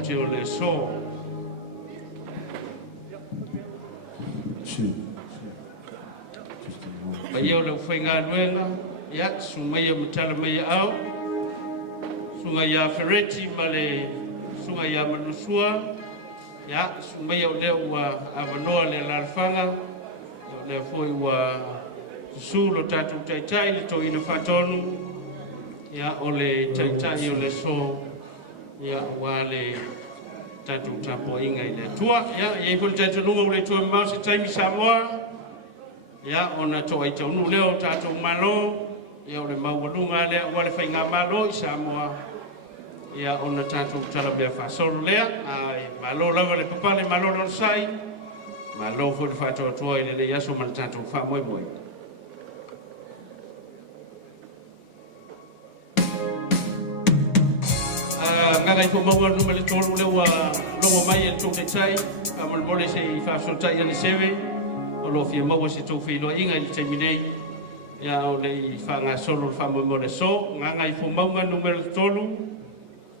te o le so. Mai o le whainga nuenga, ia, sunga ia matala mai au, sunga ia fereti ma le sunga ia manusua, ia, sunga ia o leo ua avanoa le lalfanga, o leo foi ua sulo tatu taitai le to ina whatonu, ia o le taitai o le so, ia ua le tatu tapo inga i le tua, ia, ia i tatu nunga o le tua mausi taimi Samoa, ia ona to ai tonu leo tatou malo ia o le maualunga lea ua le whainga malo i Samoa ia ona tatou tala bea whasolo lea ai malo lava le papale malo lor sai malo fo le whatoa i le aso ma le tatou wha Moimoi. Ngagai fo maua numa le tolu leo longo mai e tō te tai kamal mole se i whasotai ane sewe lo fia maua se tau Feiloaiga i le taimi nei ia o le whanga solo le whamoimo le so nganga i fumaunga numero tolu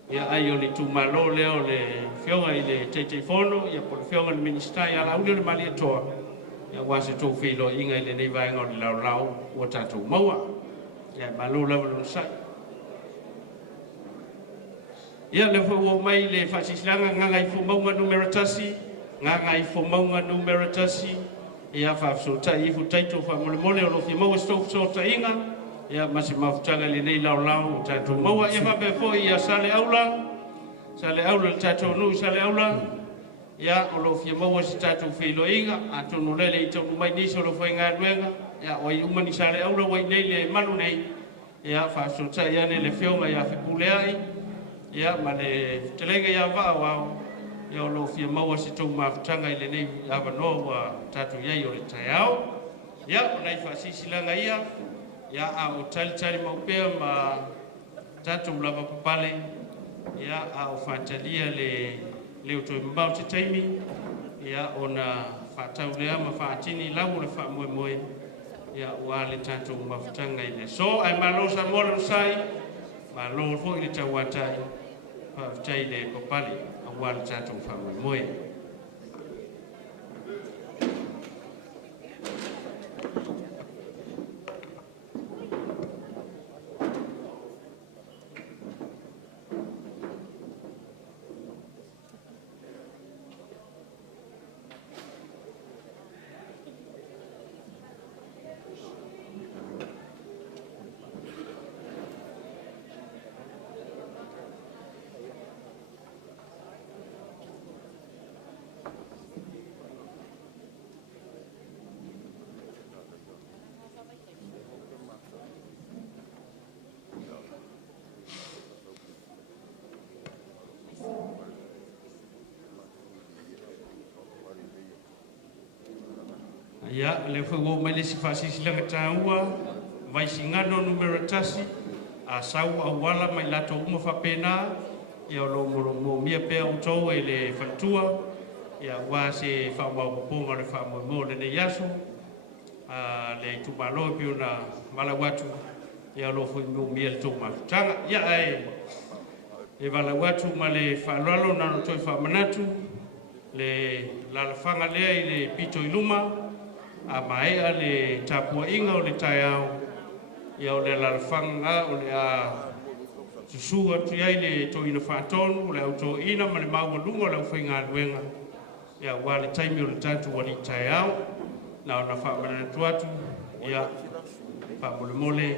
ia ai o le tumalo leo le whionga i le teitei fono ia po le whionga le ministai ala uli o le mali atoa ia wa se tau Feiloaiga i le nei vaenga o le lau ua tatou maua ia malo lau lo sai ia le fua mai le whasisilanga nganga i fumaunga numero tasi nganga i fumaunga numero tasi ia whafsota i futaito whamole o lofi maua stofsota inga ia masi Mafutaga le nei lau tatou maua ia whape fo ia sale aula le tatou nui sale aula ia o lofi maua si tatou Feiloaiga a tonu lele i tonu mai nisi o lo whainga nuenga ia o i umani sale aula wai nei le malu nei ia whafsota ia ne le whionga ia whipuleai ia ma le telenga ia wao ia o lo fia maua si tau Mafutaga i le nei avanoa ua tatu iai o le taiao ia o nei whasisilanga ia a o talitali maupea ma tatu lava papale ia a o whatalia le o toi mbao te taimi ia o na whatau lea ma whatini lau le whamoemoe ia ua le tatu Mafutaga i le so ai malo sa molo sai malo fo i le tauatai whaftai le papale wal tatou whamoemoe. Ia, le whango mai le si whasisilanga tāua, vai singano numero tasi, a sau a wala mai lato uma whapena, ia lo mo mia pea utou e le whantua, ia wā se whawawaponga le whamoimo le ne yaso, le tumalo pio na malawatu, ia lo fui mo mia le tō Mafutaga, ia ai, e malawatu ma le whalalo na no toi whamanatu, le lalafanga lea i le pito i luma, a maea le tapuaiga o le taiao ia o le lalafanga o le a susua atu ai le toina whatonu o le autoina ma le maualuga o le aufaigaluega ia ua le taimi o le tatu o le taiao na ona whaamanatu atu ia whaamolemole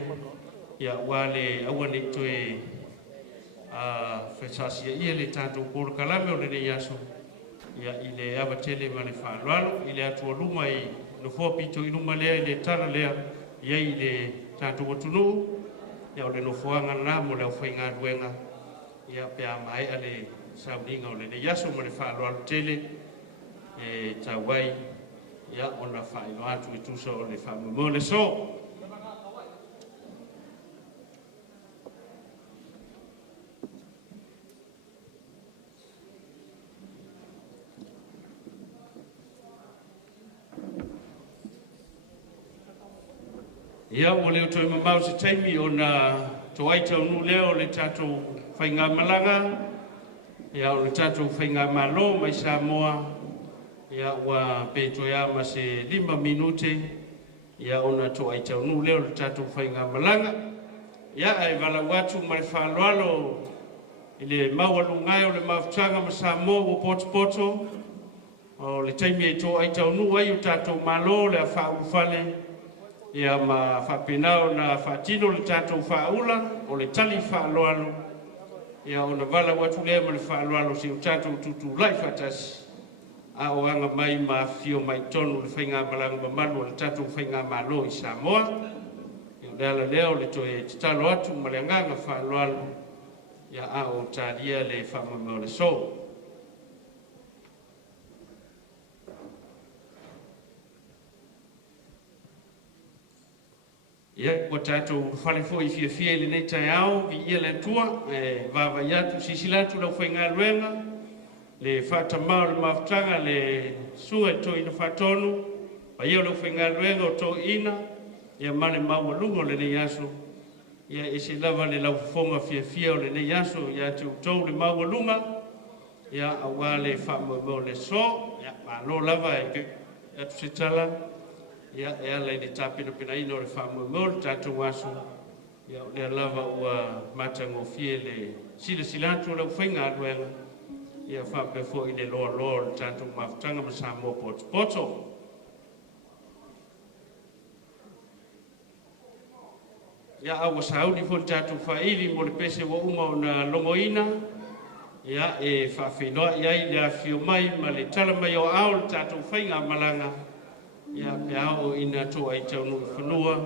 ia ua le aua nei toe whesasia ia le tatu polokalame o le nei aso ia i le avatele ma le whaaloalo i le atua luma i no fo pito inuma lea i le tala lea ia i le tatou atunu ia o le nofoaga na mo le aufaigaluega ia pea maea le sauniga o lenei aso ma le faaloalo tele e tauai ia ona faailoa atu e tusa o le faamoemoe o le so ia o leo toi mamau se taimi o na toai taunu leo le tatou whainga Malaga ia o le tatou Faiga Malo mai Samoa ia ua peto ia ma se 5 minute ia ona to ai taunu leo le tatou Faiga Malaga ia ai vala watu mai whaloalo ile mawalungai o le Mafutaga ma Samoa o poto o le taimi e to ai taunu ai o tatou Malo le whaufale ia ma whapenao na whatino le tatou whaula o le tali whaloalo ia ona vala watu lea ma le whaloalo se o tatou tutu lai whatasi a o anga mai ma fio mai tonu le Faiga Malaga Malu le tatou Faiga Malo i Samoa i le ala leo le toe talo atu ma le anganga whaloalo ia a o taria le whamamao le so. Ia o tatou whale fo i fia le nei tai au vi ia le tua vava iatu sisilatu lau Faiga Luenga le whatamau le Mafutaga le sua to ina whatonu pa ia lau Faiga Luenga o to ina ia male maua lungo le nei aso ia e se lava le lau fonga fia o le nei aso ia te utou le maua lunga ia awa le whamamau le so ia malo lava e atu se tala ia e ala i le tāpina ina o le whamamau le tātou aso ia le lava ua matangofie le silatu lau Faiga Luenga ia whape fo i le loa le tātou Mafutaga ma Samoa poto. Ia awa sauni fo le tātou whaili mo le pese wa uma o na longoina ia e Feiloaiga ai le afio mai ma le tala mai o ao le tātou Faiga Malaga ia pe ao ina to ai taunu i whanua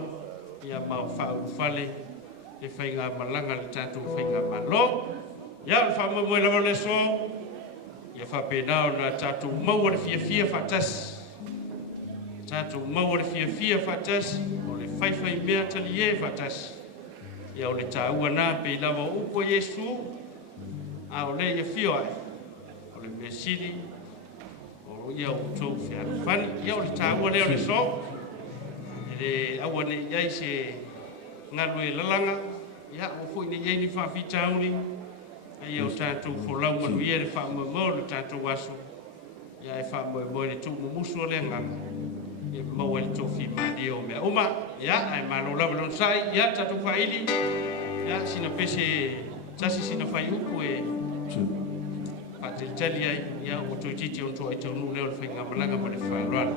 ia ma whaufale le Faiga Malaga le tātou Faiga Malo ia le whamamau lava le so ia whapenao na tātou maua le fia whatasi tātou maua le fia whatasi o le whaiwhai mea tali e whatasi ia o le tāua nā pe lava upo Yesu a o le ia fio ai o le mesiri o ia o tau whiara whani ia o le tāua leo le so le aua ne iai se ngalu e lalanga ia o fo ine iai ni whawhitauni ia o tātou wholau manu ia le whamamau le tātou aso ia e whamamau le tūmu musu o le nganga ia maua le tofi mani o mea uma ia ai malo lava lon sai ia tātou whaili ia sina pese tasi sina whai upu e pateli ai ia o toititi o toa i taunu leo le Faiga Malaga ma le whailoala.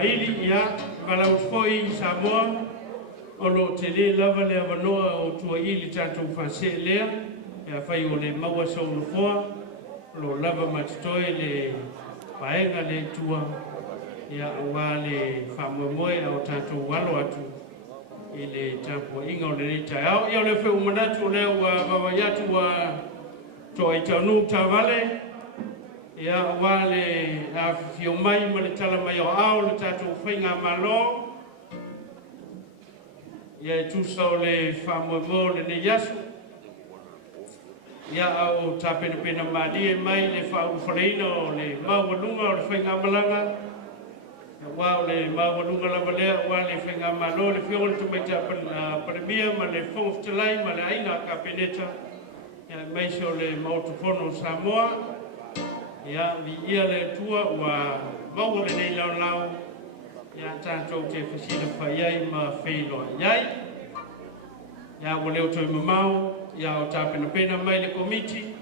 faili ia valau foi Samoa o lo tele lava le avanoa o tua ili tātou whaselea ia whai o le maua saunu foa lo lava matitoe le Faiga le tua ia ua le Moimoi o tātou walo atu i le Tofuola o le reitai ia le wheu manatu le ua wawai atu wa toa i taunu tavale ia ua le awhio mai ma le tala mai o au le tātou whainga Malo ia tusa o le Moimoi le ne yasu ia au tāpena madia mai le whaurwhareina o le maualunga o le whainga Malaga ua o le maualunga lava lea ua le whainga Malo le whio le tumaita paramia ma le whongoftalai ma le aina ka peneta ia mai se o le mautofono Samoa ia vi ia le tua ua maua le nei lau lau ia tātou te whasina whaiai ma Feiloaiga ia ua leo toi mamau ia o tāpena mai le komiti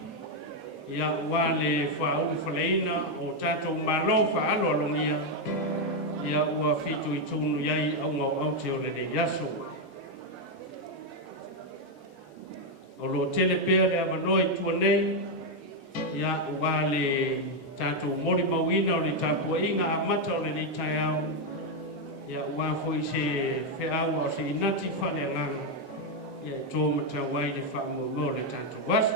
ia ua le whaumwhaleina o tātou Malo whaalo alongia ia ua fitu i tūnu iai au ngau au te o le nei yaso o lo tele pea le avanoa i tua nei ia ua le tātou mori mauina o le Tofuola amata o le nei tai au ia ua foi se wheaua o se inati whale anganga ia tō matawai le Moimoi le tātou wasu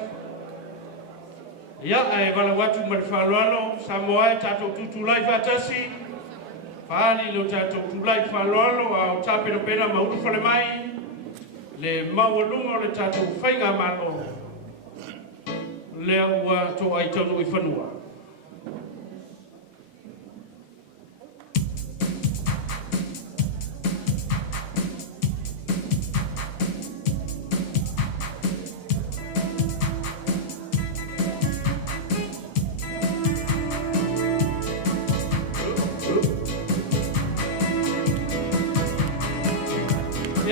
ia e wala watu ma le whaloalo Samoa e tātou tutulai whatasi whaali lo tātou tutulai whaloalo au tāpena ma uru whale mai le maualunga o le tātou whainga Malo lea ua tō ai taunu i whanua.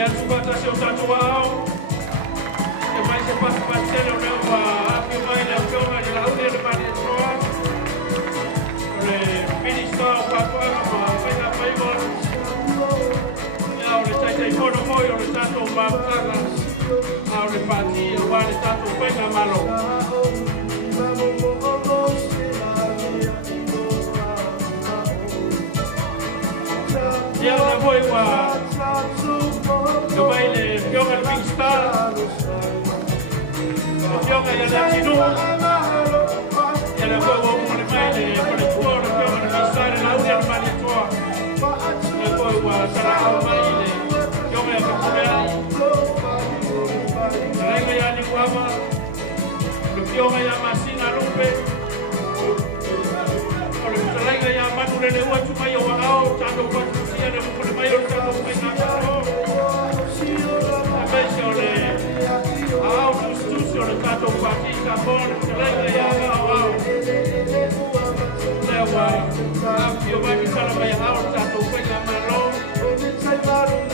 Ia tupata se o tātou au e mai se pasipatele o leo wa api mai le whionga ni la ule le mani e troa o le minista o Paula ma whainga Faiga ia o le taitai pono moi o le tātou Mafutaga a o le pati o wa le tātou whainga Malo ia le moi wa Dubai le whionga le minista Fioga ia le atinu ia le koe wau mole mai le kone tua o le fioga le misare la uia le mani tua le koe ua tara au mai le fioga ia kakule ai le renga ia ni uama le fioga ia masina lupe o le fitarenga ia manu le le ua tumai o au tātou patusia le mukule mai o le tātou whainga karo a meise o le au o le tātou pati ka pōne fitarenga ia au le ua apio mai ki tala mai au le tātou whainga Malo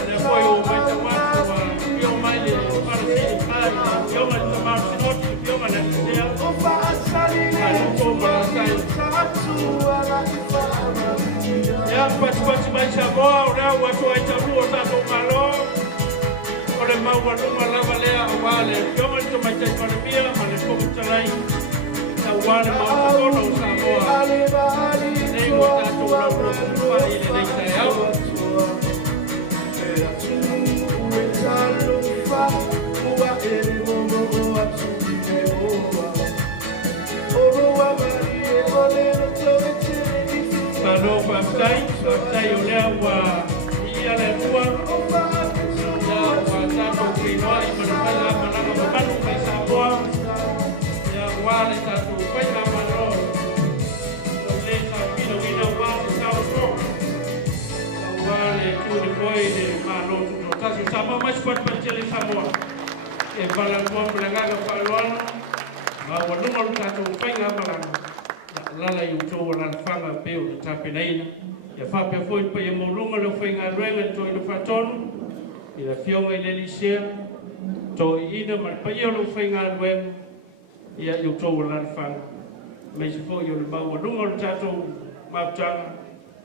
le koe o mai te watu pio mai le parasini kai pio mai te mau sinoti pio mai le kusea ka luko marasai ia pati mai sa boa o rea watu ai tabu o tātou Malo o le maualunga lava lea o wale pionga to mai tai paramia ma le whongoftalai na wale mautofono o Samoa nei o tātou lauro whai le nei tai au Whano whaftai o lea wa ia le tua tātou Feiloaiga ma le whainga Malaga ma manu mai Samoa ia wale tātou whainga Malo o le tāpina wina wale tātou wale tūne koe le Malo tuto tātou Samoa mai spatu tele Samoa e wala mua mlangaga whaeloana ma walunga lu tātou whainga Malaga lala i utoa lala whanga peo le tāpenaina ia whapea foi pa ia maulunga le whainga ruenga to i le whatonu i la fionga i le lisea to i ina ma pa ia lo whainga ruenga ia i utoa lala whanga mai se foi o le maua lunga o le tātou Mafutaga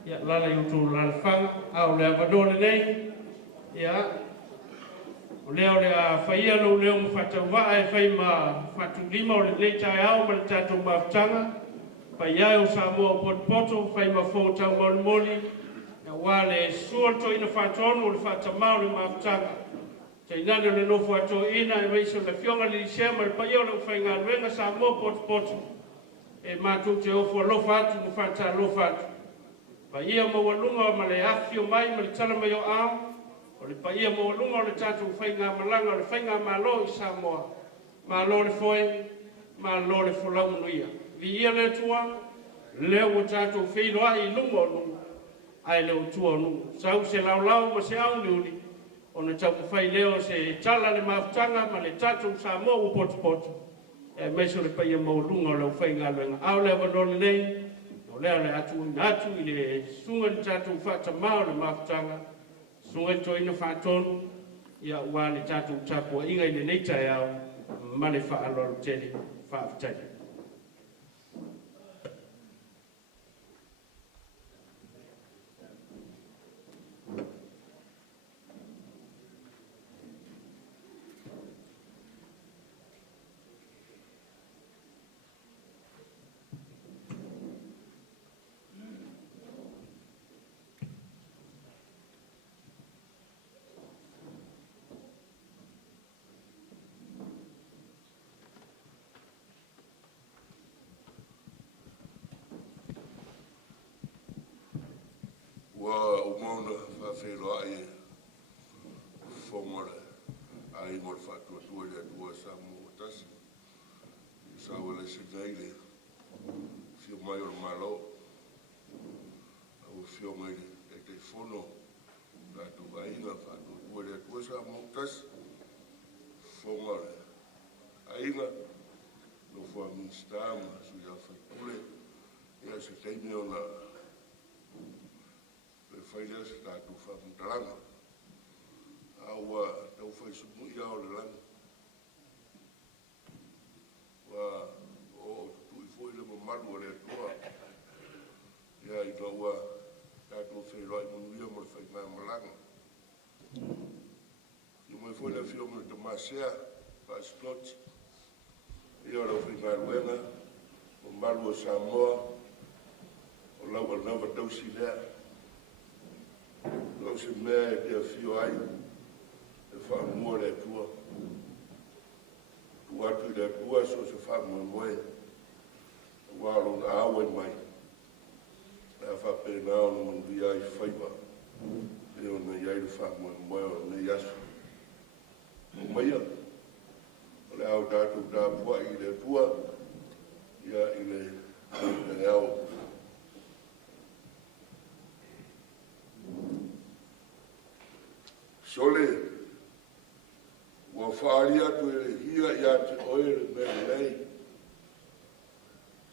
ia lala i utu lalafanga, au lea vadole nei, ia, o lea a whaia lo leo mwhatauwa e whai ma whatulima o le nei tae au ma le tatou Mafutaga, pai ai o Samoa o Potopoto, whai ma whautau Moimoi, ia wale sua to ina whatonu o le whatamau le Mafutaga. Te inane o le nofo ato ina e weiso le fionga li sea ma le pai o le whai ngā luenga Samoa Potopoto, e mātou te ofo alofa atu mo whata alofa atu. Paia mawalunga ma le afio mai ma le tala mai o ao, o le paia mawalunga o le tātou whai ngā malanga o le whai ngā malo i Samoa. Malo le foe, malo le folau manuia. Vi ia le tua, leo o tātou Feiloaiga i lunga o lunga, ai leo tua o lunga. Sau se laulau ma se au liuli, o na tau whai leo se tala le Mafutaga ma le tātou Samoa o Potopoto. E meso le paia mawalunga o le whai ngā luenga. Au leo vanole nei, lea le atu i le sunga ni tātou whatamau le Mafutaga, sunga to ina whatonu, ia ua le tātou tapua inga i le neitai au, ma le whaalolo tele, whaafitai. O mauna Feiloaiga fongore ai mo fatua tua le tua Samoa tasi sa wala sinai le fio mai o Malo o fio mai e te fono la tu vaina fatua tua le tua Samoa tasi fongore ainga no fo amistama su ya fatule ya se teime ona Faiga se tātou whamutaranga. Aua tau whai sumu ia o le langa. Wa o tui fwoi le mamaru o le atua. Ia i taua tātou Feiloaiga manuia mo le whai ngā Malaga. I mai fwoi le whio mo le tamasea, Pastor. Ia o le whai ngā luenga, o maru o Samoa, o lau nawa tausi lea. Lau se mea e te awhio ai, e whaamua le atua. Tu atu i le atua so se whaamoe, wālo na awe mai. E whapena o na manuia i whaiwa, e o na iai le whaamoe o na iasu. O maia, o le au tātou tāpua i le atua, ia i le au. Sole, ua whaari atu e le hia i ate oe le mea nei.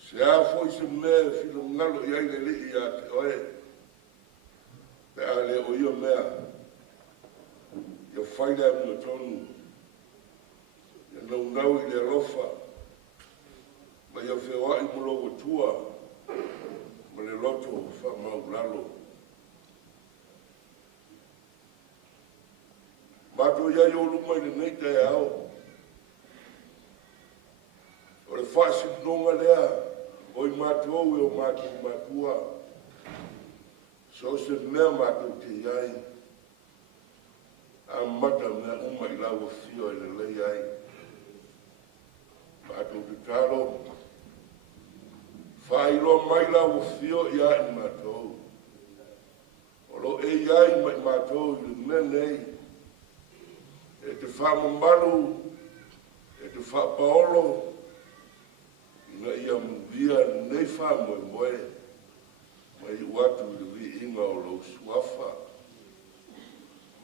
Se a foi se mea filo ngalo i aile li i ate oe. Pe a le o ia mea. Ia whaile a mua tonu. Ia nau i le alofa. Ma ia whewai mo logo tua. Ma le loto wha mau lalo. Mato ia yo luma i le nei te au. O le whaasi nonga lea, o i matou e o matou matua. So se mea matou te iai. A mata mea uma i lau fio i le lei ai. Matou te taro. Whairo mai lau fio i ai matou. O lo e iai mai matou i le mea nei. E te whamambalu, e te whapaolo, ina ia mwia nei whamoe, mai watu i vi inga o lo suafa.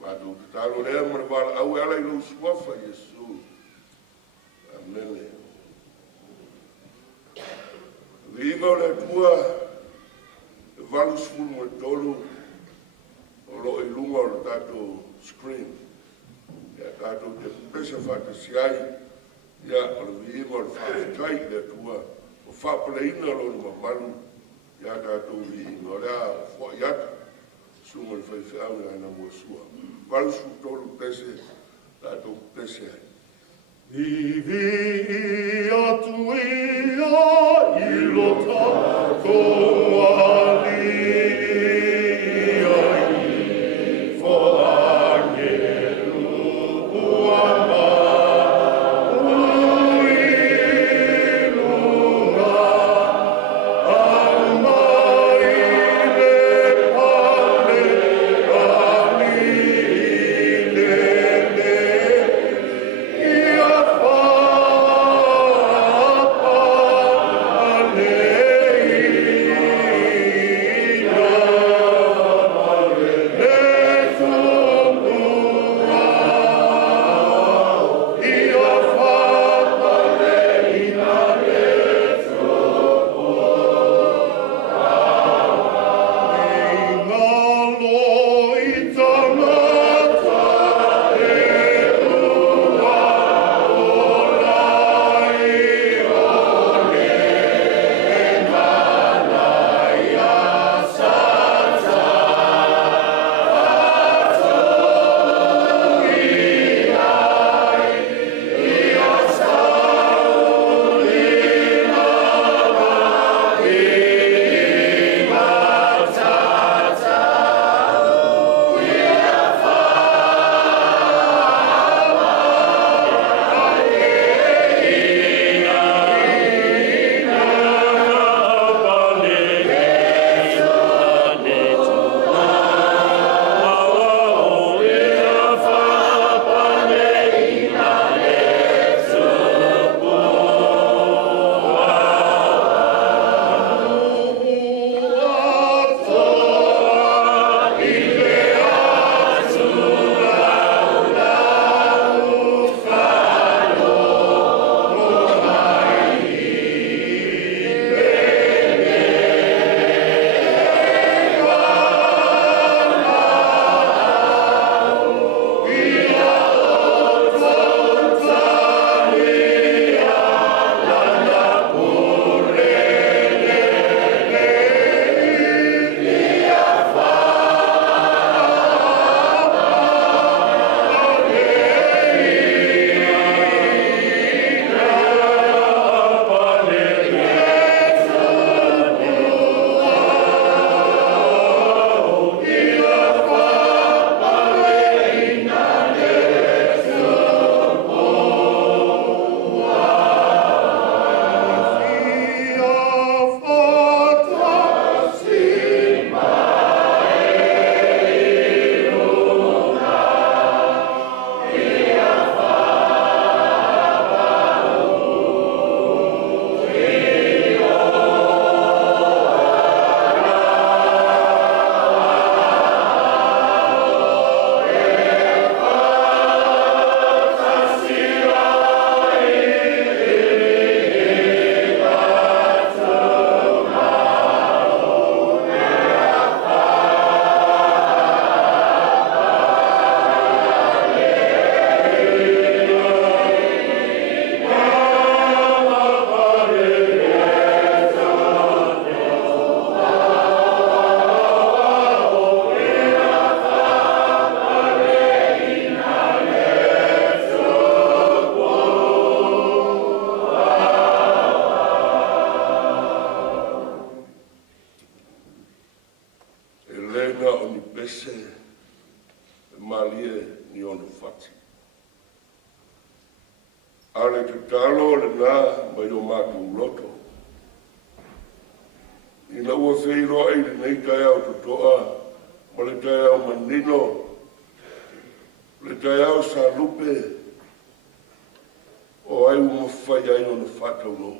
Matu te talo rea marwala au ala i lo suafa, Yesu. Amen. Vi inga o le tua, e valu sfulu mo tolu, o lo i lunga o le tato screen. Ia tātou te pesa whakasiai, ia o le viima o le whakatai le tua, o whapaleina o le mamalu, ia tātou vi inga rea fo iata sunga le whaiwhau na ana mua sua walusu tolu pese tātou pese hai Vivi atu ia ilo tātou ali Ale te talo le nā mai o mātou loto. Ina ua Feiloaiga le nei tai au totoa, ma le tai au manino, le tai au Salupe, o ai uma whai ai o na whātau no.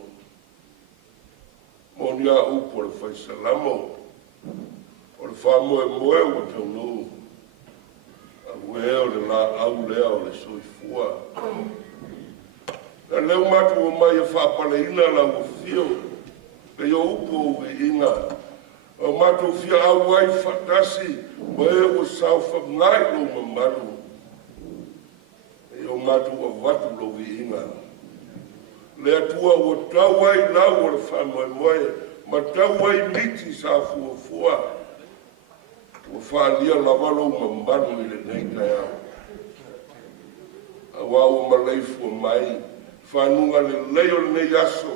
Mo ni a upo le whai salamo, o le wha moe moe o tau no. A ue o le la au lea o le soifua. Na leo matu o mai e whapaleina la o fio, pe o upo o inga. O matu fia au ai whatasi, o e o sau whangai lo mamaru. E o matu o watu lo inga. Le atua o tau ai lau o le whamoe moe, ma tau ai miti sa fuafua ua fa'alia lava lou mamalu i lenei kai au auā ua malai fua mai whanuga lelei o lenei aso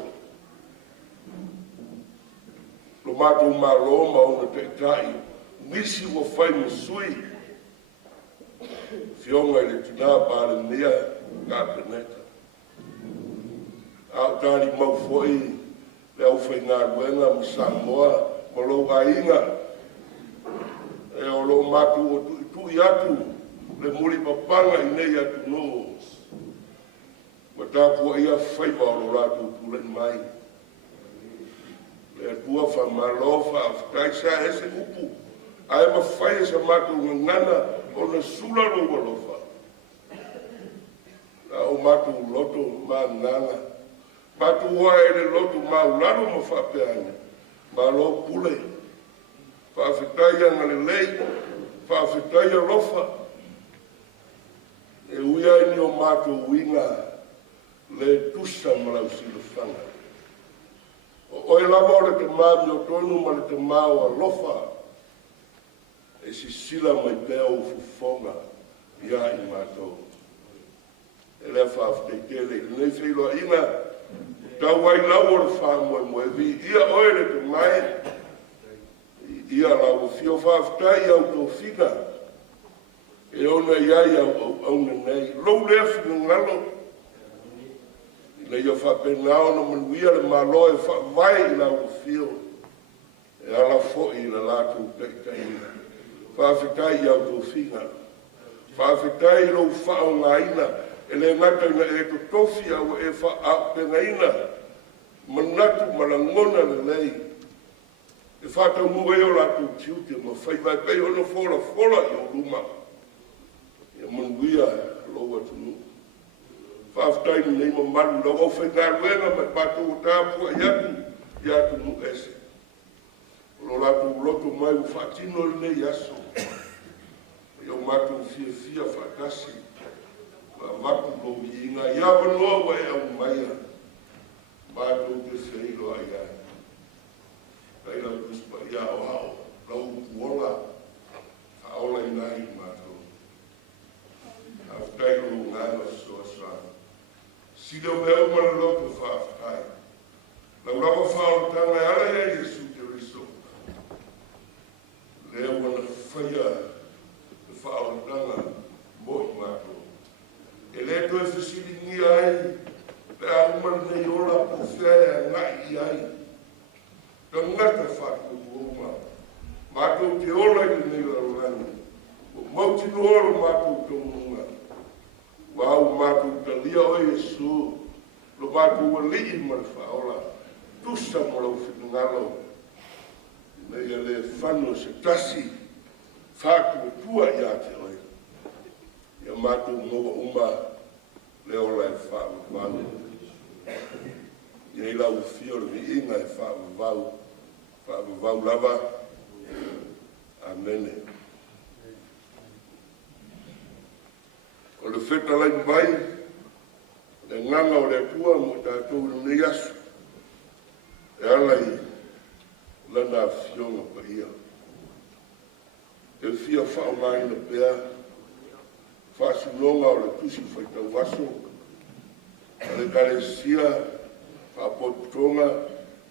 lo mātou mālo ma ona teitai nisi ua whai masui fionga i le tina pāle mea ngā peneta au tāri mau foi le au whai ngā ruenga ma Samoa ma lo ainga e o lo mātou o tui atu le muri papanga i nei atu no ma tāpua ia whaiva o lo rātou tūlai mai le atua whamalo whaaftai sa ese upu ai ma whai sa mātou ngana o na sula lo walofa na o mātou loto mā nganga mātou hoa e le loto mā ularo ma whapeanga mā lo pule whaafetai anga le lei whaafetai a lofa e uia ini o mātou winga le tusa malau sila whanga o e lava o le te māmi o tonu ma le te māo a lofa e si sila mai pēa o fufonga ia i mātou. E lea whaafutei tele, nei Feiloaiga, tau ai lau o le whamoe vi, ia oe le te mai, ia lau fio whaafutai au tō whina, e ona iai au nei, lou lea whina ngalo, nei o whapena ona manuia le malo e whaavai i lau fio, e ala fo'i i la lātou teitaina. Whaafetai au tō whina. Whaafetai lau whao ngaina. E le ngata ina e to tofi au e wha ngaina. Manatu malangona le lei. E whātau mua e o lātou tiute ma whaiwai pei ono fola i o luma. E manuia lau atu. Whaafetai nei ma manu lau au whainga ruenga mai pātou o tāpua i atu nu ese. Lo lātou loto mai u whaatino le nei aso. E o mātou fia whaatasi. Wa watu lo i inga ia wanoa wa e au maia. Mātou te Feiloaiga. Kai lau kuspa ia o hao. Lau kuola. Haola i nai mātou. Haftai lo ngāna soa sa. Sida o mea umana loto whaaftai. Lau rawa whao tanga e ala e Jesu te riso. Lea wana whaia e whaotanga mo i mātou. E lea toi whasiri ni ai, le aumana nei ola po whea ngai i ai. Ka ngata whātua kuoma. Mātou te ola i nei arorani. Mauti no oro mātou tōmunga. Wau mātou ta lia o Jesu. Lo mātou wa lii mara whaola. Tusa mara uwhinangalo. Nei a le whano se tasi, whātua tua i a te oi. Ia mātou moa uma le ola e whāu. Ia i lau fio le vi inga e whāu lava. Amene. O le whetalai mai, le nganga o le atua mo tātou nei asu. E alai, lana fionga pa ia. Te fia whao mai na pēa, whasunonga o le tusi whaita waso, a le karesia, whapotonga,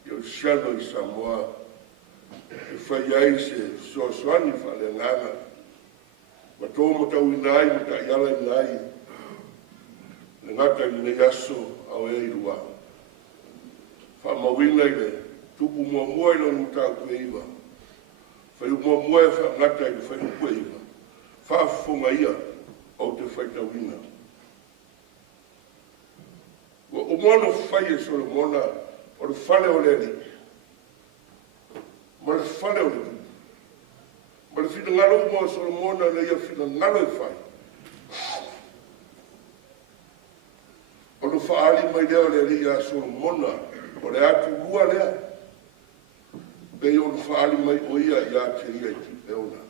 i o siano i Samoa, e whaiai se soasoani whale nganga, ma tō matau inai, ma ta iala inai, le ngata i nei aso au e irua. Whamawina i le tupu mua i lonu tāu kueiva. Whai mua e whangata i le whai kueiva. Whaafonga ia au te whaitawina. O mono whai e sore mona o le whale o leni. Ma le whale o leni. Ma le whina ngalo mo sore mona le ia whina ngalo e whai. O le whaali mai leo le ia sore mona o le atu lua lea. Pei o le whaali mai o ia i a te ia i ti peona.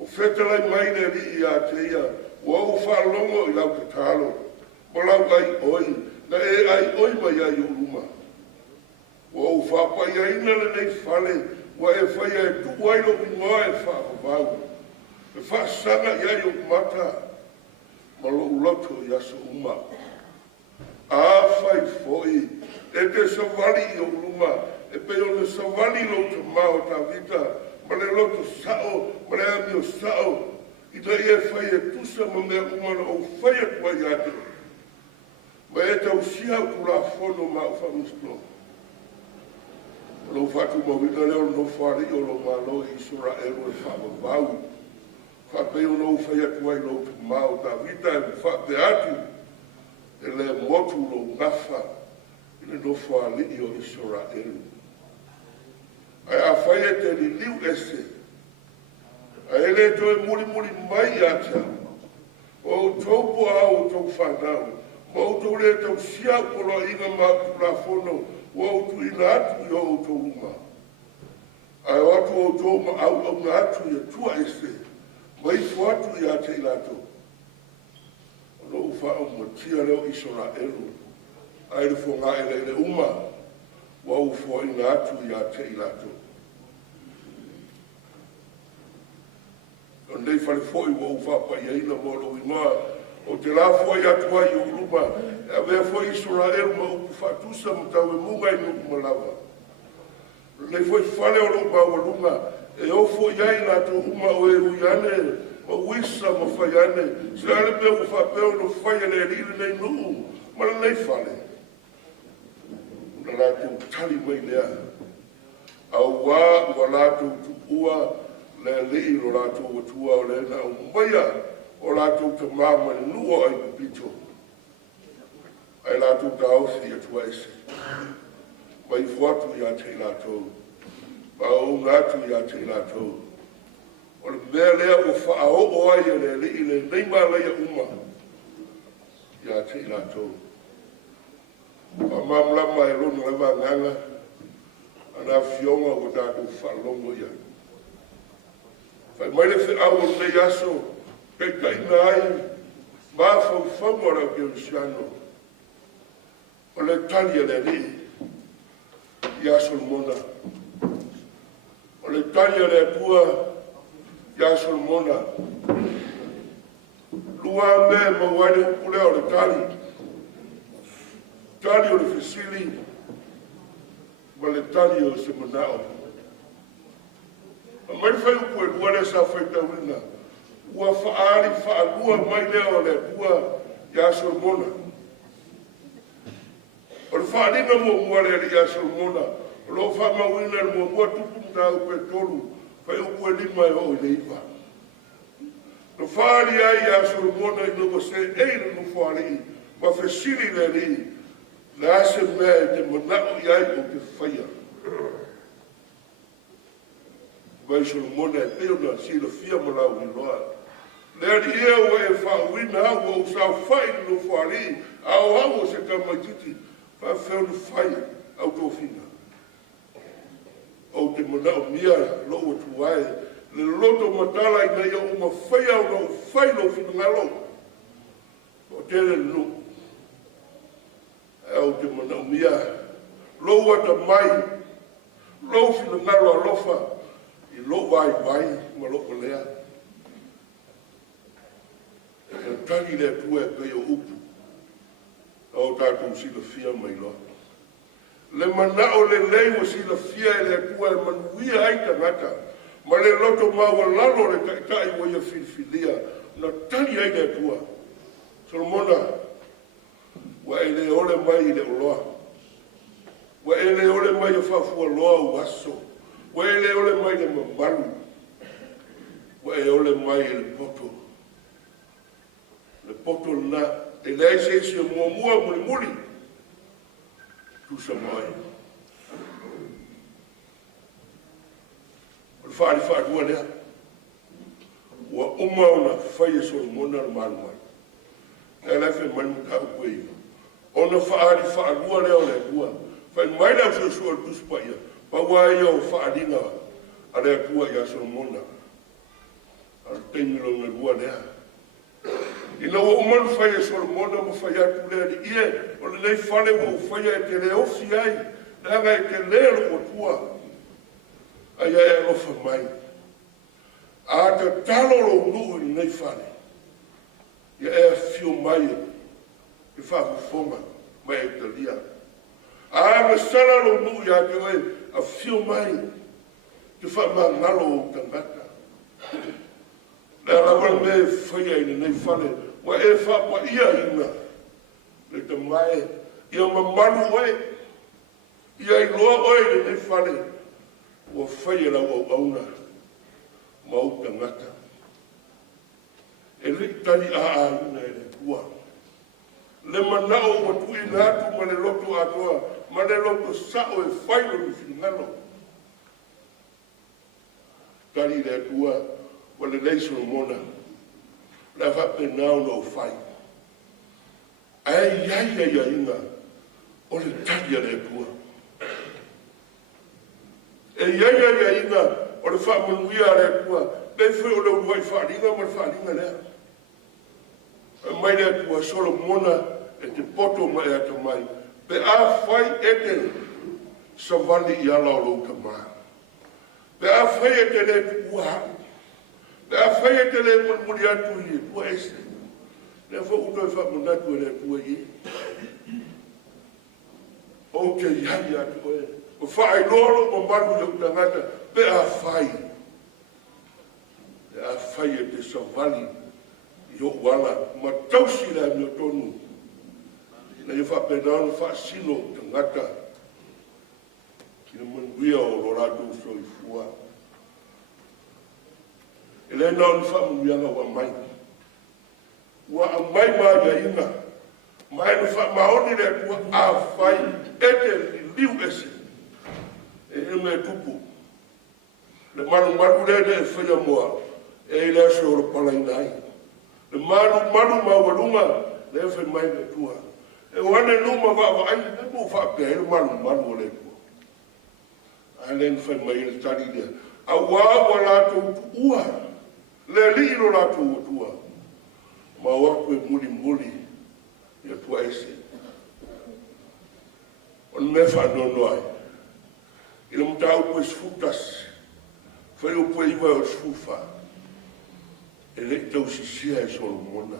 O whetalai mai le li i a te ia, o au whaalongo i lau te talo, o lau ai oi, na e ai oi mai ai o luma. Ua whapa ia ina le nei whale, ua e whaia e tu wairo ingoa e whakavau. E whaasanga ia i o mata, malo uloto i aso uma. A whai foi, e te savali i o luma, e pe o le savali lo te mao ta vita, ma le loto sao, ma le ami o sao, i ta ia whai e tusa ma mea umana o whai e tua i ate. Ma e tau sia kura fono ma o whamusto. Lo whatu mawina leo no whare i o lo malo i sura ero e whamavau. Whape o no whai e tua i lo te mao ta vita e whape atu, e le motu lo ngafa, i le no whare i o i sura ero. Ai a whai e te li liu ese, ai ele toi muri mai atia, o taupo au tau whanau, ma o tau le tau sia kolo inga mātu la fono, o tu ina atu i o tau uma. Ai o atu o tau ma au ngā atu i a tua ese, ma i fu atu i a te ilato. Ono uwha o matia leo i sora eru, ai le fo ngā ele uma, wa ufo ina atu i a te ilato. O nei whare foi wa uwha pa i aina moro i noa, o te la foi atua i uruma, e mea foi isora eru ma upu whatusa ma tau e munga i nuku malawa. Nei foi whale o runga o runga, e ofo iai la to uma o e uiane, ma wisa ma whaiane, se ale mea u whapeo no whaiane e riri nei nuu, ma nei whale. Una la tu tali mai lea, au wā ua la tu ua, le lei lo la tu watua o le na o maia, o lātou te māma ni nua ai kupito. Ai lātou ta ausi e tua ese. Mai fuatu i a te lātou. Ma o ngātu i a te lātou. O le mea lea o whaao o ai e le li i le neima leia uma. I a te lātou. Ma mamlama e rona lewa nganga. Ana fionga o tātou whalongo ia. Fai mai le whiau o nei aso. Pe kaina ai, ma whau ara ke o siano. O le tali le ri, i asol mona. O le tali le pua, i asol mona. Lua me ma wale upule o le tali. Tali o le fesili, ma le tali o se manao. A mai whai upu e lua le sa whai tawina. Ua whaari whaarua mai leo le pua i aso mona. O le whaarina mua le i aso mona, o lo whaamawina le mua tupu mtau pe tolu, whai upu e lima e o i le iwa. No whaari ai i aso mona i nuwa se eile no whaari, ma whesiri le li, le ase mea e te manao i ai o te whaia. Vai so mona e peona si le fia malau i loa. Le ri e o e whauina au o sa whai no whari, au se tamaititi, wha whau no whai au tōwhina. O te manao mia lo o tuai, le loto matala i nei o ma whai au no whai no whina ngalo. O tere no. O te manao mia, lo ata mai, lo whina ngalo a lofa, i lo vai ma lo lea. E tangi le tua e pei o upu. O tātou sila fia mai loa. Le manao le lei wa sila fia e le tua e manuia ai tangata. Ma le loto maua lalo le taitai wa ia filfilia. Na tangi ai le tua. Solomona, wa e le ole mai i le oloa. Wa e le ole mai o whafua loa u aso. Wa e le ole mai le mamalu. Wa e ole mai i le poto. Le poto na, e lei se isi mua muli muli. Tu sa mai. O le whaari ua lea. Ua uma ona whai e Solomona na malu mai. E lefe manu tau koe iwa. Ona whaari ua lea o le tua. Whai mai leo se sua tuspa ia. Pa wai o whaaringa a le tua ia Solomona. Al teimilo me ua lea. Ina o umanu whai e Solomona ma whai atu lea di ie, o le nei whale o whai e te le ofi ai, Nanga e te lero o tua. Ai e lofa mai. A te taloro nuu i nei whare. Ia e fio mai e whakufonga mai e te lia. A me sararo nuu i a te oe a fio mai te whamangalo o tangata. Nā rawa me whaia i nei whare wa e whapa ia inga. Le te mai ia mamaru oe. Ia i loa oe i nei whare wa whaia rau au auna. Mau tangata. E tari a ina e le tua. Le manao wa tui nātu ma le loto atoa, ma le loto sao e whailo ni whingalo. Tari le tua, wa le leiso mona, la whape nao no whai. Ai ia inga, o le tari a le tua. E ia inga, o le whamanuia a le tua, le whi o le uai wharinga ma le wharinga lea. Mai le tua solo mona e te poto mai ata mai. Pe a whai e te savali i ala o louta maa. Pe a whai e te le tua haku. Pe a whai e te le muri atu i e tua ese. Le wha uto e whamunatu e le tua i. O te iai atu e. O whai loro o maru le utangata. Pe a whai. Pe a whai e te savali yo wala ma tausi la mi tonu na yo fa pedano fa sino tangata ki mo nguia o lorado so i fua ele não fa mo nguia wa mai ma ya ina mai no fa ma oni le ku a fai ete liu ese e me tupu le maru le fa ya mo e le so pala inai le manu ma walunga le fe mai le tua e wane luma va ai le mo fa pe le manu le tua alen fe mai le tari le a wa tu ua le liro la tua ma wa ku muli le tua ese on me fa no ai il mo tau ku sfutas fe o pu iwa o sfufa ele tau sisia e solo mona.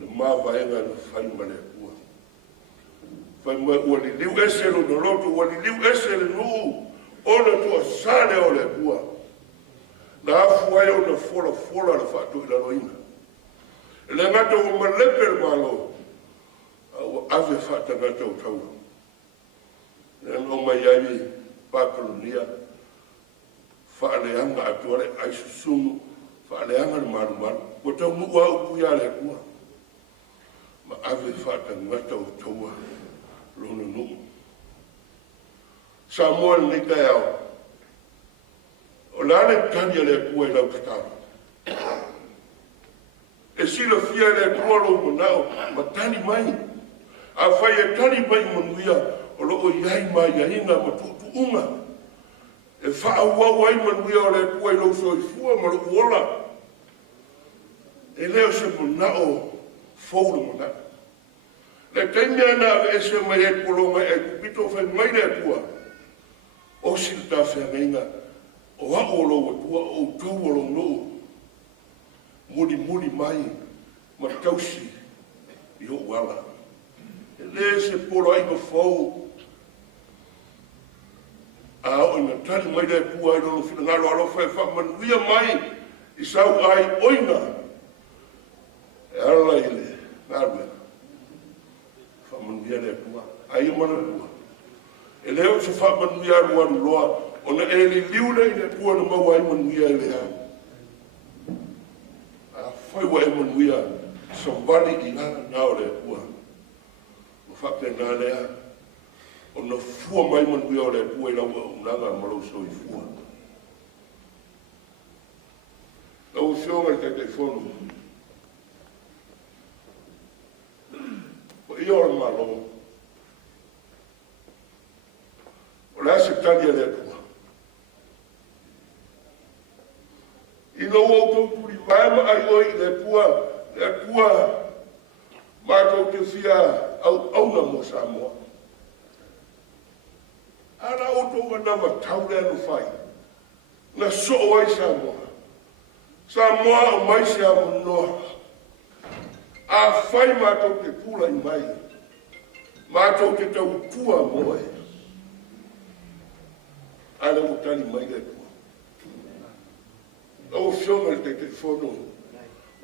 Le mawa enga na whai mane ua. Whai mai ua li liu eselo no loto, ua li liu eselo nuu. Ona tua sane o le ua. Na afu ai o na fola na whatu i la roina. Ele ngata o malepe le malo. Ua ave whata ngata o tau. Ele no mai ai pakolonia. Whaaleanga atuare ai susumu. Whaaleanga ni maru. Ko tau mua upu ia le kua. Ma ave whata ngata o taua. Lona nuu. Samoa ni kai au. O lane tania le kua i lau katawa. E sila fia le kua lo manao. Ma tani mai. A whai e tani mai manuia. O loko iai mai iaina ma tuunga. E whaauau ai manuia o le kua i lau soifua ma lo uola. E leo se manao fouru mana. Le taimia na e se mai e kolonga e kupito whai mai le kua. O silta whengainga. O haolo wa tua o tauolo no. Muri mai ma tausi i o wala. E le se polo ai ma fau. A o ina tari mai le kua i lono whina ngalo alofa e whamanuia mai i sau ai oina. E ala ile, nārmea. Whamanuia le kua. Ai mana kua. E leo se whamanuia ruaru loa. Ona e li liule i le kua na mau ai manuia i le hau. A whaiwa e manuia sa wani i nao le kua. Ma whape nā lea. Ona fua mai manuia o le kua i lau unanga malau so i fua. Lau whionga i te whonu. O i ora malo. O le ase tania le kua. I no o tōpuri maima ai oi le kua mātou te whia au na mo Samoa. Ara oto wana mataure anu fai. Na so ai Samoa. Samoa o mai se amu noa. A fai mātou te pula I mai. Mātou te tau tua moe. Ana o tani mai le tua. O whionga te te whono.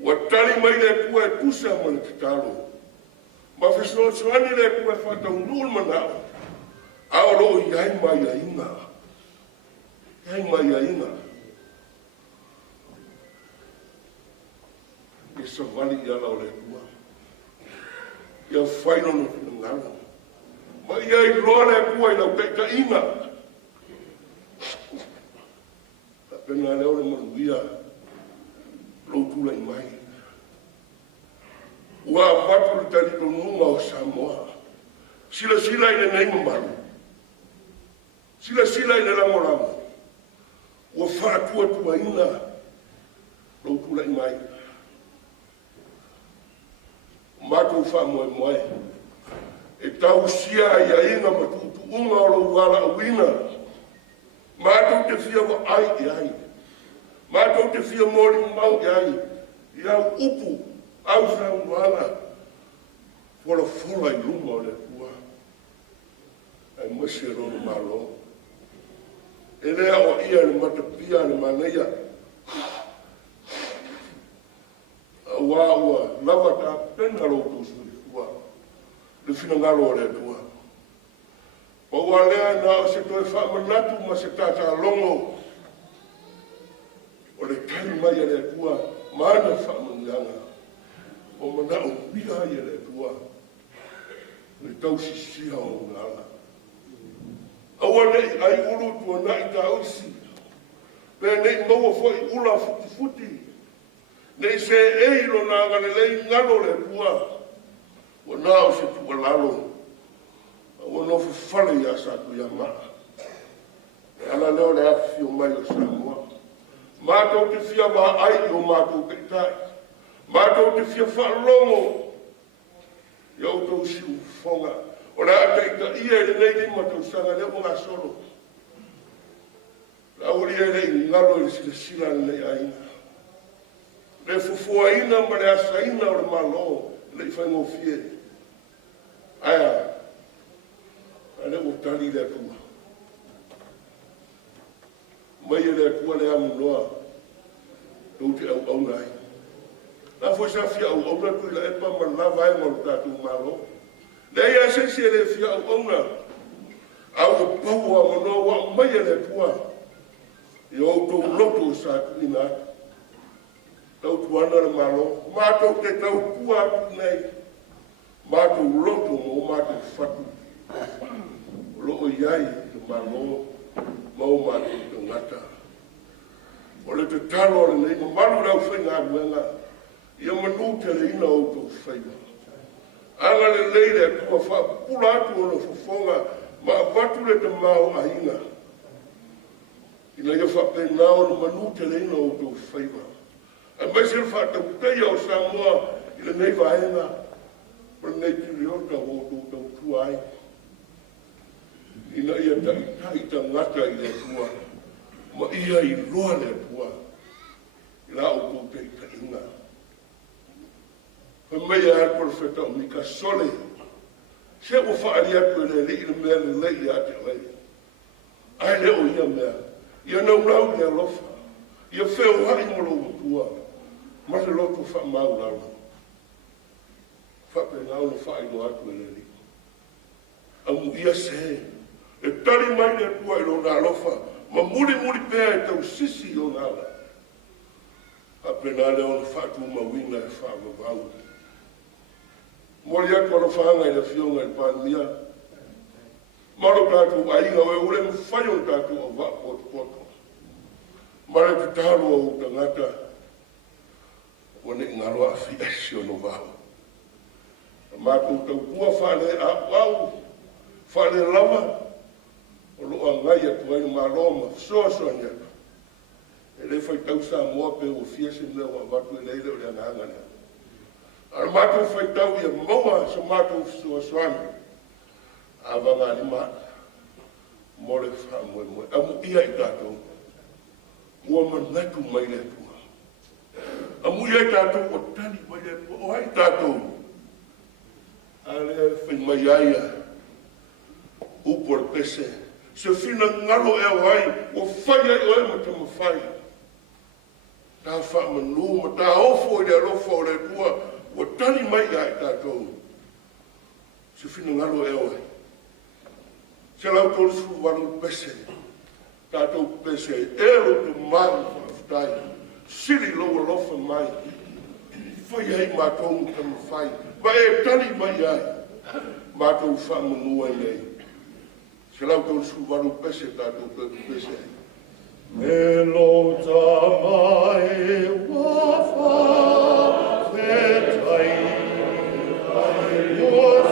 Wa tani mai le tua e tusa mana te talo. Ma whisno suani le tua e whatau nul manao. Aoro iai mai a inga. Iai mai a inga. E savali I ala o le tua. Ia whaino no kina ngalo. Ma iai roa le tua I lau teita inga. Ta pena leo le maruia. Loutula I mai. Ua watu le tali tonunga o Samoa. Sila I le nei mamaru. Sila I le ramoramo. Ua whaatua tua ina. Loutula I mai. Mātou wha moe. E tau sia I inga matutu unga o lo wala o wina. Mātou te fia wa ai I ai. Mātou te fia mori mau I ai. I au upu, au whau wala. Fola I luma o le tua. Ai masi e rono Malo. E lea o ia ni matapia ni maneia. Ua lava ta pena lo tusu ua. Le fina ngalo o le tua. O ua lea na se toe wha manatu ma se tata longo. O le tari mai a le tua. Maana wha mananga. O manao pia I le tua. Le tau sisia o ngala. Aua nei ai ulu tua na I ta oisi. Pea nei maua foi ula futi. Nei se eiro na ngane lei ngano le pua. Wa nao se tua lalo. Wa no fufale ya satu ya maa. E ala leo le afi fio mai o Samoa. Mātou te fia wa ai o mātou te tai. Mātou te fia whalongo. Iau tau siu fonga. O le ata ia le nei lima tau sanga le o ngā soro. La uri e lei ngalo I sila nei aina. Le fufuaina ma le asaina o le malo, le whaingo fie. Aia, ale o tali le tua. Mai le tua le amu noa, tau te au nai. La foi sa fia au na tu la epa ma la vai ma tatu malo. Le ia se le fia au na. Au pau a mano wa mai le tua. Yo to loto sa ina. Tau tuana le Malo, mātou te tau pua nei, mātou loto mo mātou whatu. Loo iai te Malo, mau mātou te ngata. O le te talo le nei, ma malu rau whainga aguenga, ia manu te le ina o tau whainga. Anga le leile kua wha pula atu o na whafonga, ma watu le te mau a inga. Ina ia whapena o na manu te le ina o tau whainga. A mai se whātau teia o Samoa I le nei whaenga pa nei tiriota o tau tuai. Ina ia taita ngata I le tua, ma ia I loa le tua, I la o tau teita inga. Pa mai a profeta o mika sole, se o whaari atu le li I le mea le lei a te lei. Ai le o ia mea, ia nau lau le alofa, ia wheo hai molo o tua. Ma se loto wha mau lau. Wha pe ngau no wha ino atu e leli. Amu ia se. E tari mai le tua I lo nā lofa. Ma muri pēa e tau sisi o ngala. A pe nā leo no wha tu mawina e wha mawau. Mori atu alo whaanga I le fionga I pānia. Maro tātu ainga o e ure mwhaio tātu o wha poto. Mare te tālo o tangata. Wane ngaroa fi asio no vau. Mātou tau kua whare a wau, whare lama, o loa ngai atu ai Malo ma soa nia. E le whai tau Samoa pe o fiese mea wa watu e leile o le angangana. Ar mātou whai tau ia maua sa mātou soa soani. A wanga ni mata. mo le wha moimoi. Amu ia I tātou. Ua manatu mai le tua. Amu ia I tātou o tani mai le tua. O hai tātou. Ale whai mai aia. Upo le pese. Se fina ngalo e wai. O whai ai o e ma te mawhai. Tā wha manu ma tā ofo I le alofa o le tua. O tani mai ai tātou. Se fina ngalo e wai. Se lau tolu su walu pese. Tātou pese. Ero tu mai whaftai. Siri loa lofa mai. Whai ai mātou ka mawhai. Wa e tani mai ai. Mātou wha manua nei. Se lau tolu su walu pese tātou pese. Me lo tamai wafa vetai. Oh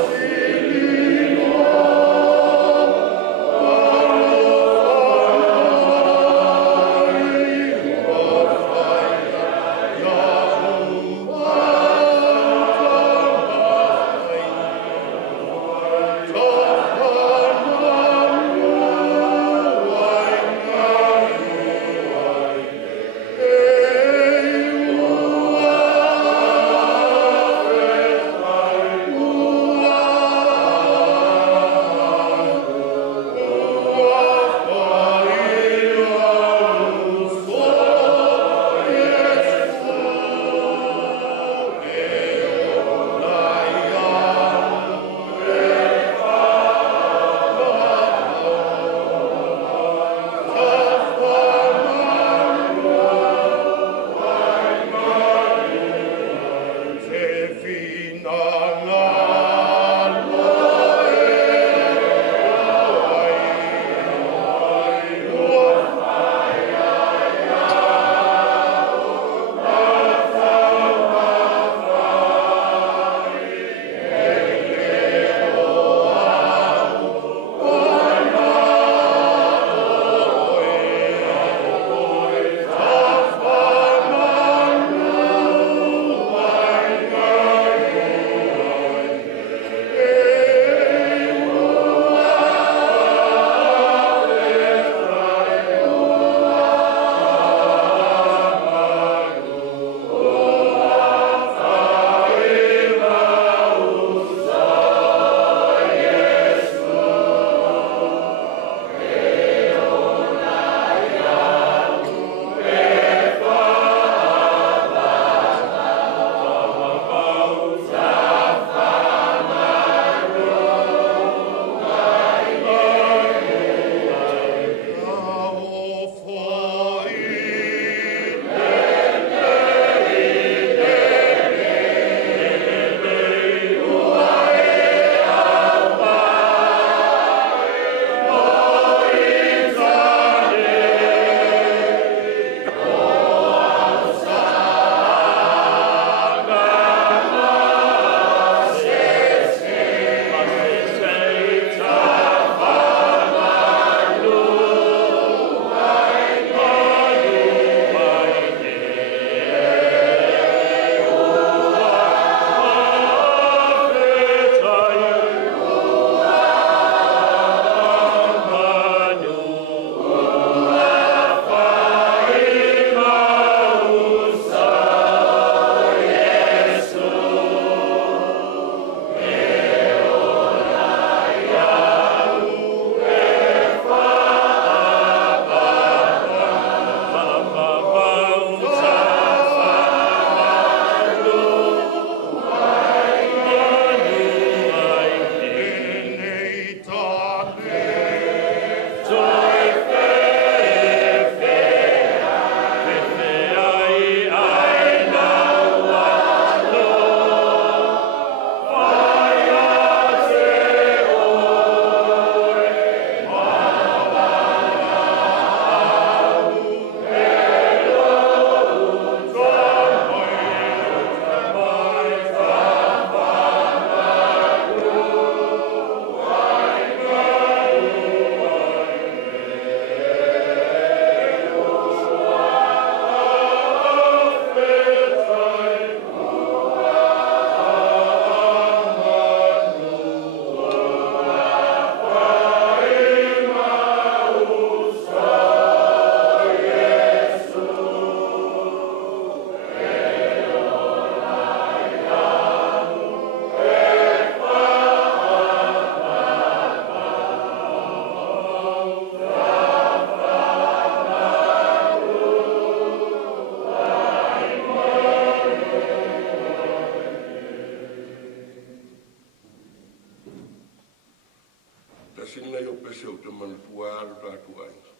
pese o te mantua alu tātu ainga.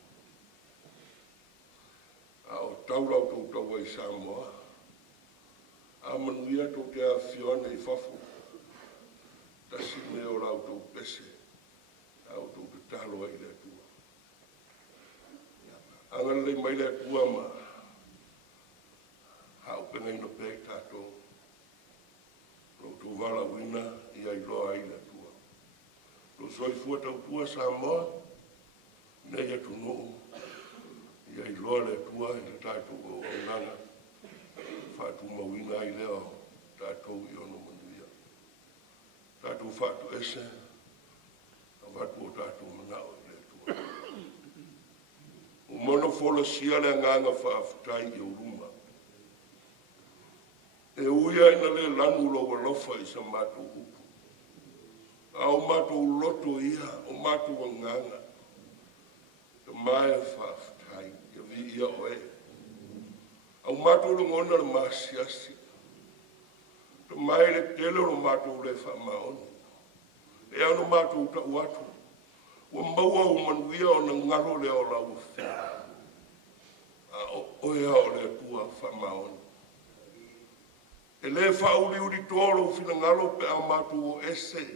A o taurau tau ai Samoa. A manuia tau te a Fiona I fafu. Tasi me o lau tau pese. A o tau te talo ai le tua. Angan le mai le tua ma. Ha o pengai no pek tātou. Tau tau wala wina I ai loa ai le tua. Tau soi fua tau tua Samoa. Nei atu noo. I ai loa le tua I le tātou o nanga. Whātu mawina I leo tātou I ono manuia. Tātou whātu ese. A whātu o tātou manao I le tua. O mono whola sia le nganga whaafutai I uruma. E uia ina le lanu loa lofa I sa mātou upu. A o mātou loto ia, o mātou nganga. Te mai whaafutai, ia vi ia oe. Au mātou le ngona le māsiasi. Te mai le tele o mātou le whamaoni. E ano mātou ta uatu. Ua maua o manuia o na ngaro le o lau whea. A oea o le tua whamaoni. E le whauri uri tōro whina ngaro pe a mātou o ese.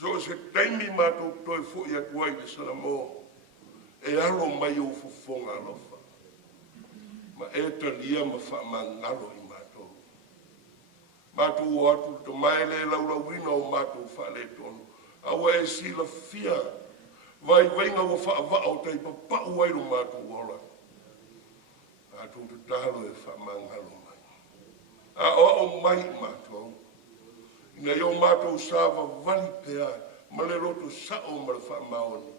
So se teimi mātou toi fui atuai le Samoa. E alo mai o fufonga alofa. Ma e talia ma whamangalo I mātou. Mātou o atu te mai le laulawina o mātou whale tonu. Awa e sila fia. Vai wainga o whaava o tei papau airu mātou ola. Mātou te talo e whamangalo mai. A o mai mātou. Ina yo mātou sāwa vali pēa. Ma le roto sao ma le whamaoni.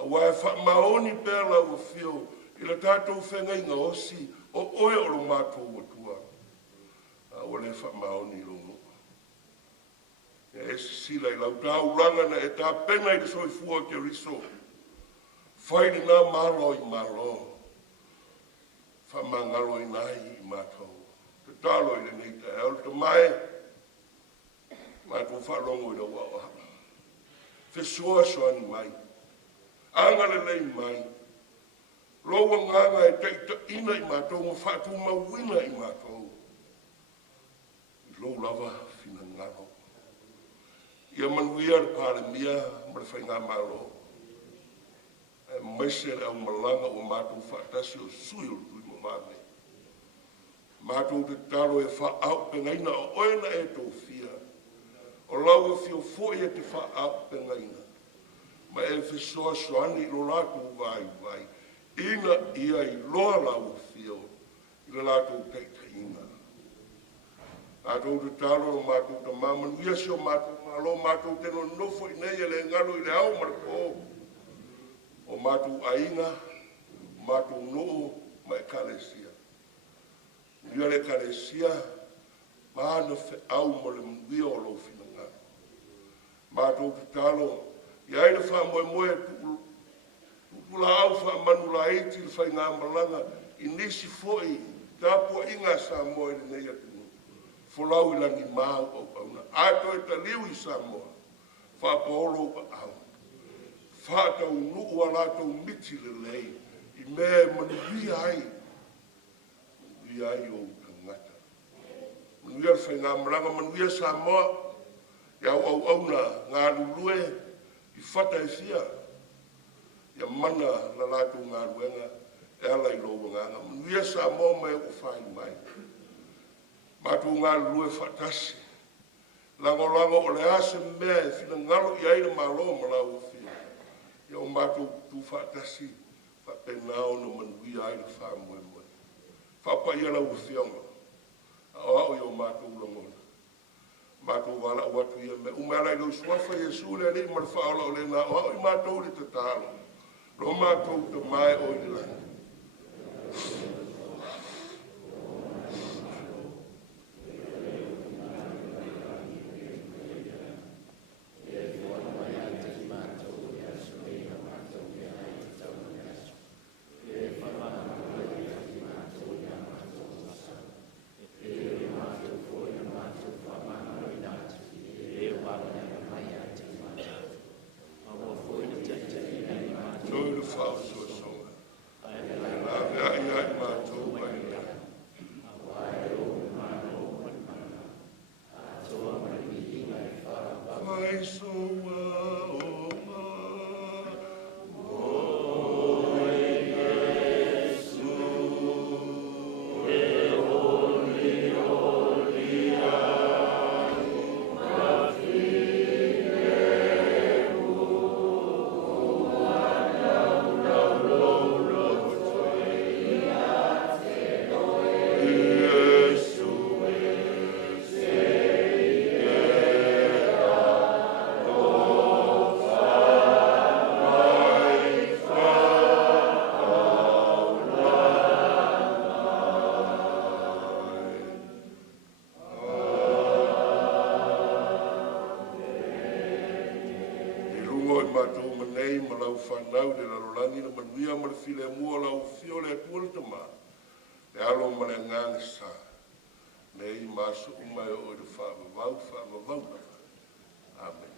Awa e whamaoni pēa lau fio. Ila tātou whengai ngā osi, o oe o lo mātou watua. A wale whamaoni longo. E sila I lau tāuranga na e tā pena I le soi fua ke riso. Whaini nā malo I malo. Whamangalo I nai I mātou. Te tālo I le nei ta eo te mai. Mātou whalongo I la wao hapa. Whesua soani mai. Angale lei mai. Loa nganga e teita ina I mātou, ma whātu mawina I mātou. I lo lava whina ngaro. Ia manuia le pāle mia, ma le whainga Malo. E maise le au malanga o mātou whātasi o sui o tui mo mame. Mātou te talo e whaau pengaina o oena e tō fia. O lau e fio foi e te whaau pengaina. Ma e whesoa soani lo lātou vai vai. Ina ia I loa lau fio, I le lātou teiteina. Lātou te talo o mātou te mamanu, ia si o mātou malo, mātou te no nofo I nei e le ngalo I le au marako. O mātou ainga, mātou noo, mai kalesia. Ia le kalesia, māna fe au mo le mwia o lo fina ngalo. Mātou te talo, ia ina wha moimoi e Pula au wha manu la eiti le whai ngā malanga I nisi foi tāpua inga Samoa I nei atu. Wholau I langi māu au auna. Ato e ta liu I Samoa. Wha paolo pa au. Wha tau nuu a lātou miti le lei. I mea manuia ai. Manuia ai o tangata. Manuia le whai ngā malanga. Manuia Samoa. Iau au auna ngā lulue. I whata e fia. Ia mana la lātou ngā ruenga, e ala I loa nganga. Manuia Samoa mai o whai mai. Mātou ngā rue whatasi. Lango o le ase mea e whina ngalo I aina Malo ma lau o whia. Ia o mātou tu whatasi, whapenao no manuia aina wha moimoi. Whapa ia lau o whionga. Ao I o mātou langona. Mātou wala o watu ia me. Umara I lo suafa Jesu le ali ma le whaola o le nā. Ao I mātou le te tālo. Lo mātou te mai o I lani. Foi Whanau de la rolangi na manuia ma le file mua lau fio le atua le tama. Le alo ma le ngang sa. Nei maso umai o le whaamavau. Amen.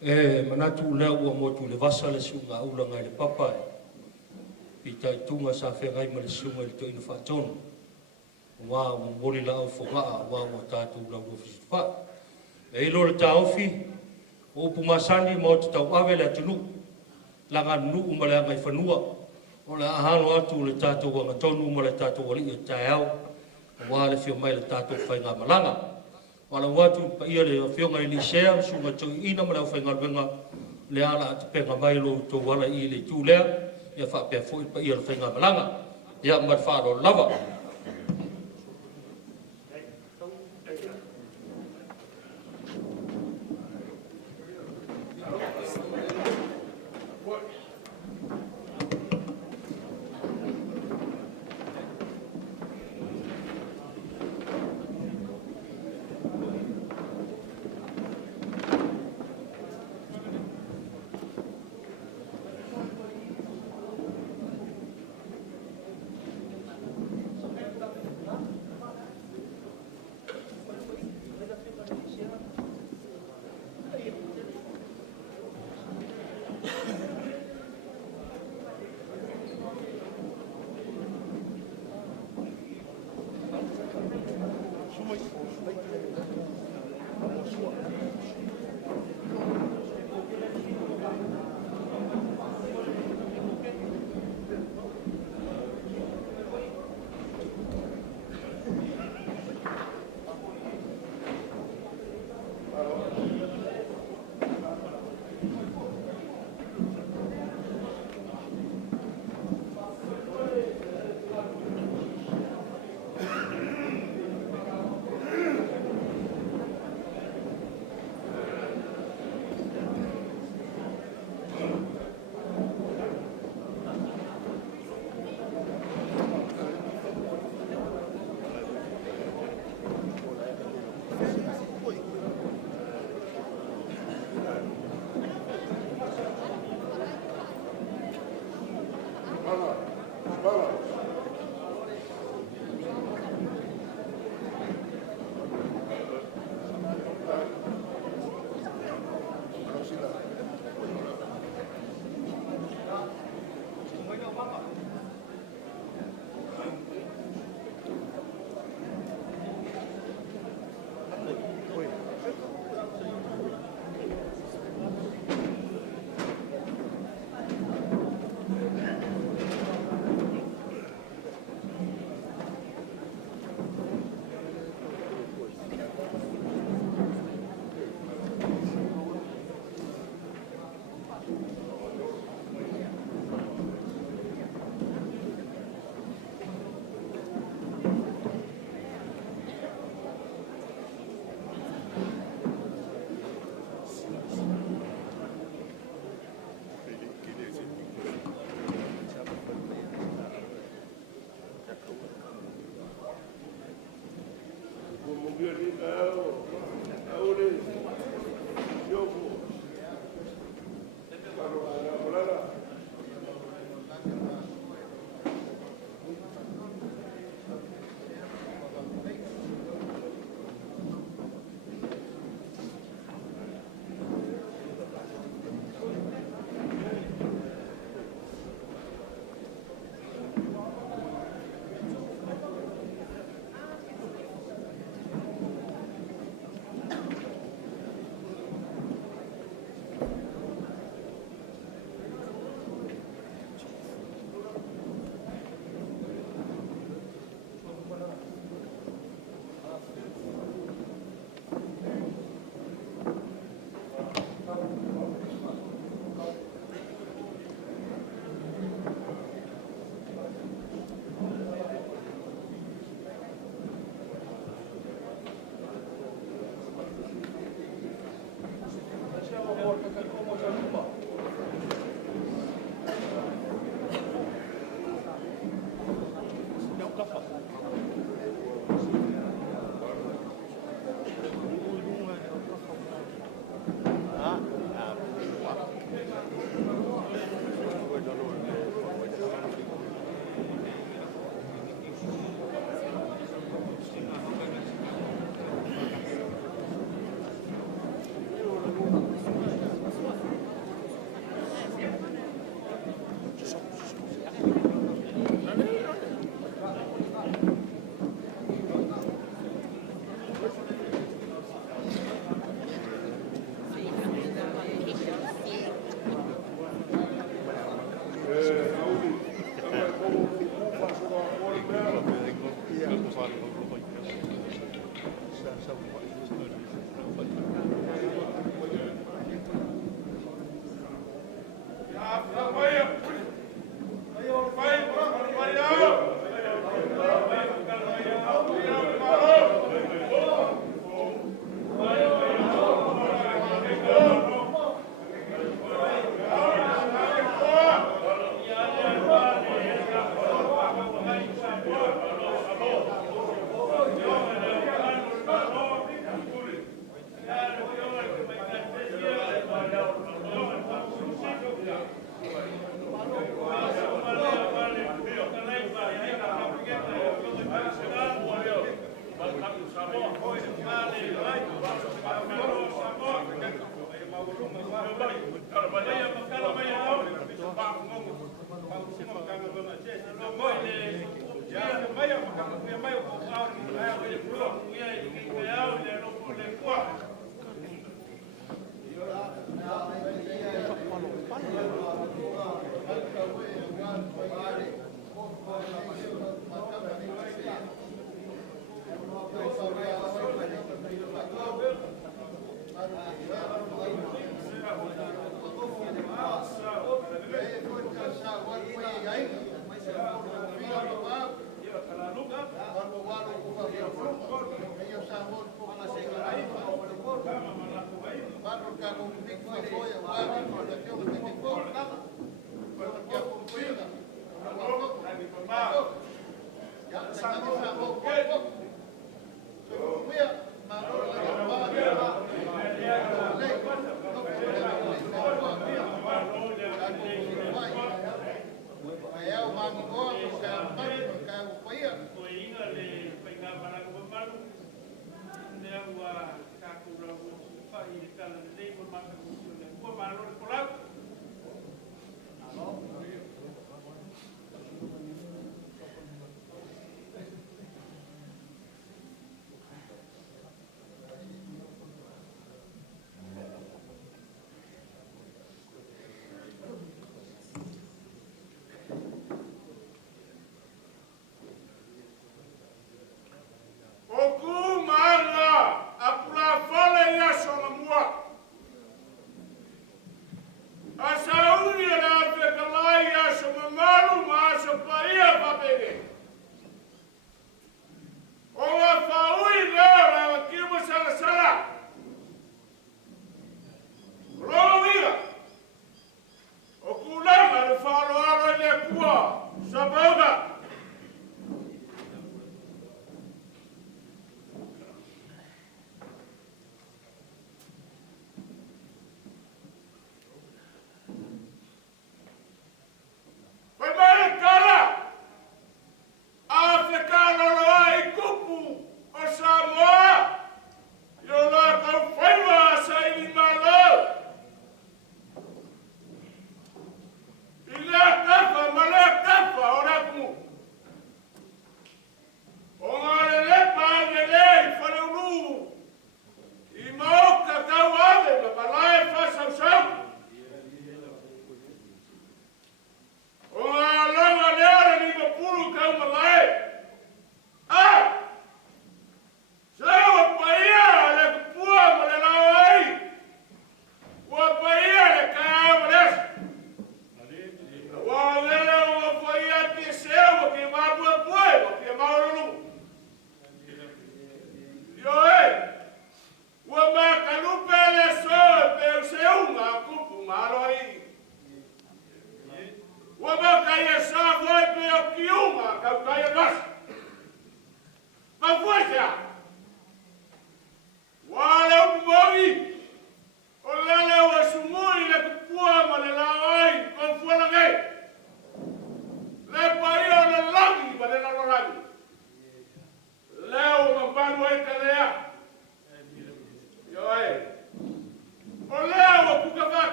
E manatu lea ua motu le vasa le sunga aula ngai le papa e. Pita i tunga sa whengai ma le sunga le toinu whaatonu. Wā ua mori la au whangaa, wā ua tātou lau ua whisitua. E ilo le tā ofi, o upu masani ma o te tau awe le atunu. Langa nuu ma le angai whanua. O le ahalo atu le tātou wanga tonu ma le tātou wali e tae au. Wā le whio mai le tātou whainga malanga. Wala watu pa ia le whionga i li shea, sunga tui ina ma le au whainga luenga. Le ala ati penga mai lo tō wala i le tū lea. Ia whapea fwoi pa ia le whainga malanga. Ia mat whāro lava.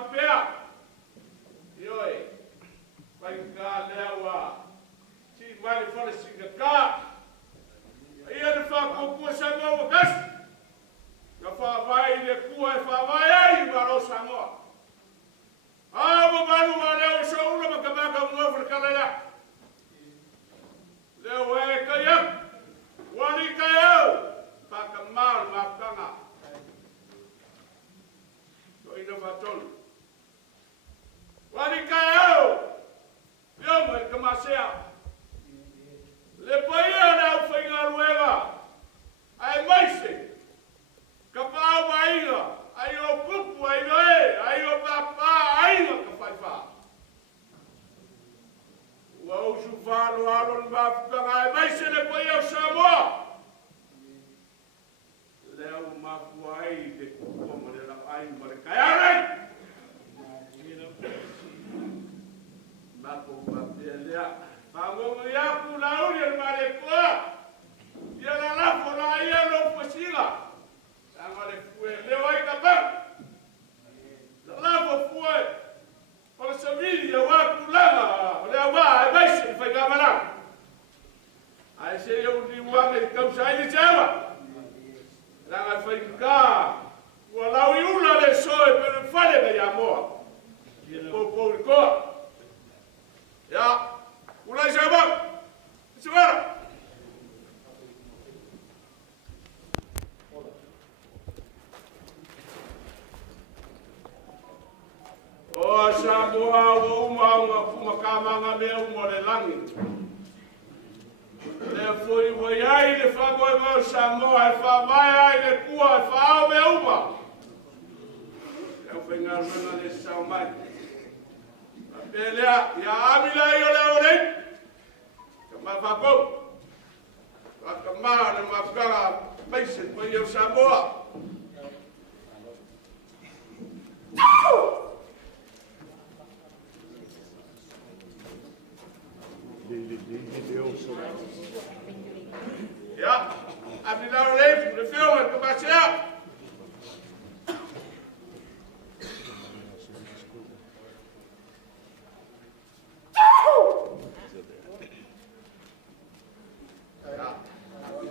pea. Ioi. Faiga lewa. Si mari fora singa ka. Ia de fa ko Samoa gas. Na fa vai le kua fa vai ai maro Samoa. Amo baru mare o so una makabaka mo Afrika ya. Leo e kaya. Wani kaya. Pakamar Mafutaga. So ina fatol. Wani kaya. Yo me kamasea. Le paia na Feiloaiga. Ai maise. Kapau Faiga. Ai o pupu ai noe. Ai o papa ai o kafaifa. Wa o sufalo aron Mafutaga ai maise le paia o Samoa. Leo mafuai de kuwa modela ai marekayare. Mako papelea. Pango ya kulauri el marekoa. Ya la lafo la ia lo fosila. Sangale fue leo ai kapa. La lafo fue. Para familia wa kulanga. Leo wa baisi Faiga Malaga. Ai se eu di wa me kausa ai chawa. Ranga Faiga, walau iula le soe pelo fale me yamoa. Po ko. Ya, ulai sabak. Suara. O Samoa o uma kamanga me o le langi. Le foi voiai le fa mo Samoa e fa vai ai le kua e fa o me uma. Eu fui na rua de São Mai. A pelea ya amila yo le ore. Kama fa go. Wa kama na Mafutaga paise foi o Samoa. Ja, heb je nou een leven? De film, kom maar snel. Ja,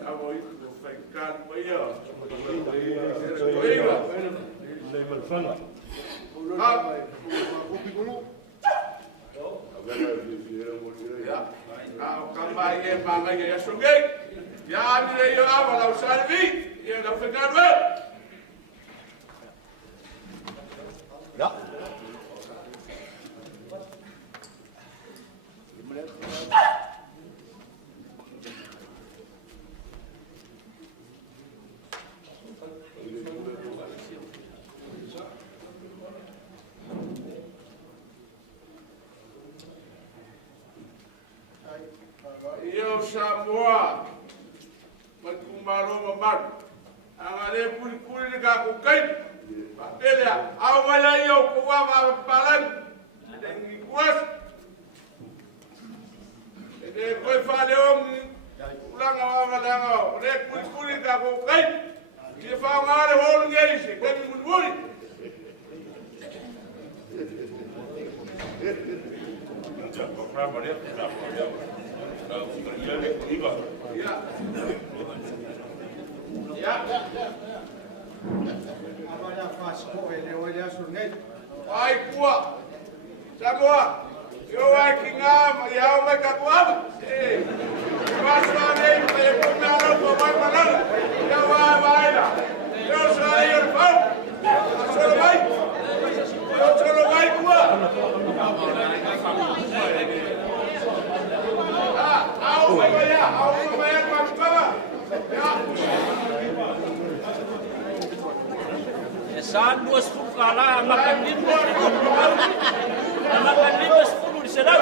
nou word je van kaart voor jou. Ja, nou kan bij je maar je zo gek. Ja, die je aan, maar nou zijn wie? Je dat vind ik wel. Ja. Yo Samoa. Malo mamar. Angale puri de gaku kai. Papelea. Awala yo kuwa balan. Dengi kuas. Ede koi fale om. Ulanga wala. Ede puri de gaku kai. Ki fa ngare hol ngeri se. Kani muduri. Ja. Ja. Ai kuah, Samoa, yo ai kinga, ya mai kakuam. Paswa nei pe kumaro ko mai manan. Ya vai la. Yo sai el pau. Solo vai. Yo solo vai kuah. Au mai ya, Mafutaga. Ya. Saan duas pukala makan lima sepuluh di sana.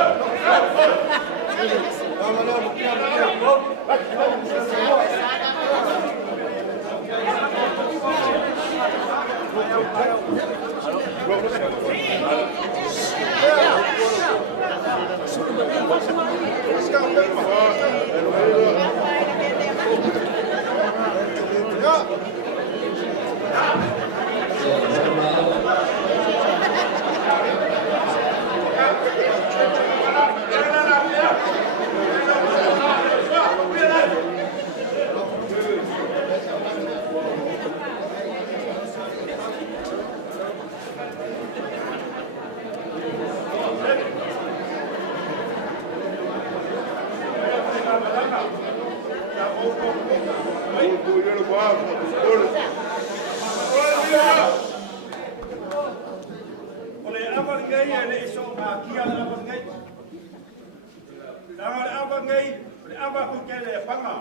apa ngai ele so ma kia le apa ngai. Nanga le apa ngai, le apa ku kele panga.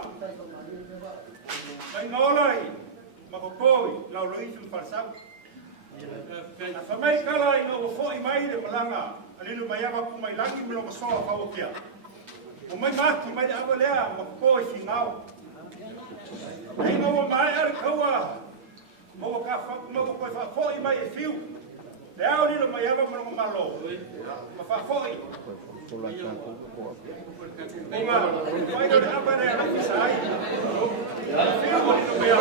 Mai ngolai, ma ko koi, lau lo isu falsau. Na famai kala ina o foi mai le malanga, alilu mai apa ku mai lagi melo so fa o kia. O mai maki mai apa lea ma ko koi singau. Ai no mai ar kawa. Mo ka fa mo ko fa foi mai e fiu. Le au ni mai apa melo malo. Ma fa foi. Uma, vai do apa le na fisai. Fiu ni mai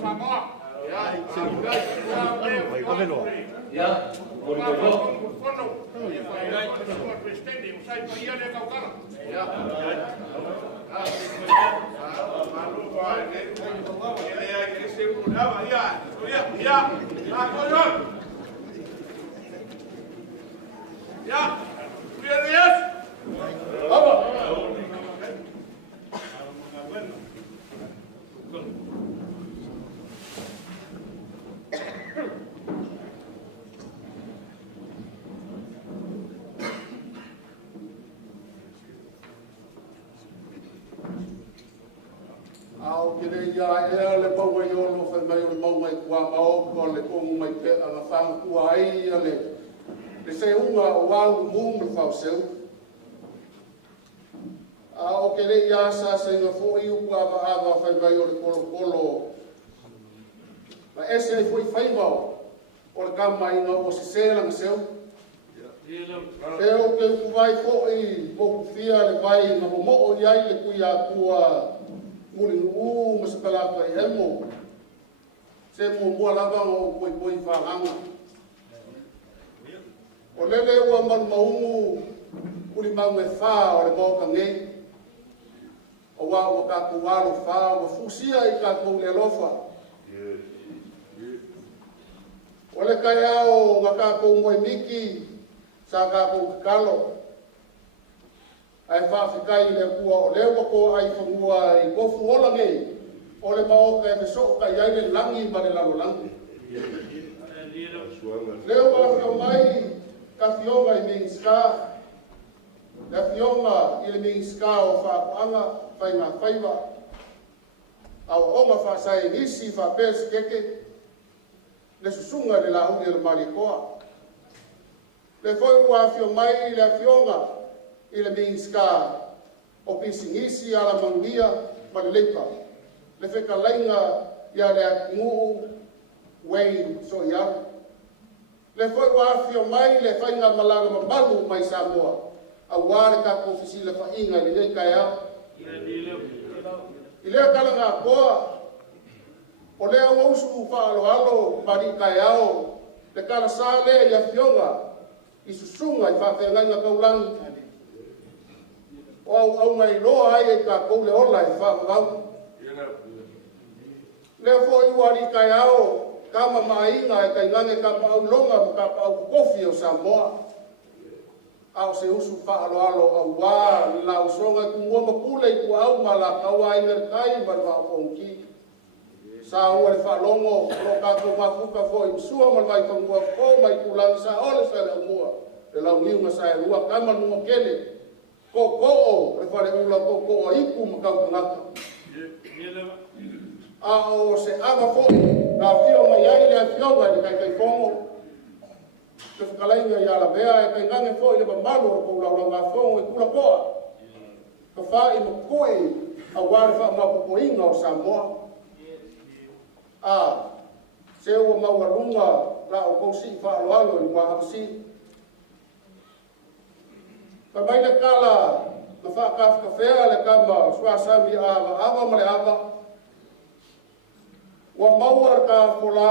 Samoa. Au kire ia e le pau ai ono fa mai o le mau mai kua mau ko le kongu mai pe ala fang kua ai le se unga o wau mum le fau seu. Au kire ia sa se nga fo i ukua va ava fa mai o le kolo kolo. Ma ese foi Faiga o le kama ina o se selang seu. Peo ke ku vai fo i mo fia le vai na mo o iai le kuia kua muli u masakala ko hemo se mo mo lava o koi fa anga o lele o man maungu uli mau e fa o le mo ka ngai o wa o ka ku wa lo fa o fusia I ka ko le lofa o le kai ao nga ka ko mo miki sa ka ko kalo ai fa fikai le kua o lewa ko ai fangua I Tofuola nei o le maoka e so ka ia le langi ma le lalo langi lewa ka mai ka fionga I minska le fionga I le minska o fa anga Faiga au onga fa sai nisi fa pes keke le susunga le la le malikoa le foi wa fio mai le fionga I le minska o pisingisi ala mangia ma le lepa. Le wheka lainga ia le ngu wei so ia. Le whai wafio mai le whainga Malaga ma Malo mai Samoa. A ware ka kofisi le whainga li nei kai au. I lea kalanga koa. O lea wausu whaalo halo mari kai au. Le kala sa lea ia fionga. I susunga I whawhengainga kaulangi. O au mai loa ai e ka koule ola e whaakau. Le fo I wari kai ao, kama mainga e kai ngange ka pau longa ka pau kofi o Samoa. Ao se usu whaalo alo au wā, la usonga ku ngoma kule I ku au mala kaua I ngerkai malwa konki. Sa ua le whaalongo, lo ka ko mafuka fo I msua malwa I whangua fo mai kulang sa ole sa le mua. Le lau ngiunga sa e lua kama nungo kele. Ko e whare ula ko iku makau ngaka. A o se ama fo na fio mai ai le fionga ni kai fongo. Te whakalainga I ala mea e kai ngange fo I le Malo ko lau ngā fongo I kula koa. Ka wha I makoe a ware wha mapuko inga o Samoa. A se ua mawarunga la o kousi wha aloalo I wahapsi. Ka mai le kala na whaakawhika whea le kama swasami awa ma le awa. Wa maua ka fola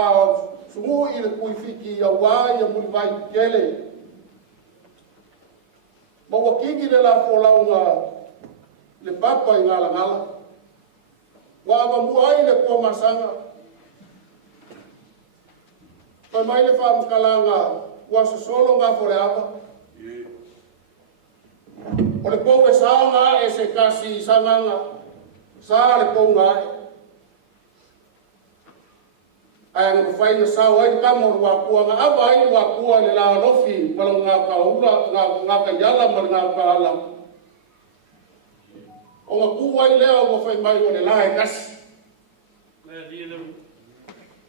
sungu i le kuifiki ya wai ya muli vai kele. Maua kiki le la fola unga le papa i ngala ngala. Wa ava muai le kua masanga. Pai mai le wha mkalanga wa sosolo ngā fore apa. O le kou e saanga e se kasi sanganga. Sa le kou ngā e. Ai ngā whaina sao ai kamor wa kua ngā awa ai wa kua le la rofi walau ngā ka ura, ngā ka yala mara ngā ka ala. O ngā kua ai lea o whai mai o le la e kasi.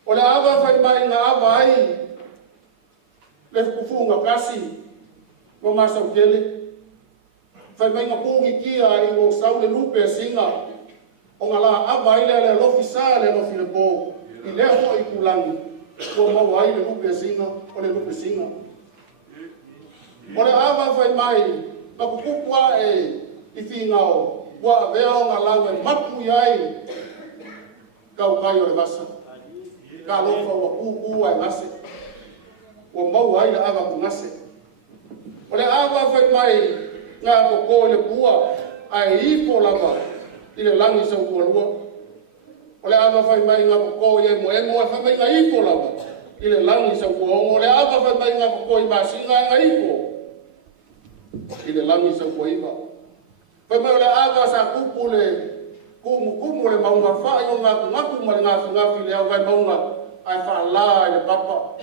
O le awa whai mai ngā awa ai le kufunga kasi o masau kele. Whai mai ngā pūngi kia i o sau le lupe singa. O ngā la awa ai le rofi sa le rofi le pō. I lea ho i kulangi, kua mau ai le lupe singa, o le lupe singa. O le awa whai mai, ma kukupua e i whingao, kua avea o ngā lawe mapu i ai, kau kai o le vasa. Ka lofa ua kuku ai ngase, kua mau ai le awa ku ngase. O le awa whai mai, ngā koko i le pua, ai ipo lava, i le langi sa ua lua. O le awa whai mai ngā koko i e moemo, e whai mai ngā ipo lava. I le langi sa kuongo, o le awa whai mai ngā koko i masinga ngā ipo. I le langi sa kuoiva. Whai mai o le awa sa kupu le kumu le maunga whai o ngā kungaku ma le ngā whingafi le au kai maunga ai wha la i le papa.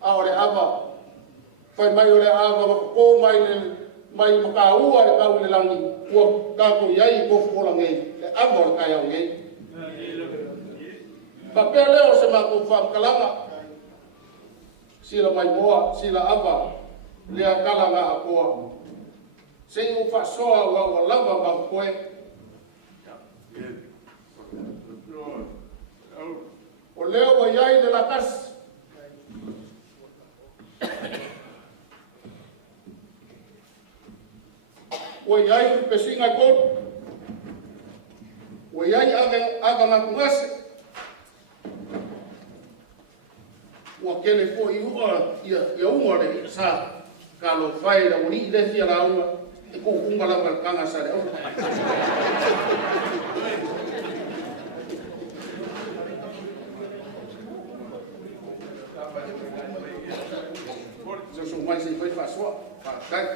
A o le awa. Whai mai o le awa ma koko mai makaua le kau le langi. Ua kako iai kofu kola ngei. Le awa o le kai au ngei. Papea leo se mako whamkalanga. Sila mai moa, sila awa, lea kalanga a koa. Se i uwhasoa wa lava ma koe. O leo wa iai le lakas. O iai ku pesinga kotu. O iai aga ngakungase. Ua kele fo i ua ia unga le sa ka lo whai la uri i le fia la unga e ko unga la ma kanga sa le au. So mai se foi fasoa pa kai.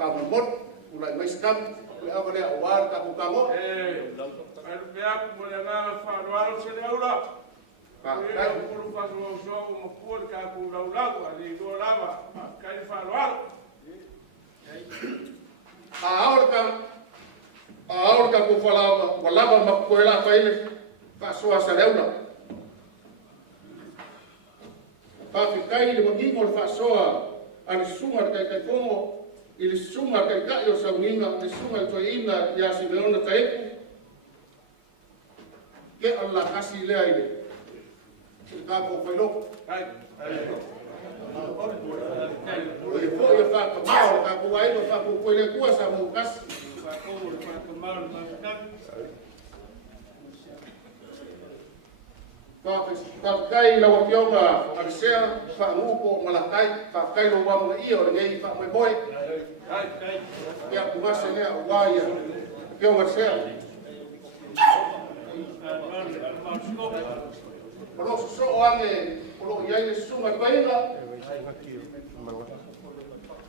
Kamu mot, mulai meskam, mulai apa dia awal kamu. Kalau pihak boleh nggak farual sedeula. Kalau perlu farual so mukul kamu ulau ali dua lama, kali farual. Ahora kamu falava makuela faile, fasua sedeula. Pakai di mengingol fasua, ada sungai kai fongo. Ili sunga kai kai o saunga, ili sunga to inga ya si leona taiku. Ke Allah kasi le ai. Ka ko failo. Ai. O fo ya fa ka mau ka ko ai no fa ko le ku sa mo kas. Fa ko mau ma ka. Ka kai la wa pionga arsea fa ngupo malakai fa kai lo wa mo ia o ngei fa Moimoi. Ya kumasa lea waya kio ngasea Polo so ange polo iai le sunga Faiga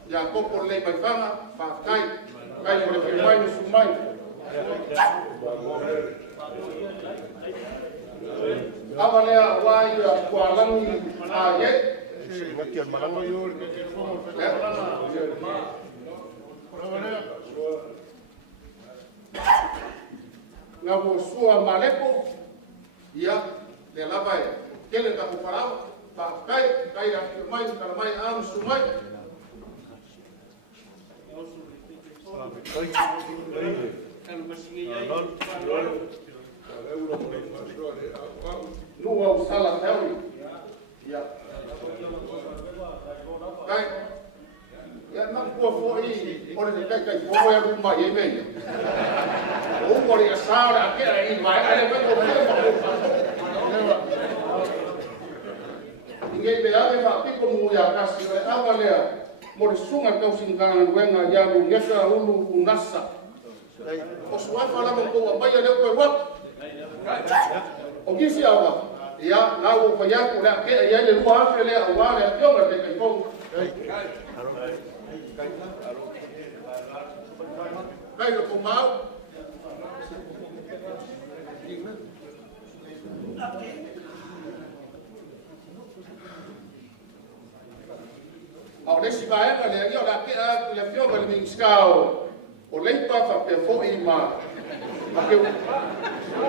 ya kopo le mai fanga fa kai mo le mai no sumai avalea waya kwa langi a ye ngakian malango yo nga mo sua malepo ia le lava e kele ka parao pa kai mai am sumai no sala teori ia Mole te kai fomo ya kuma ye me. O mole ya saura ke ai mai ale pe ko Ingai be ave fa pico mu ya kasi le avalea mole sunga kau singkana wenga ya lu ngesa ulu unasa. O suai fala mo ko ba ya le ko wa. O kisi awa. Ya na wo fa ya ko la ke ya le lu ha le awa le yo le kai ko. Kai ko mau. Au desi vai ka le yo la ke a le fio le ming skao. O le pa fa pe fo i ma.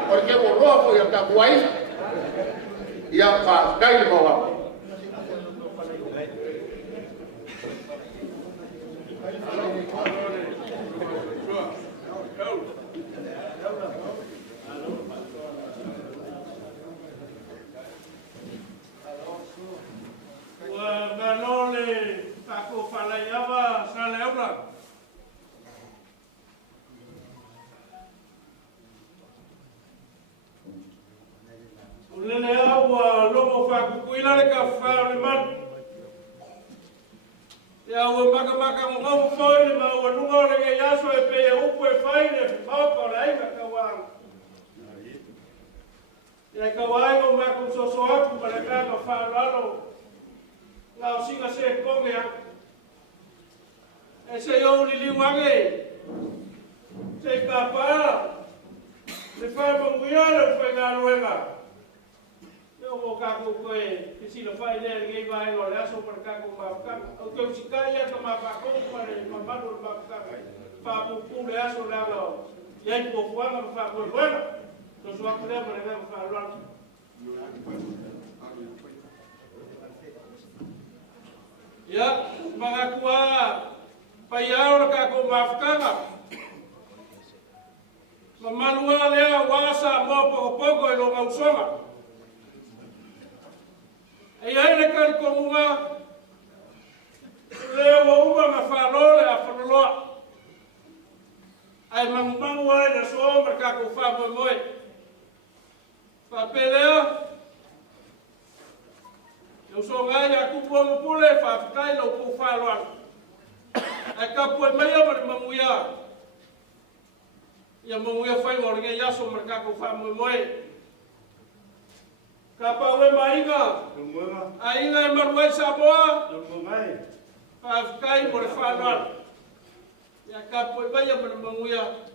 Porque o robo ya ka guai. Ya fa kai le bawa. Galole, Paco Feiloaiga, Saleura. Ulele awa lomo fakukuila le kafa le man. Ya wa maka ngo foi ma wa lungo le yaso e pe upo e faine papa le ka kawa. Ya kawa ngo mako soso aku para ka fa lalo. La singa se kongea. Ese yo ni liwange. Se papa. Le fa monguia le Faiga luega. Yo mo ka ko que si lo fa ile ngai vai lo la so per ka ko ma ka. O que si ka ya to ma pa ko para ma lo ma ka. Fa pu pu le aso la lo. Ya ko kwa ma fa ko bueno. To so aku le para ga fa lo. Ya, mga kuha, payaw na kako Mafutaga. Mamanuwa lea wasa mo poko ilo mausonga. Ayay na kalikomunga, leo uma mafalole a faloloa. Ay mangmangwa na sombra kako fa Moimoi. Papelea, eu sou ngai a kupu mo pule fa kai lo ku fa lo a ka pu mai o mamuia ya mamuia fai o ngai ya so marka ku fa Moimoi ka pa we mainga ainga e marwai Samoa fa kai mo fa lo ya ka pu mai o mamuia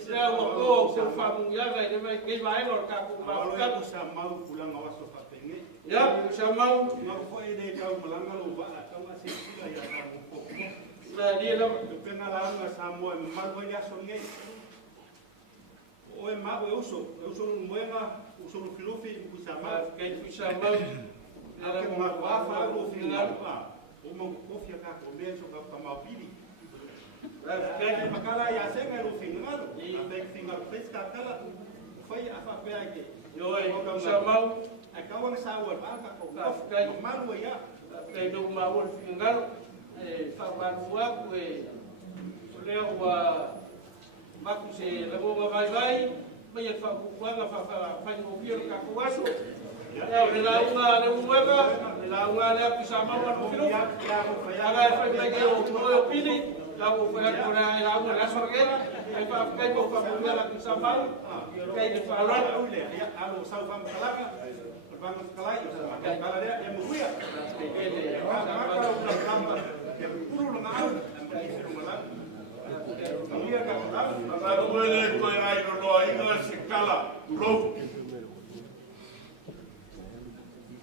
Saya mau ko fa mamuia ngai mai vai o ka ku ma ka sa mau pulang awas so fa pengi. Ya, Samau. Mau foi de kau Malaga lo ba kau masih sila ya kau pokok. Nah, dia lah. Pena la nga Samoa mal ya songe. O ma o uso no moema, uso no filufi ku sama. Kai ku sama. Ada ma wa fa lo final pa. O mo kofia ka ko me so ka ma pili. Kai makala ya senga lo final. E back final pesca kala. Foi a fa pe aqui. Yo, Samau. Kawan sawal bangka ko Kai malu ya kai do mawon fingal fa barua ku leo wa maku se lego vai mai fa ku nga fa no pio ka ku waso ya le la unga le pisama wa no filo ya ga fa mai ke o pili la ku fa ko la unga la sorge ai fa kai ko fa ku la pisama kai de fa la ya alo sau fam kalaga vamos kalai kala dia yang mulia kalau udah tambah yang puru ngal dia kan kalau boleh kau yang itu doa ini sekala lo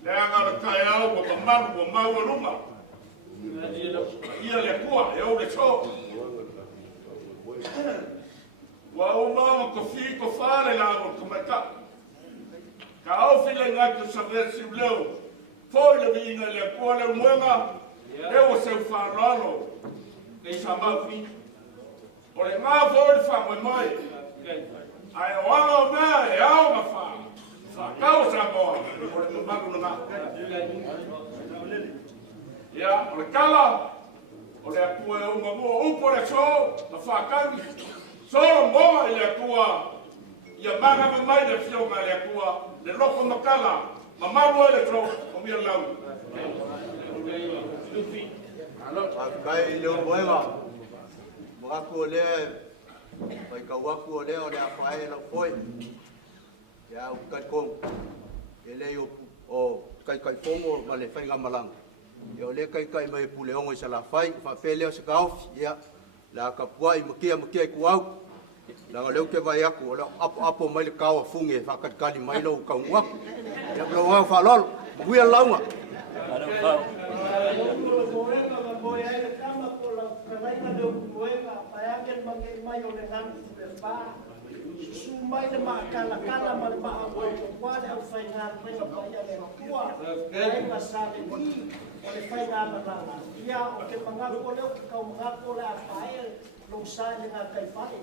dia nggak kaya kau kemana kau mau rumah ia lekua ya udah cok wau mau kofi kofare lah kau mereka Kau file ngai tu sabesi bleu, foi le vinga le kuala muenga, eu se faralo, que sama fi. Ore ma foi fa Moimoi, ai wanga na e au ma fa kau Samoa, ore no bangu na. Ya, ore kala, o le atua e unga mua upo le so na whakawi. Solo moa i le atua ia manga mai le fionga le atua le loko makala ma marua le tro o mia lau. Kai leo moenga makaku le kai kawaku le o le apae la foi ya kai kong ele o kai fongo ma le Faiga malanga yo le kai mai pule ongo sa la fai fa fele o se kauf ya la kapua i makia ku au la leo ke vai aku la apo mai le kawa funge fa kali mai lo ka ngwa ya lo wa fa lol buia launga Sumai le makala mal ma wale au Faiga mai pa ia le tua ai pasale ni ole Faiga malanga ia o ke mangalu o le ka mangalu le afae lo sai le nga kai fai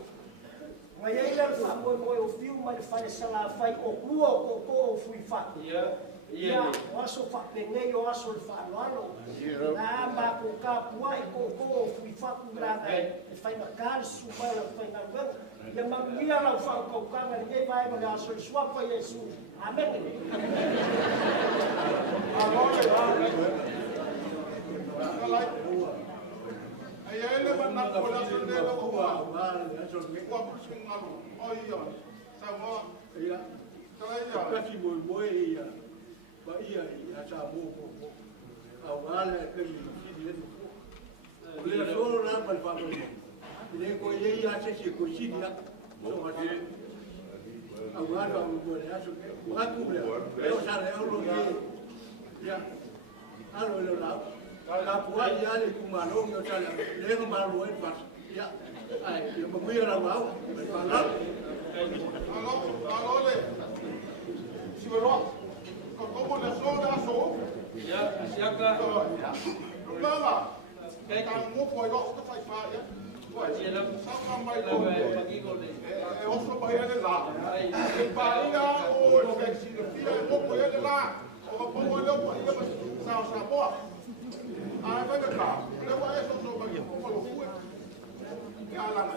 mai ai le fa mo o fiu mai fai sala fai o kuo ko fui fa ia aso fa penei o aso le fa lo na ba ko ka puai ko fui fa ku la e fai na kal su mai la fai na ia mangia la fa ko ka na ngai vai ma aso le sua fa Yesu amen ai ele mana ko la so de lo ko wa pushing ngalo o ia Samoa ia ka ki Moimoi ia ba ia Samoa ko awale ke mi ki le le solo na pa pa le ko ia se ko si dia so ma de awale ko le aso ko aku le o sa le o lo ia alo le la la puai ya le kumalo ngi o tala le ko malo e pas ya ai yo mo mira la mau pa la alo le si vero como le so da so Ya, siaka. Lala ka mo ko yo ko fai fa ya Ia la sa mai ko pagi ko le. e o so bai le la e pa ia o se si le fia mo ko le la o po mo le ko ia sa po ai vai ka le wa eso so bai ko lo fu ya la na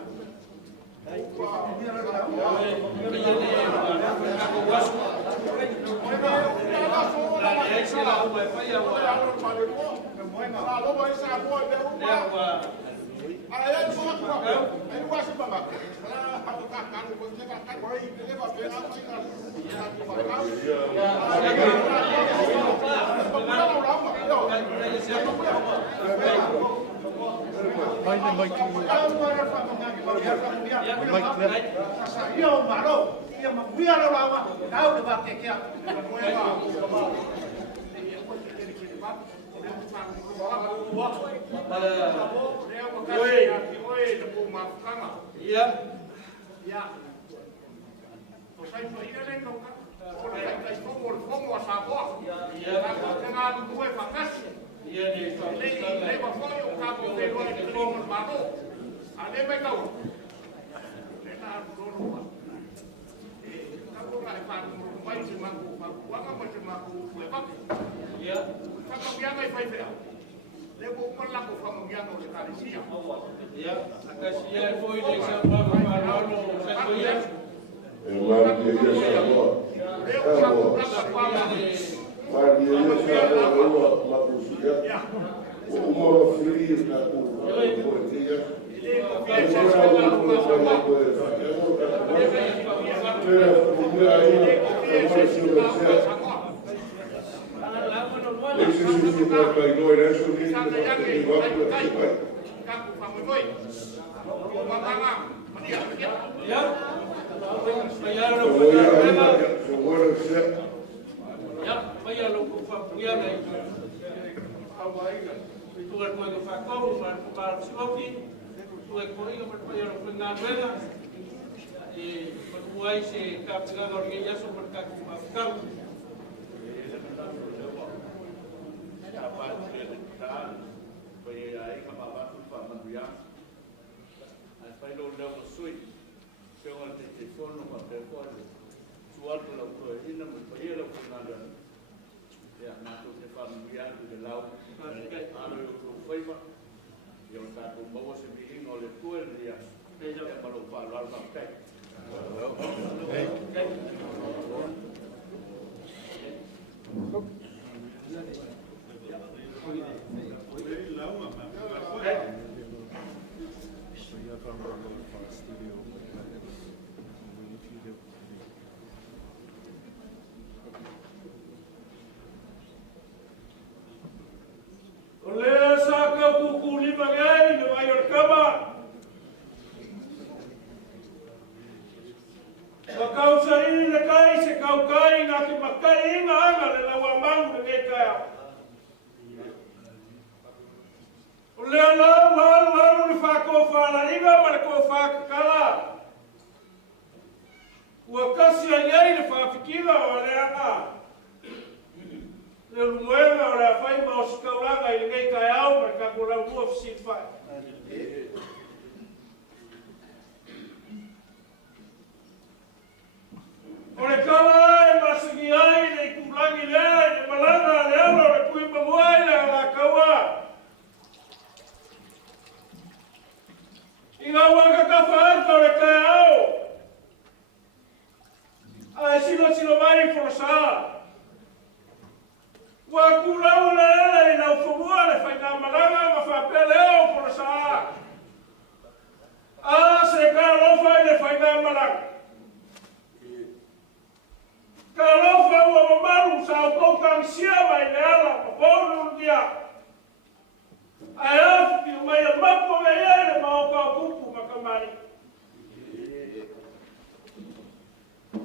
Yo Malo, ia mangia lo lawa, kau de bate kia. Ia. Ya. O sai foi ele no ka. O le fomo a Samoa. Ia. Ka ku e fakasi. Ia ni fa. Le va foi o capo de lo de fomo Malo. Ale me kau. Le na ro ro. Ka ko ka fa mai se mangu, wa ka mo se mangu e pa. Ia. Ka ka bia mai fai fea. Le ko ko la ko fa mo bia no le karisia. Ia. Akasia foi le sa pa Malo sa kuia. E mari e ia Samoa. Mari e ia Samoa ma kusia. O umoro fili na ku. O ia. Tuwe koiga perpaya lo pengaruela e perpuai se kapga orgella so perkak mafkam Apa dia kita bagi ai ka baba tu pa manduya. Ai pai lo da sui. Se on te telefono ma pe ko. Sual ko la ko ina mo pai lo nada. Ya na tu te fa manduya de lau. Alo yo ko fai ma. Ia o tātou maua se mihinga o le tue ria. E malo whālo alma kai. Oleh saka kukuli bagai no ayor kama. Bakau sari le kai se kau kai na ki makai na anga le lawa mangu le kaya. Oleh la walu le fako fala inga ma le ko faka kala. Ua kasi ai le fafikila o le anga. Le luenga o le fai ma o sikaulanga i ngai kai au ma ka ko lau mua fisi fai. O le kala e masigi ai le kulangi lea i le Malaga le alo le kui mamuai le la kaua. I ngā waka ka whaata o le kai au. A e sino mai forosaa. Wa kulau le ele na ufumua le Faiga Malaga ma whapeleo forosaa. A se ka lofa i le Faiga Malaga. Ka lofa ua mamaru sa o koukang sia mai le ala ma pōru dia. Ai afu ki mai a mapo me ele ma o ka kupu ma kamari.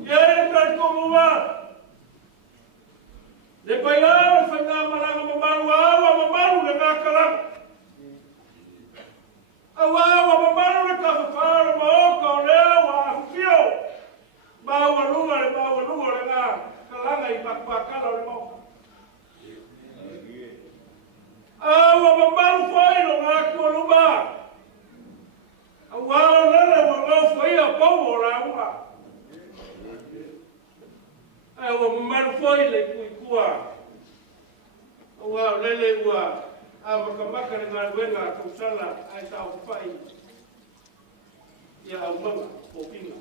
Ele kai komua. Le pailao Faiga Malaga mamaru awa mamaru le ngā karanga. Awa mamaru le ka whawhara ma oka o lea wa awhio. Maua lunga le ngā karanga i pakpakala o le moka. Awa mamaru whaino ngā kua luma. Awa lele wa ngā whaia pou o la unga. Awa mamaru whaile kui kua. Ua lele ua a makamaka le ngā ruenga kausala ai tau whai. Ia au manga o pinga.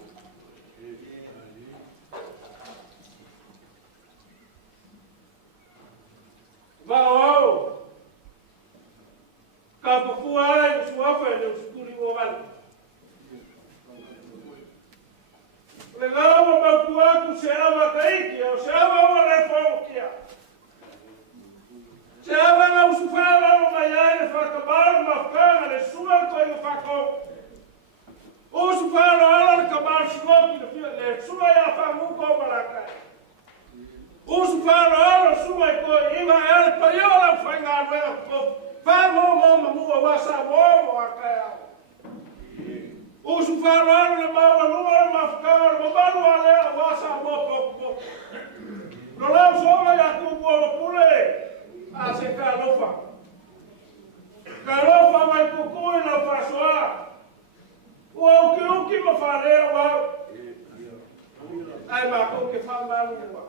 Vao au. Ka papua ai usuafa e le usukuri o wani. Le gawa mapuaku se awa kaiki o se awa o le whaukia. Se ava na usufala o mai ai le whakabaru mafutanga le sua koi o whako. O usufala ala le kabaru singoki le fia le sua ia whamuko marakai. O usufala ala sua i koi ima e ale paiola o whainga anuea ko. Whamo mo mamua wasa mo akai au. O usufala ala le maua lua le mafutanga le mabalu alea wasa mo ko. No lau soa ia kubua o pule. A se ka lofa. Ka lofa mai kukui na whasoa. Ua uki ma wharea wau. Ai ma kuke whamaru ua.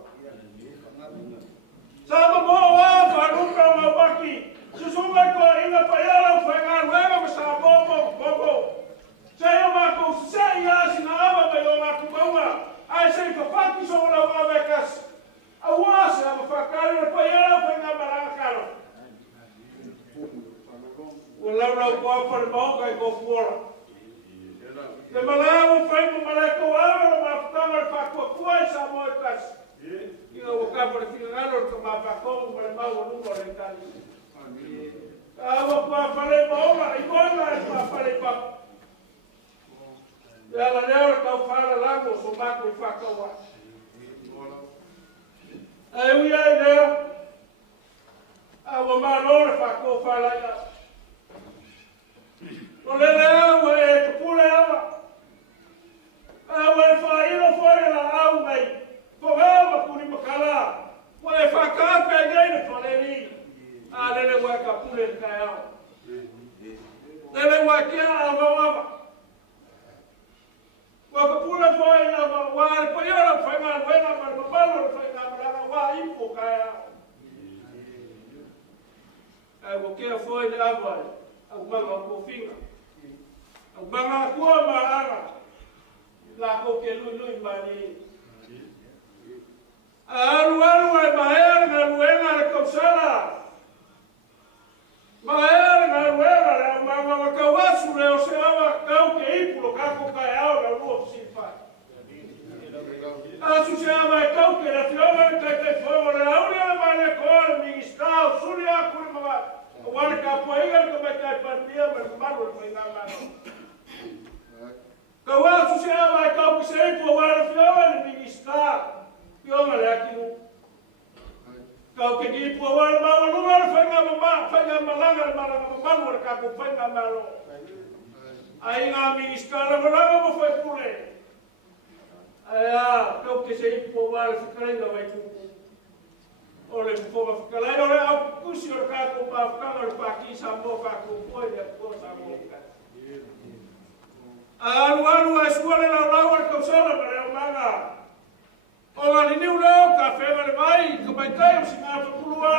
Sama mo wa wharuka ma waki. Susuma ko inga paiala whainga ruenga ma sa bobo. Sei o mako sei asi na ava mai o mako maua. Ai sei ka whaki so na ua mekas. Awase a mafakari na paiala Faiga Malaga karo. Ua lau kua whare mauka i Tofuola. Le Malaga Faiga Malaga awa na Mafutaga le whakua i Samoa i kasi. Ina ua kapare whingangalo le ka mapakongu ma le mau anunga le tali. Awa kua whare mauka i koina e kua whare paku. Le ala leo le kau whara lango so mako i whakaua. E ui ai leo, awa Malo le whako Feiloaiga. O le leo e tupule awa. Awa e whaino whaia la au mai. Whangau makuri makala. Wa e whakaka e gai ne whaleri. A lele wa ka pule le kai au. Lele wa kia awa. Wa ka pule whaia wa e paiara whainga ruenga ma le mapalo le Faiga Malaga wa info kai au. Ai wo kia foi le avai. au manga ko finga au manga ko maanga la ko ke lui mani alu e maher na luenga le kausala maher na luenga le manga wakawasu le oseawa kau ke ipulo kako kai au na luo sifa asu se ama kau ke la fioma kai fogo le auri le mane ko ministao sulia ku ma wale ka poiga ko mai kai pandia me malu ko ina mano kawasu se ama kau ke se ipulo wale fioma le ministao fioma le akiu kau ke di po wale ma lu wale faiga Malaga Malaga malu ka ko faiga malo ai nga ministala Malaga mo fai pule aya kau ke se ipo wale fikarenga vai tu ole po fikalai ole au kusi o ka ko pa kama pa ki Samoa ka ko foi de ko Samoa alu ai suale na lawa ka sala para manga o la ni uno ka fema le vai ko mai kai o singa to kulua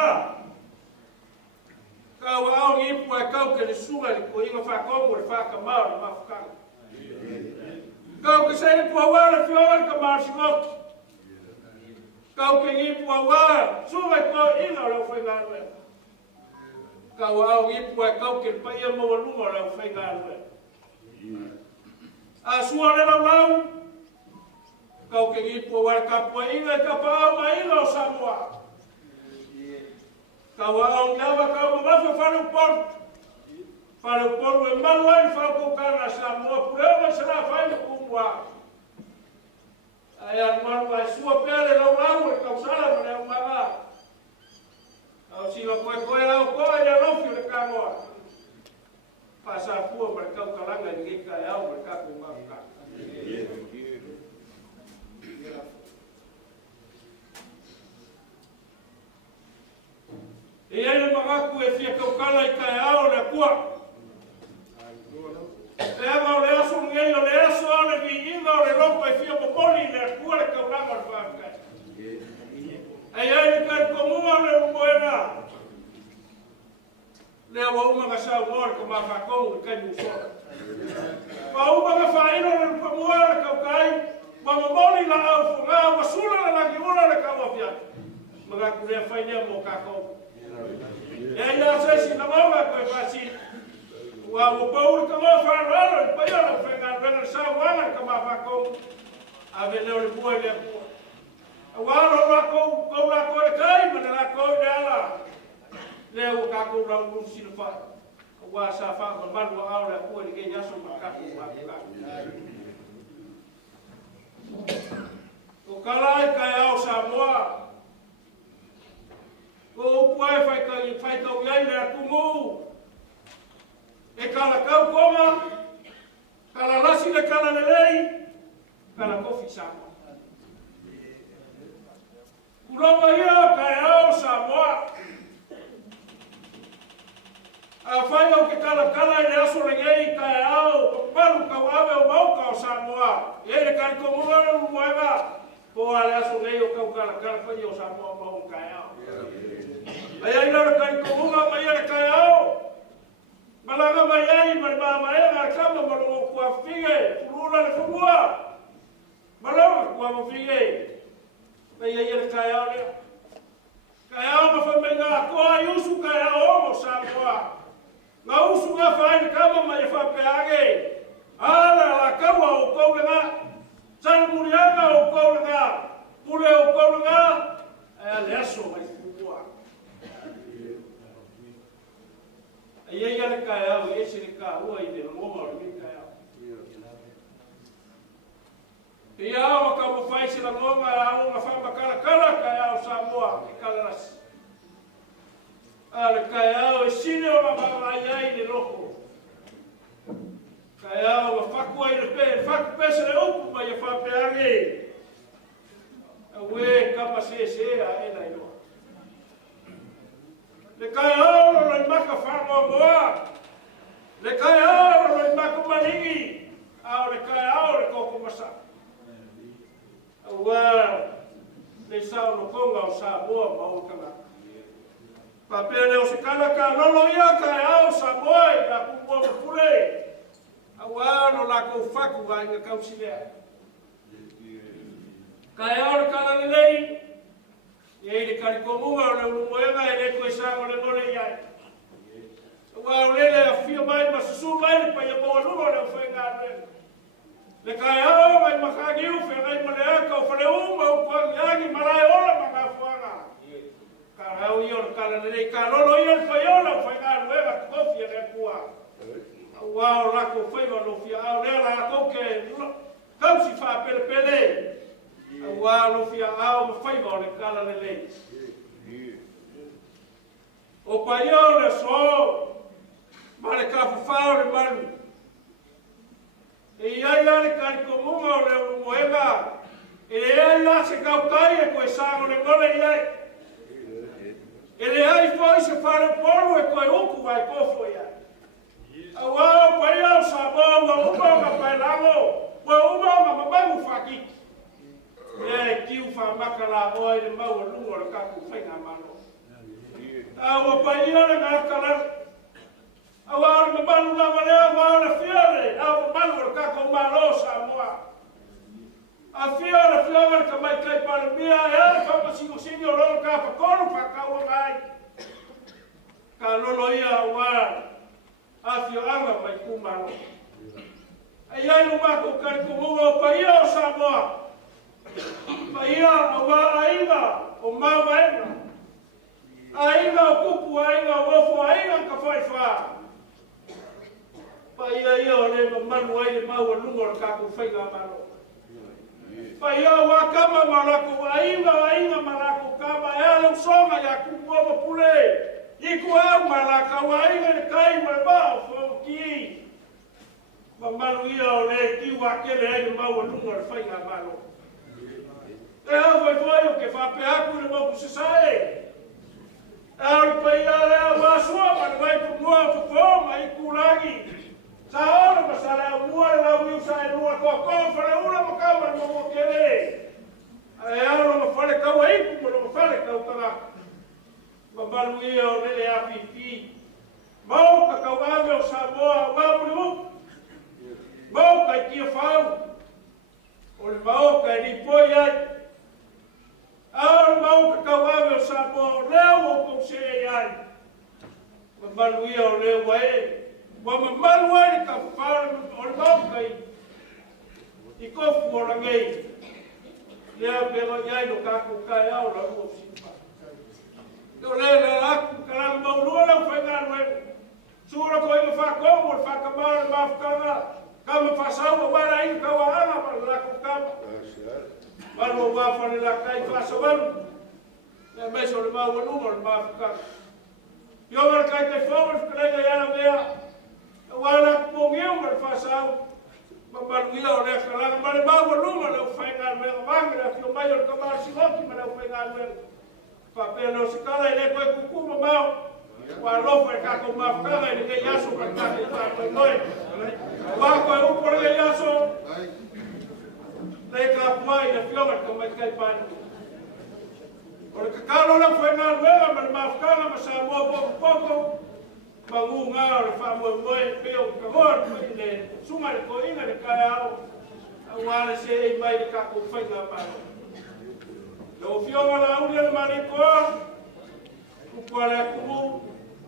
ka wa o ngi pu ka ke le suga le ko inga fa ko le fa ka ma ma fa ka ke sai pu wa le fio ka ma si ko ka ke ngi pu wa suga ko inga le fa ga le ka wa o ngi pu ka ke pa ia mo lu mo le fa ga le a suale la lau kau ke ipo wale kapuainga ka pao mainga o Samoa. Kau au ngawa kau mafa whanu poru e Malo ai whau kukana Samoa purewa sara whainu kumwa. Ai an manu ai sua pere lau lau e kau sara mane au maga. Au siwa koe au koe e lofi le kamoa. Pasa pua mare kau kalanga ni ngeka e au mare kaku maka. E ele magaku e fia kaukala I kai ao le kua. E ama o le aso ngei o le aso ao le vi inga o le lopo e fia popoli le kua le kauranga le whaka. E ele kai komua le umoena. Le awa umaga sa umore ko mawhakongu le kai musora. Pa umaga whaino le pamua le kaukai. Mamamoli la au funga wasula le lagi ula le kauafiaki. Magaku le whainea mo kakongu. E ia sesi na maua koe pasi. Ua upauri ka mau whanaro, I pai ala whenga whenga sa wana ka mawhako. Ave leo le bua le bua. Walo rako, kou rako e kai, mana rako e ala. Leo kako rangu sila wha. Ua sa whaka manu au le bua ni kei yaso makaku makaku. Ko kalai kai au Samoa. Ko puai fai kau iai le akumu. E kala kau koma, kala lasi le kala lelei, kala kofi Samoa. Kuroma ia kai au Samoa. A fai au ke kala le aso lengei kai au, paru kau ave o mauka o Samoa. E le kai komua le umuega, po ale aso lei o kau kala fai o Samoa mau kai au. Ai ai lora kai komunga mai ele kai au. Malaga mai ai mai mai ai kama malo kwa fige, pulula le fumua. Malaga kwa fige. Mai ai ele kai au le. Kai au ma fa menga ko ai usu kai au mo Samoa. Na usu nga fa kama mai fa peage. Ala la kawa o ko nga. San murianga o ko nga. Pule o ko nga. Ai le aso mai fumua. Ia ia le kai au, ia se le ka ua I te ngoma o le mi kai au. Ia au ka mo fai se la ngoma au ma fa makala kala kai au Samoa, I kala rasi. Ale kai au e sine o ma ai ai le loko. Kai au ma faku ai le pe, faku pe se le upu ma ia fa pe ange. Awe kapa se a e na ino. Le kai au lo maka whango moa. Le kai au lo maka maringi. Au le kai au le koko masa. Awa le sao no konga o Samoa maukanga. Papele o se kala ka lolo ia kai au Samoa la kumo pure. Awa no la ko faku ga nga kausilea. Kai ora kana nei. Ye de kali ko mo na lu moenga ele ko sa mo le mole ya. Awa ole a fio mai ma su mai pa ya mo lu na fenga le. Le kai ao mai makagi u fenga mo le ka fa le u ma ko ngi malai ora ma ka fuanga. Karau yo kala nei ka lo yo fa yo la fenga nueva kofia le kua. Wow, la ko faiva no fia au le la ko ke kau si fa pele pele. Wow, no fia au ma faiva le kala le. O paio le so. Ma le ka fa le manu. E ia ia le ka ko mo le moega. E ia ia se ka kai e ko sa le mole ia. E le ai foi se fa le polo e ko uku vai ko foi ia. Awa paia Samoa wa uma ka pailamo wa uma ma mabangu faki e kiu fa makala oi le mau lungo le ka ku fainga malo awa paia le ngakala awa le mabangu la vale awa le fiore awa malu le ka ko malo Samoa a fiore ka mai kai para mia e fa ma singo singo lo ka fa kono fa ka wa mai ka lolo ia wa afio anga mai kumano. Ai ai no mako kai kumo pa ia o Samoa. Pa ia awa ainga o mawaenga. Ainga o kupu ainga o wofo ainga ka fai fa. Pa ia o le manu ai le mau lungo ka ku fainga malo. Pa ia wa kama malako ainga malako kama e le songa ya kupu o pule. Iku au Malaga wai le kai ma ba fo ki. Ma malu ia o le ki wa ke le ma o lungo le Faiga malo. E au foi o ke fa pe aku le mo se sai. Au pe ia le wa sua ma vai ku mo fo ma iku lagi. Sa ora ma sala mua la wi sai lua ko fa le una mo ka ma mo ke le. Ai au mo fa le ka wa iku mo fa le ka utara. Mabalu ia o lele a pipi. Mau ka kauave o Samoa, mau lu. Mau ka kia whau. O le mau ka ni poi ai. Au mau ka kauave o Samoa, leo o kose ai. Mabalu ia o leo wae. Wa mamalu ai ka whau o le mau ka i. I kofu o rangei. Leo pego iai no kaku kai au la uo sipa. Yo le aku kala mau lua la Faiga le. Sura ko i fa ko mo fa ka ma Mafutaga. Ka ma fa sa o wala i ka wa ala ma la ku ka. Ma lo wa fa le la kai fa sa wa. Le me so le ma wa lu mo Mafutaga. Yo wa kai kai fo mo ka le ya na vea. Wala ko ngi mo fa sa o. Ma ba lu ya o le kala ma le ma wa lu mo le Faiga le ma ngra ki o mai o ka ma si ho ki ma le Faiga le. Papel se kala ele ko kuku mau wa lofa ka ko Mafutaga ele ke yaso ka ka Moimoi wa ko u por le yaso le ka puai na fioma ko mai kai pan o le kalo la foi na nueva ma Mafutaga ma Samoa poco mangu nga o fa Moimoi pe o ka hor le sunga le ko inga le kai ao wa le se mai ka ko Faiga pa. Lo fio la unia le mariko ku pala ku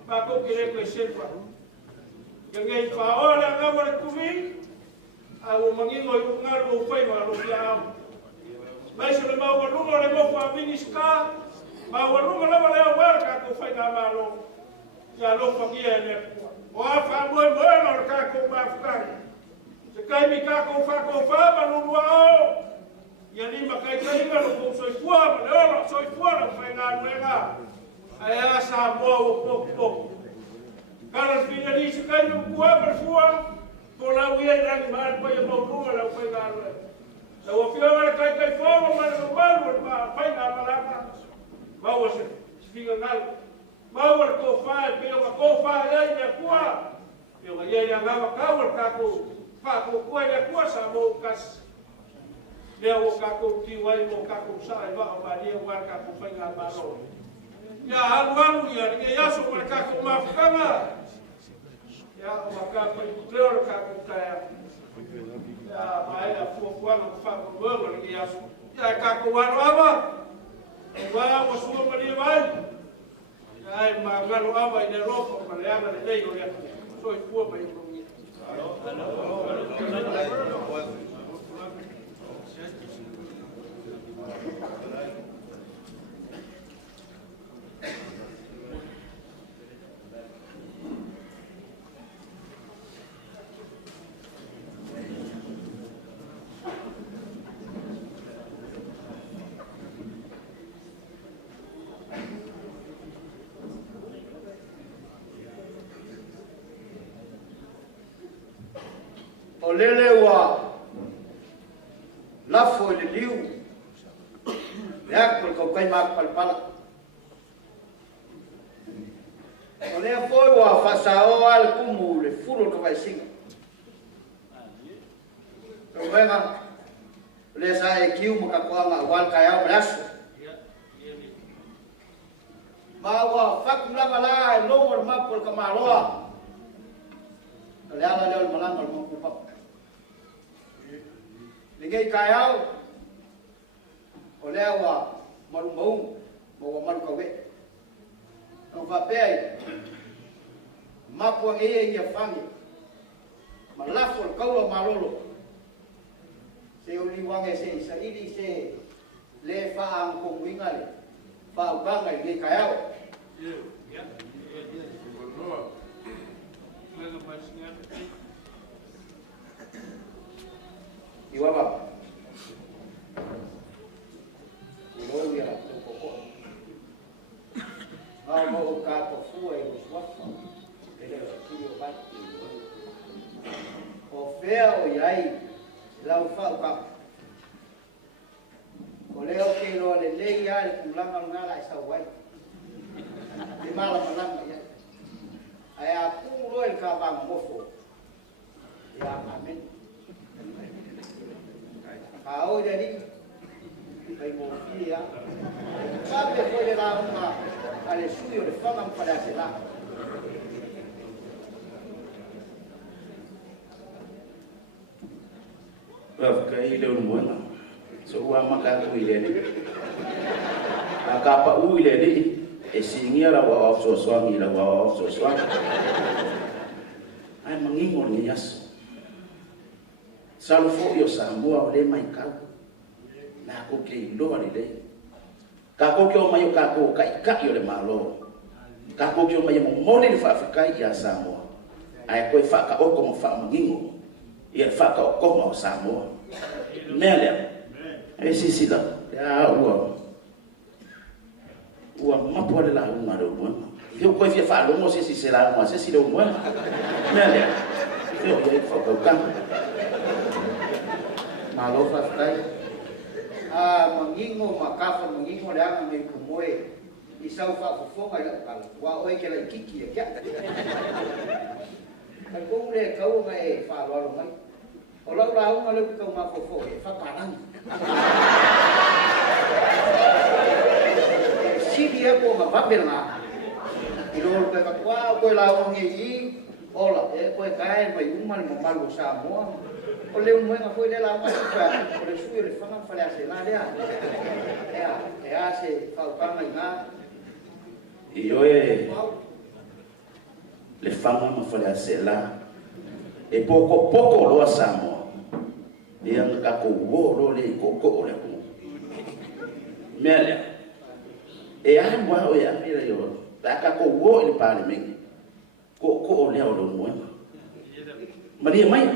pa ko kire ko selfa ngai fa ora ga mo ku mi au mangingo i ngar go fai ma lo fia mai se le ma wa lu le mo fa biniska ma wa lu la le wa ka ko fai na ma lo ya lo fa ki ele o fa mo lo ka ko Mafutaga se kai mi ka ko fa ma lu wa ya ni makai kai ka lo so fua ma lo so fua lo Faiga nuega ai a Samoa o pop kana fina ni se kai no kua per fua ko la wi ai ran ma pa yo mo lo Faiga nuega la o fio ma kai fo ma lo ma Faiga Malaga ma o se figa ngal ma o ko fa pe o ko fa ai ne kua yo ga ia nga ka o ka ko fa ko ko ia kua Samoa kas leo ka ko ki wai mo ka ko sa ba ba dia wa ka ko Faiga malo ya alu ya ni ya so ka ko Mafutaga Ya o maka pai kutreo ka kutaya. Ya mai a fuafuanga ko fa ko ngo ni ya su. Ya ka ko wano ava. Wa ko su ko ni vai. Ai ma ngalo ava ina ropa ma le ava le dei o ya. So i fu mai ko ni. O lele wa lafo le liu ya ko kai mak palpala o le foi wa fasao al kumu le furo ko vai singa ko venga le sa e kiu mo ka kwanga wal ka ya braso ma wa fakula bala no mo ma por ka maroa le ala le malanga mo ku pa ninguém caiu, olha o marumão, o marucauê, não vai pé, mapo aí e fangue, malafo o caulo malolo, se o liwange se saíri se le fa ang kongwingale, fa o banga ninguém caiu. Iwa ba? Iwa ya toko. Mo ka Tofuola e Wafa. Ele o ba. O feo yai la ufa ka. O leo ke lo le le ya kulanga ngala sa wai. Di mala malanga ya. Ai a puro el ka ba mofo. Ya amen. Ao jadi vai confia sabe foi lá uma al estudio de fama para hacer lá kai le umwana so wa maka ku ile ni akapa u ile ni esingia la wa so so ngi la wa so so ai mangingo ni yaso salfo yo Samoa le mai ka na ko ke lo ali le ka ko ke o mai ka ko kai ka yo le Malo ka ko ke o mai mo mo le fa Afrika ya Samoa ai ko fa ka o ko mo fa mangingo ia fa ka o ko mo Samoa mele ai si la ya wa mapo le la uma do mo yo ko fi fa lo mo si la mo si do mo mele yo ya fa ka ka Malo fastai mangingo makafa mangingo le anga me kumoe isau fa fo ga la kala wa oi ke la kiki ya ka ko le ka o ga e fa lo mai o la ra un le ka ma fo e fa parang si dia ko ma va bela i lo ka kwa ko la o ngi ola e ko kai mai un mal mo malo Samoa o le un nga foi le la ma fa o le suyo le fanga fa le ase la le e ase fa o kama nga yo le fanga ma fa le ase la e poco lo Samoa e ang ka ko wo le ko le ko mele e ai wa o ya mira yo ta ka ko wo le pa le me ko le o lo mo Maria mai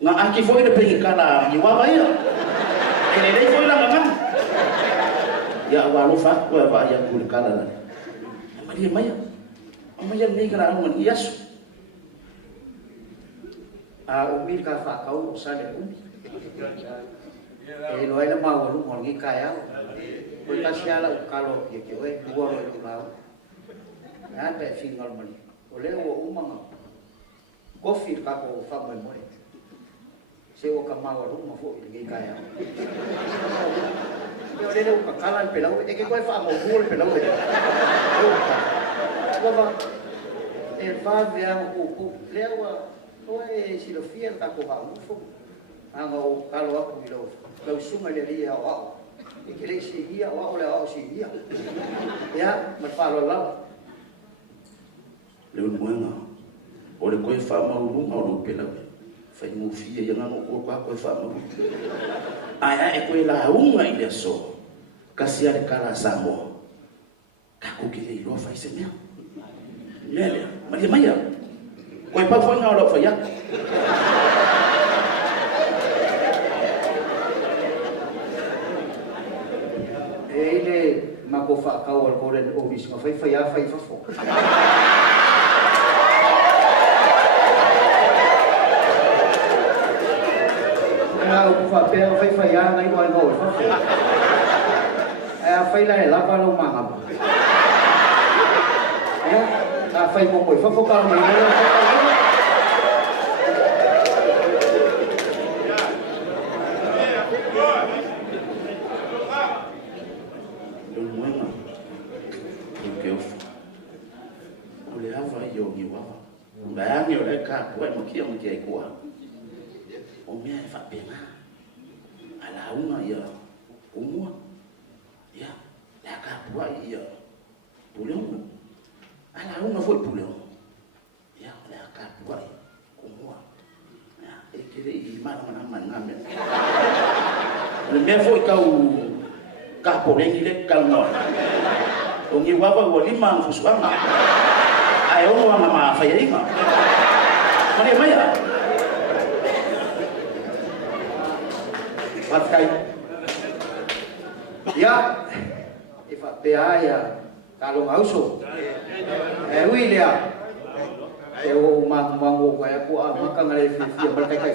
nga aki foi de pengikala ni wa ya ele dei foi la mamá ya wa lu fa wa ya kul kala Maria mai amma ya ni kala mo ni yasu umir ka fa kau sa le e lo ai ma wa lu mo ni kaya ko ta sia la kalo ye ke we duo lo ni ma na pe fingal mo ni o le wo umanga kofi ka ko fa mo mo se o kamawa rumah fo ini kaya. Yo le ka kalan pelau e ke ko fa mo bul pelau e. Baba. e whawe ang kuku. Lea wa, oe silofia ka ko haufo. Anga o kalo aku i lau. Lau sunga le ria o au. E ke le si hia o au le au si hia. Ia, ma whalo lau. Leo mwenga. O le koe whamarunga o no pela. Whai mufia ia ngano o kwa koe whamarunga. Ai e koe la unga i le so. Kasi ale kala Samoa. Kako ki le iloa whai se mea. Lelea, maria maia. Koe pau whanga o lau whai aku. Ele mako whakau al kore o bisi ma whai whai a whai whafo. Nga o kuwhapea whai whai a ngai wai ngau whafo. A whai la e lapa lau mangapa. A whai mokoi whafo ka mai mai whai. Bayangin oleh kak, buat mungkin mungkin kuat. Omnya fakpena, ala unga ya, umur, ya, dah kak buat ya, pulang, ala unga buat pulang, ya, dah kak buat umur, ya, kira iman mana mana. Lebih buat kau kak boleh ni kau nol, ongi wabah walima fusuang. Ayo mama Faiga. Maria Maya. Pakai. Ya. Ifa ya kalau ngauso. Wilia. Eu mango kaya ko maka ngale fi berkai kai.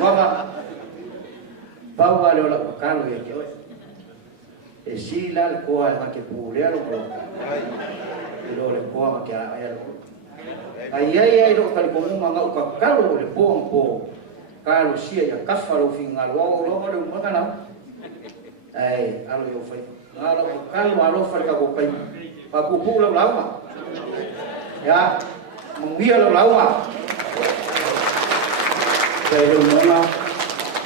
Ngoma. Paula le la kalo ya. E sila ko ai ke pulero ko. Lo le ko ke ai lo. Ai lo kali ko manga ka kalo le po kalo sia ya kafaro finga lo le manga na. Ai alo yo fai. Ngalo kalo alo fa ka ko pai. Pa ku pu lo lawa. Ya, mengia lo lawa. Pero manga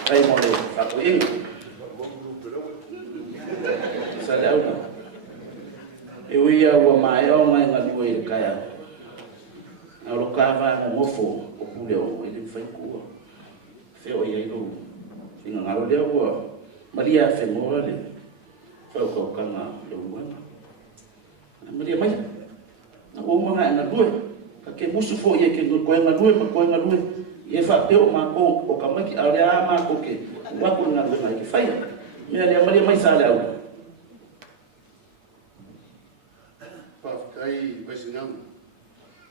ai mo le fa ko Salauna. Ia wa mai o mai ngani we kaya. Alo kava mo mofo o pule o ele fai ku. Fe o ia no. Singa ngalo le o. Maria fe mo le. Fe ko kanga lo wana. Maria mai. Na o mga na due. Ka ke musu fo ia ke ko nga due ma ko nga due. Ia fa pe o ma ko o ka maki ale ama ko ke. Wa ko nga due mai ke fai. Mira le Maria mai sale au. Ai baisingang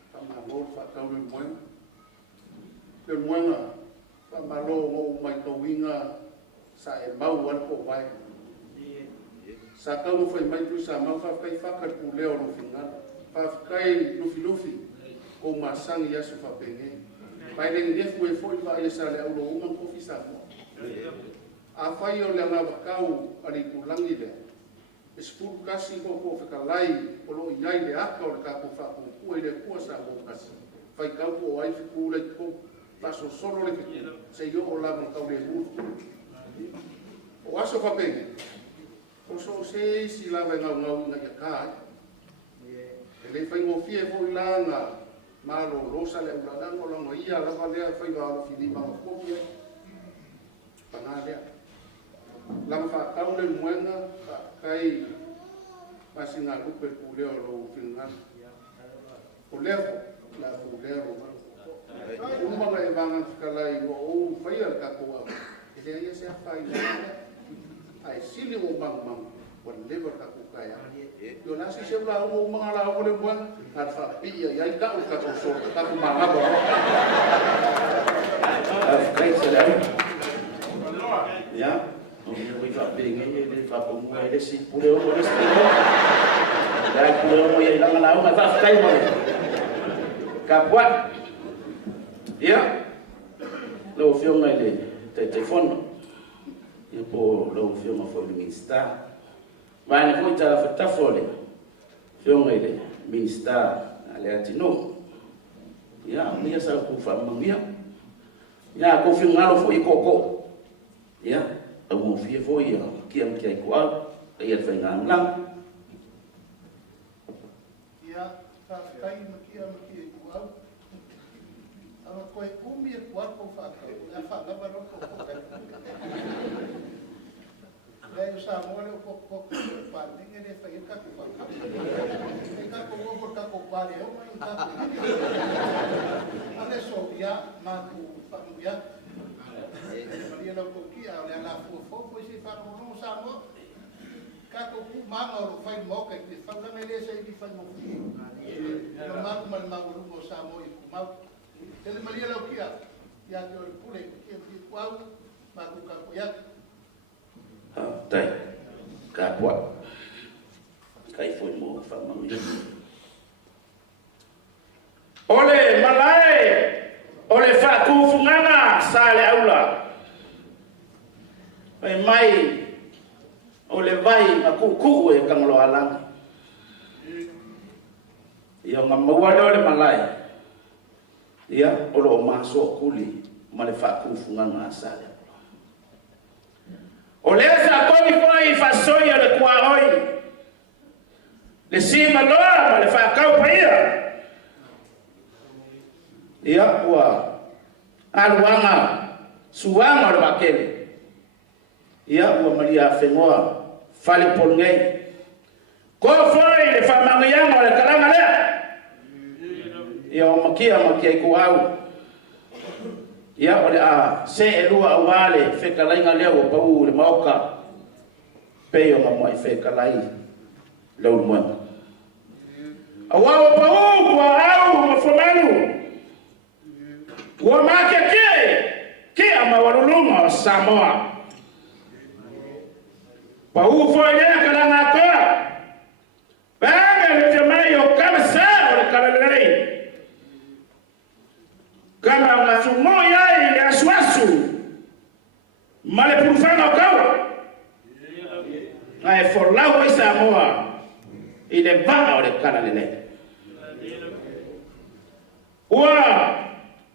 kama mo fa ka wi mo ke mo nga fa malo mo mai ka winga sa e mau wan ko vai sa ka mo fa mai tu sa ma fa kai fa ka ku leo no final fa kai lufi lufi ko masang ya su fa penge pai le nge fu e fo va ia sa le au lo uma ko fi sa mo a fa yo le nga ba kau ali ku langi le Espuru kasi ko whakalai o lo iai le aka o le kako whaku i le kua sa ko kasi. Whai kaupo o ai whiku le ko taso solo le whiku. Se yo o lama kau le huru. O aso whapenge. O so se isi lawa ngau ngau nga ia kai. E le whai ngofie fo i langa malo rosa le ulanang o lango ia lawa lea whai ngau fili mga kopi. Panga lea. Lama whakau le muenga kai masih ngaku berpuleo lo fingan puleo la puleo uma ngai bangan sekali o fire kakua ele ia se fai ai sili o bang wan lever kaku kaya yo nasi se bla o mangala o le buan harfa pia ya ka o ka so ka manga bo kai se ya we fa bing ele fa po mo ele si puleo o le dai puleo mo ia langa na uma fa kai mo kapuat ya lo fio mai le telefono e po lo fio ma fo le insta vai ne foi ta fole fio mai le minister ale atino ya mia sa ku fa mangia ya ko fi ngalo fo ikoko ya au fi fo ya kiam kia ko ai fa ngam ya fa kai makia ko ama ko umi e ko fa fa la baro ko Lei Samoa le ko pa ninge ne fa ka ko fa ka ko ka ko pa le o mai ka ale so ya ma ku fa ya Maria lo ko ki ale la fo ko si fa no Samoa ka ko ku ma no fa mo ka ki fa na le se ki fa mo fi no ma ku ma mo Samoa ku ma ele Maria lo ki ya yo pule ki kwa ma ku ka ko ya tai ka kwa kai foi mo fa mangi ole malai ole fa ku fungana sale aula mai ole vai makuku e kang lo alang yo ngamawa ole malai ya olo maso kuli male fa ku fungana sale Oleza komi foi fasoia le kuaroi. Le sima loa le fa kau paia. Ia wa aluanga suanga le bakele. Ia wa Maria fengoa fale polngei. Ko foi le fa mangianga le kalanga le. Ia makia ko au. Ia ole a se elua awale fekalai nga leo pau le maoka peo nga moi fekalai leo mo awa pau kwa au mafomanu wa make ke ama waluluma Samoa pau foi le kala nga ko banga le jamayo kama sa ole kala le kama masumo ya ile aswasu male purufano kawa na for lawa Samoa ile banga ole kana lele wa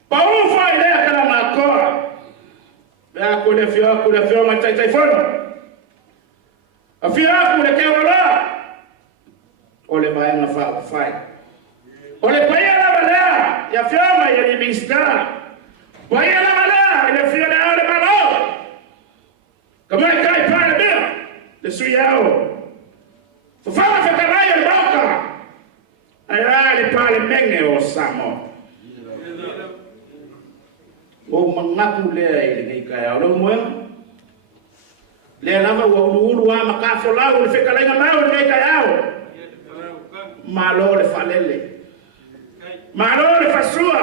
paufa ile kana makoa ya kule fio matai fono afia kule keola ole maenga fa ole paya la bala ya fiama ya libista paya la bala ya fiama ya Malo kama kai pale bia le suyao fafama fekarayo boka ayale pale menge o Samoa o mangaku le ile ngai kaya lo mo le lava wa ulu wa makafo lao le fekarayo mau ngai kaya Malo le falele Malo le fasua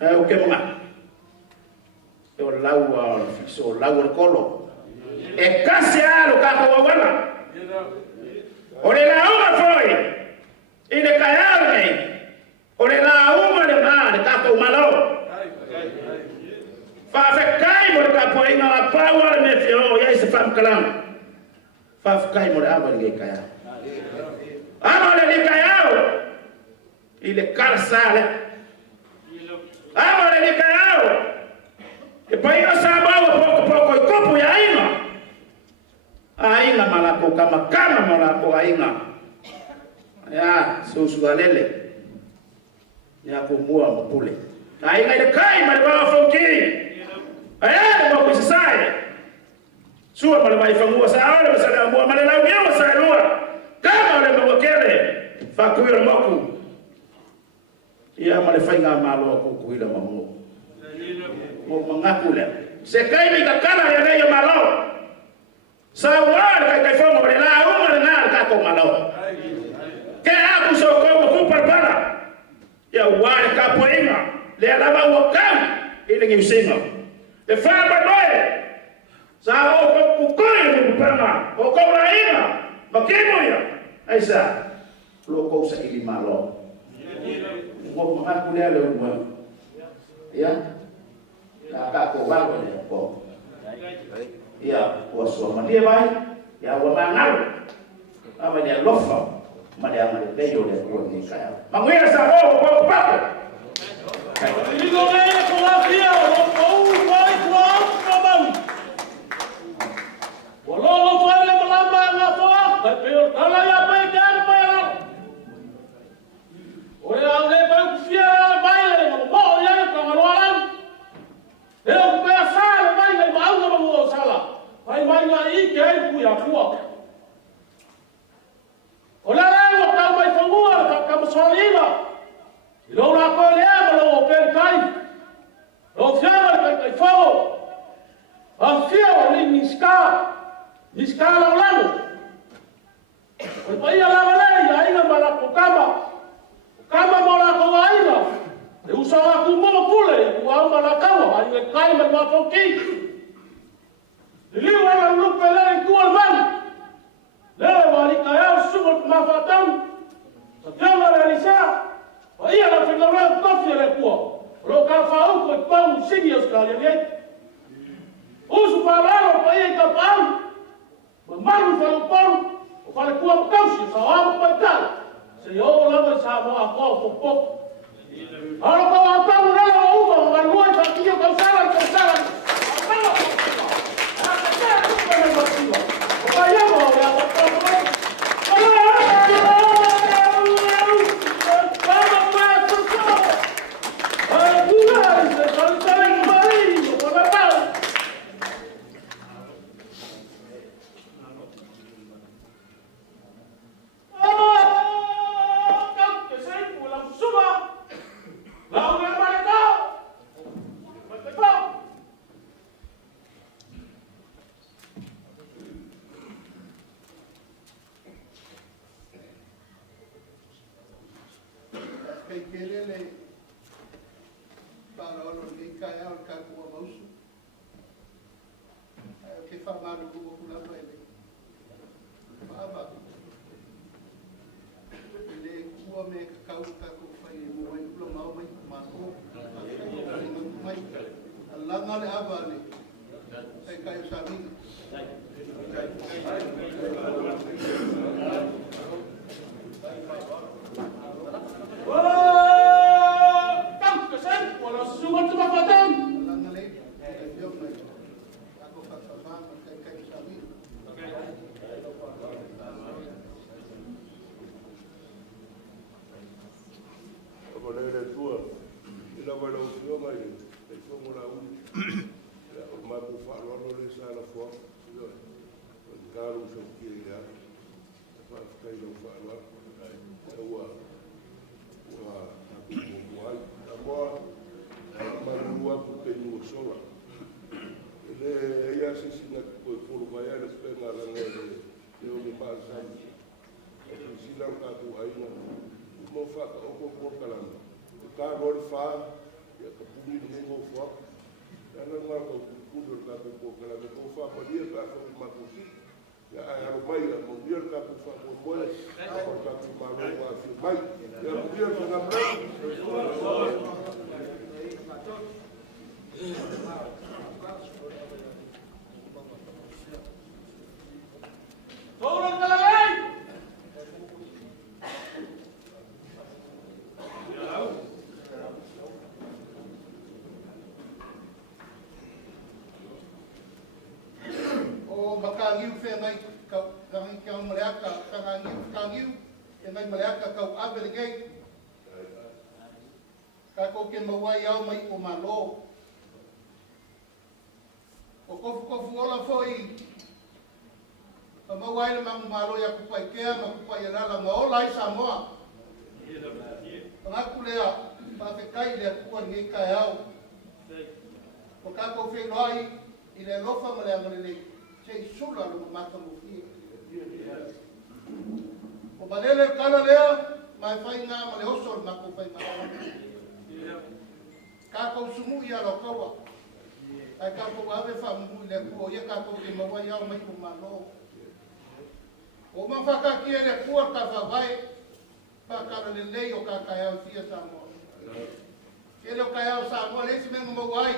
o ke mga o lawa so lawa kolo e kasi alo ka ko wala o le lawa foi ile kayao nei o le lawa le ma ka ko Malo fa fe kai mo ka po ina power me fio ya se fam kalam fa kai mo aba le kaya ama le kayao ile karsale ama le kayao e pai no Samoa poko ikopu ya aina malako kama malako aina ya susualele ya kumua mpule aina ile kai malwa fonki mo kusai sua malwa ifangua saale basala mo malela wewe saelua kama ole mbokele fakuyo moku ya male Faiga Malo ko kuila mamu mo mangakula se kai mi kakala ya leo Malo sawa kai fomo le la uma na ka ko Malo ke aku so ko parpara ya wale ka poema le alaba wakam ile ngimsinga le famba boy sawa ko koi ni kupanga ko ko raina makimo ya aisa loko sa ili Malo mo mengaku dia le mo ya ka ko ba ko ya ko so ma dia bai ya wa mangal ama dia lofa Malaga le pe yo le ko ni ka. Manguia Samoa ko papo. Digo con la fia, o vai com Walo fale malamba nga foa, pero tala ya pai kan para. Ore au le pai fia baile mo ya ko ngaloan. Eu pe sala baile ma au mo sala. Pai mai nga I ke pu ya fu. Ola la o ta mai fangua ta ka solila. Lo la ko le mo pe kai. Lo fia kai fo. A fia ni miska. Miskala ulano. Pai ala malai ainga mala kokama. Kama mola ko ainga. E usawa ku mo pule ku au mala kawa ainga kai ma foki. Li wala lu pele ku alman. Le wali kaya sumo mafatang. Satama realiza. Pai ala fingara kofi le ku. Lo ka fa u ko pau seniors kali. Usu palaro pai ka pau. Maru falo pau, o fale kua kausi, sa amo pai tala. Se yo lava Samoa ko popo. Aro ko pau rela o uma, ma lua ta kia kausala. Pau. Aka ta ku pa na masiva. O pai amo ya o pau. Malo. O Tofuola foi. A mawai mang Malo ya kupai kea ma kupai rala ma ola I Samoa. Ngaku lea pa te kai lea kuan ngi kai au. O kako Feiloaiga I le lofa ma lea ngale sei sula lo mata mo fi. O balele kala lea mai Faiga ma le oso ma ku Faiga. Kako sumu ia lo kawa. Ai kako ave fa mu le ku o ia kako ke mawai au mai ku Malo. O mafaka kia le kua ka whawai, whakara le lei o ka kai au tia Samoa. Ele o kai au Samoa, le si menga mawai.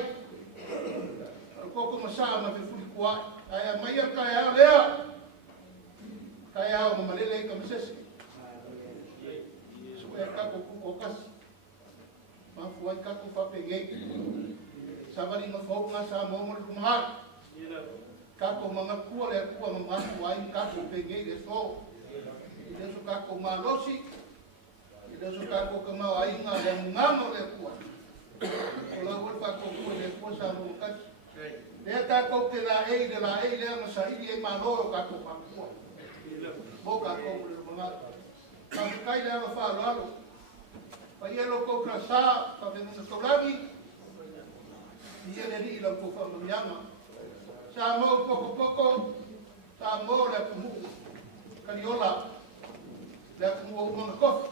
Al koko masaa ma whiwhuri kuai. Ai a mai a kai au lea. Kai au ma malele I ka masesi. te kako kukokas. Mafuai kako whapenge. Sabari mawhauka sa momo le kumaha. Kako mga kua le kua mafuai kako penge le so. Ida so kako malosi. Ida so kako kamawai nga le ngamo le kua. Ola wal kako kua le kua sa momo kasi. Dia kako te la ei le masai e malo kako pakua. Boka kako le mga. Kai le fa lalo. Pa yelo ko krasa pa venu to lagi. Dia le ila ko fa manyama. Sa mo poko sa mo le kumu. Kaniola. Le kumu mo ko.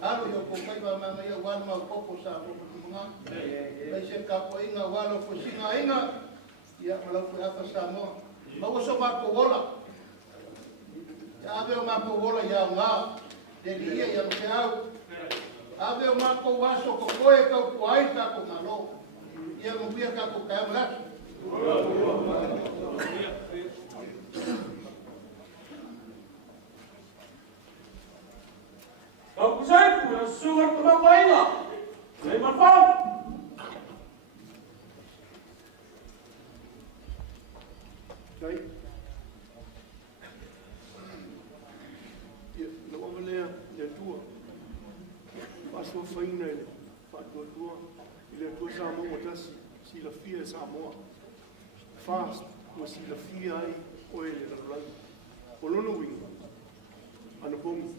Alo yo ko kai ba mama ya wan ma poko sa mo kumu. Ai se ka ko inga walo ko singa inga. Ya malo ko ata sa mo. Ba so ma ko wola. Ave o mako wola ya nga de dia ya mkau ave o mako waso ko koe ka kuai ka ko malo ya mbia ka ko kamera Kau kusai ku suar ko Faiga. Nei mafau. Kai. Le tua. Passo faina ele. Fato tua. Ele tua Samoa tas si la fia Samoa. Fast was si la fia ai o ele la lai. Polono wing. Ana bom.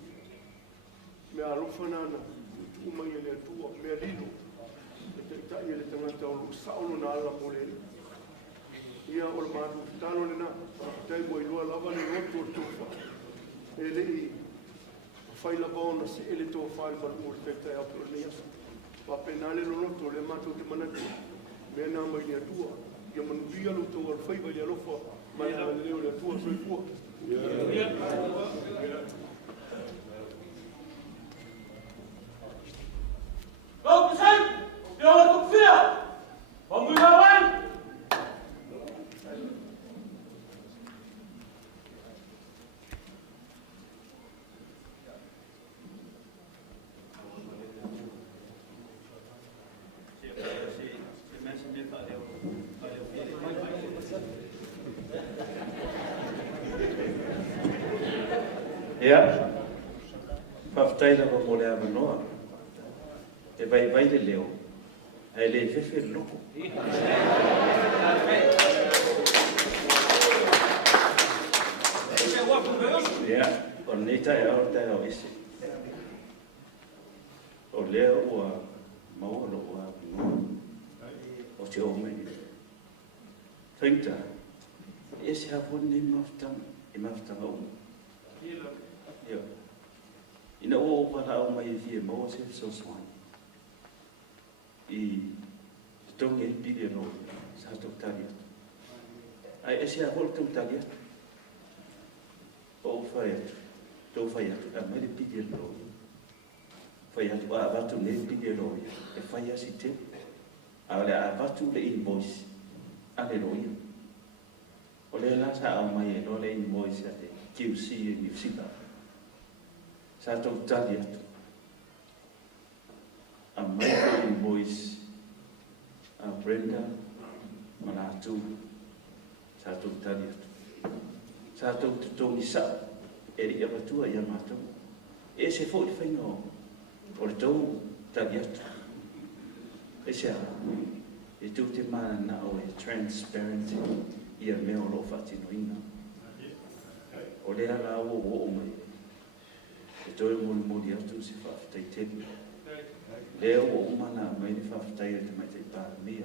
Me alofana na tu mai ele tua me lilo. Ta ele tanga tau saulo na ala mole. Ia o ma tu tano na. Tai mo ilo lava ni roto tu. Ele Faila bona si ele to fal ba mo te te a pro le yaso pa penale lo no to le mato te manati me na mai ya tua ya man via lo to al fai ba ya lo fo ma na le le tua so fu Kau kusai. Dia orang tu fia. Pemulawan. Ia, whaftaila pa mo le amanoa, e vai le leo, e le fefe loko. Ia, o neita e au tai au isi. O leo ua maua lo ua amanoa, o te omeni. Whaita, e se hapuni maftanga umu. Ia. Ina o para o mai fie mo se so swan. I tong e pide no sa to talia. Ai ese a vol tong talia. O fai to fai a mai pide no. Fai a va to ne pide no. E fai a si te. A va to le invoice. Alleluia. O le la sa o mai no le invoice a te. QC ni sipa. Sa tau tali atu. A Michael invoice, a Brenda, ma Latu, sa tau tali atu. Sa tau tutongi sa, e ri apatua ia mātou. E se fo i whaingo, o le tau tali atu. E se a, e tu te mana na o e transparent, ia mea o lo whatino ina. O le ala o mai. E toi mori atu se whawhitai teni. Leo o umana mai ni whawhitai e te mai te pāramia.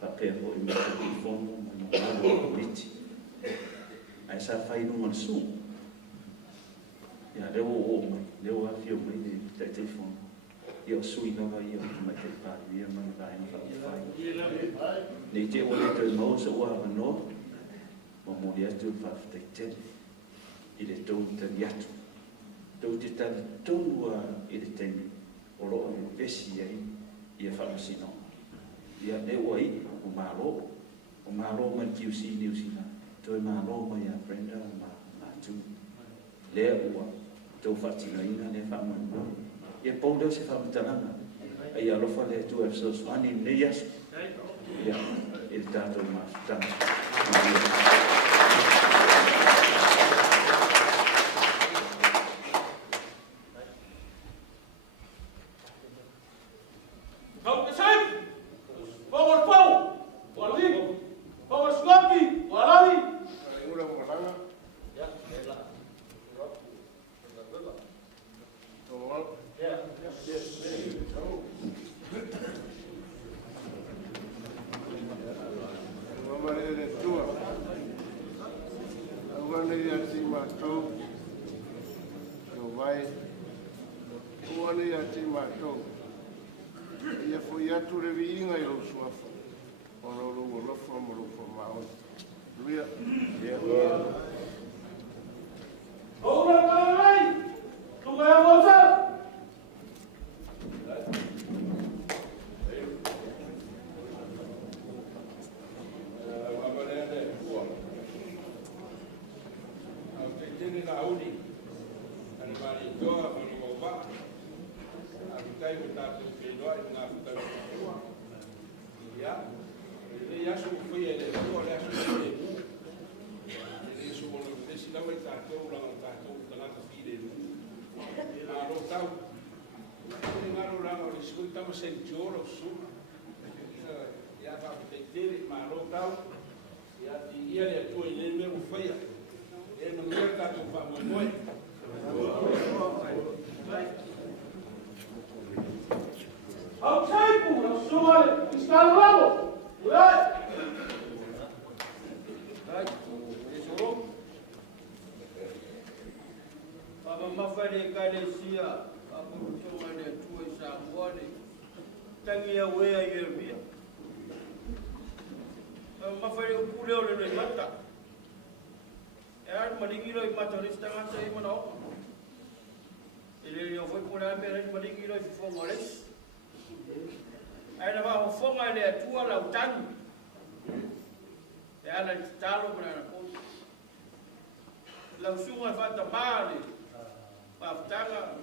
Whapea ho i mea i whono ma no malo o miti. Ai sa whainunga na su. Ia leo o mai, leo a whio mai ni te te whono. Ia o sui nawa ia o te mai te pāramia ma na kai na whawhitai. Nei te o le toi mau sa ua wanoa. Ma mori atu whawhitai teni. I le tau tani atu. Tau te tani tonua i le teni, o roa ni vesi ai i a whamasino. Ia ne ua i o Malo man QC New Zealand, toi Malo mai a Brenda ma tu. Lea ua, tau whatina ina ne whamanu. Ia Paula se whamataranga. Ai alofa le tu episode swani ne yasu. Ia, il tātou Mafutaga.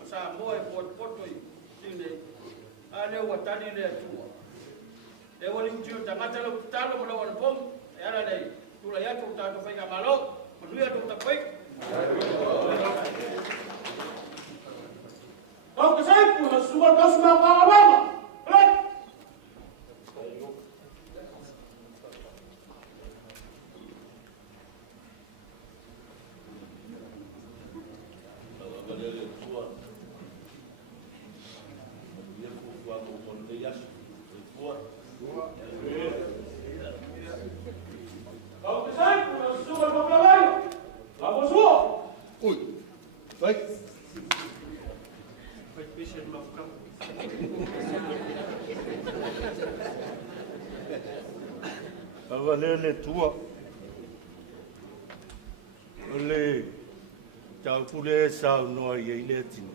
Samoa, ane watani le tua. Le wali utiu tangata lo talo mo lo pom e ala nei. Tu la ya tu ta to Faiga Malo, manuia tu ta pai. Kau sai pu na suba ta suba pa mama. Le tua le tau pule sa no ye le tino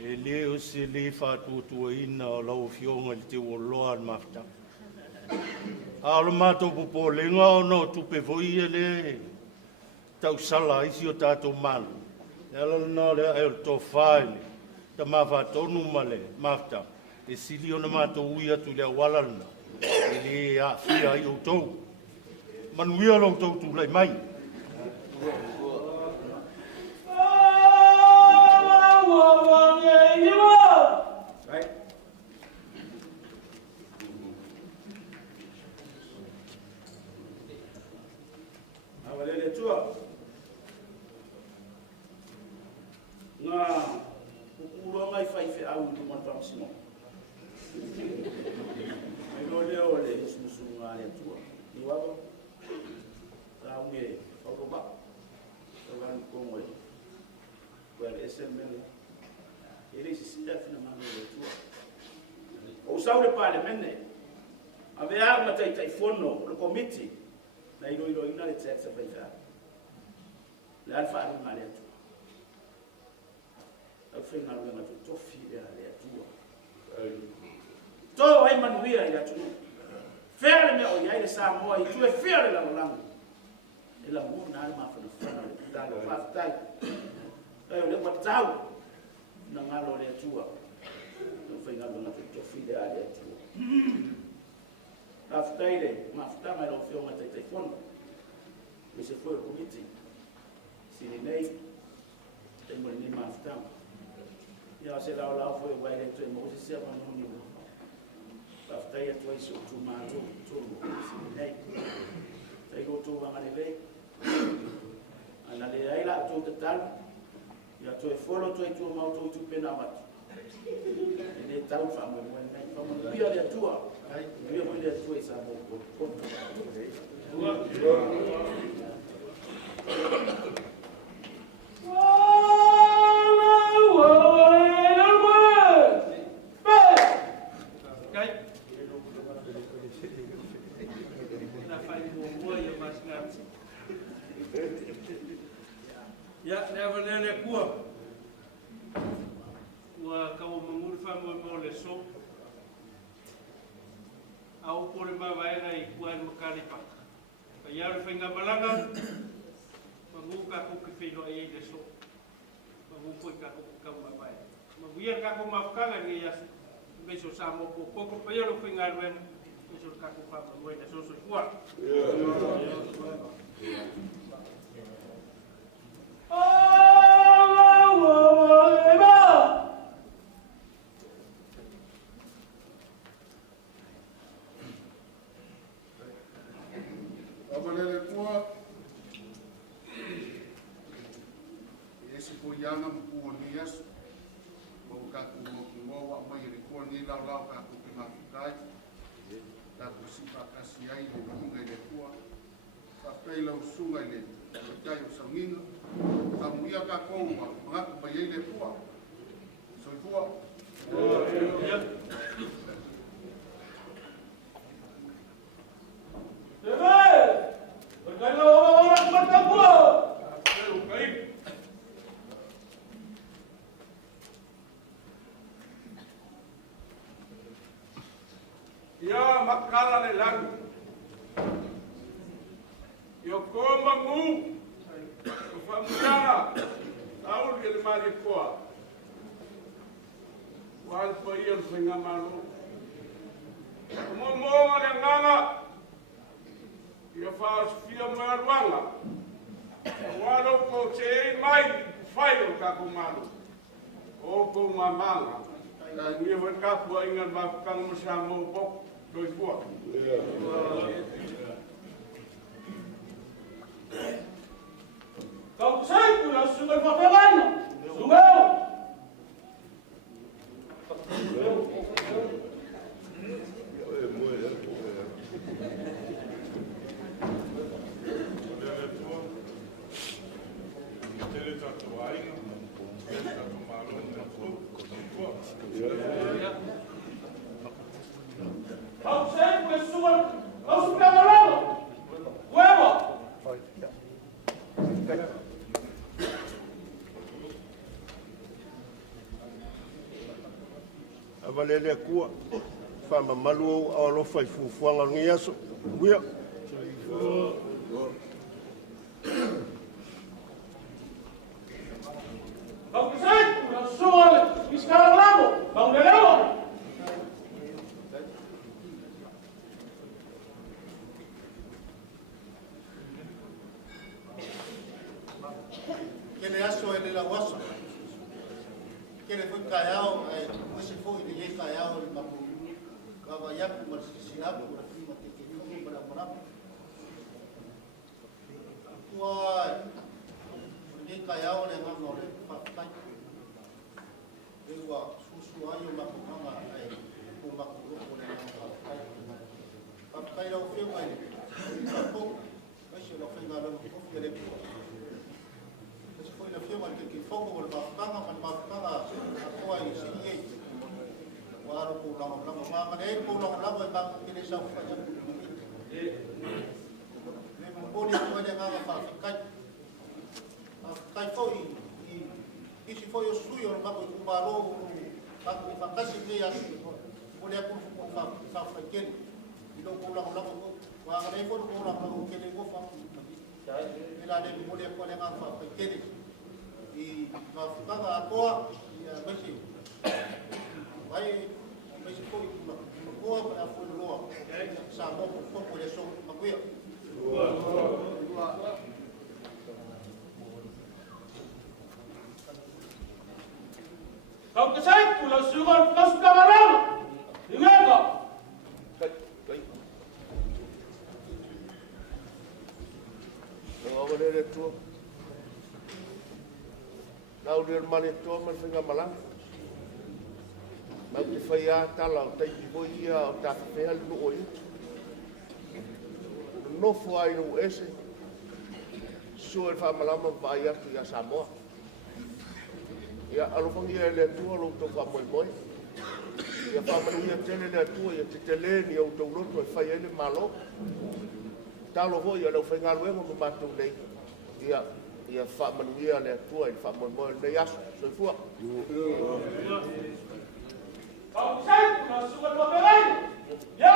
e le o se le fa tu tu ina lo fionga le te o loa mafta alo mato po le nga no tu pe voi le tau sala isi o tato Malo alo no le e to file ta mafa tonu male mafta e sili ona mato uia tu le walana ele a fia i o tau manuia lo tau tu lai mai avalele tua nga kukulo mai fai fe au tu mon pamsimo le ole musu ngale tua ni wabo la unge okoba ogan komwe well SML ele si fina mano le tua o saure parliament ave arma tai fono le committee na ilo ina le tax Faiga la alfa ni male tua al final we matu tofi le tua to ai manuia ya tu fere me o ya ile Samoa i tu e fere la langu ila mu na ma fa na da lo fa tai e le matau na ngalo le tua no fai ngalo na to fide ale tua aftaile Mafutaga lo fio ngata telefone mi se foi comiti sini nei tem ni Mafutaga ya se la foi vai le tu mo se sia no ni aftaile tu iso tu mato tu sini nei sai go tu va ngale ana le ai la tu total ya tu folo tu tu mau tu pena mat ne tau fa mo nei fa mo bia le tua ai bia mo le tua sa mo ko ya never nene kua kau mangul fa mo le so au por ma vaina I kua no kali pa pa ya le finga Malaga mangu ka ku ki Feiloaiga le so mangu ko ka ku ka ma vai ma buia ka ku Mafutaga ni ya me so Samoa ko pa ya le finga wen me so ka ku fa mo le so kua Amalele tua esse poiana mpuonias mo ka mo wa mai ri ni la ka ku Mafutaga ta ku sipa kasiai le ngai le tua ka pela usunga le tai o sanginga ka muia ka kouma nga ku mai le tua so tua Ya makala le lagu. Yo koma mu. Famula. Taul ke mari koa. Wal po iyo singa Malo. Mo le nganga. Yo fa fia marwanga. Walo ko che mai failo ka ko Malo. O ko mamanga. Na ni ven ka po ingan ba kang mo po. Dois boa. Kau sempre na sungai Fafelaina. Sungai. Kau sempre sungai. Kau suka Malaga. Huevo. Avalele kua fama malu o lo fai fuanga ngiaso wia Kau sempre na sungai Iscaralamo. Kau lelewa. Kene aso ele la wasa. Kene fue callao, ese fue y le callao el papu. Kaba yaku marsisinabo, la firma que yo para para. Wah, le callao le ngamo le papai. Ewa susu ayo maku mama ai, ko maku ro le ngamo papai. Papai lo fio mai. Papu, ese lo fue ngalo ko fio le pio. Foi na firma que fogo o Mafutaga man Mafutaga a i sini waro ko lang mama nei ko lang ba ko ni sa fa ya le mo boni ko ne nga fa kai foi i si foi o suyo no ba ko baro ba ko fa kasi ni ya ko le ko fa ken ilo ko lang ko wa nei ko lang ko ken ko fa ila le mo le ko le nga fa ken I Mafutaga akoa ia mesi. Vai mesi koi koa para fuloa. Samoa ko le so makuia. Kau kesai pulau suruh kau suka malam. Dengar kau. Ngau le tu. Nau dia mari tu man finga malang. Mau te Faiga tala o tai boi ia o ta fea lu oi. No foi no ese. Sua fa malama vai atu ia Samoa. Ia alofangi le tu alo to fa Moimoi. Ia fa manu ia tele le tu ia te tele ni o to loto e fai ele Malo. Talo ho ia lo Faiga luengo mo matu nei. Ia fa manu ia le tu ia fa Moimoi nei aso so fua. Kau kesai pulau suruh kau berani. Ya.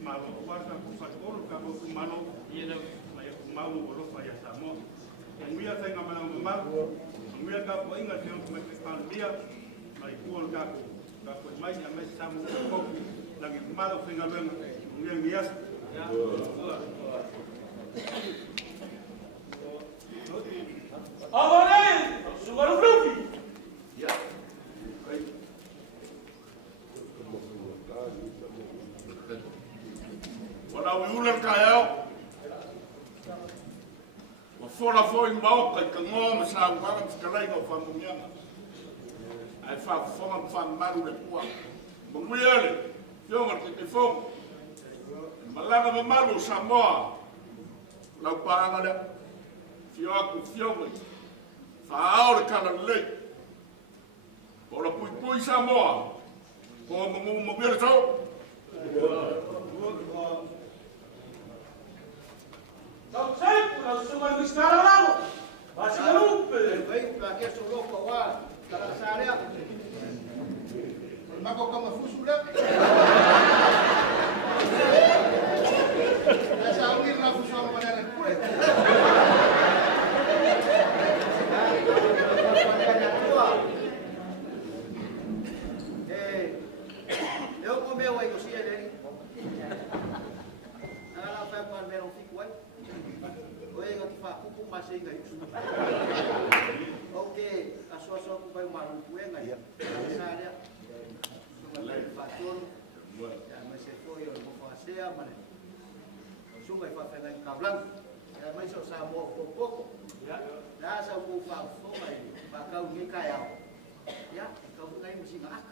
Malo, guarda ku fatoro ka mo malo, ia mai ku malo lo fa ya Samoa. Nguia tenga mana malo, nguia ka po inga tio ku me pandemia, mai ku ka ku mai ya mai Samoa ko lagi malo finga lenga, nguia ngias. Agora, sugar fluffy. Ya. Ora ulan kaya. Wa fora foi mau ka kango ma sa wa ka kalai no fa mumia. Ai fa fa maru le kwa. Munguyele. Yo ma te fo. Malaga ma Malo Samoa. La paranga le. Fio ku fio mo. Fa aur kana le. Ora pui Samoa. Ko mo bele tau. Não sei, nós somos dos caras lá. Mas se não, Veio para que sou louco lá, para essa área. Mas qual é o fuso lá? Essa alguém lá funciona maneira pura. Eu comeu aí você ali. Ela vai para ver um fico aí. Oi, eu te faço um pouco mais aí. Ok, a sua que vai uma lua aí. Essa área. Vai fator. Mas se foi eu vou fazer a maneira. O vai fazer em cablan. Mas eu Samoa um pouco. Já sa vou fazer aí. Vai cá o que caiu. Já, então vai me ensinar.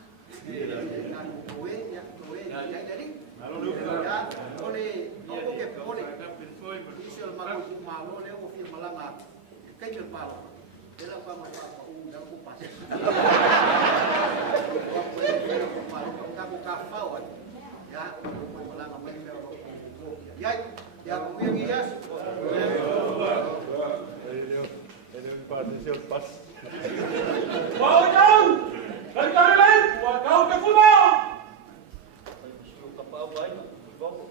Malo le o film Malaga. Kai ke Paula. Ela pa ma pa o da ku pas. Ka fau. Ya, ko Malaga mai le o. Ya ku yang yes. Ele pareceu pas. Mau jauh. Dari kali lain, buat kau ke futbol. Kapal baik, futbol.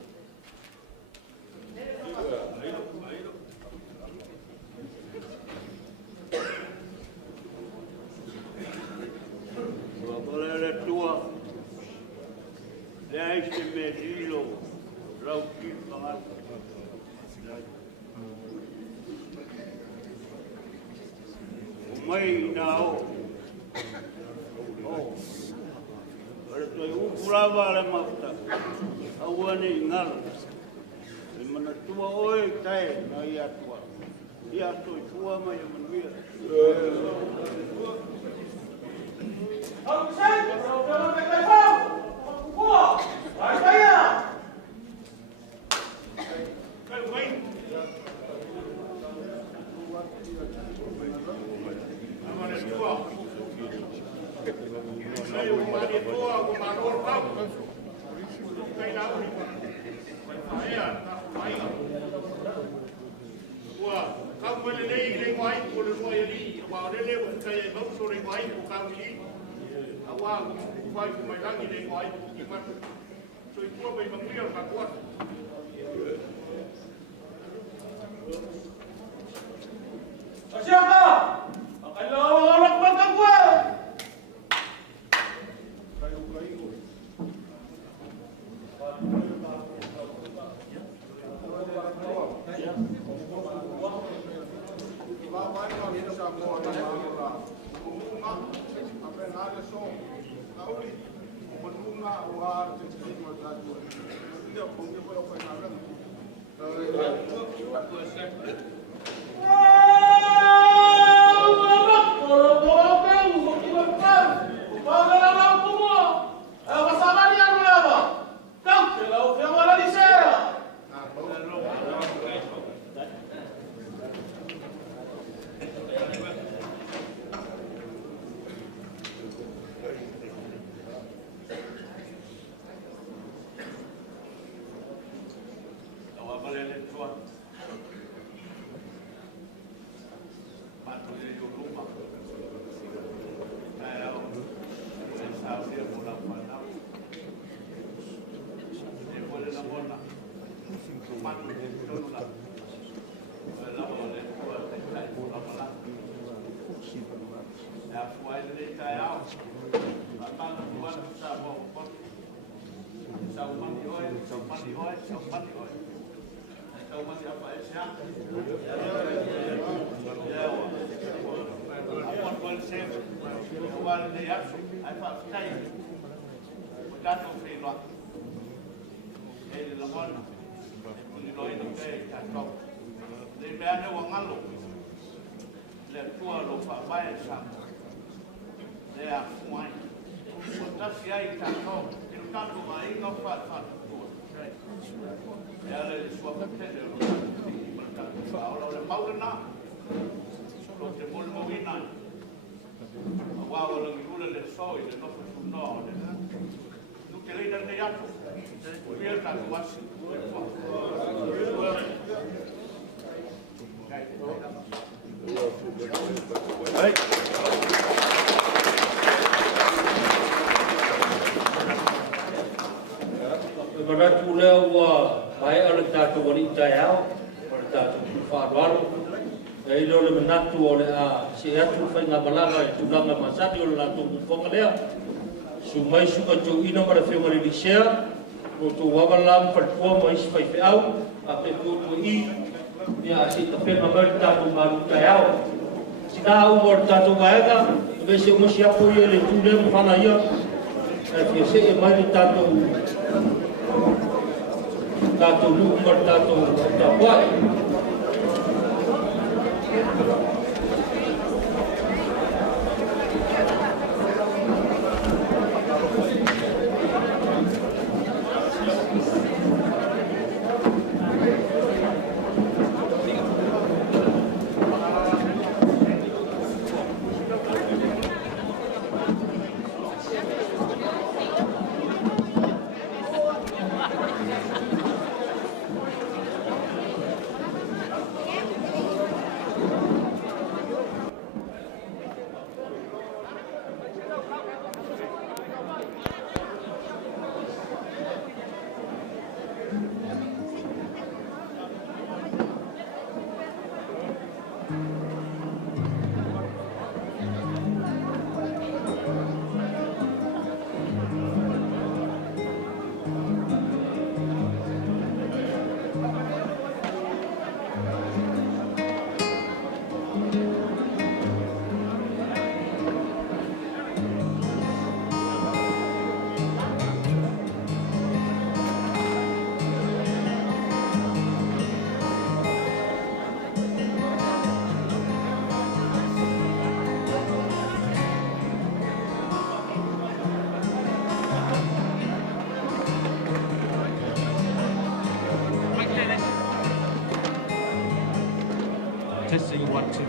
Boleh tua. Dia este medilo, rauki banget. Moimoi nao. Oh. Kalau pulava le Mafutaga, awane ngal. Mana tua oi tai na ia tua. Ia tua mai manuia. Aku saya, kalau kita tahu, buat, saya. Siapa? Kalau orang bangkang gua. Ni loi ni ke ta to. Le me ane wa ngalo. Le tua lo fa vai sa. Le a fuai. O ta si ai ta to. Il tanto mai no fa fa. E ale sua patente lo Paula le Paula na. Lo te mol mo ina. Wa o le ngula le soi le no fu no. Nu te le dal ya. Kuya ta wasi. Hey. Manatu leo wa mai ala tātou wani tai au, ala tātou whāruaru. E ilo le manatu o le a se atu whainga Malaga e tūlanga masati o le lātou mwonga lea. Su mai suka tō ino mara whiunga li sea, no tō wawalam whalpua mai si whaiwhi au, a pe kōtua I, ia a se tapena mai tātou maru tai au. Sina au mora tātou Faiga, e se umasi apo ia le tūle mwhana ia, e fia se e mai le tātou Latu lupa Latu dapat. Testing 1, 2.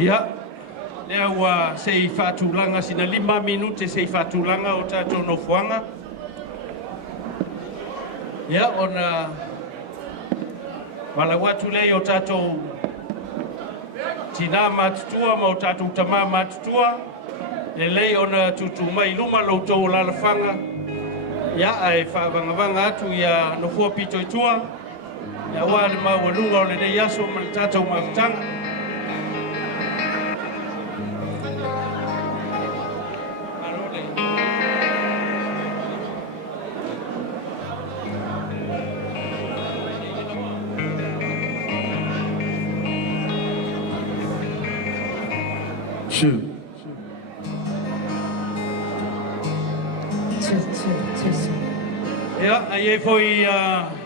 Ia, lea ua sei whaatulanga sina 5 minute sei whaatulanga o tātou nofuanga. Ia, ona malawatu lei o tātou tina matutua ma o tātou tama matutua. Le lei ona tutu mai luma lo tau lalafanga. Ia ai whaavangavanga atu ia nofua pito itua. Ia wā le mawalunga o le nei aso ma le tātou Mafutaga. Two. Ia, ai e foi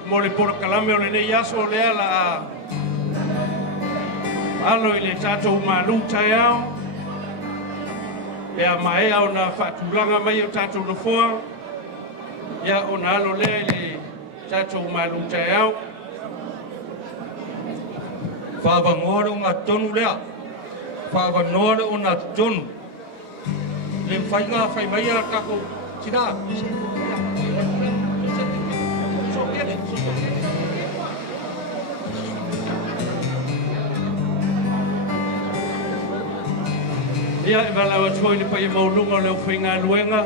mo le poro kalame o le nei aso lea la alo I le tātou malu tai au. Ia mai au na whaatulanga mai o tātou nofoa. Ia o na alo lea I le tātou malu tai au. Whaavangore o ngā tonu lea. Whaavangore o ngā tonu. Le whainga whai mai a kako tina. Ia e wala watuoi le pai maununga leo whainga luenga.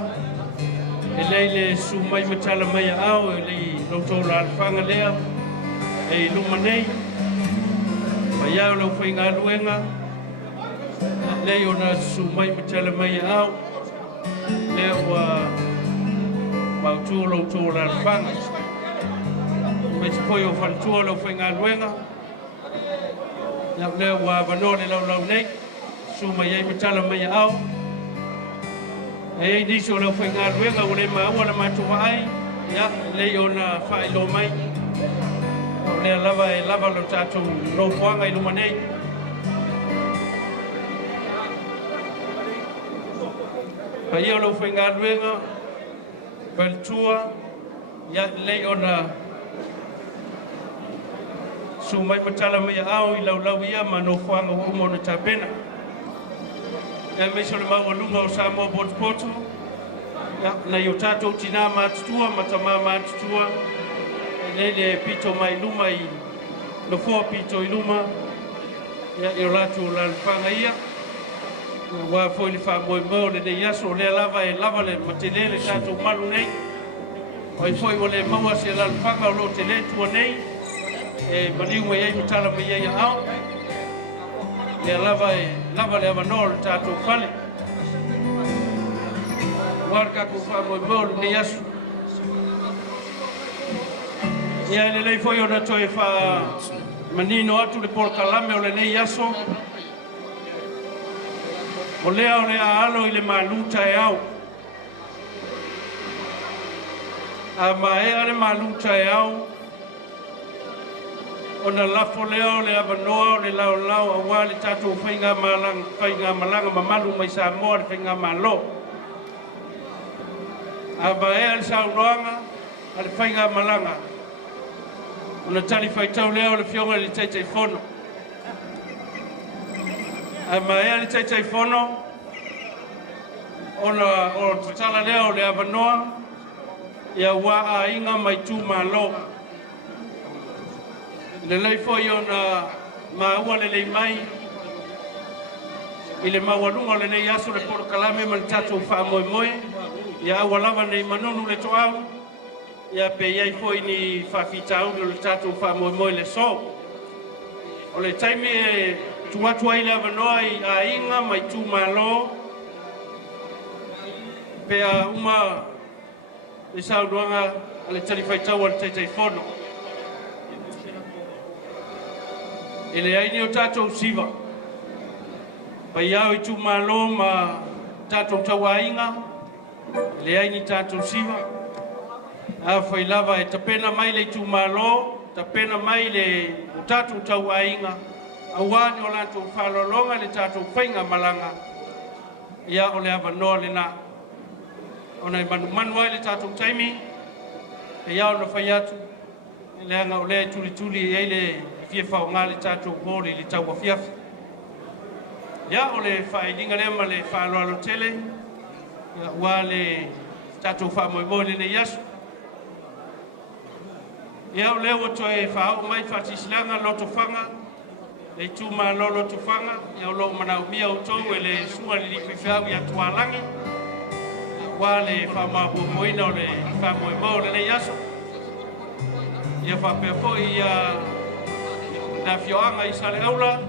E lei le su mai matala mai a au, e lei lautou la alfanga lea. E luma nei. Pai au leo whainga luenga. Lei o na su mai matala mai a au. Leo mautua lautou la alfanga. Me te poi o whantua leo whainga luenga. Leo wanoa le lau nei. Su mai ai matala mai au. E di so lo whainga ruenga o le maua na matua ai. Ia, le o na whaelo mai. O le lava e lava lo tātou no whanga I luma nei. Pa ia lo whainga ruenga. Valtua. Ia, le o na su mai matala mai au I lau ia ma no whanga o umo na tāpena. Ia meso le maua lunga o Samoa Poto. Ia, na i o tātou tina mātutua, matama mātutua. Le pito mai luma I no fua pito I luma. Ia, I o Latu o lalipanga ia. Wa foi le wha Moimoi le nei aso le lava e lava le matelele tātou malu nei. Oi foi o le maua se lalipanga o lo te le tua nei. E maniu mai ai matala mai ai au. Le lava le avanoa le tātou whale. Warka ko wha Moimoi le nei aso. Ia le lei foi o na toi wha manino atu le porkalame o le nei aso. O lea o le aalo I le maluta e au. A maea le maluta e au. O na lafo lea o le avanoa o le lau a wā le tātou whainga malanga mamalu mai Samoa le whainga Malo. A maea le sauroanga a le whainga malanga. O na tali whaitau lea o le fionga le teitei whono. A maea le teitei whono. O tatala lea o le avanoa. Ia wā a inga mai tū Malo. Le lei foi o na maua le lei mai. I le maualunga le nei aso le porokalame ma le tātou wha Moimoi. Ia awa lava nei manonu le toau. Ia pe iai foi ni whawhitau le tātou wha Moimoi le so. O le taimi e tuatua I le avanoa I a inga mai tū Malo. Pe a uma le sauruanga a le taliwhaitau a le teitei whono. E le aini o tātou siwa. Pai au I tū Malo ma tātou tawainga. Le aini tātou siwa. A whai lava e tapena mai le tū Malo. Tapena mai le o tātou tawainga. A wāni o lātou whalolonga le tātou whainga malanga. Ia o le avanoa le nā. O nei manu ai le tātou taimi. E iau na whai atu. Le anga o le tuli e le fie whao ngā le tātou hōri le tau awhiawhi. Ia o le whaidinga lea ma le whaaloalo tele. Ia ua le tātou wha Moimoi le nei asu. Ia o leo to e whao mai whatisilanga loto whanga. Le tū Malo loto whanga. Ia o lo manau mia o tau e le sunga li whiwhau I atualangi. Ua le wha mapumoina o le wha Moimoi le nei asu. Ia whapea po ia na fioanga I sale aula.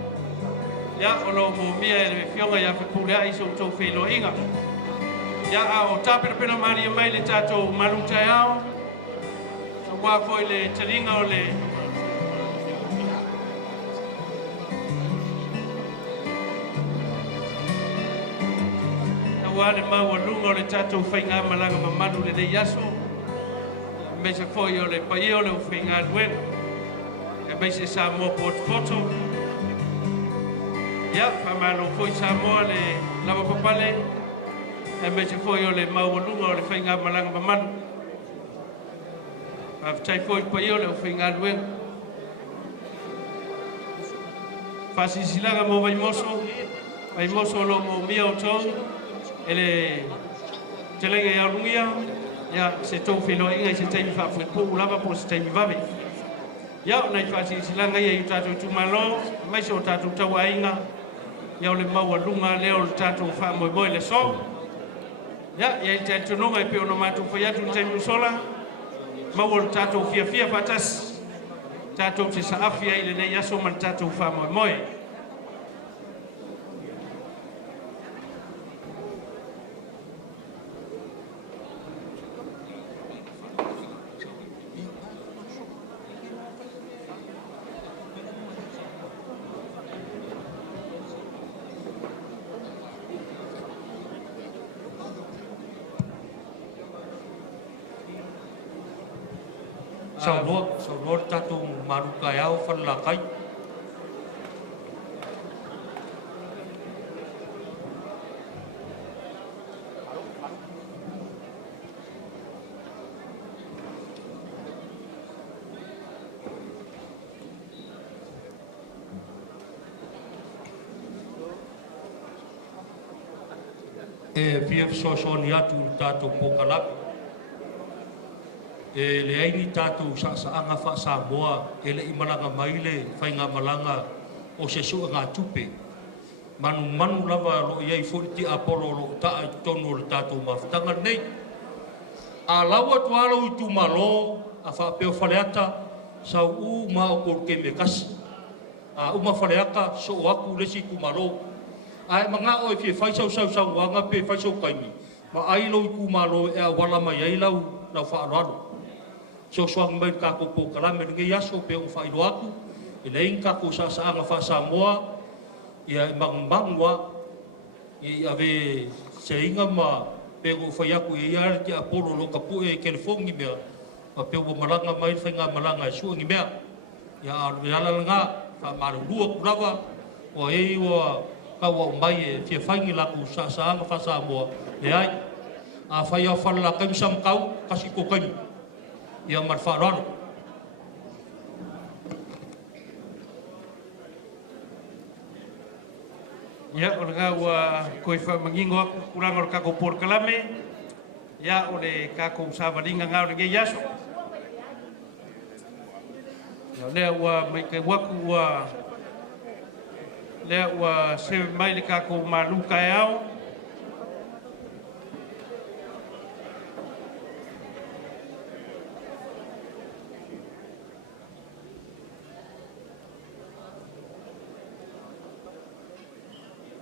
Ia o lo mo mia e le fionga ia whepulea I so tau Feiloaiga. Ia a o tāpera pena maria mai le tātou maluta e ao. So wā foi le taringa o le na wā le maualunga o le tātou whainga malanga mamalu le nei aso. Me se foi o le pai o le whainga luenga. E mai se Samoa Poto. Ia, whamalo foi Samoa le lava papale. E mai se foi o le maualunga o le whainga malanga mamalu. Avtai foi pai o le whainga luenga. Whasisilanga mo vai moso lo mo mia o tau. E le telenga I alungia. Ia, se tau Feiloaiga I se taimi whawhipu lava po se taimi vave. Ia o nei whasisilanga ia I tātou tū Malo, mai se o tātou tawainga. Ia o le maualunga leo le tātou wha Moimoi le so. Ia, ia I te atunonga I pe ono mātou whai atu le taimi usola. Mau le tātou fia fatas. Tātou te saafia I le nei aso man tātou wha Moimoi. Saulor tatu marukayao falakai. PF sosoni atu tatu pokalap. Le aini tatu sa anga fa Samoa ele Malaga maile Faiga Malaga o se su nga tupe. Manu lava lo ia furti apolo lo ta tonu tatu Mafutaga nei. A lawa tualo tu Malo a fa pe faleata sa u ma o ke me kas. A uma faleaka so aku lesi ku Malo. Ai manga o fi fai sau wanga pe fai sau kaimi ma ai lo ku Malo e wala mai ai lau fa alo so swang mai ka ko kala me nge yaso pe o fai lo aku e lein ka ko sa anga fa Samoa ia mangwa i ave seinga ma pe o fai aku ia ki apolo lo ka pu e California me ma pe o Malaga mai Faiga Malaga su ngi me ya ala nga fa maru lu lava o e o kawa mai e fia whaingi laku sa anga fa Samoa le ai a whai a whala kai sam kau kasi ko kai ia mar wharano ia o nga ua koe whamangingo aku kuranga o kako por kalame ia o le kako savalinga ngā o le nge yaso ia lea ua mai kai waku ua lea ua se mai le kako maluka e au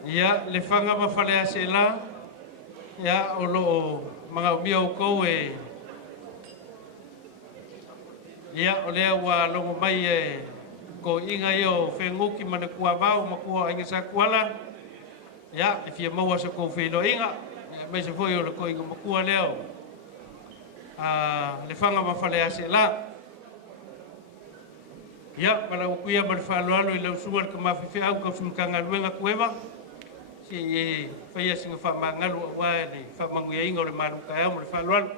ia le whanga mawhalea se la ia o lo mga umia o kou e ia o lea ua longo mai e ko inga yo whenguki mana kua mau ma kua inga sa kuala ya e fia maua sa ko Feiloaiga mai se foi o le ko inga ma kua leo le whanga mawhalea se la ya para o kuia ma le whaaloalo i lau sua le ka mawhiwhi au ka sumkanga luenga kuema si e whaia singa whamangalu a wae le whamanguia inga o le maruka au ma le whaaloalo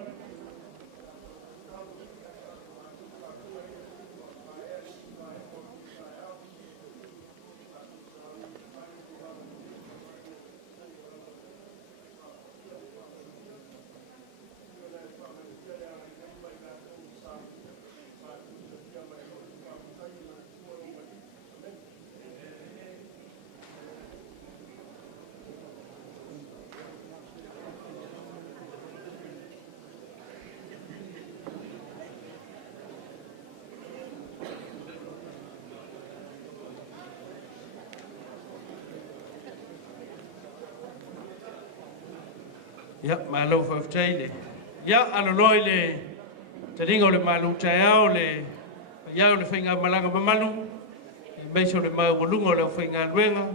ya Malo faftaile ya aloloi le taringa le Malu taiao le ya le Faiga Malaga mamalu mai so le mau lungo le Faiga luenga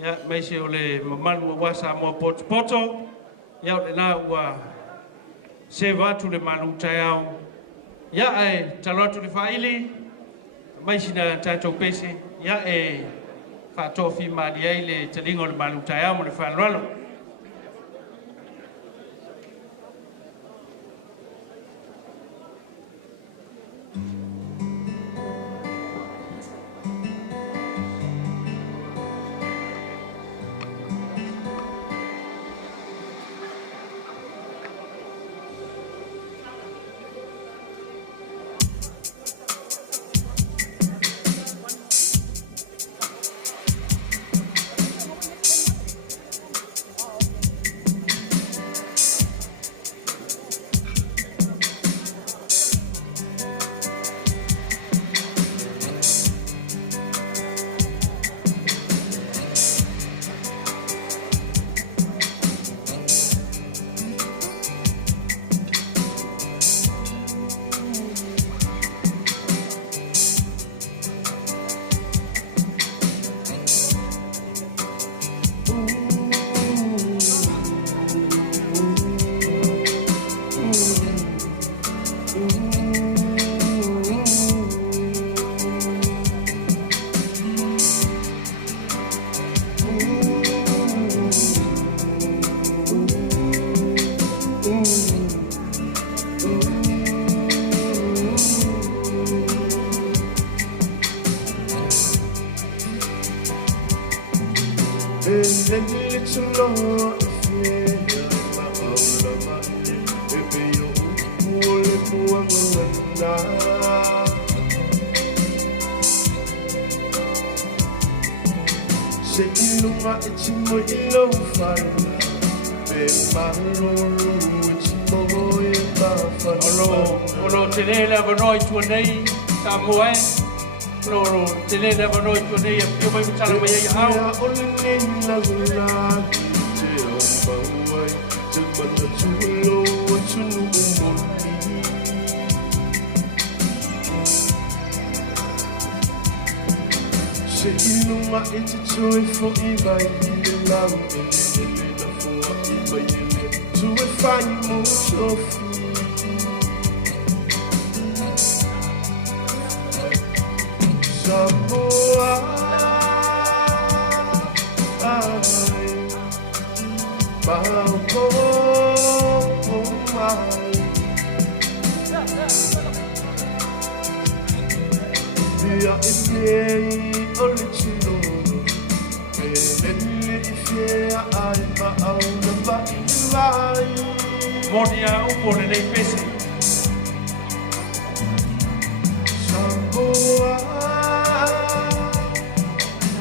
ya mai so le mamalu wa Samoa poto ya le na wa se va tu le Malu taiao ya ai talotu le faili mai sina tato pese ya e fa tofi mali ai le taringa le Malu taiao le falalo Se ilunga itimo ilo fai Pe maruru itimo e mafana Olo tenele avanoi tuanei Samoa Loro tenele avanoi tuanei a pio mai mutala mai ai hao Ole nina gula Te au mauai Te mata tulo a tunu umoni Se ilunga iti toi fo iwa ile lau ele na fua iwa ile Tu e fai mo sofi Samoa ai Mauko mai Dia e Ole chino, ele fia ai ma au na ba vai. Monia upone nei pesi Samoa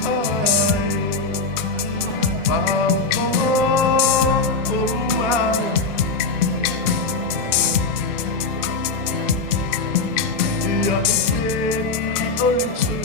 ai Pauko mai. Dia ole chino.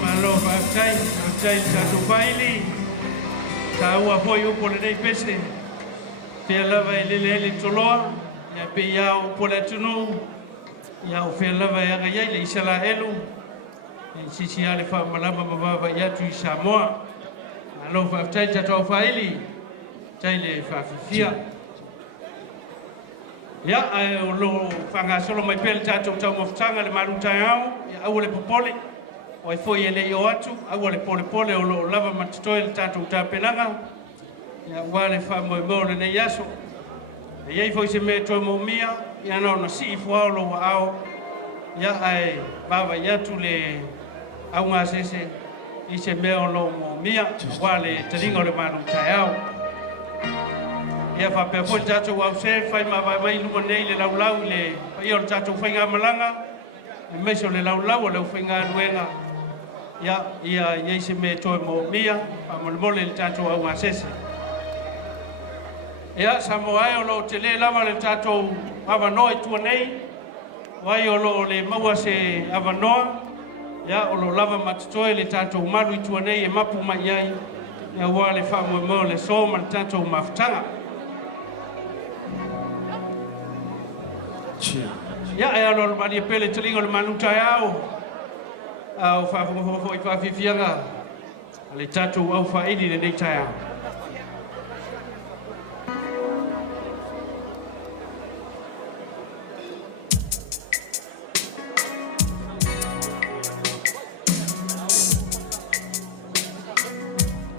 Malo, Jai Satu Faili, Taua Hoi Upole Nei Pese, Lava Lili Toloa, Ya Pia Upole Tunu, Ya Lava Yagayai, Isala Elu, Sisi Alifa Malama Baba Yatu Samoa, Malo Jai Satu Faili, Jai Fafia. Ya, lo fanga solo mai pele tatou tau Mafutaga le malutai au, ya au le popole. O foi ele yo atu, au le pole o lo lava matatoe le tatou tapenaga. Ya wale fa Moimoi le nei aso. E iai foi se me toe momia, ia na si fo lo wa au. Ya ai baba yatu le au nga sese I se me o lo momia, wale taringa le malutai au. Ia fa pe foi tatou au se fai mai luma nei le laulau le ia o tatou Faiga Malaga. Me so le laulau le Faiga luenga. Ia se me toe mo mia, a mole le tatou au asese. Ia Samoa o lo te le lava le tatou avanoa I tua nei, wai o lo le maua se avanoa, ia o lo lava matatoe le tatou malu I tua nei e mapu mai ai, ia ua le wha Moimoi le so ma le tatou Mafutaga. Ia e alo le mani pele talinga le manutai au, au whaafifianga le tatou au whaini le nei tai au.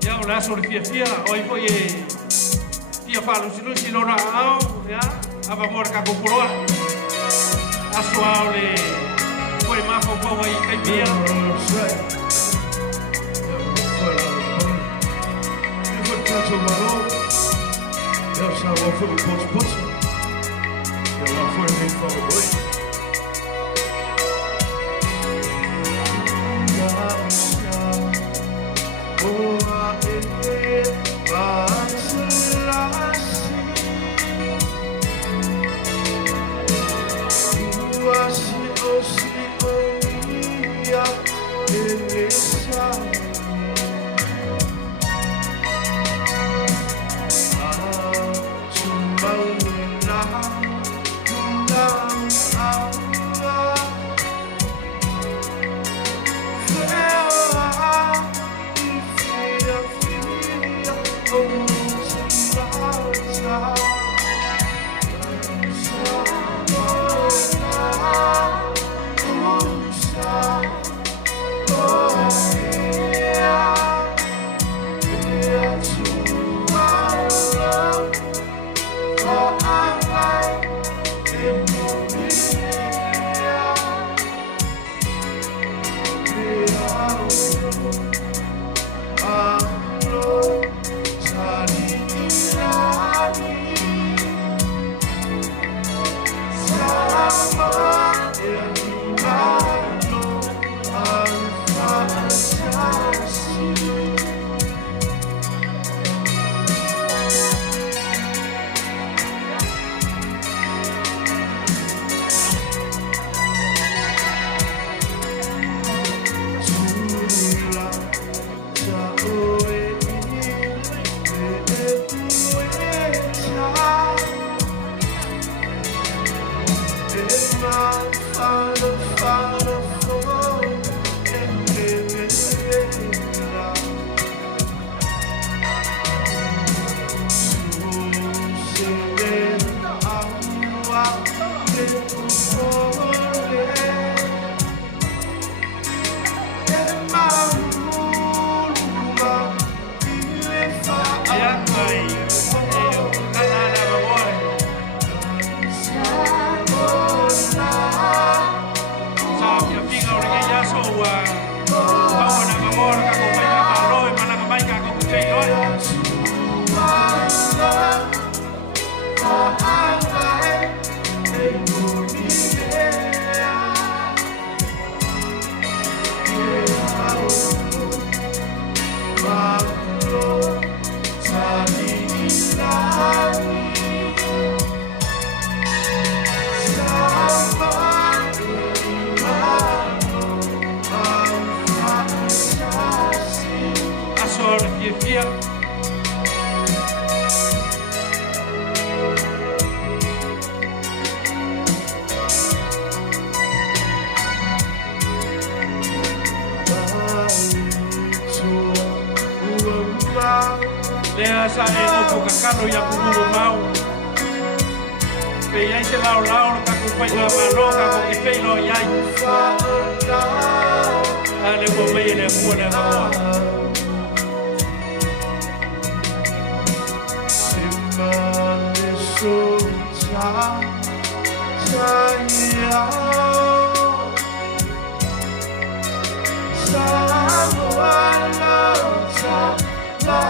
Ia o laso le fia oi foi e fia whalusilusi lona au, ia, ava mora kakoporoa. Aso au le foi mafo paua I kaipia. Tato Malo, eu só vou for posto. Eu vou for nem favor. Lea sa e opo kakalo ia kumu mau. Pe ai se lao ka ku pai na malo ka ko ki Feiloaiga. Ale ko me le ko le hoa. Simane so cha ya Samoa cha la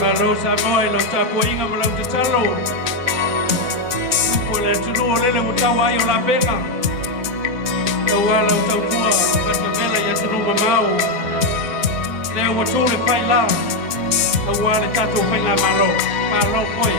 Malo Samoa lo Tofuola mo te talo. Ko le tunu o le mo tawa i o la pena. O wala o Tofuola ka te mela ia tunu mamau. Le o tu le Faiga. O wala tatu Faiga malo. Malo koi.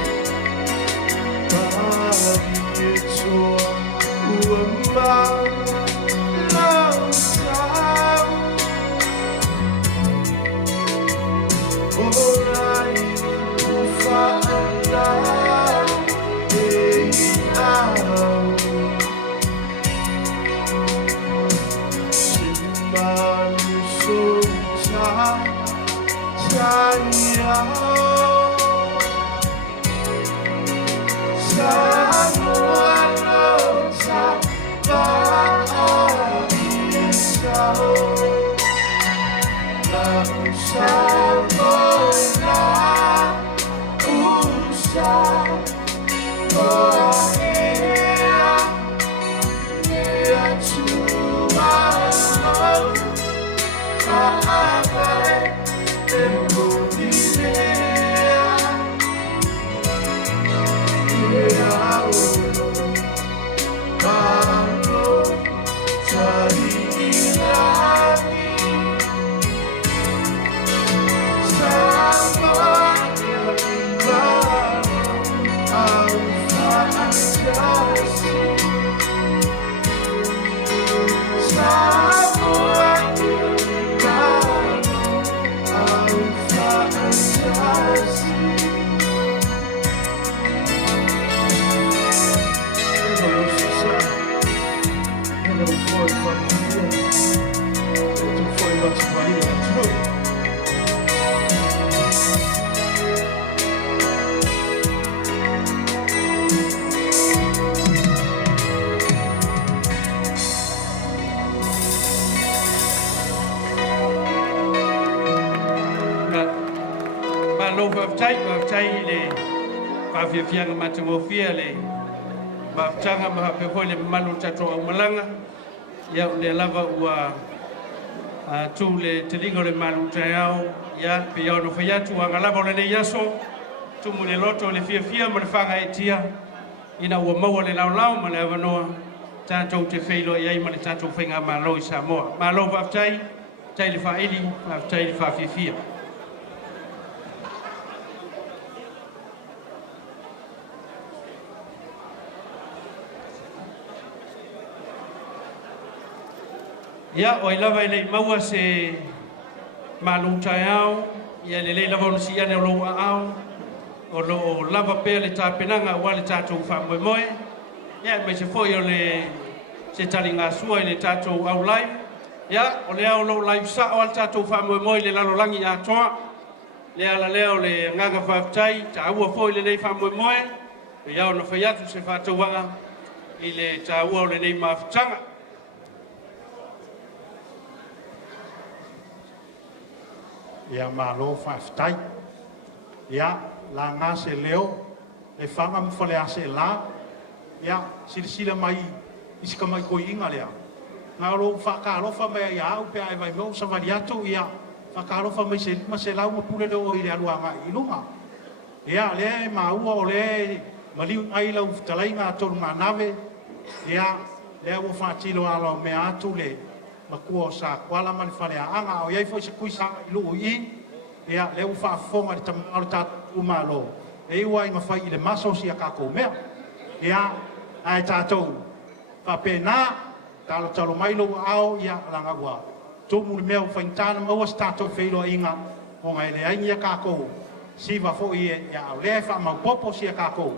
Mafutaga le whawhiawhianga matamofia le Mafutaga mahapeho le Malo tato au Malaga ia le lava ua tu le telingo le Malo taiao ia pe ia no whaiatu anga lava o le nei aso tumu le loto le whiawhia ma le whanga e tia ina ua maua le laulau ma le avanoa tatou te Feiloaiga ia ma le tatou whainga Malo i Samoa. Malo Mafutaga tai le whaili Mafutaga le whawhiawhia. Ia o lava i le maua se malutai au ia le lava ona si ane o lo au o lo lava pe le tapenanga wa le tatou fa moimoi ia me se foi o le se talinga sua i le tatou au live ia o le au lo live sa o le tatou fa moimoi le lalolangi a toa le ala leo le nganga faaftai ta ua foi le nei fa moimoi ia ona fai atu se fatauaga i le taua o le nei Mafutaga. Ia malo faafetai ia la nga se leo e fanga mo fale ase la ia silisila mai isika mai ko inga lea nga ro fa ka lo fa mai ia u pe ai vai mo sa variato ia whakarofa ma se lau mapule leo i le aluanga i lunga. Ia le maua o le maliu ai lau fitalai ngā tolu ngā nave. Ia le ua whaatilo alo me atu le makua o sa kuala mani whale a anga o iai fo se kuisa i luu i. Ia le ua whaafonga le tamalo tātu Malo. E ua inga whai i le maso si a kako mea. Ia ai tātou whapena talo mai lo ao ia langa ua. Tomu le mea o whaintana maua sa tātou Feiloaiga o ngai le aingi a kako. Siva fo i ia au lea wha mau popo si a kako.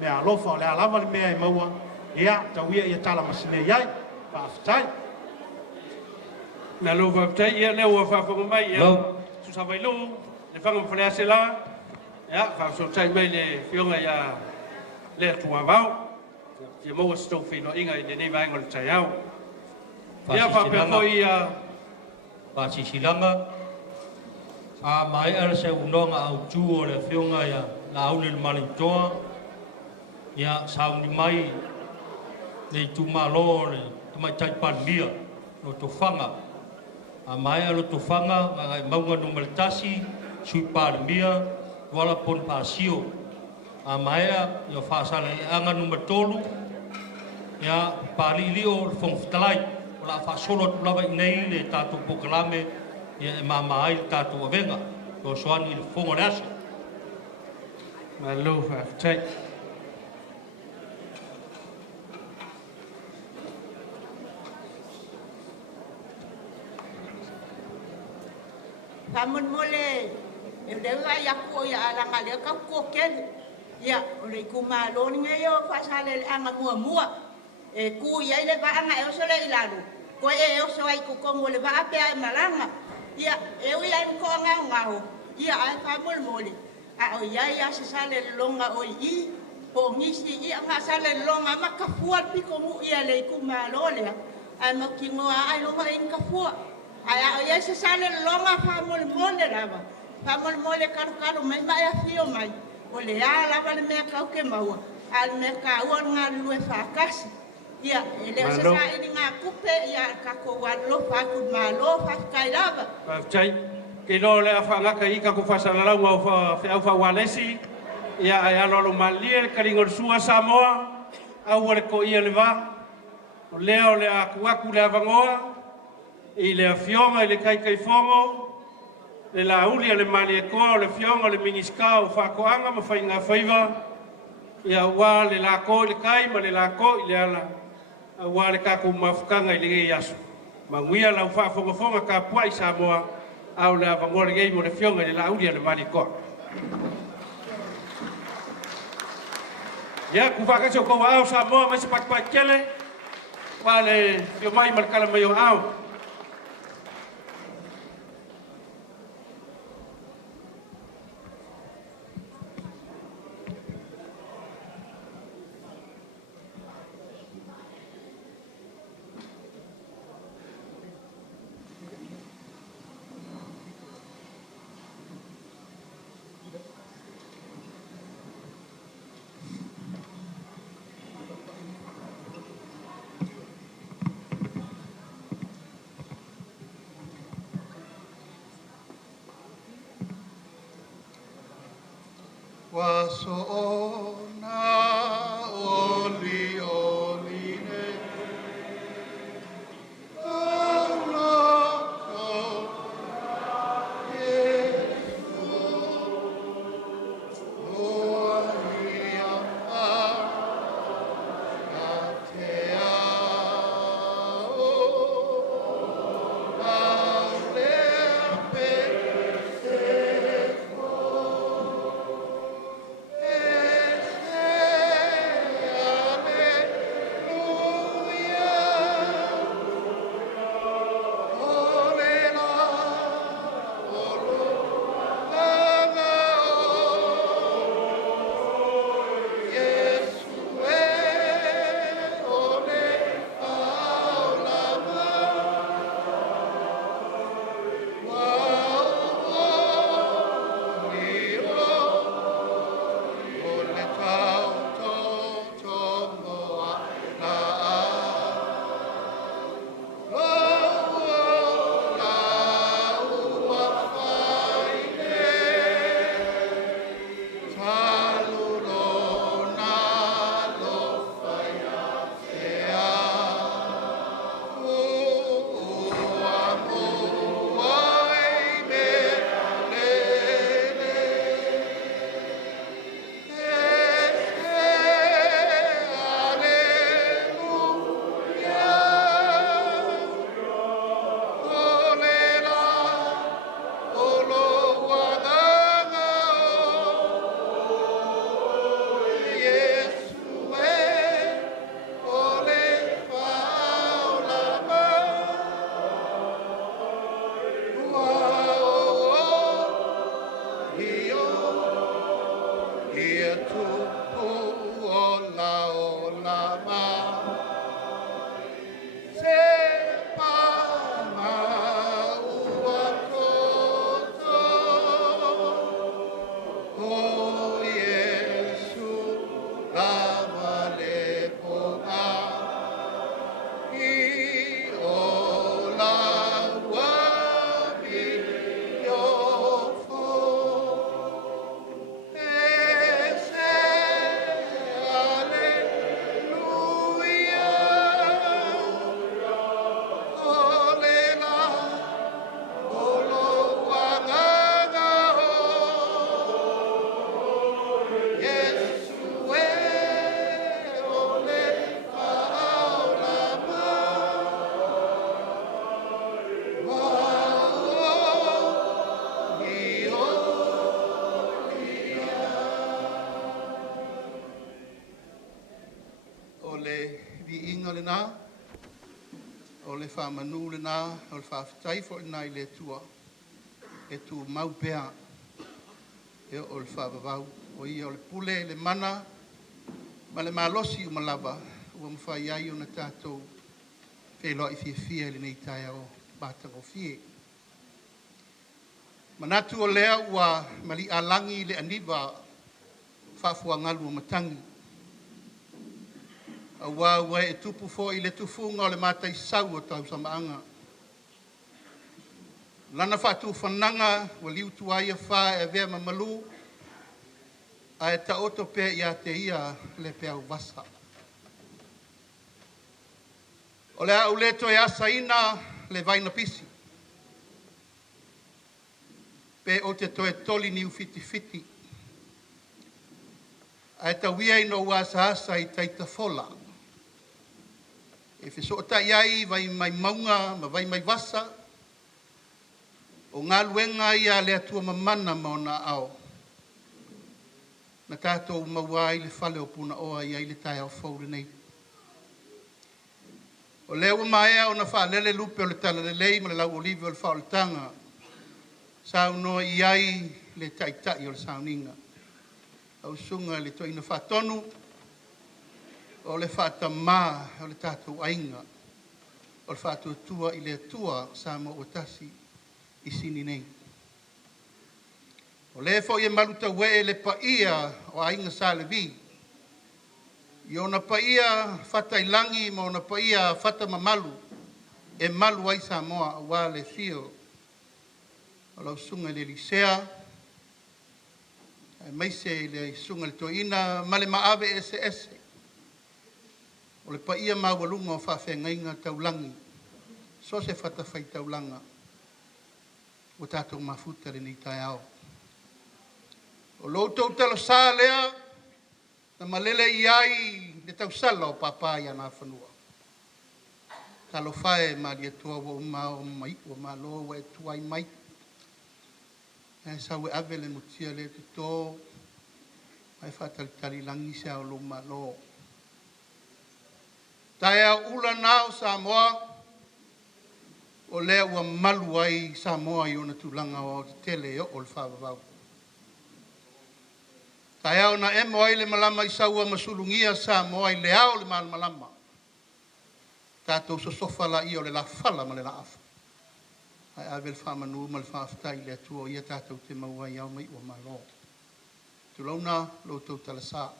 Mea alofa o le alawa le mea i maua. Ia tau ia tala masine iai. Whaafitai. Na lo whaafitai ia leo ua whaafonga mai ia. Susawai lo, le whanga mwhalea se la. Ia, whaafitai mai le whionga ia le atua wau. Ia maua sa tau Feiloaiga i le nei vaenga le tai au. Ia whaapea fo ia Pasisilanga. A mai ala se unonga au tū o le whionga ia la aule le malintoa. Ia sauni mai nei tu Malo le mai tai panmia no Tofanga. A mai ala Tofanga ngai maunga no maltasi sui panmia wala pon pasio. A mai ia whaasala e anga no matolu. Ia pali lio fongftalai. La fa solo tu lava nei le tatu pokalame e mama ai tatu avenga o soani le fongo rasa Malo whaafitai. Kamun mole e dewa ya ko ya alanga le ka ko ken ya o le Malo ni ngai fa sale anga mua e ku ia le ba anga e o sole ilalu ko e o so ai ku ko le ba ape ai Malaga ia e o ia ko ngao ia ai fa mole a o ia se sale longa o i po ngisi ia nga sale longa ma ka fuat pi ko mu ia le Malo le ai ma kingo ai longa in ka fuat ai o ia se sale longa fa mole lava fa mole karu mai mai a fio mai o le ala vale me ka ke maua al me ka o nga lue fa kasi ia ele se sa ini nga kupe ia ka ko walo fa ku Malo fa kai lava Whaafitai. Ke lo le a whaangaka i ka ko whasalarau au fa walesi. Ia ai alolo malia le karingor sua Samoa. Au ore ko ia le va. O leo le a kuaku le avangoa. I le a fionga i le kai fongo. Le la uli le mali e koa o le fionga le mingiska o whakoanga ma whainga whaiva. Ia ua le la ko i le kai ma le la ko i le ala. Ua le kako mafukanga i le gei asu. Ma nguia lau whaafonga ka puai Samoa. Au le avangoa le gei mo le fionga i le la uli le mali e koa. Ia ku whakasi o koa au Samoa mai se pakpai kele. Wa le fio mai malkala mai o au. inga le nā, o le whamanu le nā, o le whawhitai fo ina i le tua, e tu mau pēa, e o le whawawau, o ia o le pule, le mana, ma le malosi o malawa, ua mwhai ai o na tātou, Feiloaiga fia le nei tai o bātango fie. Manatu o lea ua mali alangi le aniwa whafua ngalu o matangi. A ua e tupu fo i le tufunga o le mātai sau o tau samaanga. Lana whatu whananga wa liu tuaia wha e vea mamalu a e ta oto pe ia te ia le pe au vasa. O le au leto e asa ina le vaina pisi. Pe o te toe toli niu fiti fiti. A e ta wia ino wasa asa i taita fola. E fiso o ta iai vai mai maunga ma vai mai vasa. O ngā luenga ia le atua mamana maona ao. Na tātou mawai le whale o puna oa ia i le tai au whaure nei. O leo maea o na whaalele lupe o le tala le lei ma le lau olive o le whaoletanga. Sao noa iai le taitai o le sauninga. Au sunga le toina whatonu o le whatamā o le tātou ainga. O le whatuatua i le atua sa mo o tasi i sini nei. O le fo i maluta we le paia o ainga sa le vi. I ona paia whatailangi ma ona paia whatamamalu e malu ai Samoa a wā le fio. O lau sunga le lisea, e maise le sunga le toina, ma le maawe ese ese. O le paia mawalunga o whawhengainga taulangi, so se whatawhai taulanga, o tātou mafuta le ni tai ao. O loutou talo sā lea, na malele iai le tausala o papai ana whanua. Talo whae ma lia tua wa uma o mai, o malo wa e tuai mai. E sa we ave le mutia le te tō, mai whatalitali langi se au lo malo. Tai au ula nao Samoa, o lea ua malu ai Samoa i ona tulanga o te tele o le whawawau. Tai au na emo ai le malama i saua masulungia Samoa i le au le malama. Tātou sosofa la i o le la fala ma le la afa. Ai ave le whamanu ma le whawhtai le atua o ia tātou te maua i au mai ua malo. Tulauna lo tau talasa.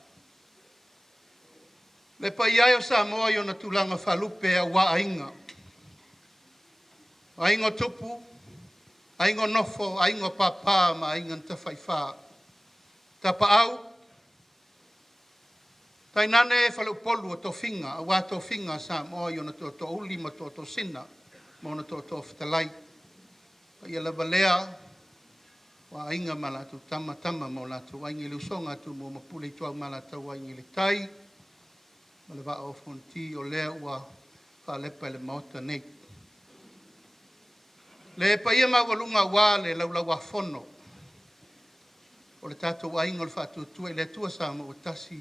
Le pa iai o Samoa i ona tulanga whalupe a wa ainga. Ainga tupu, ainga nofo, ainga papa ma ainga ntawhaiwha. Tapa au, tai nane whale upolu o tofinga, a wā tofinga Samoa i ona to uli ma to sina, ma ona to whatalai. Ia lava lea, wa ainga malatu tama ma latu waingi le usonga tu mo mapule tuau malatu waingi le tai, ma le waa o fonti o lea ua whalepa le maota nei. Le pa ia mawalunga wā le laulau a fono, o le tātou wainga le whātua le tua sama o tasi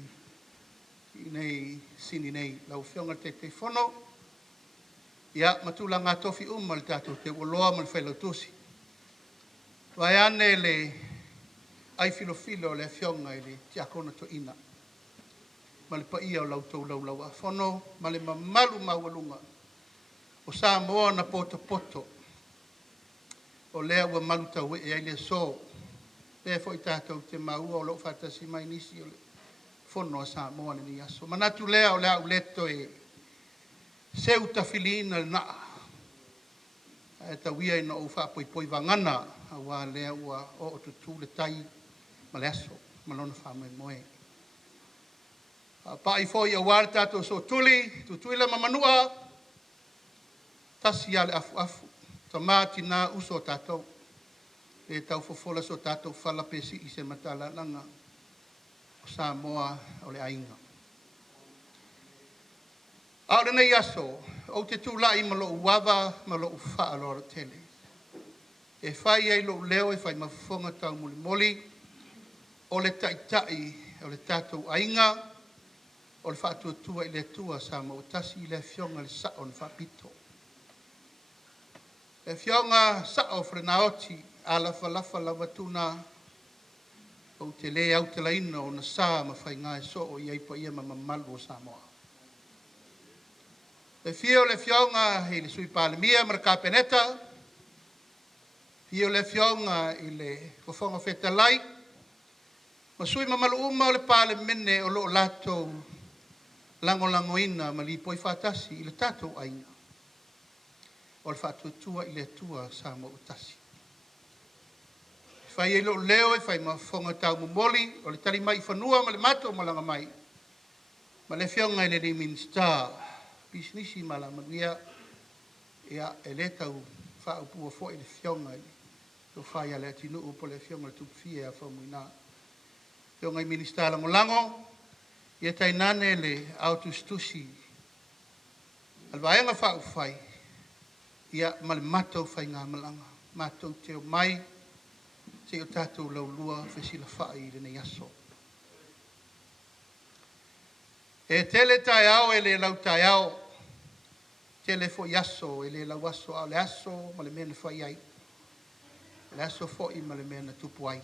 nei sini nei lau whionga te fono, ia matulanga tofi le tātou te waloa ma le whailautosi. Vai ane le ai filofilo le whionga i le tiakona to ina. Ma le paia o lau a whono, ma le mamalu mawalunga. O Samoa na poto. O lea ua malu tau e ai le so. Pea fo i tātou te maua o lau whatasi mai nisi o le whono a Samoa ni aso. Manatu lea o lea uleto e seu tawhilina le naa. E ta wia ina o whapoi vangana a wā lea ua o tutu le tai ma le aso, ma lona Moimoi. Pa i fo i a wāre tātou so tuli, tutui le mamanua, tasi ale afu. Ta māti nā uso tātou, e tau fofola so tātou whala pesi i se matala langa o Samoa o le ainga. Aore nei aso, o te tūlai ma lo uwawa, ma lo uwha alora tele. E whai ei lo leo e whai mafonga tau moli, o le taitai, o le tātou ainga, o le whaatuatua i le tua sa mo tasi i le fionga le sa o le whapito. Le fionga sa o frenaoti a la falafa la watuna o te le au te laina o na sa ma whainga e so o iai pa ia ma mamalu o Samoa. Le fio le fionga i le sui palemia ma le kapeneta, fio le fionga i le wafonga whetalai, ma sui mamalu uma o le palemene o lo lato lango-langoina ma li poi whatasi i le tatou ainga. O le whatuatua i le tua sa mo utasi. Whai e lo leo e whai ma whonga tau mumoli, o le tali mai whanua ma le mato malanga mai. Ma le whionga i le ni minsta, bisnisi mala manuia, ea e le tau whaupua fo i le whionga i. To whai a le atinu upo le whionga le tupfia a whamuina. Whionga i minsta lango-lango, ia tai nane le autustusi. Alvaenga whau whai, ia male matou whai ngā malanga. Matou teo mai, se o tātou laulua whesila whai i rene yaso. E tele tai au e le lau tai au, tele fo yaso e le lau aso au le aso, ma le mena whai ai. Le aso fo i ma le mena tupu ai.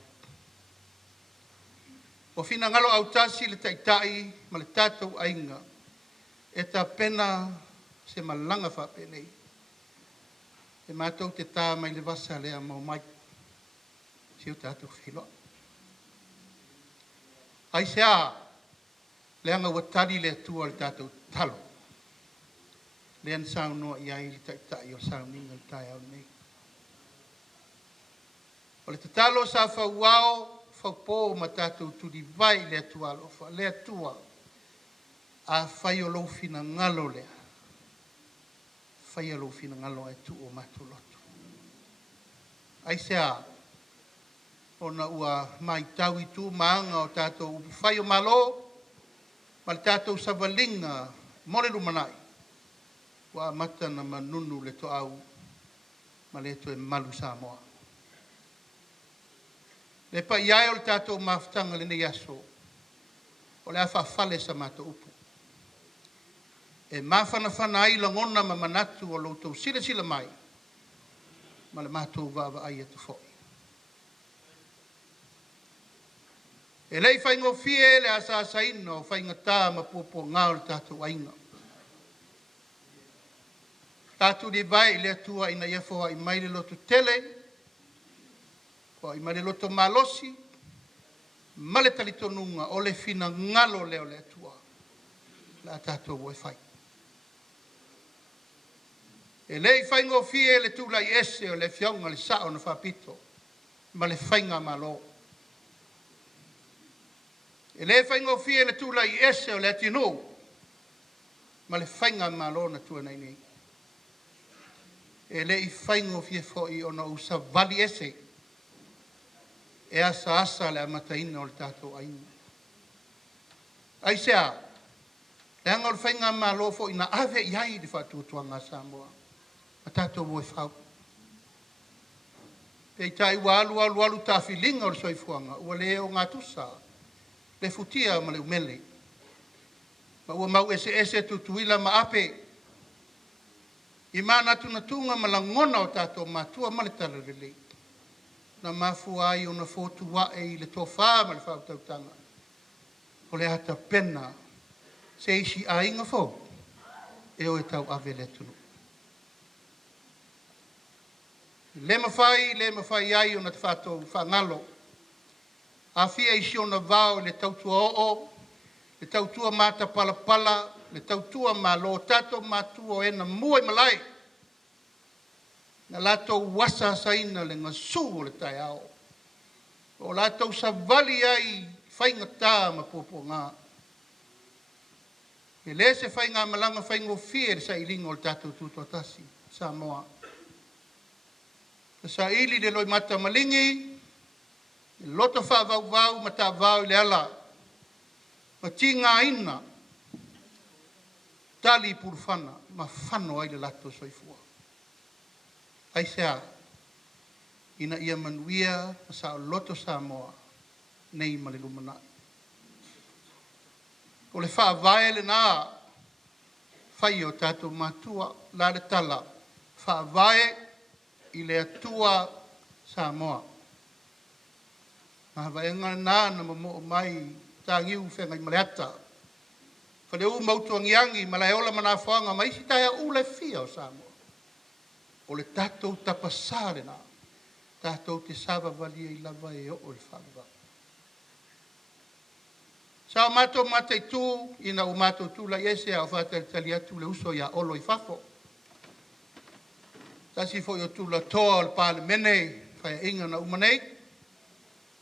O fina ngalo au tasi le taitai ma le tātou ainga, e ta pena se malanga wha penei. E mātou te tā mai le vasa lea Moimoi, se o tātou whiloa. Ai se a, le anga watari le tua le tātou talo. Le an sao noa i ai le taitai o sao ninga le tai au nei. O le tatalo sa whauao, whaupō ma tātou turi vai le atua alofa, le atua a whai o lofina ngalo lea. Whai o lofina ngalo e tu o matu lotu. Ai se a, ona ua mai tau i tu maanga o tātou whai o Malo, ma le tātou savalinga more rumanai, wa mata na manunu le to au, ma le to e malu Samoa. Le pa iai o le tātou mafutanga le nei aso, o le awha whale sa mātou upu. E mawhanawhana ai langona ma manatu o loutou sila mai, ma le mātou wawa ai atu foi. E lei whaingo fie le asa ino, whainga tā ma popo ngā o le tātou ainga. Tātou di vai le atua ina iafoa i mai le lotu tele, o i mai le loto malosi, ma le talitonunga o le fina ngalo leo le atua, la tātou o e whai. E lei whaingo fie le tūlai ese o le whionga le sao na whapito, ma le whainga malo. E le whaingo fie le tūlai ese o le atinu, ma le whainga malo na tua nei nei. E le i whaingo fie foi o na usa vali ese, e asa le amataina o le tātou aina. Ai sea, le anga o le whainga malo fo ina ave iai di whatuatuanga Samoa. A tātou o e whau. Pei tai ua alu tāwhilinga o le soifuanga, ua le o ngā tusa, le futia ma le umele. Ma ua mau ese tutuila ma ape, i mana tunatunga ma langona o tātou matua ma le talalele. Na mafu ai o na fotu wae i le tofa ma le whautautanga. O le hata pena, se isi a inga fo, e o e tau ave le tunu. Le mawhai ai o na te whatou whangalo. A fia isi o na vau le tautua o, le tautua mata pala, le tautua malo, tato matua o ena mua i malai. Na latou wasa saina le ngasu o le tai ao. O latou sa vali ai whainga tā ma popo ngā. E le se whainga malanga whaingo fie sa ilinga o le tātou tūtotasi, Samoa. Sa ili le loi mata malingi, loto wha vau mata vau le ala. Ma tinga ina, tali purfana, ma whano ai le lato soifua. Ai sea, ina ia manuia sa loto Samoa nei ma le lumanai. O le whaavae le nā, whai o tātou matua, la le tala, whaavae i le atua Samoa. Ngā vaenga nā na mo mai tāngiu whengai maleata. Whale u mautuangiangi malaeola mana whanga maisi taia ule fia o Samoa. O le tātou tapasare nā, tātou te sava valia i lava e o le whaava. Sa o mātou mātai tū, ina o mātou tū la iese a o whātari tali atu le uso ia olo i whafo. Tasi fo i o tū la toa o le pāle mene, whai inga na umanei.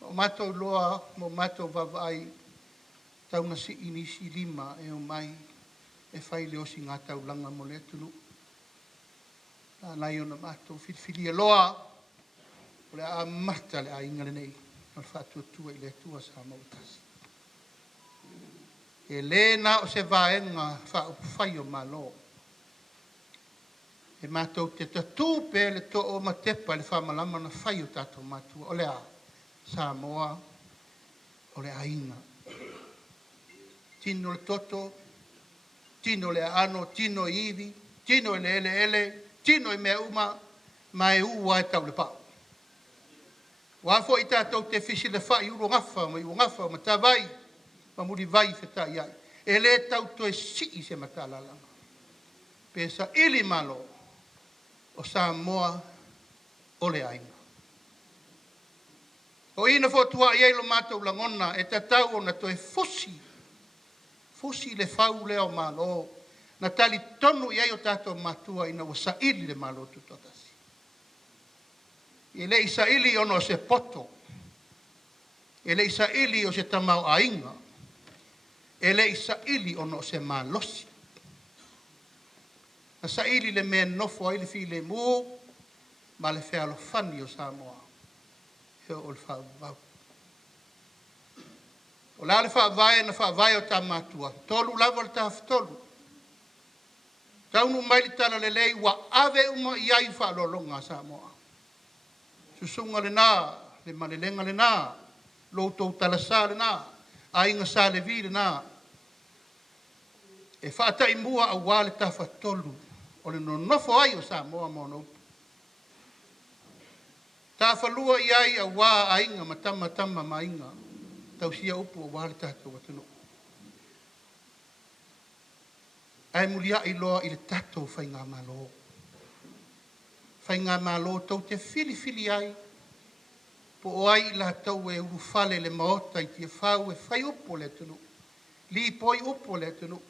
O mātou loa, mo mātou vavai, tauna si inisi lima e o mai, e whai leo si ngā taulanga mo le tunu. Nai o na mātou whiwhiri e loa, o le a mata le a inga le nei, o le whātua tua i le tua sa mautasi. E le na o se vaenga whai o Malo. E mātou te tatu pe le to o matepa le whamalama na whai o tātou mātua. O le a Samoa, o le a inga. Tino le toto, tino le ano, tino iwi, tino le ele, tino i mea uma, mai ua e tau le pao. Wafo i tātou te fisi le whai uro ngafa, ma tā vai, ma muri vai wheta iai. E le tau toe sii se matalalanga. Pesa ili Malo o Samoa o le ainga. O ina fotua i eilo mātou langona e tatau o na toe fosi. Fosi le whau leo Malo. Na tali tonu i eio tātou matua ina o sa ili le Malo tutotasi. E le isa ili ono se poto. E le isa ili o se tamau ainga. E le isa ili ono se malosi. Na sa ili le mea nofo ai le fi le mu, ma le fea lo fani o Samoa. Heo o le whau vau. O la le whau vae na whau vae o tā mātua. Tolu lava le tāwha tolu. Taunu mai li tala le lei wa ave uma iai wha lolonga Samoa. Susunga le nā, le malelenga le nā, loutou talasa le nā, a inga sa le vi le nā. E whaata i mua a wale tawha tolu, o le no nofo ai o Samoa mono upu. Tawha lua i ai a wā a inga matama ma inga, tau sia upu o wale tātou watano. Ai mulia i loa i le tātou whainga Malo. Whainga Malo tau te fili ai, po o ai la tau e uru fale le maota i tia whau e whai upo le tunu. Li poi upo le tunu.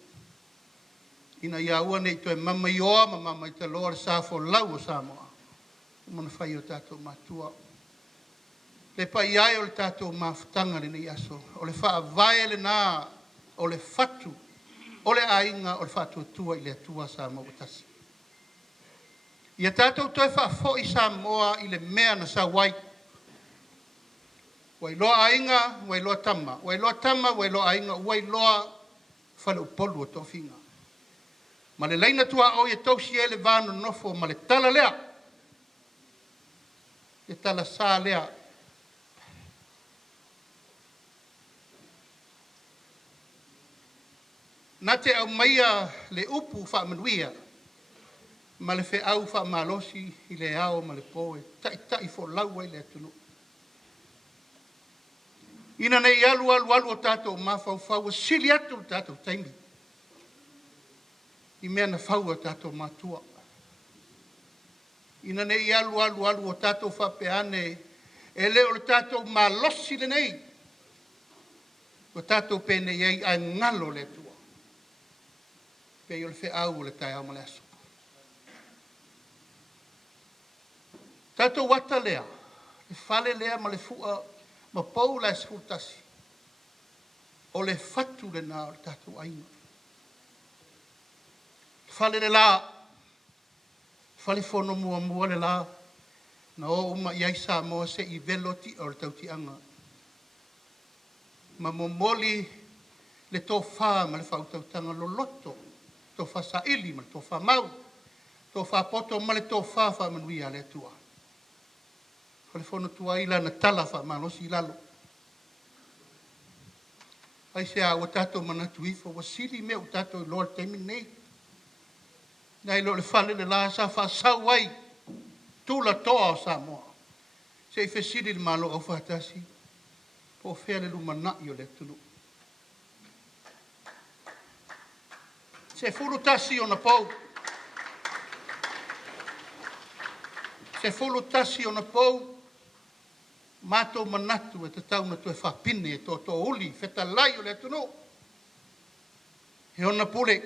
Ina ia ua nei toi mama i oa, mama i te loa sa fo lau o Samoa. Mana whai o tātou matua. Le pa i ai o le tātou Mafutaga le nei aso. O le wha vae le nā, o le fatu, o le ainga, o le whatu tua i le atua Samoa tasi. Ia tātou toi wha fo i Samoa i le mea na sa wai. Wai loa ainga, wai loa tama. Wai loa tama, wai loa ainga, wai loa whale upolu o tofinga. Ma le leina tua o i tausi e le vānu nofo, ma le tala lea. Le tala sā lea. Nā te au maia le upu wha manuia, ma le whe au wha malosi i le ao ma le poe, tai fo lau ai le atunu. Ina nei alu o tātou mawhau sili atu tātou taimi. I mea na whau o tātou matua. Ina nei alu o tātou whapeane, e leo le tātou malosi le nei. O tātou pene iei ai ngalo le tua. Pei o le whe au le tai au ma le aso. Tātou wata lea, le whale lea ma le fua, ma Paula e sfurtasi. O le fatu le nā o le tātou ainga. Fale le la, fale fono mua le la, na o uma iai Samoa se i veloti o le tauti anga. Ma momoli le tō whā ma le whautautanga lo loto, tō wha sa ili ma le tō wha mau, tō wha poto ma le tō wha manuia le tua. Fale fono tua ila na tala wha manosi lalo. Ai se a o tātou manatu ifa, wa sili mea o tātou Lord teimi nei. Nei lo le whale le la sa whasau ai, tūla toa o Samoa. Se i whesiri le malo au whatasi, po whea le lumana i o le tunu. Se fulu tasi o na pou. Se fulu tasi o na pou, mātou manatu e te tauna tu e whapine e tō uli, wheta lai o le tunu. He ona pule.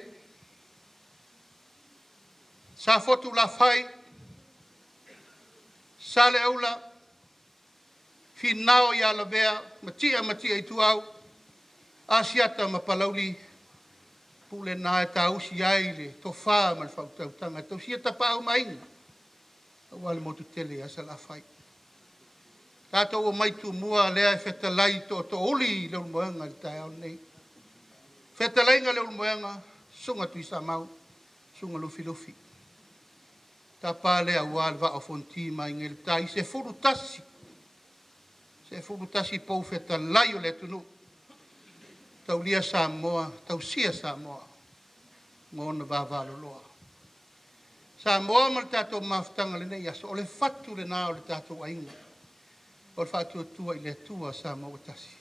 Sa fotu la whai, sa le aula, finao i ala vea, matia i tu au, asiata ma palauli, pule nā e tā usi aile, tō whā ma le whautautanga, tō siata pāu mainga, wale motu tele asa la whai. Tātou o maitu mua lea e whetalai tō uli leo moenga li tai au nei. Whetalai nga leo moenga, sunga tui sa mau, sunga lufi. Tā pā lea wāle wa o fonti mai ngel tai, se furu tasi. Se furu tasi pou whetalai o le tunu. Tau lia Samoa, tau sia Samoa, ngona vāvalo loa. Samoa ma le tātou mafutanga le nei aso, o le fatu le nā o le tātou ainga. O le whātua tua i le tua Samoa tasi.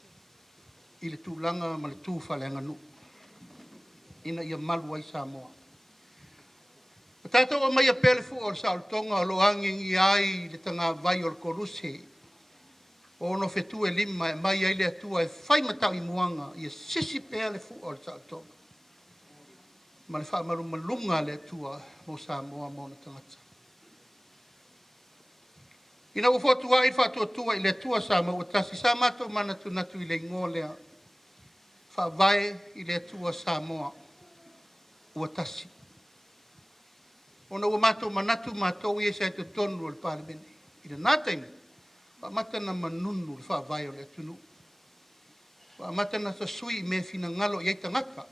I le tūlanga ma le tūwhalenga nu. Ina ia malu ai Samoa. O tātou o mai a pelefu o le saotonga o lo anging i ai le tanga vai o le koruse. O no whetu e lima e mai ai le atua e whai matau i muanga i e sisi pelefu o le saotonga. Ma le whaamaru malunga le atua mo Samoa mo na tangata. Ina o fotua i whātua i le tua Samoa tasi. Sa mato manatu natu i le ngolea. Whawai i le tua Samoa ua tasi. Ona ua mato manatu mato i e sa te tonu o le palemene. I le nātaime, whamatana manunu le whawai o le atunu. Whamatana tasui me fina ngalo i eita ngaka.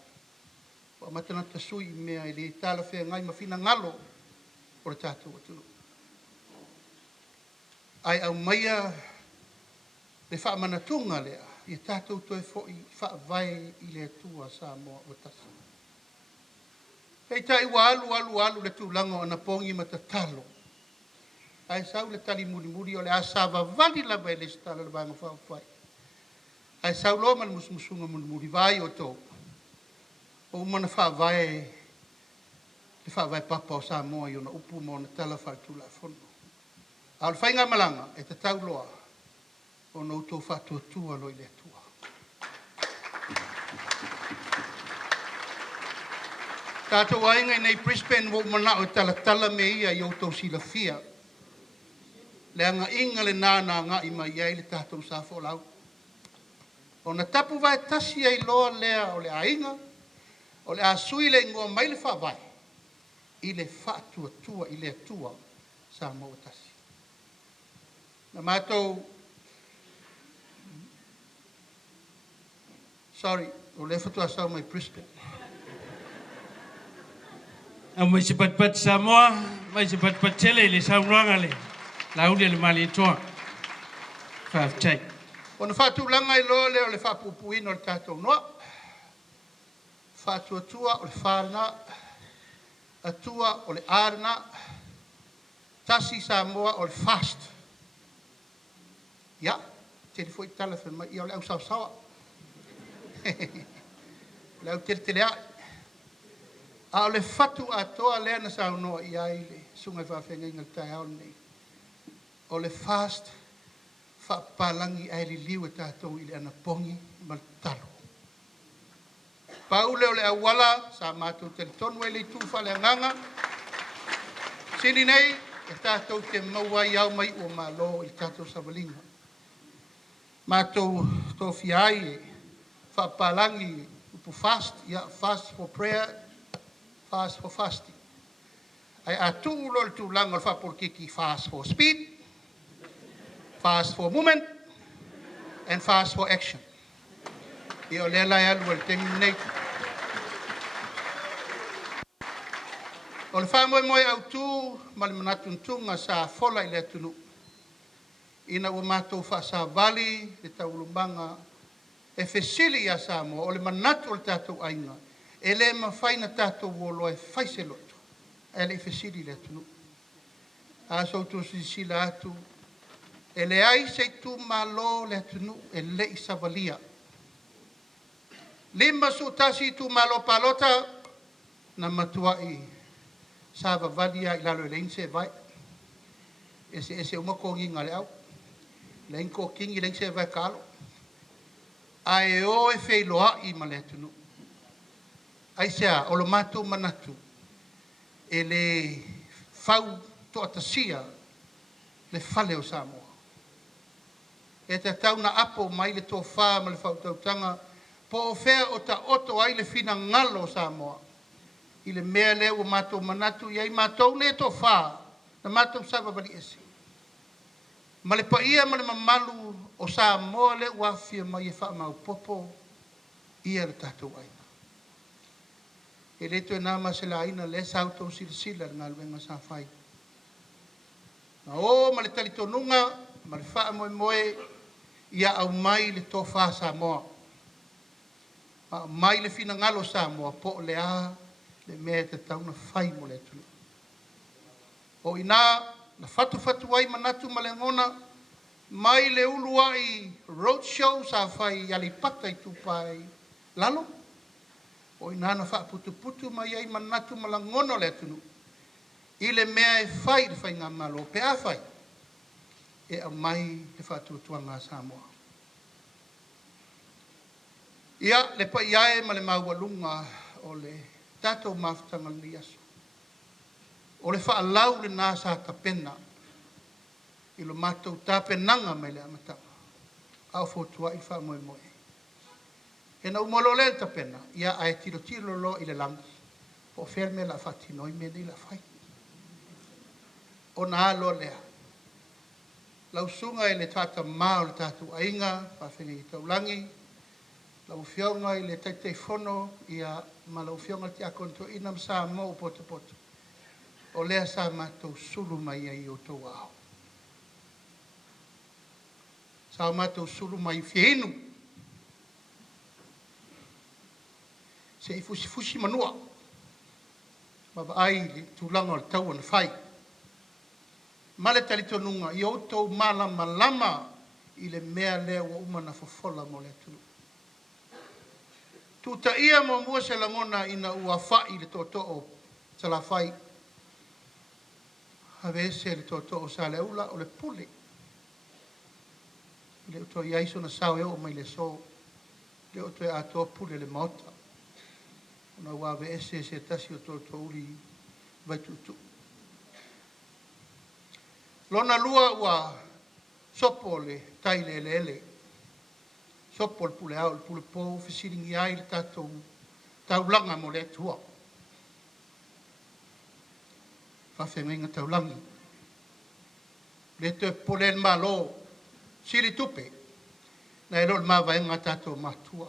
Whamatana tasui mea i le tala whea ngai ma fina ngalo o le tātou atunu. Ai au maia le whaamanatunga lea, i tātou toi fōi whaavai i le tua Samoa o tasi. Kei tai wa alu le tūlanga o na pongi matatalo. Ai sau le tali muri o le asava vali la vai le stala le vanga whaafai. Ai sau loma le musumusunga muri vai o tō. O umana whaavai, le whaavai papa o Samoa i ona upu mo na tala whaatula fono. Al whainga malanga e te tauloa o nou tō whātua tua loi le tua. Tātou ainga nei Brisbane wo mana o tala me ia i o tō silafia. Le anga inga le nāna ngā i mai iai le tātou sa wholau. O na tapu vai tasi ai loa lea o le ainga, o le asui le ingoa mai le whawai. I le whātua tua i le tua sa mo tasi. Na mātou, sorry, o le whatua sau mai Brisbane. Au mai se pat Samoa, mai se pat tele le saunoanga le. Lauri le mali toa. Whaaftai. O na whātu langa i loa leo le whapupuina o le tātou noa. Whātua tua o le whārna, atua o le ārna, tasi Samoa o le fast. Ja, te foi tala fe mai o le au sawa. Le au tele ai. A le fatu atoa le na sa no i ai le sunga fa fe ngal tai au nei. O le fast fa palangi ai le liu tatou i le ana pongi mal talo. Paula o le awala sa matu te tonu le tu fa le nganga. Sini nei e tatou te maua i au mai o malo i tatou savalinga. Mātou tō whiai wha palangi upu fast, fast for prayer, fast for fasting. Ai a tūlo le tūlanga le whapolkiki fast for speed, fast for movement, and fast for action. I o le lai alu le tengi nei. O le Moimoi au tū, ma le manatuntunga sa fola i le atunu. Ina ua mātou whaasa vali, le taulumanga, e fesili ia Samoa, o le manatu o le tātou ainga, e le mawhaina tātou wolo e whaise loto, e le fesili le tunu. A sautu sila atu, e le ai se tu malo le tunu, e le isavalia. Lima su tasi tu malo palota, na matuai, sava valia i lalo e leinse vai, ese umako nginga le au, leinko kingi leinse vai kalo, ai o e Feiloaiga ma le atunu. Ai sea, o lo matu manatu, e le fau to atasia, le fale o Samoa. E te tauna apo mai le tō whā ma le fau tautanga, po o whea o ta oto ai le fina ngalo o Samoa. I le mea leo o matu manatu, i ai matou le tō whā, na matou sava wali esi. Ma le paia ma le mamalu o Samoa le wafia mai e wha mau popo ia le tātou aina. E le to e nāma se la aina le sautou sila ngā luenga sa whai. Na o ma le talitonunga, ma le wha moe ia au mai le tō wha Samoa. Ma mai le fina ngalo Samoa po le a le mea te tauna whai mo le tunu. O ina na fatu ai manatu ma le ngona, mai le ulu ai roadshow sa whai i alipata i tupai lalo. O ina na wha putu mai ai manatu ma la ngono le tunu. I le mea e whai le whai ngā malo, pe a whai. E a mai le whatuatua ngā Samoa. Ia le pa iae ma le maualunga o le tātou Mafutaga ni aso. O le whaalau le nā sa tapena, i lo mātou tāpenanga mai le amatanga, au fōtua i wha Moimoi. E na umolo le tapena, ia ai tiro lo i le langi, po ferme la whatinoi me ni la whai. O nā alo lea. Lau sunga i le tata mā o le tātou ainga, whawhengi i tau langi, lau whionga i le taitei whono, ia ma lau whionga ti akonto inam sa mo poto. O lea sa mātou sulu mai ai o tau ao. Sa mātou sulu mai whienu. Se i fusi manua. Baba ai le tūlanga o le tau ana whai. Male talitonunga i o tau malama i le mea lea wa umana fofola mo le tunu. Tuta ia mo mua se langona ina ua whai le tōtoo sa la whai. Have se le tōtoo sa le ula o le pule. Le uto i aiso na sao eo mai le so. Le uto i atoa pule le maota. Ona ua ave se tasi o tōtoo uli vai tutu. Lona lua ua sopo le taile ele. Sopo le pule au, le pule po, fesiringi ai le tātou taulanga mo le tua. Whawhenga taulangi. Le te pole malo, siri tupe, na ero le mawaenga tātou matua.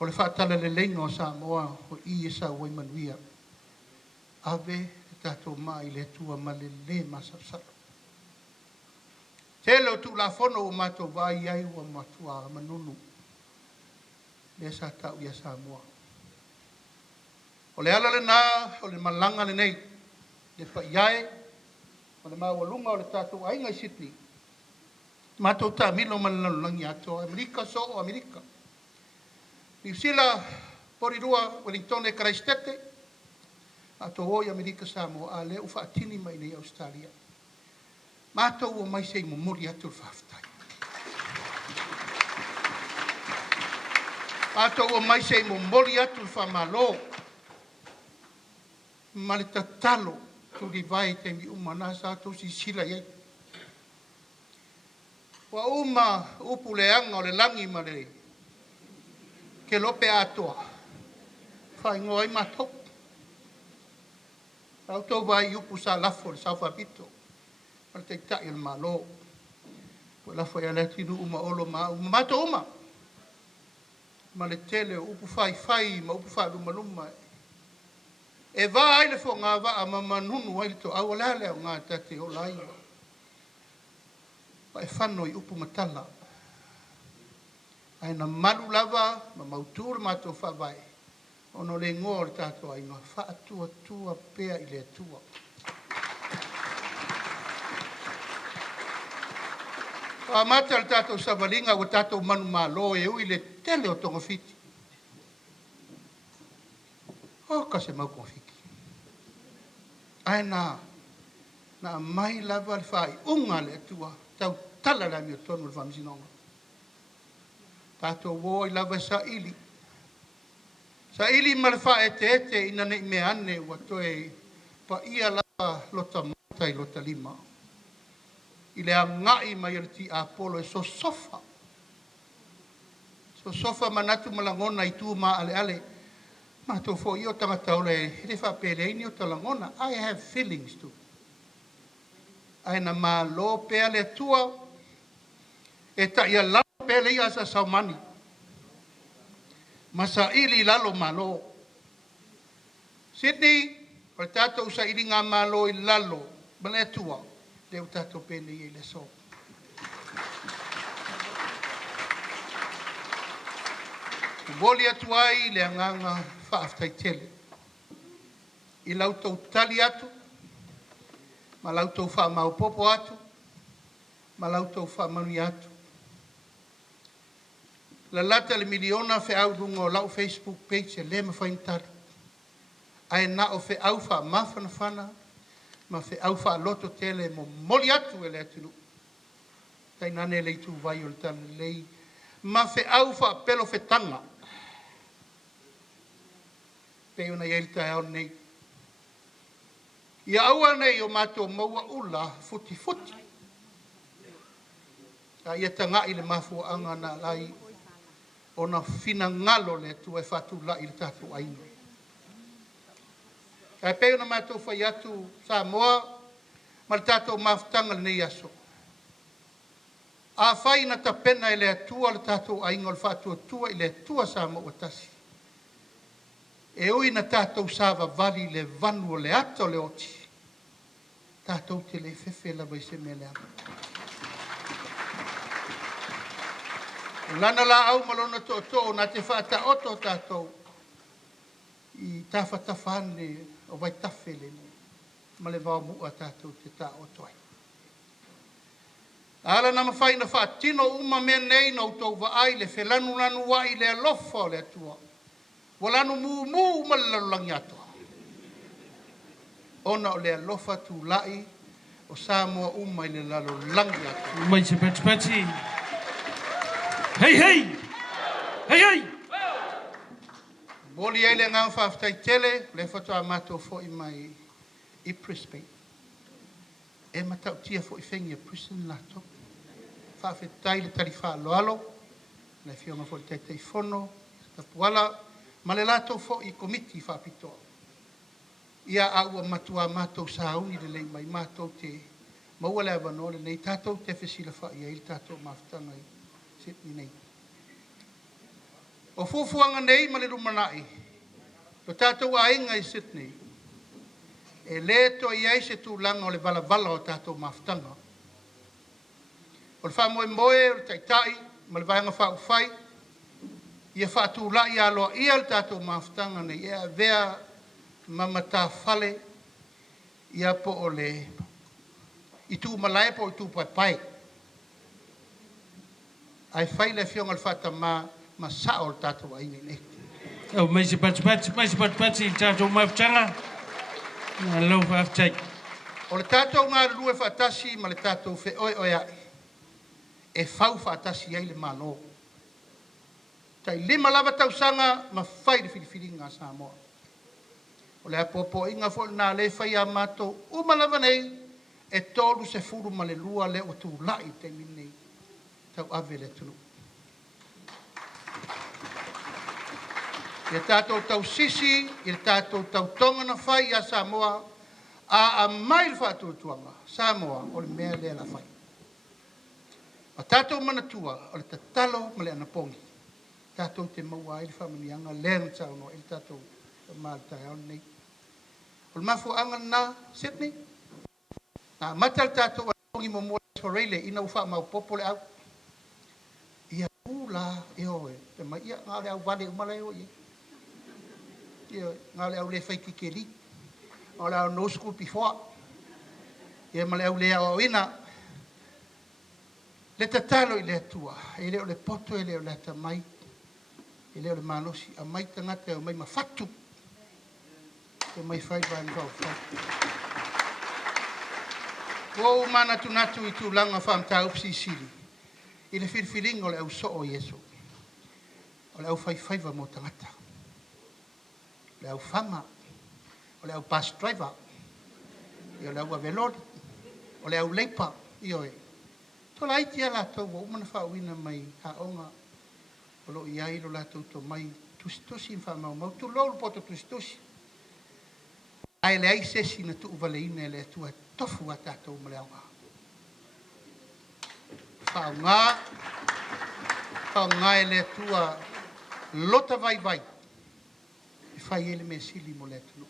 O le whaatala le lengo Samoa, o i e sa waimanuia. Ave le tātou mai le tua ma le masapsalo. Telo tu la fono o mato vai ai o matua manunu. Le sa tau ia Samoa. O le ala le nā, o le malanga le nei, le whaiae, o le maualunga o le tātou ainga i Sydney. Mato ta milo malalangi ato, Amerika so o Amerika. New Zealand, Porirua, Wellington e Christchurch, ato o i Amerika Samoa, a le ufa atini mai nei Australia. Mātou o mai sei momori atu whaftai. Mātou o mai sei momori atu whamalo. Ma le tatalo tu li vai te mi umana sa tu si sila iei. Wa uma upu le anga o le langi ma le ke lope atoa. Whai ngoi mātou. Tau vai upu sa lafo le sa whapito. Al te tai al malo. Po la foi ala tinu uma olo ma to uma. Ma le tele upu fai ma upu fa luma. E va ai le fo nga va ma manunu ai to au la le nga tate o lai. Pa e fano i upu matala. Ai na malu lava, ma mautur mātou whawai. Ono le ngō le tātou ai ngā whaatua tua pēa i le atua. A mata le tātou savalinga o tātou manu Malo e ui le tele o tonga fiti. O ka se mau konfiki. Ai na mai lava le whai unga le atua, tau tala la mi o tonu le whamsinonga. Tātou wō i lava sa ili. Sa ili ma le whae te ete ina nei me ane ua toe pa ia lava lota mata i lota lima. I le angai mai le ti Apollo e so sofa. So sofa manatu malangona i tu ma ale ale. Ma to fo io tangata ole le fa pele ini o talangona. I have feelings too. Ai na Malo pe ale tua e ta ia la pele ia sa saumani. Masa ili lalo Malo. Sydney, o tatou sa ili ngā Malo i lalo, bale tua. Leo tatou pene i le so. Boli atuai le anganga whaaftai tele. I lautou tali atu, ma lautou wha maupopo atu, ma lautou wha manui atu. La lata le miliona fe au rungo lau Facebook page e le mawhaintari. Ai na o fe au wha mawhana whana, ma fe au wha loto tele mo moli atu e le atunu. Tai nane le tu vai o le tala lei. Ma fe au wha pelo fe tanga. Pe una ielta e au nei. Ia aua nei o mato maua ula futi futi. Ia tanga i le mafua anga na lai ona fina ngalo le tu e fatu la i le tatu aino. Kai pe ona mato fai atu Samoa ma le tatu Mafutaga le nei aso. A fai na tapena i le atua le tatu aino le fatu atua i le atua Samoa tasi. E ui na tatu sava vali le vanu o le ato le oti. Tatu te le fefe la vai se me le ato. Lana la au malona to na te whaata oto tātou i tawhatawhane o vai tawhele ma le wau mua tātou te tā oto ai. Ala na mawhai na whaatino uma mea nei na utou wa ai le whelanu lanu wa i le alofa o le atua. Walanu mu ma le lalulangi atua. Ona o le alofa tu lai o Samoa uma i le lalulangi atua. Mai se peti. Hei, hei! Hei, hei! Boli ele ngā whaftai tele, le whatoa mātou fo i mai i Brisbane. E matau tia fo i whengi a prison lato. Whawhetai le tari wha aloalo, le whionga fo i teitei whono, Tofuola, ma le lato fo i komiti whapitoa. Ia aua matua mātou sauni le lei mai mātou te maua le awanole nei tātou te whesila wha i eil tātou Mafutaga i Sydney nei. O fufuanga nei ma le rumanai. O tātou ainga i Sydney. E le to i ai se tūlanga o le vala o tātou Mafutaga. O le Moimoi, o le taitai, ma le vaenga whai. Ia whaatūla i aloa ia le tātou Mafutaga nei. Ia vea mamata whale. Ia po o le i tū malai po i tū pai. Ai whai le whionga le whata ma sao le tātou ai nei. Au mai se pati tātou Mafutaga. Ngā lau whaftai. O le tātou ngā rue whatasi ma le tātou whe oi ai. E whau whatasi ai le Malo. Tai lima lava tausanga ma whai le whiriwhiri ngā Samoa. O le apopo inga fo nā le whai a mātou uma lava nei e tolu se furu ma le lua le o tū lai te minei. Tau ave le tunu. Ia tātou tau sisi, ia tātou tau tonga na whai a Samoa, a mai le whātuatuanga, Samoa, o le mea lea la whai. A tātou manatua, o le tatalo ma le anapongi. Tātou te maua i le whamanianga, lea na tau no, i tātou mātai au nei. O le mafuanga na Sydney, na matal tātou anapongi mo mua le soreile, ina uwha mau popole au. Ia la e o te mai ia ngā le au wale umale o i. Ia ngā le au le whaiki ke li. Ngā le au no school before. Ia ma le au le au ina. Le tatalo i le atua. E leo le poto e leo le ata mai. E leo le manosi. A mai tangata o mai mawhatu. E mai whaiva ni whau whau. O mana tunatu i tūlanga whamta upsi siri. I le whirwhiringa o le au so o Yesu. O le au whaiwhaiva mo tangata. O le au whama. O le au bus driver. I o le au avelori. O le au leipa. I oe. Tola iti ala tau o umana whauina mai haonga. O lo i airo la tau to mai tusitusi in whamau. Mau tu lolo poto tusitusi. Ai le ai sesi na tuu valeina le atua tofu a tātou maleaunga. Whaunga e le atua lota vai vai. E whai ele me sili mo le atunu.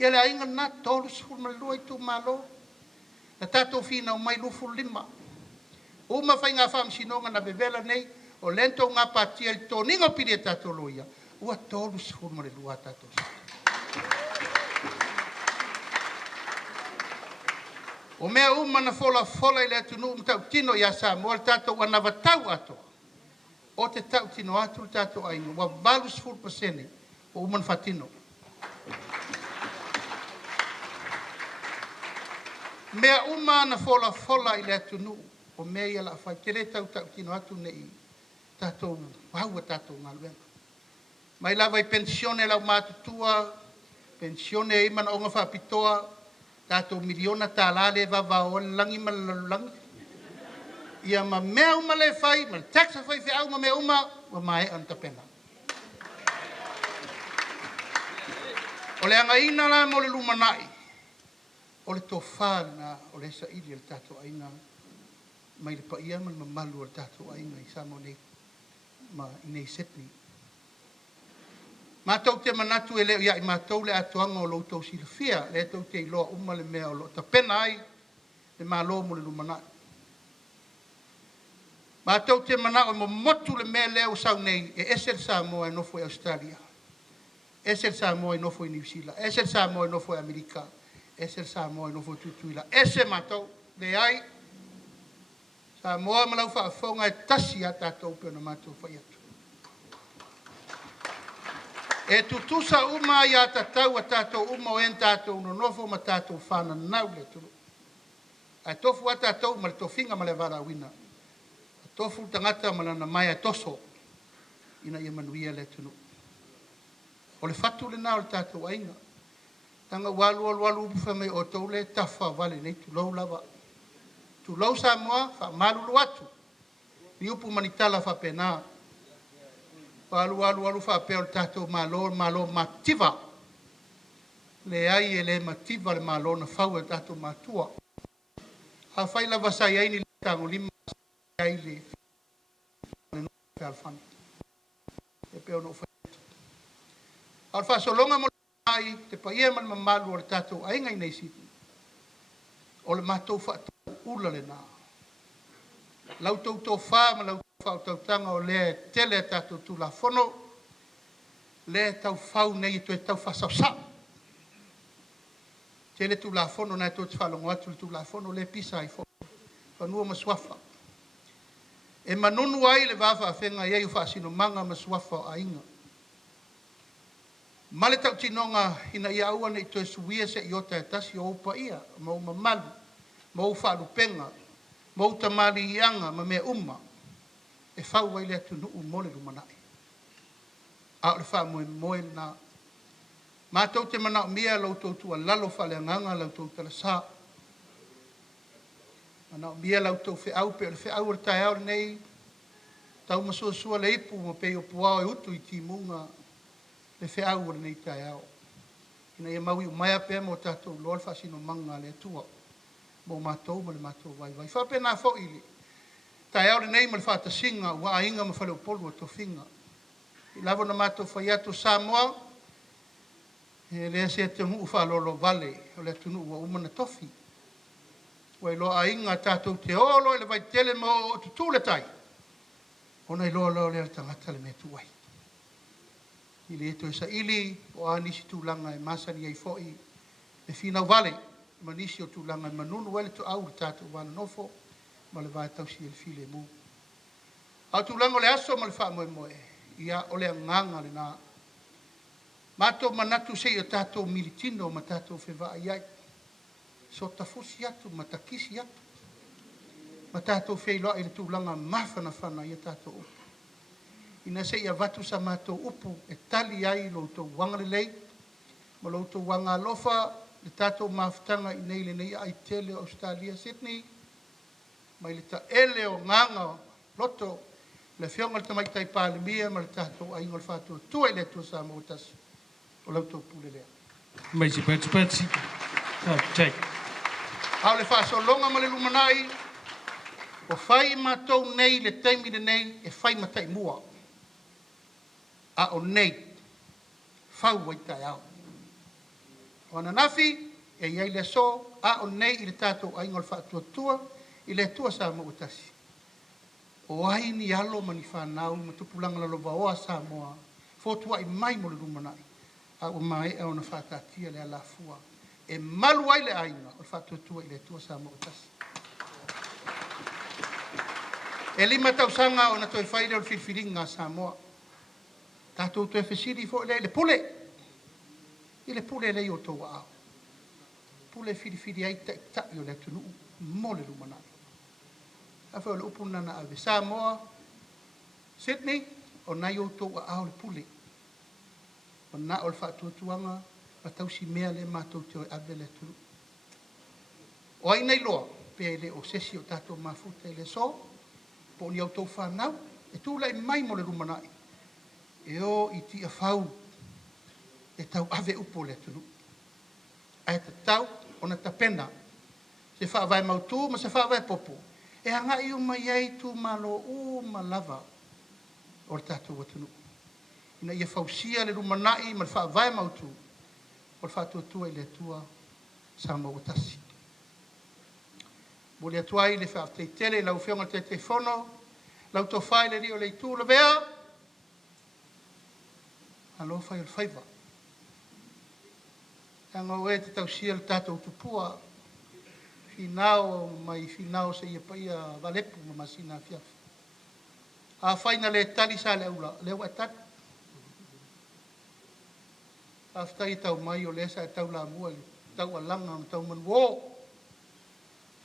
Ia le ainga na tolu sifur malua i tu malo. Na tātou whina o mai lufu lima. Uma whai ngā whamsinonga na bevela nei. O lento ngā patia i tō ningo piri e tātou loia. Ua tolu sifur malua tātou sifur. O mea umana fola i le atunu tau tino ia Samoa le tātou anava tau ato. O te tau tino atu le tātou ainga. Wa valus full pasene o umana fatino. Mea umana fola i le atunu. O mea ia la fai. Tere tau tino atu nei tātou waua tātou ngaluenga. Mai lava i pensione lau mātutua. Pensione i mana onga whapitoa. Tātou miliona tālale vava o langi malalangi. Ia ma mea uma le whai, ma taxa whai whi au ma mea uma, wa mai anta pena. O le anga ina la mo le lumanai. O le tō whāna o le sa ili le tātou aina. Mai le pa ia ma le malu o le tātou aina i Samoa nei. Ma i nei setni. Mātou te manatu e leo ia i mātou le atuanga o loutou silafia, le tau te iloa uma le mea o lo ta pena ai, le mālo mo le lumanai. Mātou te manatu e mo motu le mea leo sau nei, e esel Samoa e nofo e Australia, esel Samoa e nofo e New Zealand, esel Samoa e nofo e Amerika, esel Samoa e nofo e tutuila, ese mātou, le ai, Samoa malau whaafonga e tasi a tātou peo na mātou whai atu. E tutusa uma ia tatau a tātou uma o en tātou no nofo ma tātou whana nau le turu. Ai tofu a tātou ma le tofinga ma le vara wina. A tofu tangata ma lana mai a toso ina ia manuia le tunu. O le fatu le nao le tātou ainga. Tanga walu upufa mai o tau le tafa vale nei tu lau lava. Tu lau Samoa wha malulu atu. Ni upu manitala wha pena. Walu wha peo le tātou malo mativa. Le ai e le mativa le malo na whau e tātou matua. A whaila wasai aini le tango lima ai le alfani. E peo no whaitu. Al whasolonga mo ai te paia man mamalu o le tātou ainga i nei siti. O le mātou whaatau ula le nā. Lau tau tau wha ma lau whau tau tanga o le tele tātou tu la fono, le tau whau nei tu e tau whasau sa. Tele tu la fono nei tau te whalongo atu tu la fono le pisa i fono, whanua maswafa. E manonu ai le wafa a whenga iei u whaasino manga maswafa a inga. Male tau tinonga ina ia aua nei tu e suia se i ota e tasi o upa ia, ma uma malu, ma u whaalupenga, ma u tamali ianga, ma mea uma. E whau wai lea tu nuu mole lumanai. A le wha moe na. Mātou te mana o mea lau tau tua lalo whale anganga lau tau tala sā. Mana o mea lau tau wheau pe o le wheau ar tai au nei. Tau masua sua le ipu ma pe o puao e utu i timunga le wheau ar nei tai au. Ina ia maui o maia pe mo tātou loa whasino manga le tua. Mo mātou ma le mātou vai vai. Wha pe nā fo ili. Tai au nei ma le whata singa wa ainga ma whale o polu o tofinga. I lavo na mātou whai atu Samoa. E lea se te ngu whalolo vale o le tunu wa umana tofi. Wa ilo ainga tātou te olo e le vai tele mo o tutule tai. Ona I loa le tangata le metu wai. I le eto e sa ili o a nisi tūlanga e masani ai fo'i le whina vale ma nisi o tūlanga e manunu wale tu au le tātou wana nofo ma le vai tausi e le file mu. Au tūlanga le aso ma le wha moe ia o le anganga le nā. Mātou manatu se o tātou militino ma tātou whewaa iai. So tafusi atu ma takisi atu. Ma tātou Feiloaiga le tūlanga mawhana whana ia tātou upu. Ina se ia watu sa mātou upu e tali ai loutou wanga le lei, ma loutou wanga alofa le tātou Mafutaga I nei le nei ai tele o Australia, Sydney, mai le ta ele o nganga loto le whionga le tamaitai pālemia ma le tātou a ingol whātua tua I le tua Samoa tasi o loutou pule lea. Maisi Patsi. Take. Au le whaasolonga ma le lumanai, o whai mātou nei le taimi le nei e whai matai mua. A o nei, whau wai tai au. O ana nafi, e iai le so, a o nei I le tātou a ingol whātua tua, I le tua Samoa tasi. O ai ni alo mani whanau, ma tupulanga la lova oa Samoa, fōtua I mai mo le rumanai, a o mai e ona whātātia le ala fua. E malu ai le aina, o whātua tua I le tua Samoa tasi. E lima tausanga o na toi whaire o le whiwhiringa Samoa. Tātou toi whesiri fo le pule. I le pule lei o tō au. Pule whiwhiri ai tai o le tunu mo le rumanai. A whao le upunana ave Samoa, Sydney, o nai o tō au le pule. O na o le whaatuatuanga, ma tausi mea le mātou te oi ave le tunu. O ai nei loa, pe le o sesi o tātou mafuta I le so, po ni au tau whanau, e tūlai mai mo le rumanai. E o I ti a whau, e tau ave upo le tunu. Ai te tau, o na tapena, se whaavai mautu, ma se whaavai popo. E hanga I o mai ei tu malo o malava, o le tātou watunu. Ina ia whausia le rumanai, ma le whaavai mautu, o le whaatuatua I le tua Samoa tasi. Mo le atuai le whaaftai tele, lau whionga te te whono, lau tō whai le rio le tū le vea, alo whai o le whaiva. Anga oe te tausia le tātou tupua, whinao mai whinao se ia paia valepu ma masina fiafi. A whaina le tali sa le aula, le ua tali. A whtai tau mai o lesa e tau la mua, tau alanga, tau manuo.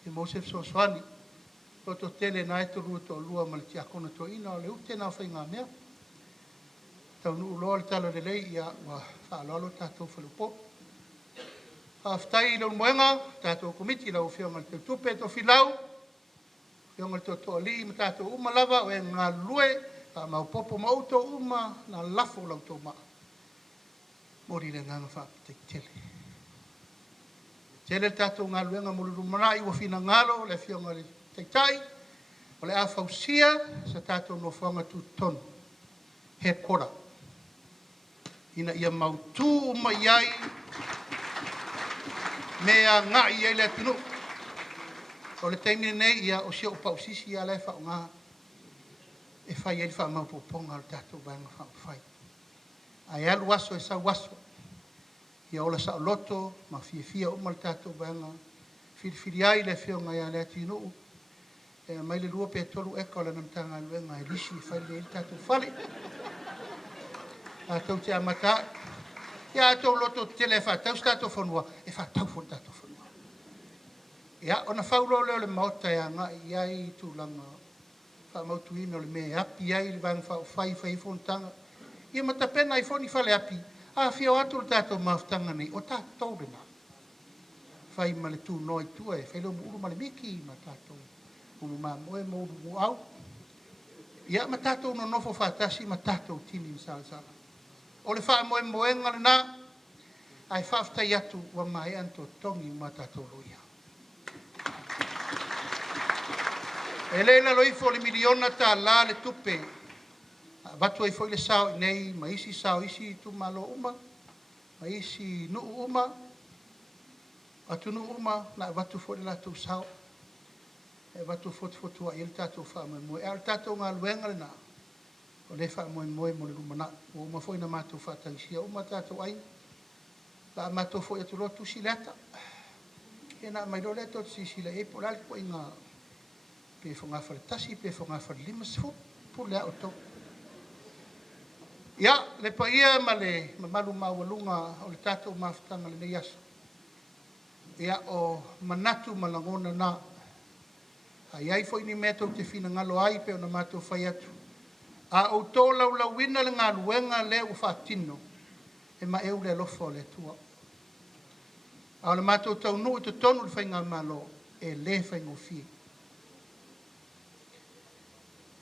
E Mosef Soswani, to tele na eto rua to lua ma le tiakona to ina, le ute na whai ngā mea. Tau nuu loa le tala le lei ia wa whaalolo tātou whalupo. Haftai lau moenga, tātou komiti lau whionga le tau tupe to whilau, whionga le to ali ma tātou uma lava o e ngā lue, ka maupopo mauto uma na lafo lau tō maa. Mori le nganga whaapitei tele. Tele tātou ngā luenga muluru manai wa whina ngalo le whionga le teitai, o le a whausia sa tātou no whanga tu tonu, he kora. Ina ia mautu uma iai, mea ngā iai le tunu. O le teimine nei ia o sia o pausisi ia le whao ngā, e whai ia li wha maupoponga le tātou vanga whao whai. Ai alu waso e sa waso, ia ola sa loto, ma fia umal tātou vanga, whiri ai le whionga ia le tinu, e mai le lua pe tolu eka o le namtanga luenga e lisi whai le il tātou whale. A tau te amata, ia tau loto tele e whatau tātou whanua, e whatau whan tātou whanua. Ia, ona whaulo leo le maota ia ngā iai tūlanga, wha mautu ina le me api iai le vang whai whontanga. Ia matapena i whoni whale api, a whio atu le tātou Mafutaga nei, o tātou rena. Whai ma le tū noi tua e, whailo mu uru ma le miki ma tātou. Ulu ma moe mo uru mu au. Ia ma tātou no nofo whātasi ma tātou tini msala. O le wha moe moenga le nā, ai whaftai atu wa mai anto tongi ma tātou loia. E leila loifo le miliona tā la le tupe, watu ai foi le sao nei, ma isi sao isi tu malo uma, ma isi nuu uma, atu nuu uma, na watu foi le latu sao, e watu fotu a il tātou wha mai moe, e al tātou ngā luenga le nā, o le wha Moimoi mo le rumana. O mawhoi na mātou whātangisia o mātātou ai. La mātou whoi atu rotu si leata. E nā mai lo leto si si le e po lali po inga pe whonga whare tasi, pe whonga whare lima sifu, po lea o tau. Ia, le pa ia ma le malu mawalunga o le tātou mawhatanga le nei aso. Ia o manatu malangona nā. Ai ai foi ni meto te fina ngalo ai pe ona mātou whai atu. A o tō lau lau wina le ngā luenga le u whātino. E ma eu le lofo le tua. A le mātou tau nuu te tonu le whainga malo e le whaingo fie.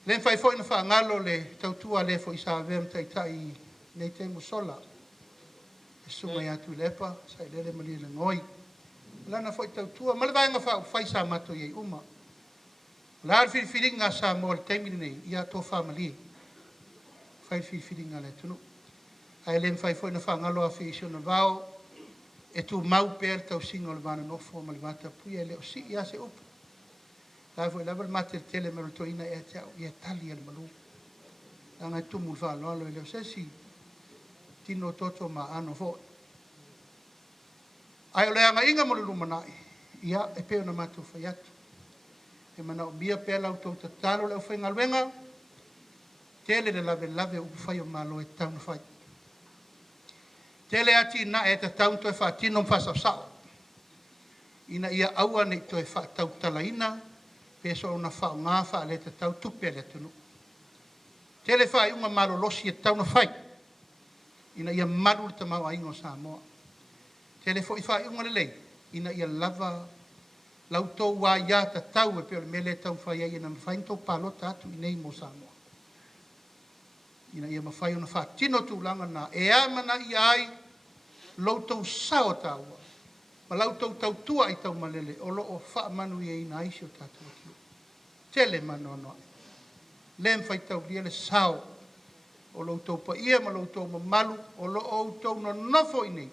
Le whai foi na whaangalo le tau tua le fo isa avem tai tai nei te musola. E sunga i atu lepa, sa i lele mali le ngoi. Lana foi tau tua, ma le vaenga whai sa mato i uma. La ar whiringa sa mo le teimini nei, ia tō whamali. Whai whiringa le tunu. Ai le whai foi na whaangalo a whi na vao, e tu mau pēr tau singa o le vana nofo ma le vata pui e leo si ia se upu. Lai foi lava le mate tele me roto ina e te au, ia tali al malu. Langa tumu le whaalo alo e leo se si tino toto ma ano fo. Ai o leanga inga mo le lumanai, ia e peo na matu whai atu. E mana o bia pēr lau tau tatalo leo whainga luenga, tele le lave upu whai o malo e tau na whai. Tele ati na e te tau toi whaatino mwhasa sao. Ina ia aua nei toi whaatau talaina, peso ona whao ngā wha le te tau tupe le tunu. Tele whai unga malo losi e tau na whai. Ina ia maru le tamau a ingo Samoa. Tele fo i whai unga le lei. Ina ia lava lau tau wā ia ta tau e peo le mele tau whai ai ina mwhain tau palota atu i nei mo Samoa. Ina ia mawhai ona whaatino tūlanga na e amana i ai lau tau sao taua. Ma lau tau tau tua i tau malele o loo wha manu i e ina aisi o tātua kiu. Tele manu anoa. Lem whai tau lia le sao o lau tau pa ia ma lau tau mamalu o loo tau no nofo i nei.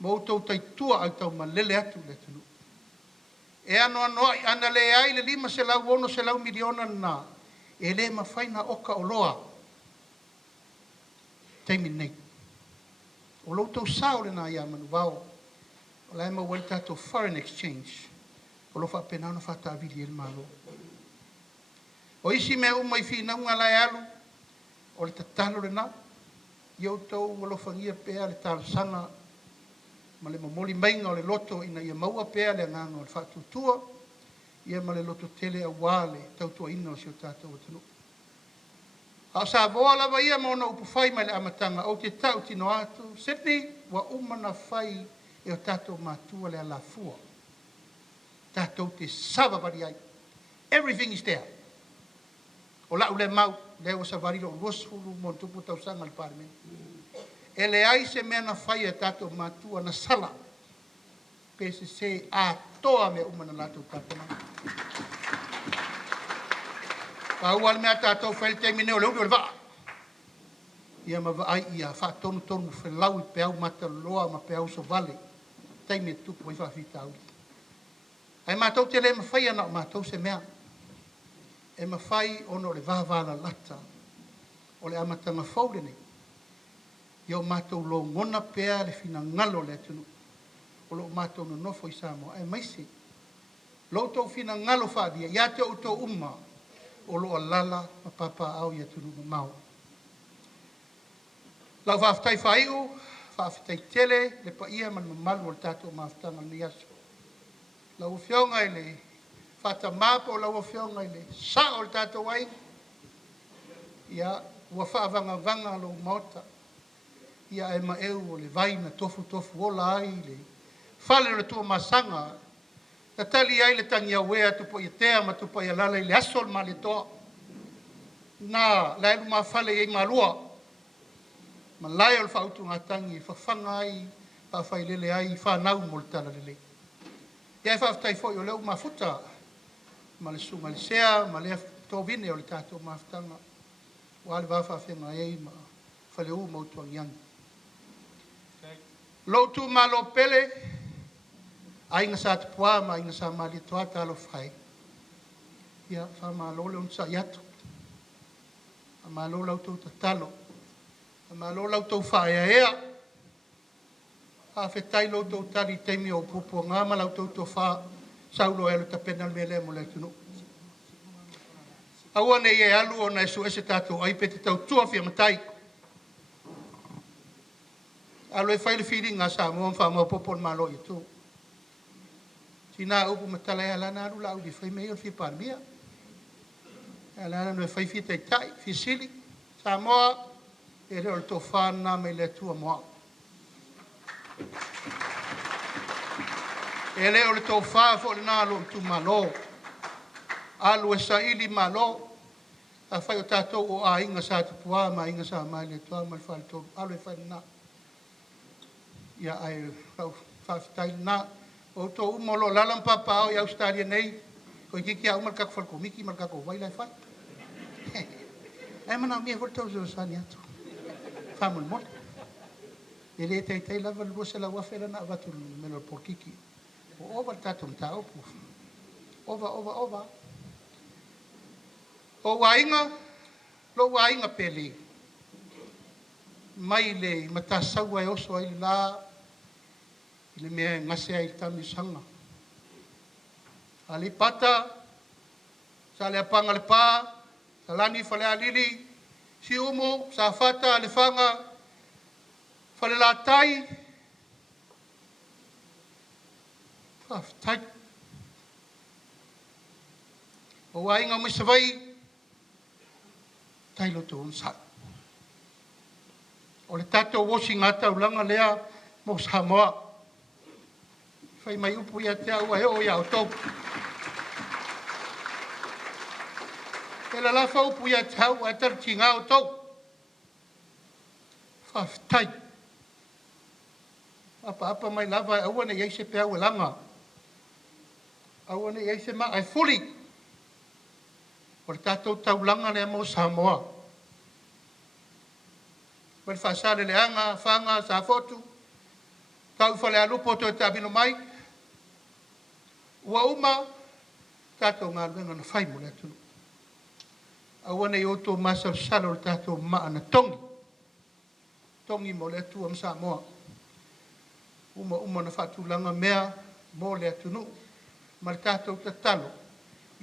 Ma o tau tai tua au tau malele atu le tunu. E ano anoa i ana le ai le 5 se lau ono se lau miliona na e le ma whaina oka o loa. Teimi nei. O lau tau sao le na ia manu wao. O lai ma wale tato foreign exchange. O lo wha pena ona whata avili el malo. O isi mea umai whina unga lai alu. O le tatalo le na. Iau tau ngalo whangia pēa le tala sanga. Ma le mamoli mainga o le loto ina ia maua pēa le nganga o le whatutua. Ia ma le loto tele a wale tautua ina o sio tātou atanu. A sa voa lava ia ma ona upu whai mai le amatanga. O te tau tino atu. Sydney wa umana whai e o tātou mātua le ala fua. Tātou te sava vari ai. Everything is there. O lau le mau, le o sa vari lo rosfulu mon tupu tau sanga le parmen. E le ai se mea na whai e tātou mātua na sala. Pese se a toa me umana lātou tāpana. Pa ua le mea tātou whai te mine o leu le waa. Ia ma vai ia wha tonu whelau i peau mata loa ma peau so vale. Taime tupu i whawhita au. Ai mātou te le mawhai ana o mātou se mea. E mawhai ono le vāwāla lata. O le amatanga whaure nei. Ia o mātou lo ngona pea le whina ngalo le tunu. O lo mātou no nofo i Samoa. Ai maisi. Lo tau whina ngalo whaadia. Ia te o tau umma. O lo alala ma papa au ia tunu ma mau. Lau whaafitai whaiu, whaafitai tele, le pa ia man mamalu o le tātou maafitanga ni aso. Lau whionga i le whata māpo, lau whionga i le sa o le tātou wai. Ia ua whaavanga lo maota. Ia e ma eu o le vaina Tofuola ai le whale le tua masanga. Na tali ai le tangi a wea tupo i tea ma tupo i alala i le asol ma le toa. Na la elu ma whale i malua. Ma lai o le whautu ngā tangi, whawhanga ai, whawhai lele ai, whanau mo le tala lele. Ia e whawhtai fwoi o leo mafuta, ma le sunga le sea, ma le tōwine o le tātou mafutanga. Wa le whawhawhenga ei, ma whale u mautua ngiangi. Lotu malo pele, ainga sa te pua, ma ainga sa mali toa talo whai. Ia, whamalo le unsa iatu. Malo lautou tatalo. Malo lautou whaeaea. Hawhetai lautou tari teimi o pupu ngā ma lautou to wha saulo e luta penal me le mo le tunu. Aua nei e alu o na esu ese tātou ai pete tau tua whia matai. Alo e whaile whiri ngā Samoa mwha mau popon malo i tu. Tina upu matala e alana alu lau di whai mei o whi parmia. Alana no e whai whi tai, whi sili. Samoa e reo le tō whāna me le tua moa. E leo le tō whā fo le nā lo tu malo. Alu e sa ili malo. A whai o tātou o a inga sa tupua ma inga sa mai le tua ma le whai tō. Alu e whai nā. Ia ai rau whawhitai nā. O tō umolo lalam papa o i Australia nei. Ko i kiki a umar kako whalko miki mar kako vai lai whai. E mana mea whai tau zo sani atu. Whamul mot. E le tei tei lava lua se la wafera na watu melo por kiki. O ova tatum ta opu. Ova. O wainga, lo wainga pele. Mai le matasaua e oso ai la. Ile mea ngase ai tami sanga. Ali pata, sa le apanga le pā, sa lani fale alili, si umo, sa fata, le fanga, fale la tai, tai. O wainga misawai, tai lo tu unsa. O le tato wosi ngata ulanga lea mo Samoa. Fai mai upu ia te au e o ia o tau. E la lafa upu ia te au e tarti ngā o tau. Whaftai. Apa mai lava e awane iei se pe au e langa. Awane iei se ma ai fuli. O le tātou tau langa lea mo Samoa. Wale whaasare le anga, whanga, sa fotu. Tau whale alupo to e tabino mai. Ua uma, tātou ngā ruenga na whai mo le atunu. Awane i oto masau salo le tātou maa na tongi. Tongi mo le atu am Samoa. Uma na whatulanga mea mo le atunu. Ma le tātou tatalo.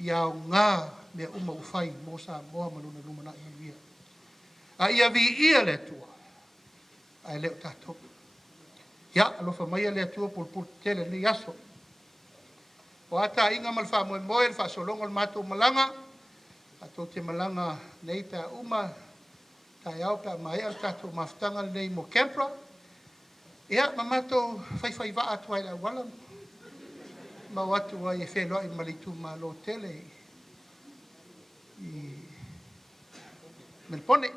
Iau ngā mea uma uwhai mo Samoa maluna lumana i aluia. A ia vi ia le atua. Ai leo tātou. Ia, alofa mai le atua pulpul tele ni aso. O ata inga mal fa Moimoi, fa solongo le matou malanga. Ato te malanga nei ta uma. Ta iau pa mai al tātou Mafutaga nei mo Kempra. Ia, ma matou whai wa atu ai la wala. Ma watu ai e Feiloaiga malitu Malo tele. I Melpone.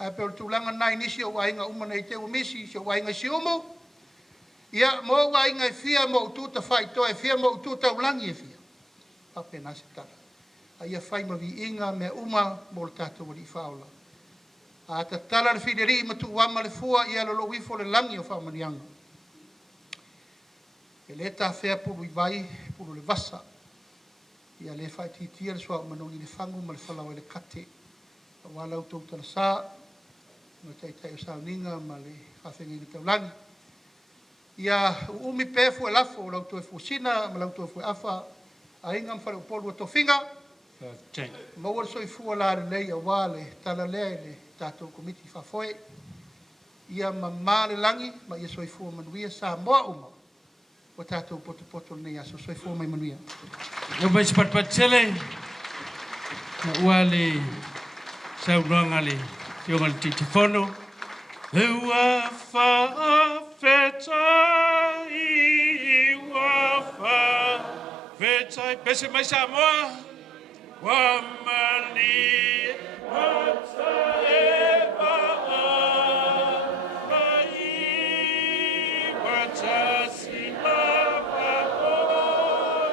A pe o tūlanga nai nisi o wainga uma nei te umisi, si o wainga si umu. Ia, mo wainga e fia mo ututa whai to, e fia mo ututa ulangi e fia. Pape nasi tala. A ia whai ma vi inga me uma mo le tātou wali whaola. A ta tala le whideri ma tu wama le fua, ia lo wifo le langi o whamanianga. E le ta whea pulu i vai, pulu le vasa. Ia le whai titia le sua manongi le whangu ma le whalau e le kate. Wala utou tala saa, no tai o sauninga ma le whawhengi na taulangi. Ia umi pefu e lafo, lauto e fusina, ma lauto e fu afa, a inga mwhare upolu o tofinga. Maua soi fua la lei a wale, tala lea le tātou komiti whafoe. Ia ma le langi, ma ia soi fua manuia sa moa uma. O tātou poto nei aso, soi fua mai manuia. Ia mai sipatpatele, na wale saunoanga le fionga le titifono. Ua whawhetai, pese mai Samoa. Wa mali mata e waa mai watasi lava o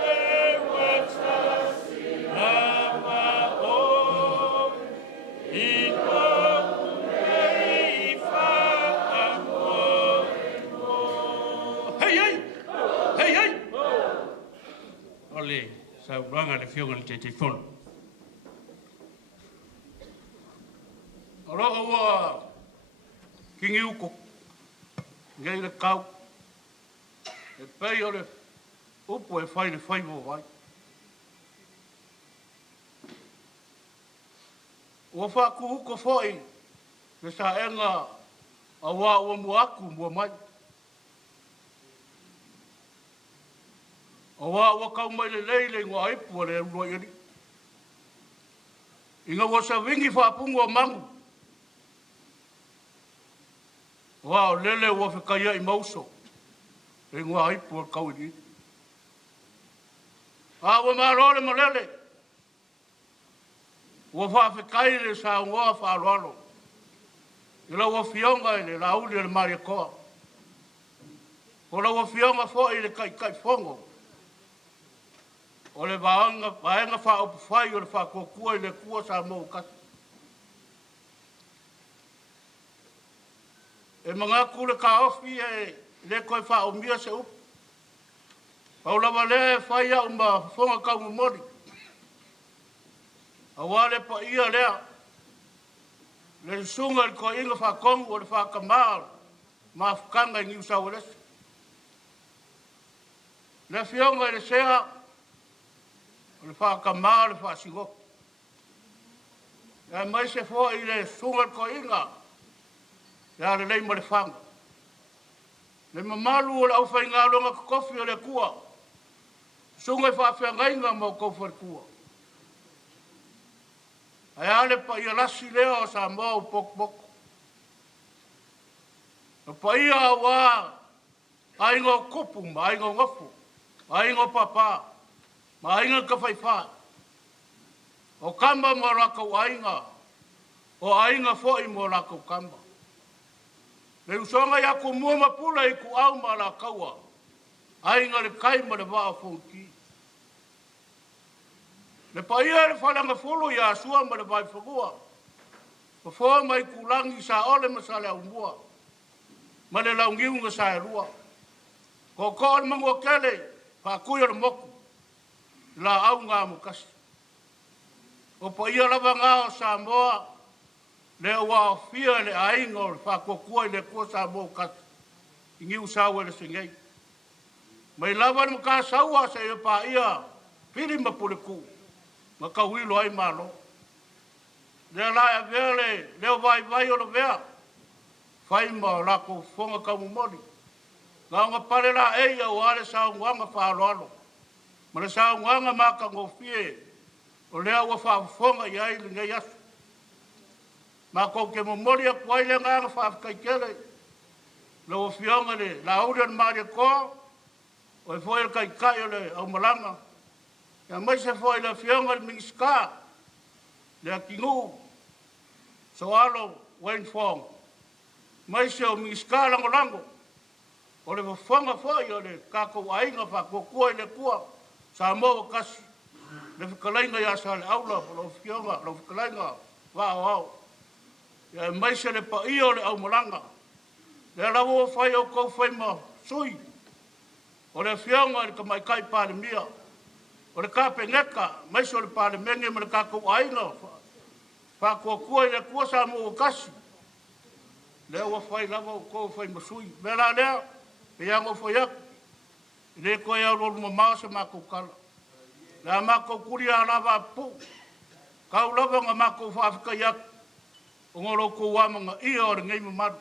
e watasi lava o ino ei fa Hey! Ole, sa uanga le fionga le tetifono. Ora ua kingi uko. Ngai le kau. E pei o le upo e whai mo vai. Ua whaku uko whai. Le sa enga a wā ua muaku mua mai. A wā ua kau mai le leile ngā ipu le urua iri. Inga ua sa wingi whapungu a mangu. Wā o lele ua whikaia i mauso. E ngā ipu a kau iri. A ua marore ma lele. Ua whawhikai le sa ngā whaaloalo. Ila ua fionga ele la uli le maria koa. Ola ua fionga fo ele kai fongo. O le vaenga wha upu whai o le wha kua i le kua sa mou kasi. E mga kule ka ofi e le koe wha o mia se upu. Paula wale whai au ma fonga kau mori. A wale pa ia lea. Le sunga le koe inga wha kongu o le wha kamaa. Ma fukanga i New South Wales. Le fionga i le sea. Le wha kamaa le wha singo. E mai se fo i le sunga le koe inga. Ya le leima le whanga. Le mamalu o le au whai ngā longa kofi o le kua. Sunga i wha whiangainga mo kofi o le kua. Ai ale pa ia lasi leo sa mau pok. Pa ia wa aingo kupu, aingo ngofu, aingo papa, ma aingo kawhaiwha. O kamba mo rakau ainga, o ainga foi mo rakau kamba. Le usonga ya ku mua mapula i ku au ma la kaua. Ainga le kai ma le waa fonki. Le paia le whalanga fulu ia sua ma le vai whakua. Pa fua mai kulangi sa ole ma sa le au mua. Ma le lau ngiunga sa e rua. Ko koa le mangua kele, pa kuia le moku. La au ngā mukasi. O paia lava ngā o Samoa, le ua o fia le ainga o le whakokua i le kua Samoa kasi. Ingi usawa le singei. Mai lava le maka saua se e pa ia piri mapule kuu. Ma ka wilo ai malo. Le la vele, le vai o le vea. Fai ma la ko fonga ka mumori. Nga pare la e o ale sa nganga fa lolo. Ma le sa nganga ma ka ngofie. O le wa fa fonga ia i le yas. Ma ko ke mumori a kwai le nga fa ka kele. Le o fionga le la ure ma le ko. O foi kai kai le au malanga. Ya mai se foi la fionga le minska. Le kingu. So alo wen fong. Mai se o minska lango. O le fonga foi o le kako ainga fa ko ko le kua. Sa mo kasi. Le fikalainga ya sa le aula lo fionga lo fikalainga. Wow. Ya mai se le pa io le au malanga. Le lawo fai o ko fai ma sui. O le fionga le kamai kai pa le mia. O le kape ngeka, mai so le pale menge me le kako ainga. Fa kua le kua sa mo kasi. Le ua fai lava o ko fai masui. Mela lea, pe yango fai aku. Le koe au lolu mamao se mako kala. Le mako kuri a lava pu. Kau lava nga mako whaafika yaku. O ngoro ko wamanga ia o le ngei mamaru.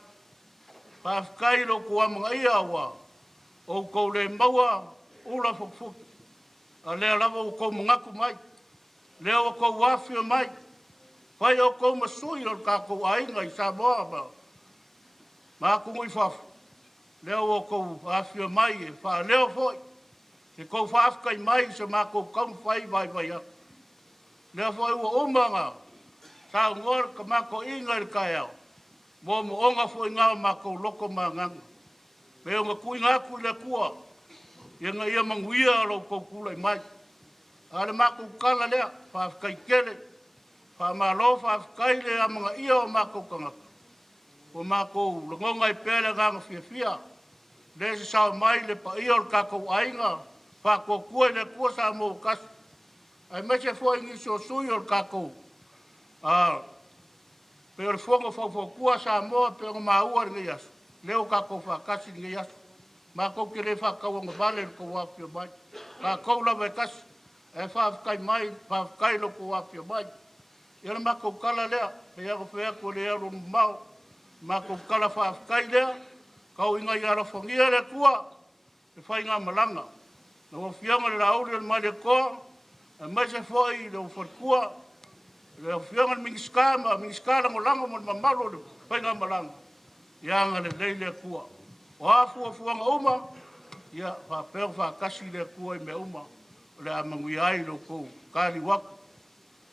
Whaafikai lo ko wamanga ia wa. O kou le maua ula fukufuki. A lea lava o kou mangaku mai. Lea o kou wafia mai. Whai o kou masui o ka kou ainga i Samoa ba. Ma kungu i whafu. Lea o kou wafia mai e wha leo foi. Se kou whaafkai mai se ma kou kaum whai vai aku. Lea foi ua umanga. Sa ngor ka ma kou inga i kai au. Mo mo onga foi ngā ma kou loko ma nganga. Peo nga kui ngā kui le kua. Ia nga ia manguia alo kou kula i mai. Ale mako kala lea, whaafkai kele. Whaamalo whaafkai le a mga ia o mako kangaka. O mako langonga i pele nganga fia. Le se sao mai le pa ia o kako ainga. Whako kua le kua sa mo kasi. Ai me se fo ingi so sui o kako. Pe o le fonga kua Samoa pe o maua ngai asu. Leo ka ko whakasi ngai asu. Ma ko kere whakaunga vale ko wapio mai. Ka koula mai kasi. E whawkai mai, whawkai lo ko wapio mai. Ia ma ko kala lea. Pe ako whea ko lea ronu mau. Ma ko kala whawkai lea. Kau inga i ara whangia le kua. E whainga malanga. Na o whianga le rauri le mai le koa. E mai se whai le o whaikua. Le o whianga le mingiska lango lango mo mamalo le whainga malanga. Ianga le leile kua. O afu fuanga uma. Ia whapeo whakasi le kua i me uma. Le amangui ai lo kou. Kari waku.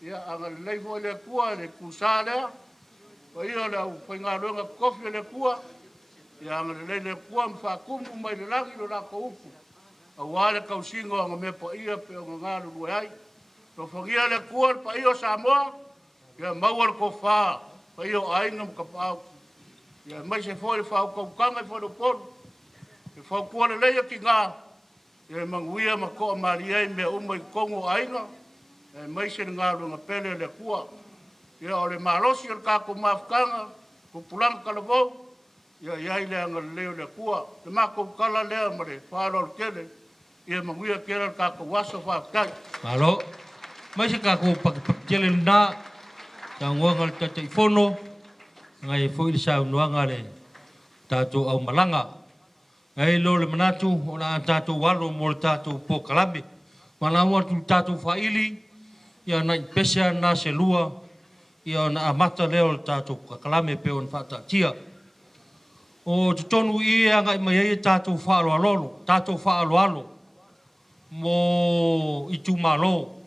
Ia anga le leifo le kua le kusa lea. Wa ia le au whainga roenga kofi le kua. Ia anga le leile kua mwhakumbu mai le langi lo lako upu. A wale kausingo anga me pa ia pe o ngalu rue ai. Lo whangia le kua pa ia Samoa. Ia mauar ko whaa. Pa ia ainga mkapau. Ia mai se fo le whau kaukanga i whanu poru. E whau kua le leia ki ngā. Ia manguia ma koa mariai mea umai kongo ainga. Ia mai se ngā runga pele le kua. Ia o le malosi o le kako mafukanga. Ko pulanga kalavou. Ia iai le anga leo le kua. Le mako kala lea ma le whāro le kele. Ia manguia kera le kako waso whakai. Malo. Mai se kako pakipakele nā. Ta nguanga le tatai whono. Ngai fo i sa nuanga le tātou au malanga. Ngai lo le manatu o na tātou walo mo le tātou pokalame. Mana watu tātou whaili. Ia na i pesia na se lua. Ia na amata leo le tātou kakalame pe on whatatia. O te tonu i ngai mai e tātou whaaloalolo. Tātou whaaloalo. Mo i tu malo.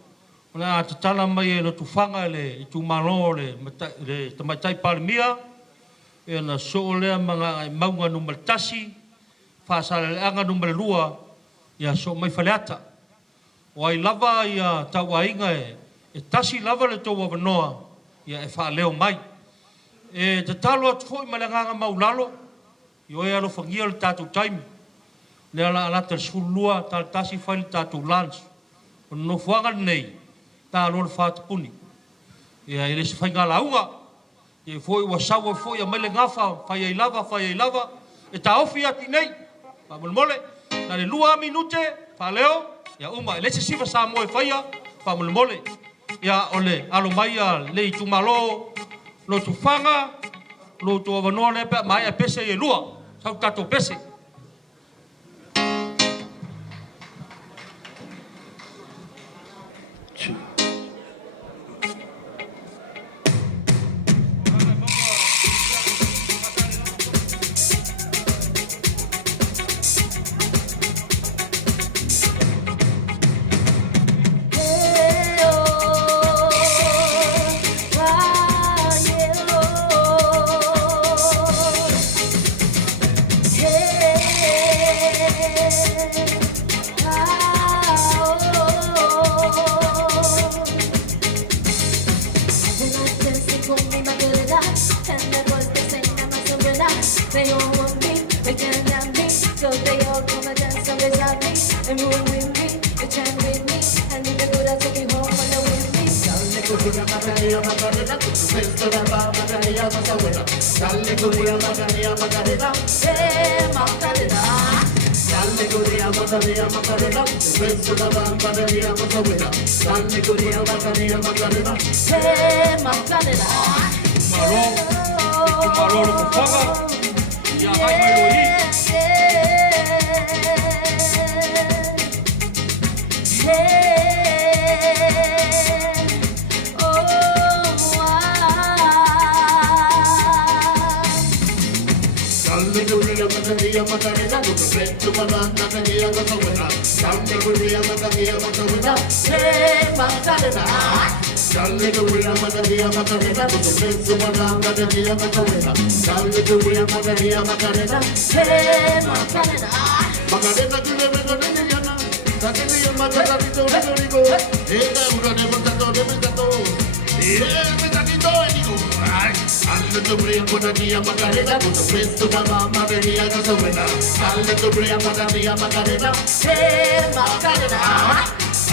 Ona te tala mai e no tu whanga le i tu malo le tamaitai palimia. E na so lea mga maunga numar tasi. Whaasale le anga numar lua. Ia so mai whaleata. O ai lava ia tau ainga e tasi lava le tau wawanoa. Ia e whaaleo mai. E te talo atu fo i malanganga maulalo. Io e alo whangia le tātou taimi. Lea la alata le sulua tal tasi whai le tātou lans. O no whanga nei. Tā alo le whātapuni. Ia e le se whainga launga. E foi wa sawa foi a mele ngafa fai ai lava e ta ofi ati nei pa mole na le lua minute pa leo ya uma le se siva sa mo fai pa mole ya ole alo mai le tu malo lo tu fanga lo tu vanone pe mai a pese e lua sa tato pese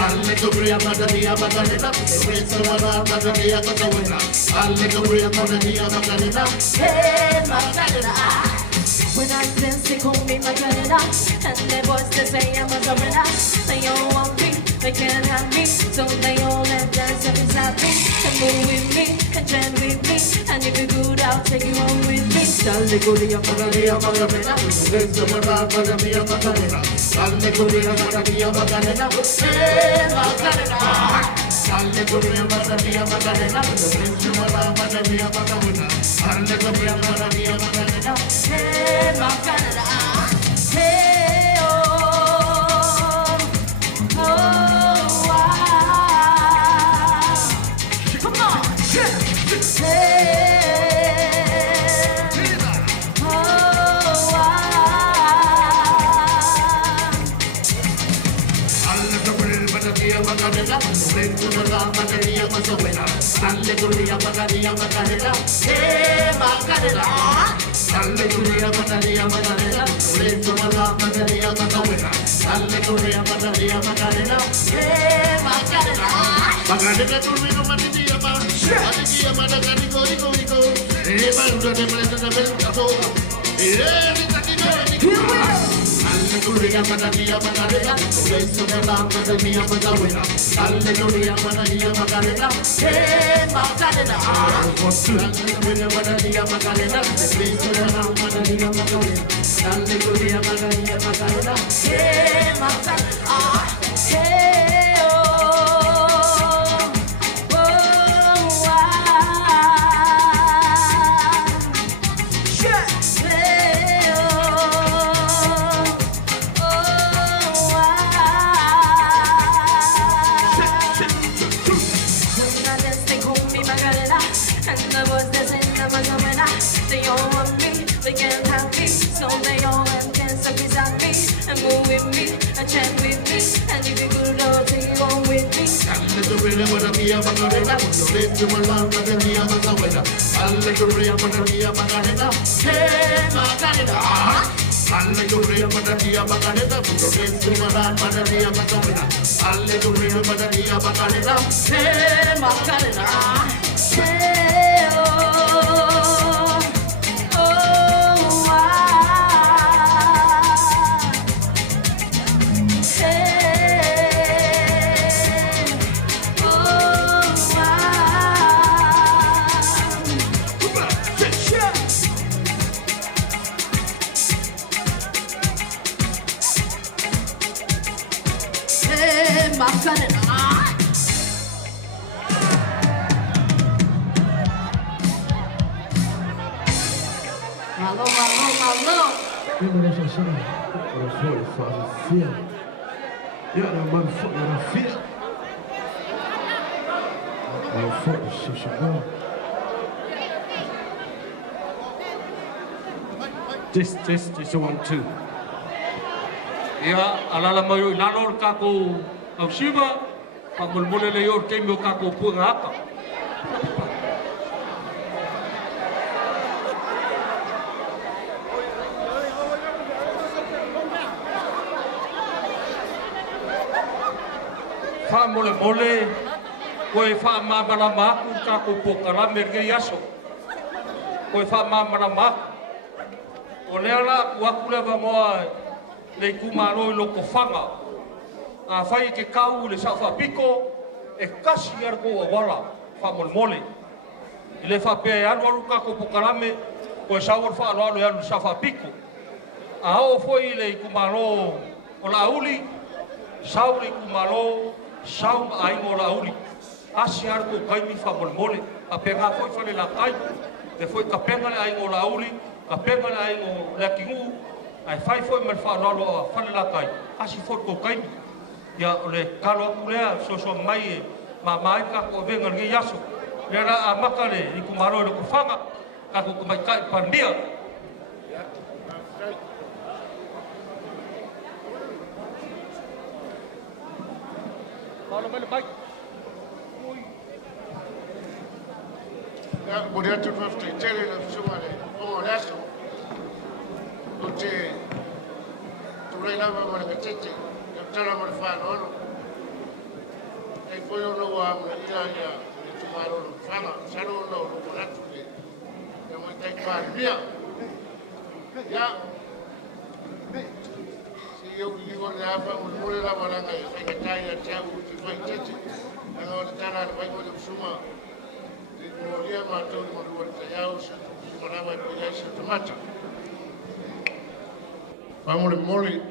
Alegría, Macarena, Macarena, Macarena, Macarena, Alegría, Macarena, Macarena, hey Macarena. When I dance, they call me Macarena, and their voice they say I'm a Macarena. They all want me, they can't have me, so they all let dance and beside me, and move with me, and chant with me, and if you're good, I'll take you home with me. Alegría, Macarena, Macarena, Macarena, Macarena, Alegría, Macarena, Macarena, hey Macarena. Alegría, Macarena, Macarena, Macarena, Macarena, Alegría, Macarena, Macarena, hey Macarena, hey oh, oh ah. Come on, hey oh ah. Alegría, Macarena, Macarena, Macarena, Alegría, Macarena, Macarena, hey Macarena. Alegría, Macarena, Macarena, Macarena, Macarena, Alegría, Macarena, Macarena, hey Macarena. Macarena, tu vino, Macarena, Alegría, Macarena, Rico, Rico, Rico, Maruda de Plata de Belga, Alegría, Macarena, Macarena, beso de la Macarena, Macarena, Alegría, Macarena, Macarena, hey Macarena. Alegría, Macarena, Macarena, beso de la Macarena, Macarena, Alegría, Macarena, Macarena, hey Macarena, hey oh, oh ah, yeah, hey oh, oh ah. When I dance, they call me Macarena, and the boys they sing the Macarena. They all want me, they can't have me, so they all dance beside me, and move with me, and chant with me, and if you good, I'll take you home with me. Alegría, Macarena, Macarena, beso de la Macarena, Macarena, Alegría, Macarena, Macarena, hey Macarena. Alegría, Macarena, Macarena, beso de la Macarena, Macarena, Alegría, Macarena, Macarena, hey Macarena, hey oh, oh ah, hey oh ah. Hey Macarena. Malo, malo, malo. Eu não sou assim, eu sou fazia. Eu era mano, eu era filho. Eu fui, se chegou. This is 1, 2. Ia alala mai o nalo kako au siva pa mulmule le yor ke mo kako puanga aka. Fa mole mole koe fa mamara maku kako pokara merge yaso. Koe fa mamara maku o leala wakule va moa le kumaro i loko whanga. A whai ke kau le sa whapiko e kasi arko a wala whamolmole. I le whapea anu aru kako pokarame ko e sauar whaaloalo e anu sa whapiko. A hao foi le kumaro o la uli, sau le kumaro, sau aingo la uli. Asi arko kaimi whamolmole. A pega foi whale la kai, le foi ka penga le aingo la uli, ka penga le aingo le kingu, ai fai foi mal whaaloalo a whale la kai. Asi foi ko kaimi. Ia ole kalo aku lea so mai ma mai ka ko venga ngi yaso le ra a makale i ku maro le ku fanga ka ku mai kai pandia Paula mai mai Ya bodia tu fafte tele na sumale o laso o te tu rei lava mo le tete tala mo fa no Kei koe ono wa mna ia tu Malo fanga sano no latu le. Ya mo tai mia. Ya. Si eu digo le apa mo le la malanga e kai tai a tau ki fai tete. Ana o tana vai mo suma. Mo lia ma to mo ru ta ya o se mo na vai ko ya se tomata. Vamos le mole.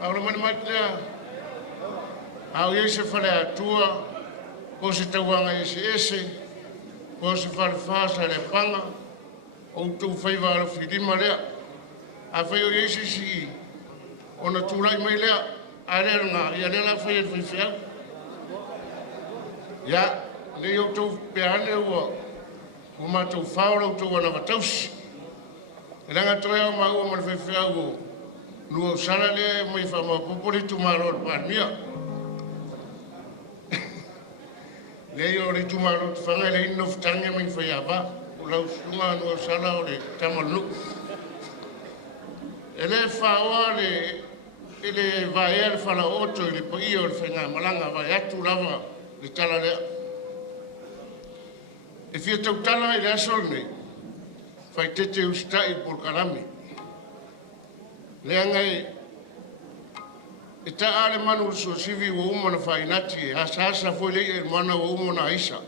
Ahora mani matea, au ia se whare atua, ko se tauanga ese, ko se whare whaasa le panga, o tau whaiva ala whirima lea. A whai o ese si, o na tūrai mai lea, a rea ngā, ia rea la whai e whaiwhiau. Ia, le o tau peane ua, o mātou whaora o tau ana watausi. E ranga toi au maua ma le whaiwhiau o, Lua sala le mai fa ma popoli tu Malo pa mia. Le yo ri tu Malo fa le ino ftanga mai fa ya ba. Ula sunga no sala o le tamalu. Ele fa o ele vai fa la otto le poi o fenga malanga vai atu lava le tala le. E fia tau tala ile asolne. Fai tete ustai por kalami. Leangai e ta ale manu so sivi o umo na fainati asa foi le mana o umo na isa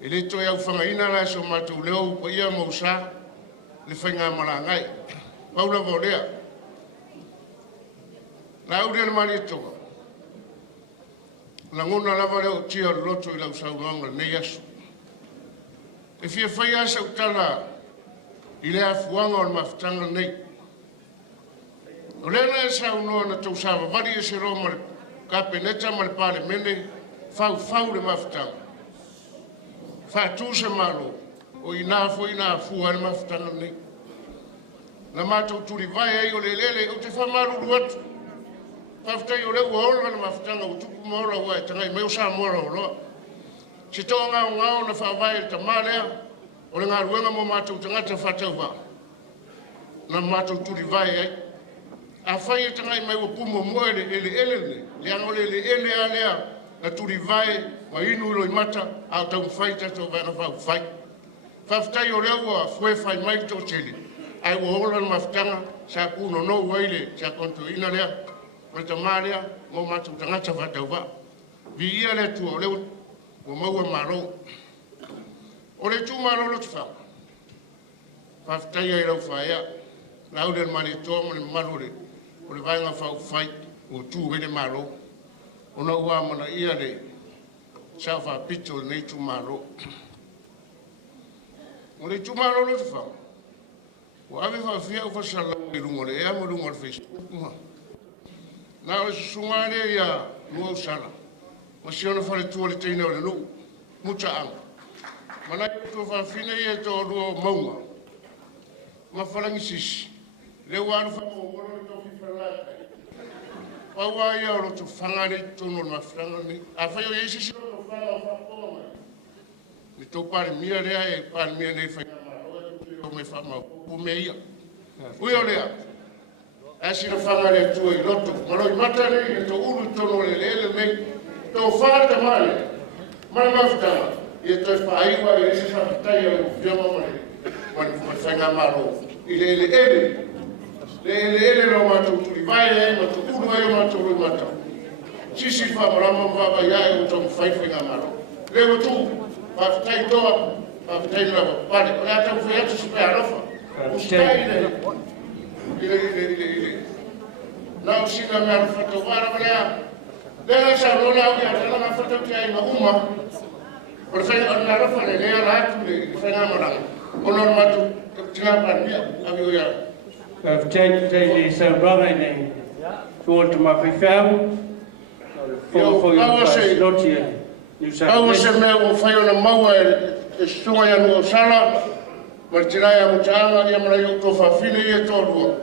ele to ia fanga ina la so matu leo po ia mo sa le fanga malangai Paula volea la uri le marito la ngona la vale o tia loto i la usaunga ne yasu e fia fai asa utala ile afuanga o Mafutaga nei. O lena e sa unoa na tau sawa wari e se roma ka peneta ma le pale mene fau le Mafutaga. Whātū se Malo o ina fua le Mafutaga nei. Na mātou turi vai ei o le lele o te whamaru ruatu. Whaftai o leu aola le Mafutaga o tupu maora ua e tangai meo sa mora o loa. Se toa ngao na whawai e tamalea o le ngā ruenga mo mātou tangata whatau wā. Na mātou turi vai ei. A whai e tangai mai o pumo moe le ele. Le ango le ele a lea na turi vai wa inu loi mata a tau whai tato vana whau whai. Whaftai o leu a fue whai mai tō tele. Ai wa hola na Mafutaga sa kuno no waile sa konto ina lea. Ma tamalea mo mātou tangata whatau wā. Vi ia le tu o leu o maua Malo. O le tu Malo lo tfau. Whaftai ai rau whaia. Lau le mani toa mo le malore. O le vainga whau whai o tu hele Malo. O na ua mana ia le sa whapito le nei tu Malo. O le tu Malo lo tfau. O ave whawhia o whasala i rungo le ea mo rungo le Facebook. Na o le sungare ia lua usala. Ma siona whare tua le teina o le nuu. Muta anga. Mana i tua whawhine i e tō rua maunga. Ma whalangi sisi. Leu anu whamo o wana tō whiwhanaka. Paua ia o roto whangare tono le Mafutaga ni. A whai o eisi o whanga o whakoa mai. Ni tō pare mia rea e pare mia nei whai o me whamau. O me ia. Ui o lea. Asi na whangare tua i loto. Maroi mata nei e tō uru tono le lele mei. Tō whāta mare. Mana Mafutaga. Ia toi whaaiwa e ese whakatai au whiama mare. Mani whainga Malo. I le ele. Le ele ro mātou turi vai e mātou uru e mātou rui mātou. Sisi whamarama mwhawa iai o tōng whainga Malo. Le o tū. Whakatai toa. Whakatai lawa. Pare. O ea tau whaiatu sipe arofa. Ustai ile. Nau sina me anu whatau wara malea. Lena sa rola au ia tala ngā whatau te ai ma uma. O le whainga ana rofa le lea latu le whainga maranga. O nor matu tina parmia avi o ia. Tei le sauranga i nei tua te mawhiwhau. Awa se mea o whai ona maua e sunga ia nua sala. Ma tirai a mutaanga ia mana i o tō whawhine i e tō rua.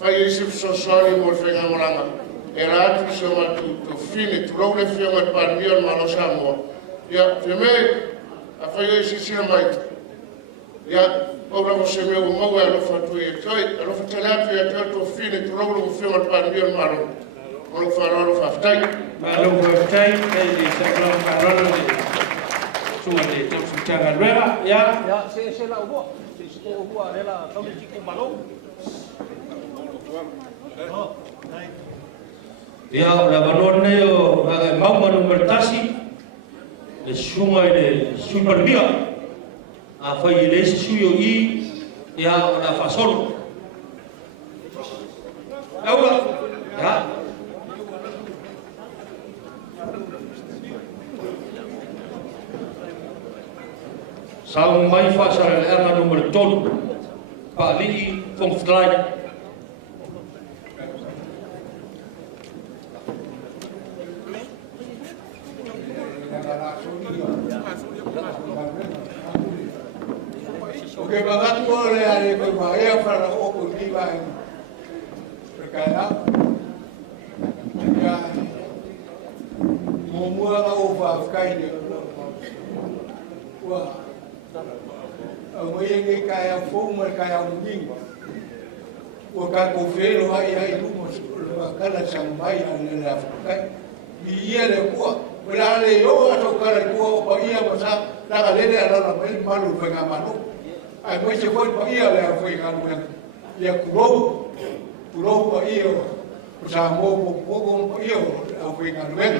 Whai e se whasoswari mo le whainga maranga. E rātu se o matu tō whine tu rau le whianga e parmia o Malo Samoa. Ia, te mei, a whai e se sira mai. Ia, Ora mo se meu mau e alofa tu e toi, alofa talatu e toi to fine tu rolo mo fio al pandio malo. Olo farolo faftai. Malo faftai, e se lo farolo di sua de to sutanga luega, ya. Ya, se la ubo. Se ubo ela tau chico malo. Ya, la valor ne o mau manu mertasi. Le sunga le super bia. A fai le suyo i ya la fasol. Aula. Ya. Sau mai fasara le anga numero 12. Pa li von Feiga. Oke banget boleh ada berbahaya para okul di bawah perkara ya semua kau kaya wah yang kaya formal kaya mungkin wakan Feiloaiga itu kalau sampai anda dapat dia lekua berada yo atau kalau kau ia masa nak ada dalam malu pengamanu ai mới chỉ có ia là phải làm việc ya kurau pa ia Samoa ko ia phải làm việc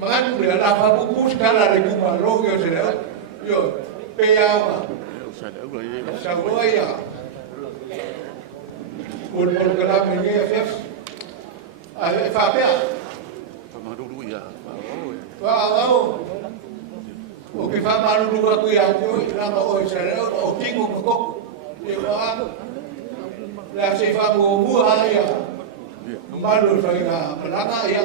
mà tu là fa bu skala de kuma lo yo se yo pe ya sa ya un programa en EFKS fa pe ma do ya wow o que fa malu lu aku ya tu la ma o se o tingo ko e wa la se fa mo mu ha ya malu fa ya Malaga ya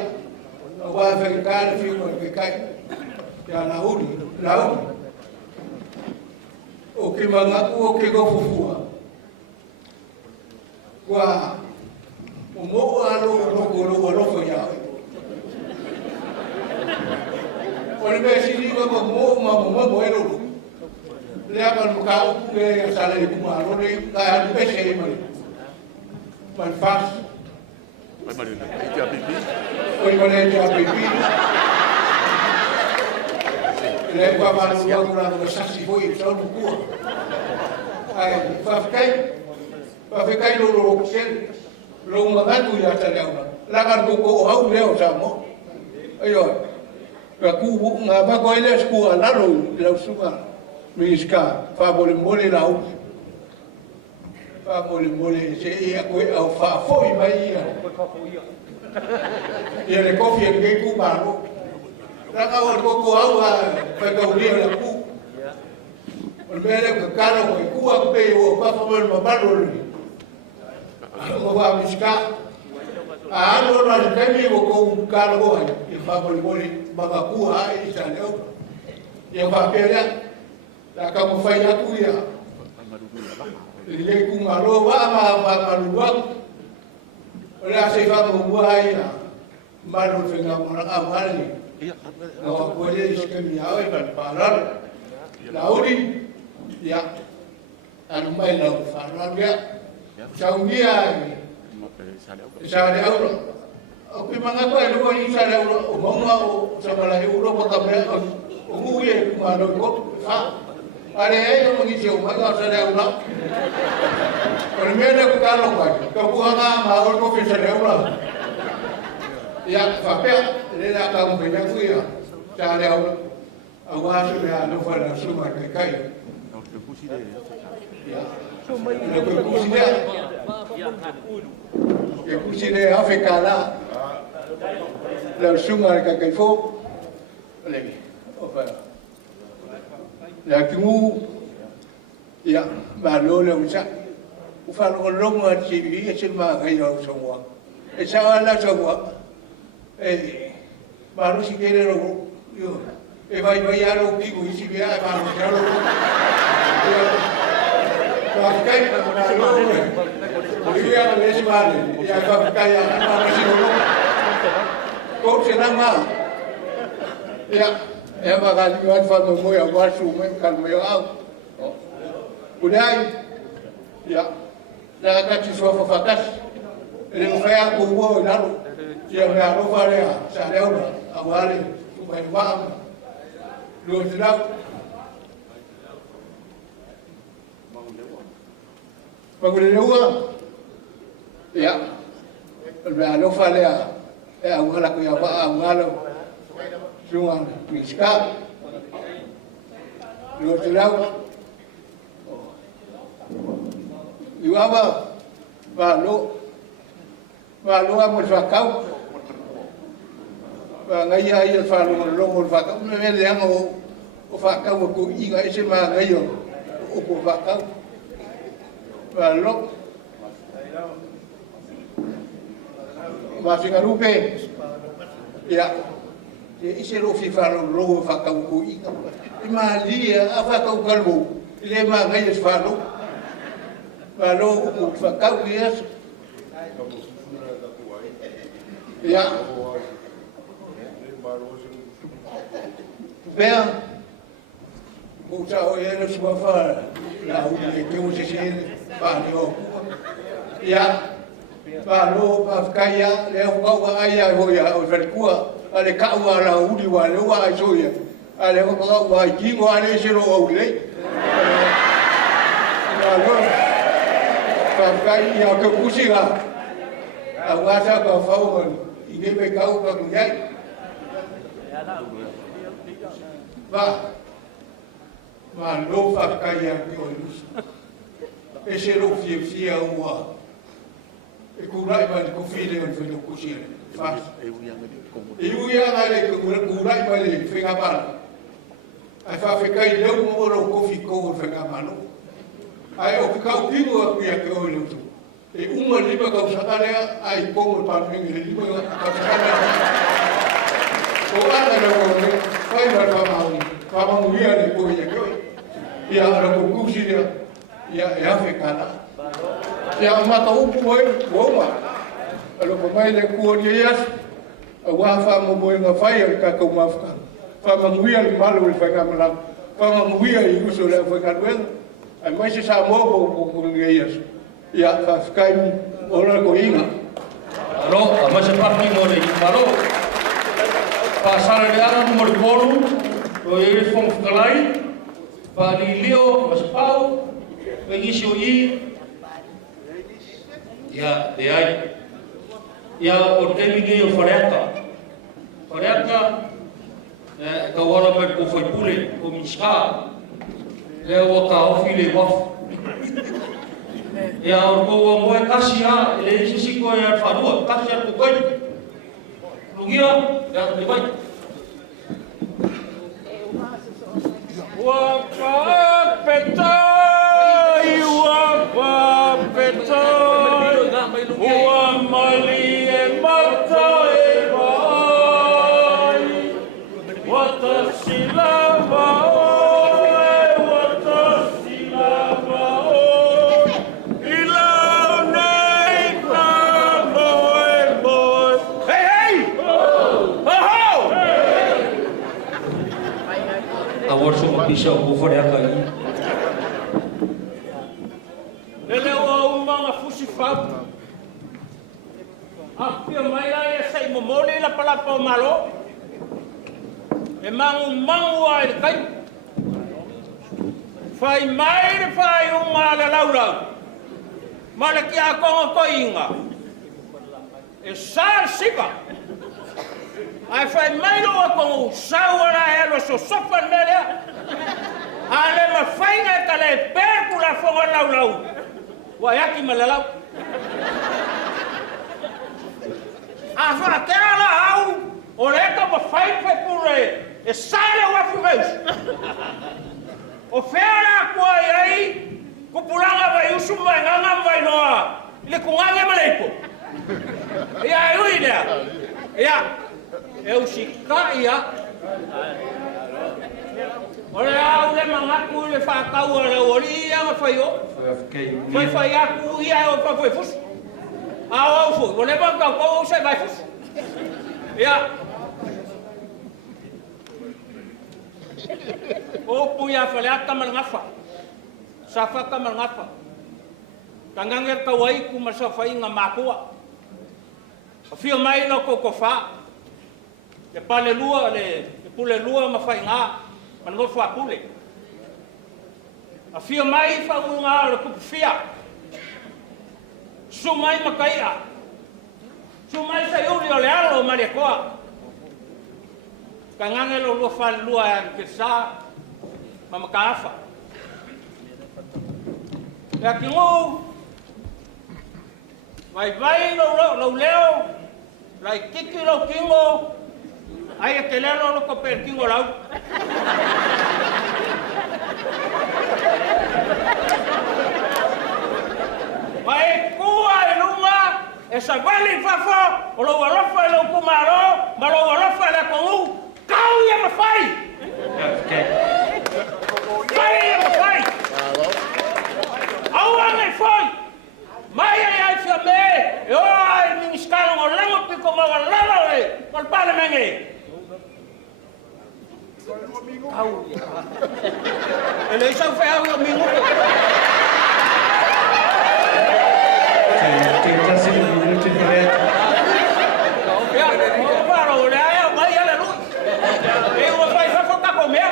wa fa ka fi mo ke kai ya la uri o que manga o que go fufua wa o mo alo ko ya Oleh sini gua mau elu, lihat kalau kau punya salah ibu malu ni, kaya di sini mana, manfaat. Mana dia pipi, lihat gua malu gua kurang bersaksi boy, soal buku. Pakai lulu kecil, lulu makan tu ya saja. Lakan buku au leo sama, ayo. Aku ngapa kau ini sekolah lalu lau suka miska favorimole lau favorimole si aku au favoi mai ya le kopi yang aku baru nak awal kau au pakai ulian aku berbeda ke kalau aku pewo apa favor baru mau miska ano na kami ko kalo ay favorimole makakuha isa leo yang papelnya la kamu Faiga tu ya ile ku Malo wa maluwa ora se fa mo ya Malo fenga mora amali no puede skemi ya e parar lauri ya anu mai la farar ya saungia sale euro Oke mga ko ay luwa yung sana umaw sa malayo ulo pagkabra umuwi kumano ko ha are ay yung mga umaga sa ulo primero ko kalo ba kabuha nga maol ko sa ulo ya papel le da ka mo penya ko ya sa ulo awaso ya no fa na suma kai ya le ko kuside que kuside africana la sunga ka kai fo le opa la kimu ya Malo le usa u fa lo longa ci vi e ma kai yo Samoa e sa la Samoa Malo si quiere lo yo e vai a lo ki u si via ma lo ya lo ka kai na lo Olivia no es vale ya ka kai ya ma si lo kau senang mah, ya, bakal jual fan Moimoi awal sumen kan Moimoi Kulai, ya, dah kacau suara fakas. Ini saya kubu lalu, dia berlalu pada saya udah awalnya supaya maaf. Dua sedap. Pengguna uang, ya, berlalu pada awal aku ya awal sungai miska. Dua sedap. Iwaba, Malo amo fakau, ngaya ia falu longo fakau, mele amo o fakau ko inga ese ma ngayo o ko fakau. Malo masih ngarupe, ya, ese lo falu longo fakau ko inga. Imalia apa kau kalbu, ile ma ngayo falu. Malo o fakau yes. Ya. Bem, o teu era sua fala. Lá o que eu disse, valeu. Ya. Valeu, afkaia, leu kau aia hoia o verkua, ale kau ala udi wale wa soia. Ale kau wa kingo ale sero o le. Valeu. Afkaia ke kusinga. Awasa kau fauan. Ini bekau bagunyai. Malo fakaya kiolus. Ese lo fia uwa. Ikurai ba ko file on filo kusia. Fas. Ibu yang ale kurai ba le fenga bala. Ai fa fekai leu mo ro ko fiko fenga malo. Ai o kau kimu aku ya ko lu. E uma liba kau sakarea ai como para mim liba kau sakarea. O ana no vai para mau ia de ko ya ko. Ya ara ko kusia ya africana. Ya mata o boi boa. Alo ko mai le ko dias. Wa fa mo boi nga fai ka ko mafka. Fa mo ia malo le fa kamala. Fa mo ia i uso le fa kadwen. Ai mai se Samoa ko Congregational. Ya, fikai ora ko inga. Alo, mas parti ngore Malo. Pasar de ara número 4, o ele fom kalai. Pa di Leo mas pau. Vengisio i. Ya, de ai. Ya o telinge o foreka. Foreka ka ora met ko foi pule, ko miska. Leo ka ofile waf. Ya o mo kasi ha le sisi ko ya faru kasi ko koi lugia ya de bai wa peta wa mali e mata e vai wa tasilava bisa ko foreka i. Ele o uma fusi fa. Ah, pia mai la e sai momole la pala pa malo. E mangu ai kai. Fai mai fai o mala laura. Mala ki a ko inga. E sar sipa. Ai fai mai lo ko saura e lo so sofa nele. Ale ma Faiga kale perkula fonga lau. Wa yaki malalau. Afa tela au. Oleka ma fai pure. E sale wa fumeus. O fera ko ai kupulanga ba yusu mai nganga mai noa. Ile kungange malepo. Ya uida. Ya. Eu sika ya. Ora o le mangaku le fa kau ora ori ia ma fai o. Fai aku ia o pa foi fus. A o fu, o le ba ka ko se vai fus. Ya. O pu ya fa le ata mal ngafa. sa whakamangapa. Tangangel kawai ku masawhai ngā mākua. A whio mai no koko wha. Le pale lua, le pule lua mawhai ngā, mango whakule. A whio mai whaungu ngā le kupu whia. Su mai makaia. Su mai sa iuri o le alo o maria koa. Ka ngangelo lua whale lua e kisa, mamakaafa. Lea ki ngū, vai no leo, lai kiki lo kingo, ai e te lelo lo ko per kingo lau. Vai kua e lunga, e sa vali fafo, o lo walofa e lo kumaro, ma lo walofa e la kongu, kau ia mawhai! Vai ia mawhai! Aua ngai foi! Mai ai fia me, e o ai ministalo o lengo piko mawa lalo e, mal pale menge. Au. Ele isa fe au o mingo. Tenta se minuto e direto. Ya, o paro, le ai mai ala lu. E o vai fa foca comer.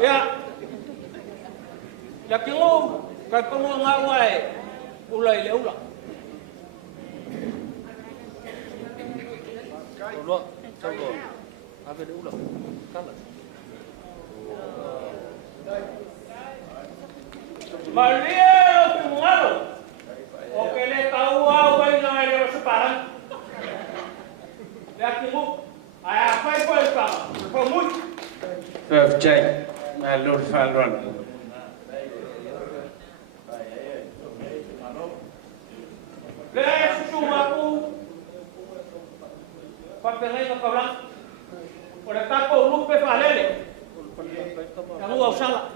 Ya. Ya kingo ka kongo ngawai ulai le ula. Ulo, sago. Ave le ula. Kala. Mario Malo. O que le taua vai na ele separan. Ya kingo ai fai foi kama. Foi muito. Jai, Malo Falron. Lesu sumaku paperai no kablang. Ora tako lupe falele. Kamu usala.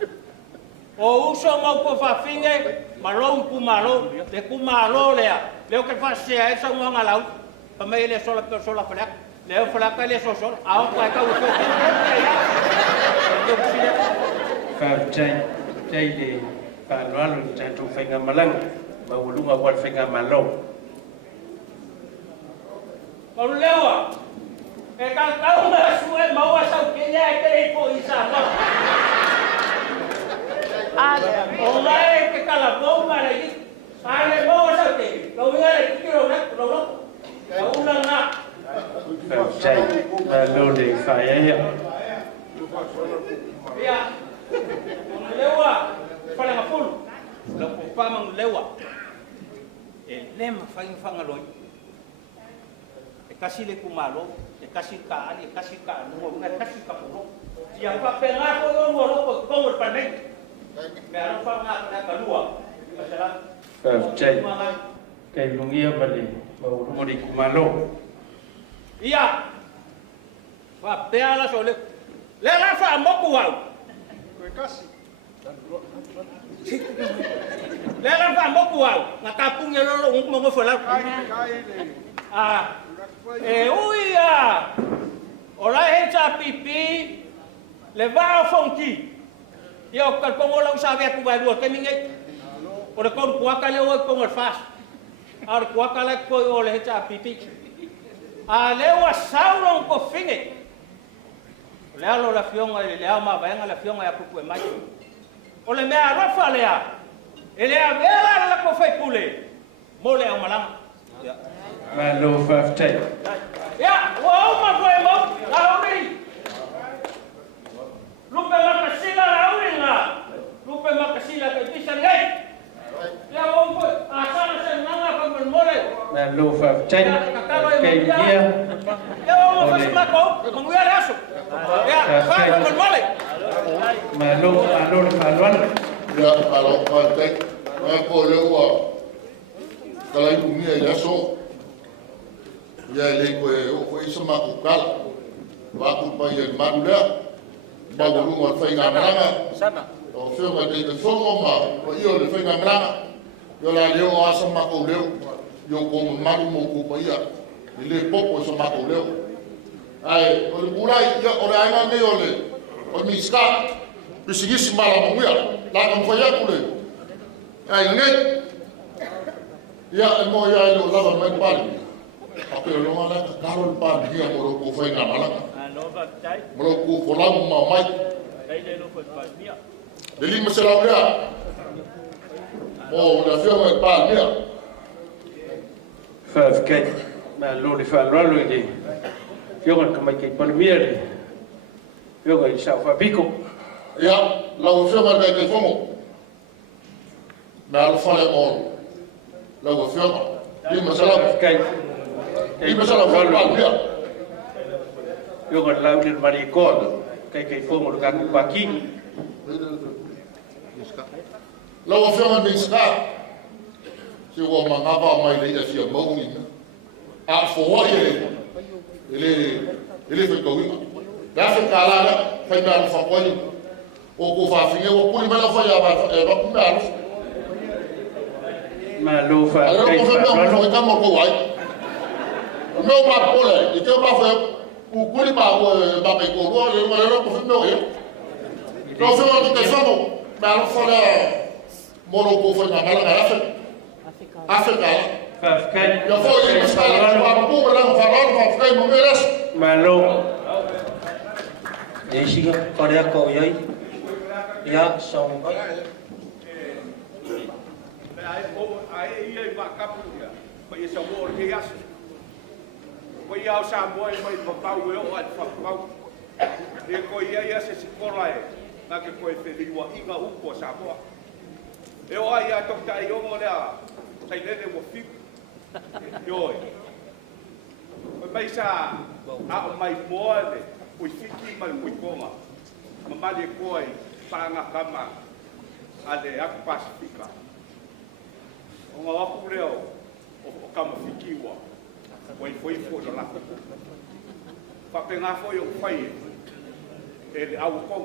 O uso mau ko fafinge, malo ku malo, le ku malo lea. Leo que fase esa un ngalau. Pamai le sola per sola fala. Leo fala ka le so sola. Ao ka ka uso. Jai le Falron ni tanto Faiga Malanga. Maulunga wal Faiga Malo. Malulewa. E ka ka una sue mau asa ke ya ke ko isa ma. Olai ke kala bom mara i. Ale mau asa ke. Lo ngale kiro na lo. Ka una na. Jai, Malo le Faiga. Ya. Malulewa. Fala ngafulu. Lo pa malulewa. E lema fanga loi. E kasi le kumalo, e kasi ka ali, e kasi ka no, e kasi ka pulo. Ia pa penga ko no mo ko pa nek. Me ara pa na kalua. Masala. Jai. Kay lungia bali, mau di kumalo. Ia. Pa peala so le. Le la fa moku wa. Ko kasi. Lera fa moku wa, na tapung yelo mo fola. Ah. E uia. Ola hecha pipi. Le va fonki. Yo ka como la usave ku ba lu ke mingai. Ora kon kuaka le o ko fas. Ar kuaka le ko o le hecha pipi. A le wa sauron ko finge. Le alo la fionga le ama va nga la fionga ya pupu e mai. Ole mea rafa lea. Ele a vera la ko fai pule. Mole o malanga. Malo faftai. Ya, wa ma foi mo. Lauri. Lupe ma kasila lauri nga. Lupe ma kasila ke bisa ngai. Ya o ko asana se nanga ko mole. Malo faftai. Kay dia. Ya o ma fasma ko, manguya raso. Ya, fa ko mole. Malo Falron. Ya, kalau kontek, aku lewa. Kalau itu ni ya so. Ya, leko ko isa makukal. Waktu pa yan madula. Bagulung wa Faiga Malanga. Sana. O feo ka te fongo ma, o io le Faiga Malanga. Yo la leo asa makuleu. Yo ko mari mo ko pa ia. Ile popo sa makuleu. Ai, o le mulai ia o le aina nei o le miska. Bisigisi mala mungia. La kam faya kule. Ai ngai. Ia e mo ia lo lava mai pali. Ape o longa la karo le pali ia mo ko fai na Malaga. Mo ko fola ma mai. Le lima se la ia. Mo la fia mai pali ia. Fafkai ma lo le fa lo le yoga kamai ke palmiere yoga i sa fa biko ya la o fia mai ke fomo na al fale mo la o fia di masala kai di masala fa lo ya yoga la un maricón kai ke fomo lo ka paki la o fia mai ska si o mangaba mai le fia mo ni a fo wa ele foi comigo da se calada foi dar fa coisa o fa finge o kuli mala fa ya ba ku dar Malo fa alo ko fa no ka mo ko wai no ba pole e te ba fa o kuli ba ba ko ro le mo ko fa no e no fa o te fa mo ba fa la mo ro ko fa na mala ga fa Afrika Fafkai ya foi e está lá ko ba fa fa fa mo meras Malo. Jadi karya kau yai, ya sampai. Ai ia ma kapu ia. Pa ia sa mo ke as. Pa ia sa mo mai pa pau e o at pa pau. E ko ia se sikola e. Na ke ko e Feiloaiga upo Samoa. E o ai a tok tai o mo lea. Sai lele mo fi. Yo. Mai sa a mai moale o fiki mai mo koma. Mamali ko ai panga kama ale ak Pasifika. O nga waku leo o kama fikiwa. Foi fo la. Pa penga foi o fai. Ele au kom.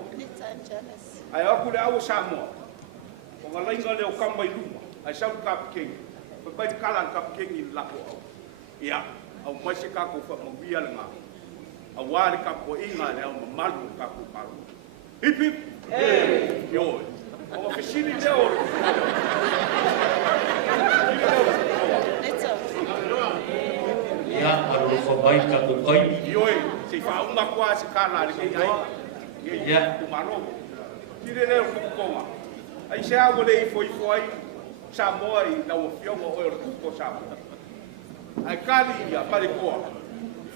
Ai aku le au Samoa. O nga lainga leo kama i luma. Ai sau kap king. Pa kala kap king i lako au. Ia. Au mai se kako fa mo bia nga. Au wari kako inga le au malu kako malu. Hip hip. Yo. O fisini leo. Ya, kalau fabai kako kai. Yo, se fa uma kwa se kala le ai. Ya, o malo. Tire leo ko. Ai se ago le foi Samoa i na o fiongo o ko Samoa. Ai kali ia pare koa.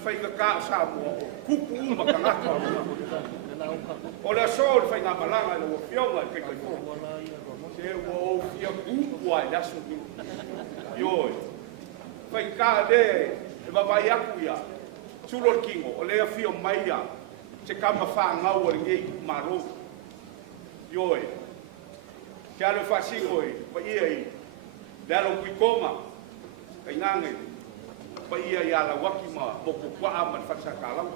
Faiga ka Samoa. Kupu uma ka ngata. O le sol fai na Malaga le o fionga ke ko. Se o fio kupu ai da su. Yo. Fai ka le e babai aku ia. Sulor kingo o le fio mai ia. Se kama fa ngau o ngai maro. Yo. Kia le whasiko e, pa ia i, lalo kui koma, kai ngange, pa ia i ala waki ma, moko kwa ama ni whasakalau.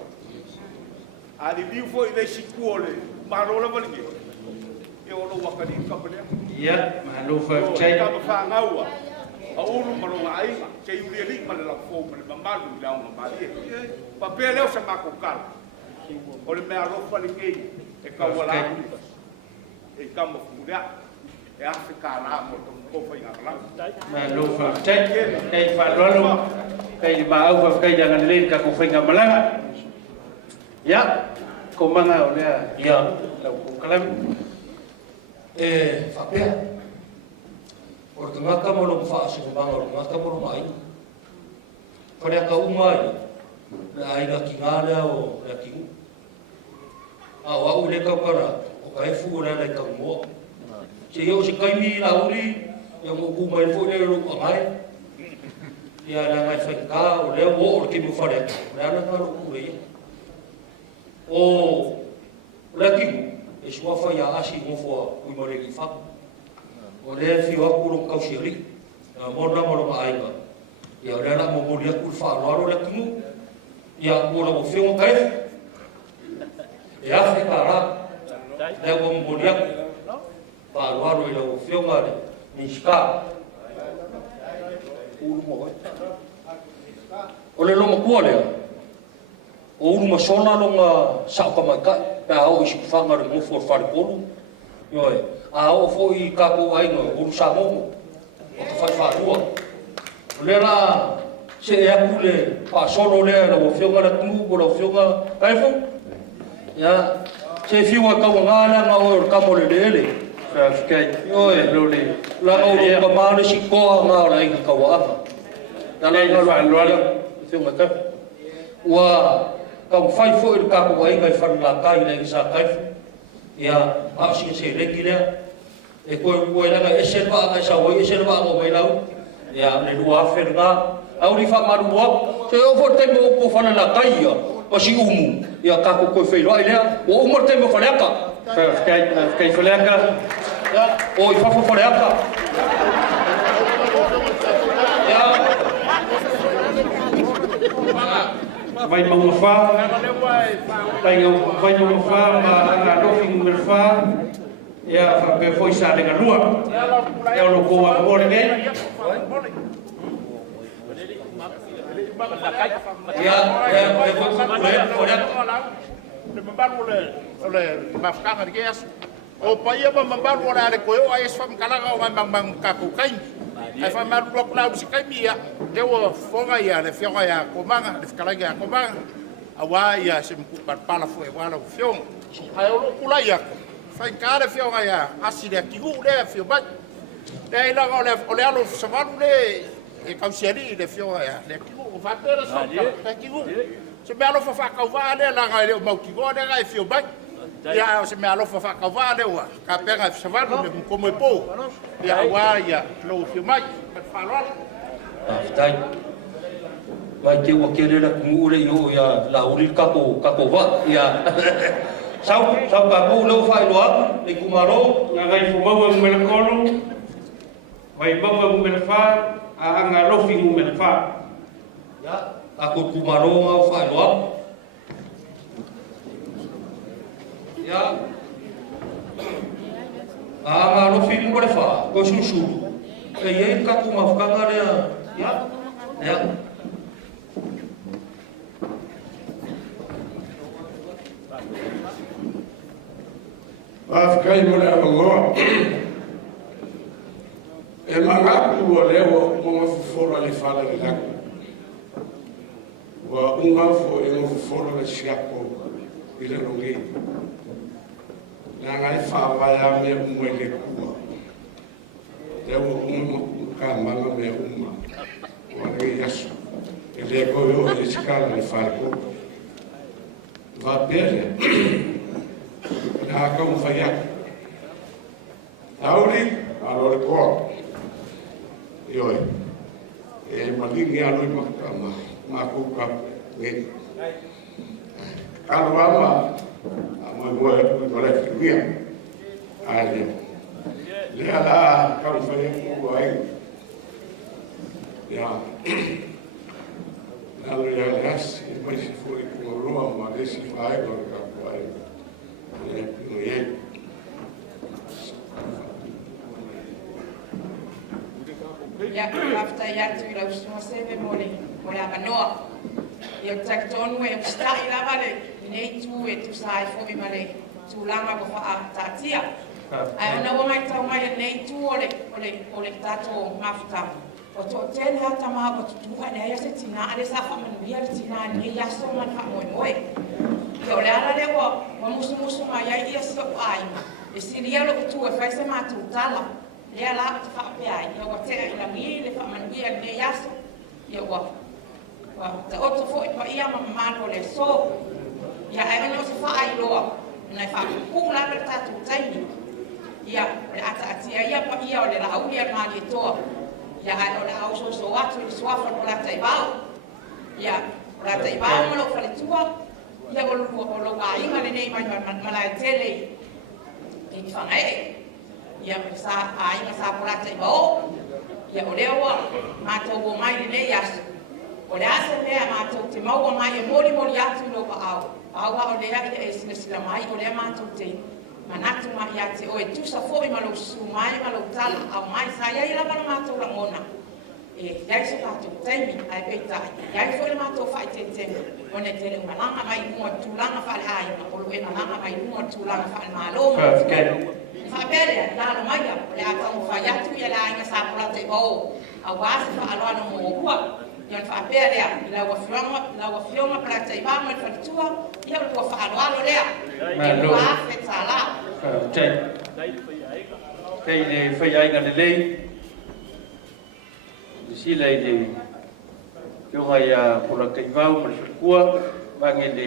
Ali liu fo i le siku ole, marola walike, e olo wakani kapelea. Ia, malo whakchai. Kama whangaua, a ulu maronga ainga, se iuri elik ma le la fo, ma le mamalu i la unga marie. Pa pia leo sa mako kala, o le mea rofa ni kei, e kawala e kama furea. E Afrika la mo to ko inga la. Malo whakchai. Kei whalolo. Kei maau whakchai jangan len ka ko whainga Malaga. Ya, ko manga o lea. Ya. Lau ko kalam. Whapea. Ora ka ngaka mo lo whaase ko banga, ora ngaka mo lo mai. Karea ka umai. Na aina ki ngārea o rea ki u. A wau le kaukara. O ka efu o rea nei ka umoa. Se yo se kaimi la uri, yo mo ku mai fo le ro ngai. Ya la ngai fa ka o le wo o ki mu fa le. La na ro ku le. O la ki e sua fa ya asi mo fo ku mo le ki fa. O le fi wa ku ro ka si ri. Na mo na mo ro ai ba. Ya le na mo mo le ku fa ro le ki mu. Ya mo ro fi mo kai. Ya Afrika ra. Le mo mo le Paruaro i lau whionga re, miska. Uru mo. O le lomo kua lea. o uru masona longa sao kamaikai pe ao isi kufanga re ngofo whare kolu ioe a o fo I kako ai no uru Samoa o ka whai whārua le la se e aku le pasono le la o whionga la tunu o la o whionga kaifo ya se whiua kaua ngāna ngā o kamo le lele ioe la o ka māne si koa ngā o la inga kaua anga na la inga loa whionga kaifo ua ka fai fo I ka ko ai kai fa la kai le sa kai ya a si se le ki le e ko la e se ba ka sa o e se ba o mai lau ya le lua fer ga au ri fa maru wa se o fo te mo ko fa la kai ya o si umu ya ka ko Feiloaiga o mo te mo fa le ka kai Feiloaiga ya o I fa le ka vai mau fa vai mau fa na lofing mer fa ya fa pe foi sa de garua ya lo ko a por ne ya le mambalu le Mafutaga de gas o paia mambalu ora le koe o ai fam kalaga o mang kakukai ai fa maru lo kula usi kai mia te o fonga ia le fionga ia komanga le kalaga komanga awa ia se mku pala fo e wala fiong ai o kula ia fa kare fionga ia asile kigu le fio ba e la ole alo savalu le e kausiali le fionga ia le kigu o fa pera so ka kigu se me alo fa ka va le la ga le mau kigu le ga fio ba ya se me alo fa ka va le wa ka pera savalu le como po ya wa ya lo fio mai pa falol tai vai ke o ke le la ku le yo ya la uri ka ko va ya sau ka ko lo Failoaiga le kumaro nga ngai fu mau me le kolo vai mau me le fa a nga lofi me le fa ya ako kumaro nga Failoaiga ya nga lofi mo le fa ko susu e ye ka ku Mafutaga le ya ya Afkai mo le amangoa. E mangapu o leo mo foforo le fala le laku. Wa unga fo e mo foforo le siapo I le longi. Na ngai whawa ya me umwe le kua. Leo ka manga me uma. Wa le yasu. E le koyo e sikala le whaiko. Va pere. Na ka mo faya. Tauri alo ko. Yo. E malingi alo ma ko ka nge. Kalwa Moimoi ko le fia. Ale. Le ala ka mo faya ko ai. Ya. Alo ya las, e si foi ko roa ma desi fai ko ka ai. Ya afta ya tu la usuma seve mole mole amanoa ya taktonu e sta ila vale nei tu e tu sai fo mi male tu lama ko fa tatia ai ona wa mai tau mai nei tu ole tato Mafutaga o to tele hata ma ko tu ana ya se tina ale sa fa man bia tina ni ya so man fa Moimoi ke ole ala le wa musu mai ai ia so ai e siria lo tu e fa se ma tu tala le ala fa pe ai ya wa te ila mi le fa man bia ne ya so ya wa ta o to fo pa ia ma ko le so ya ai no se fa ai lo na fa ku la le ta tu tai ya ata atia ia pa ia ole la u ia ma ni to ya ai ole au so atu so fa no la tai ba ya la tai ba mo lo fa le tua ya ko lo ga inga le nei ma la tele ki fa ai ya sa ai ma sa pola tai ba ya ole wa ma to go mai le ya ole asa le ma to te ma go mai mori atu lo pa au ole ya e sila mai ole ma to te manatu ma ya te o e tu sa fo ma lo su mai ma lo tala au mai sa ya ila ma to la mona Yai se tātou taimi, ai pei tai. Yai fwere mātou whai tētene. O ne tele malanga mai mua tūlanga whale ai. O lue malanga mai mua tūlanga whale Malo. Whapere, nālo mai a. O le atau whai atu ia la inga sāpura te o. A wāsi whaaloa no mō hua. Ian whapere a. Ila whionga para te iwama i whalitua. Ia ua whaaloa lo lea. E lua awhe tā la. Kei le Feiaiga le lei. Sila le kionga ia pura keivau ma le whakua. Mange le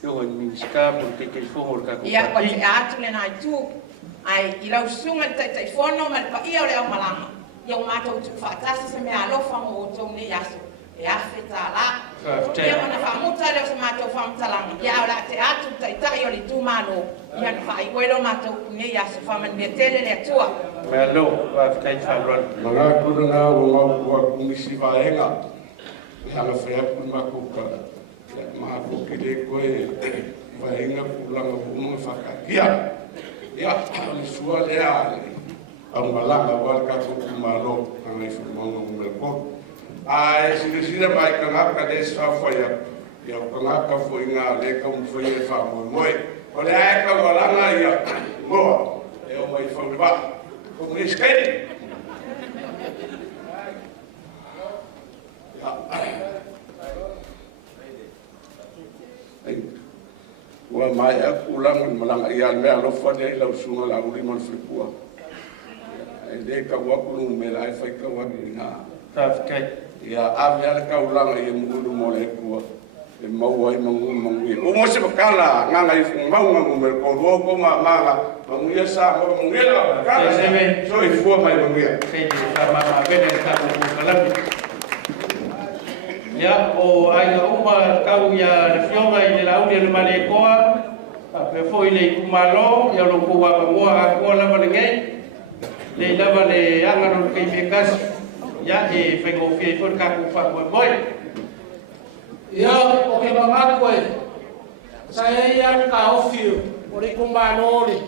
kionga i minska pura te keifongo le kako. Ia kwa te atu le nai tū. Ai i lau sunga te teifono ma le pa ia o le au malanga. Ia o mātou tu whaatasi se mea alofa mo o tau ne yaso. E awhe tā la. Ia wana whamuta leo se mātou whamutalanga. Ia o la te atu taitai o li tū Malo. Ia na whaiwelo mātou ne yaso whamane tele le atua. Malo, whai whaurana. Mga kura ngā o ngā kua kumisi whaenga. Hanga whea kuma kuka. Maa kuki le koe whaenga kulanga umunga whakakia. Ia, ni sua lea. Au malanga wale kako kumalo. Hanga i whumonga umelko. Ai, sira mai ka ngaka le sa whaia. Ia ka ngaka fo inga le ka umwhaia e wha Moimoi. O le ae ka walanga ia. Moa. E o mai whauriwa. Kung iskay. Wa mai aku ulang malang ian me alofa de la sunga la uri mon fripua. De ka wa ku me la fa ka wa na. Ta kai. Ya avia ka ulang ia mulu mo le ku. E mau ai mangu mangu. O mo se kala nga i fu mau nga mo ko ro ko ma mangu ia sa mangu ia ka se so i fu mai mangu ia. Kai ta ma bene ta ko kala. Ya o ai ga uma kau ya le fionga i le lauri le male koa. Pe foi le kumalo ya lo ko wa mo a ko la male ngai. Le lava le anga no ke EFKS. Ya e fengo fie por ka ku fa Moimoi. Ia, o ke mga koe, saya ia ka ofio, o re kumbano ole.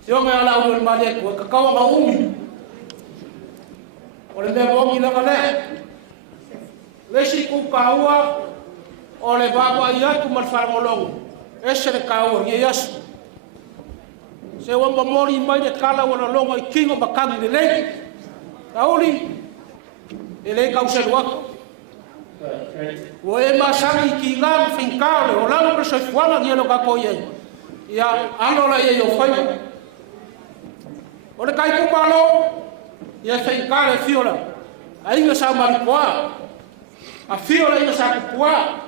Sio me ala ulu male koe, kakao ma umi. O le mea mongi langa le. Lesi ku kaua, o le baba ia tu marwharangolongo. Ese le kaua, rie yasu. Se wamba mori mai le kala wana longa i kingo makangi le lei. Kauli, e lei kauselu wako. O e masangi ki ngā whinkare o langa preso i whana ni alo kako iei. Ia anola iei o whaiwa. O le kai kumalo, ia whinkare fiola. A inga sa marikoa. A fiola inga sa kukua.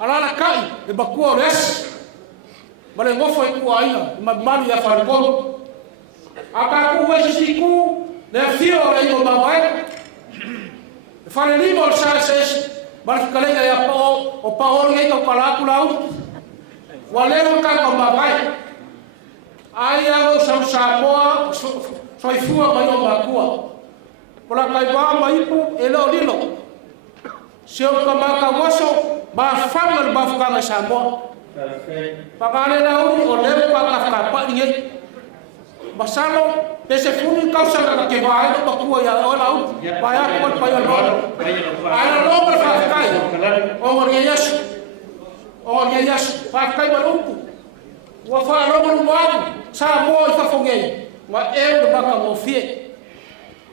A lana kai, e bakua o res. Ma le ngofo i kua inga, ma manu ia wharikolo. A kaku wesi siku, le fiola inga mawai. E whare lima o sa ses, mariki kalenga ia o paori ei kau kalaku lau. Wa leo kaka mawai. Ai au sau Samoa, soifua mai o makua. Pola kai wā maipu e leo lilo. Seo ka maka waso, ma whanga le mawhukanga Samoa. Pakane na uri o leo kaka whakapani Masalo, pese funi kausanga ka ke vai no makua ya o lau. Vai a ko pai o lo. Ai lo pa fa kai. O ria yes. O ria yes, fa kai ma lupu. Wa fa lo mo wa sa mo fa fongei. Ma e o baka mo fie.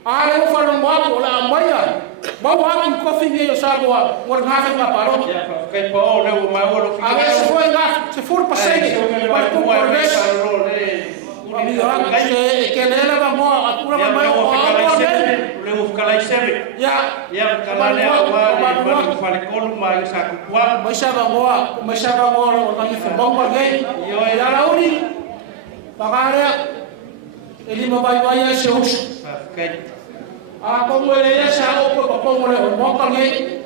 Ai o fa lo mo o la maia. Ba wa ki kofi nge yo sa mo wa nga fa pa ro. Kai po o le o ma o lo fi. A se foi nga, se for pa sei. Ba ku mo Ami orang se kelela ba mo akura ba mai o le o kala isebe ya kala le wa fa le kolu mai sa ku kwa mai sa ba mo o ka ni fo ba ngai yo ya la uni pagare eli mo bai bai se us a ko mo le ya sa o ko mo le mo ka ngai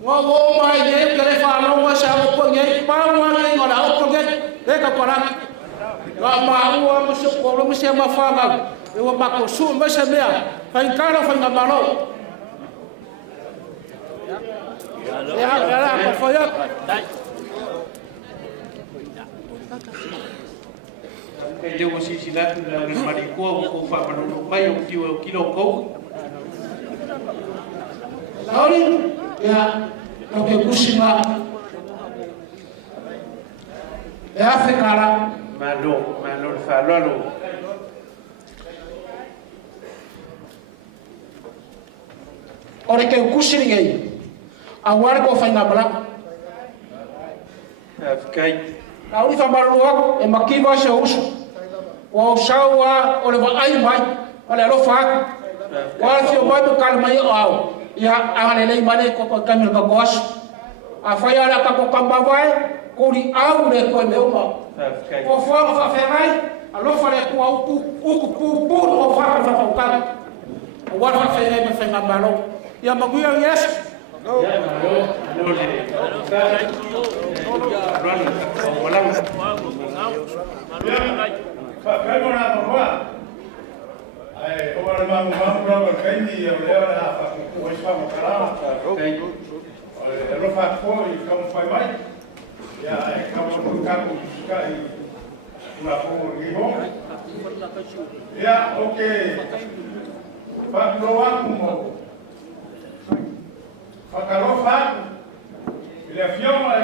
ngo mai ye kele fa lo wa sa o ko ngai pa mo ngai ngora o ko ngai le ka para Ga maua masuk kalau mesti mafanga. Eu bako su mesti mea. Fai cara fai na Malo. Ya, por favor. Ele o sisi Latu na marikoa o fa mano mai o kilo ko. Lauri ya no ke kusinga ya fekara Malo falalo. Ore ke kusinga awar ko fa ngabla FK. Lauri fa maruak e makiva se usu wa usawa ore va ai mai ole lo fa wa se mai to kalma yo au ya angane lei mane ko kamil ko kos a fa ya la ko kamba vai ko ri au le ko me uma ko fa ferai a lo fa le ko au pu o fa fa ka wa fa ferai me fa ngabalo ya maguya yes Ya malo Facarofa, ele afioma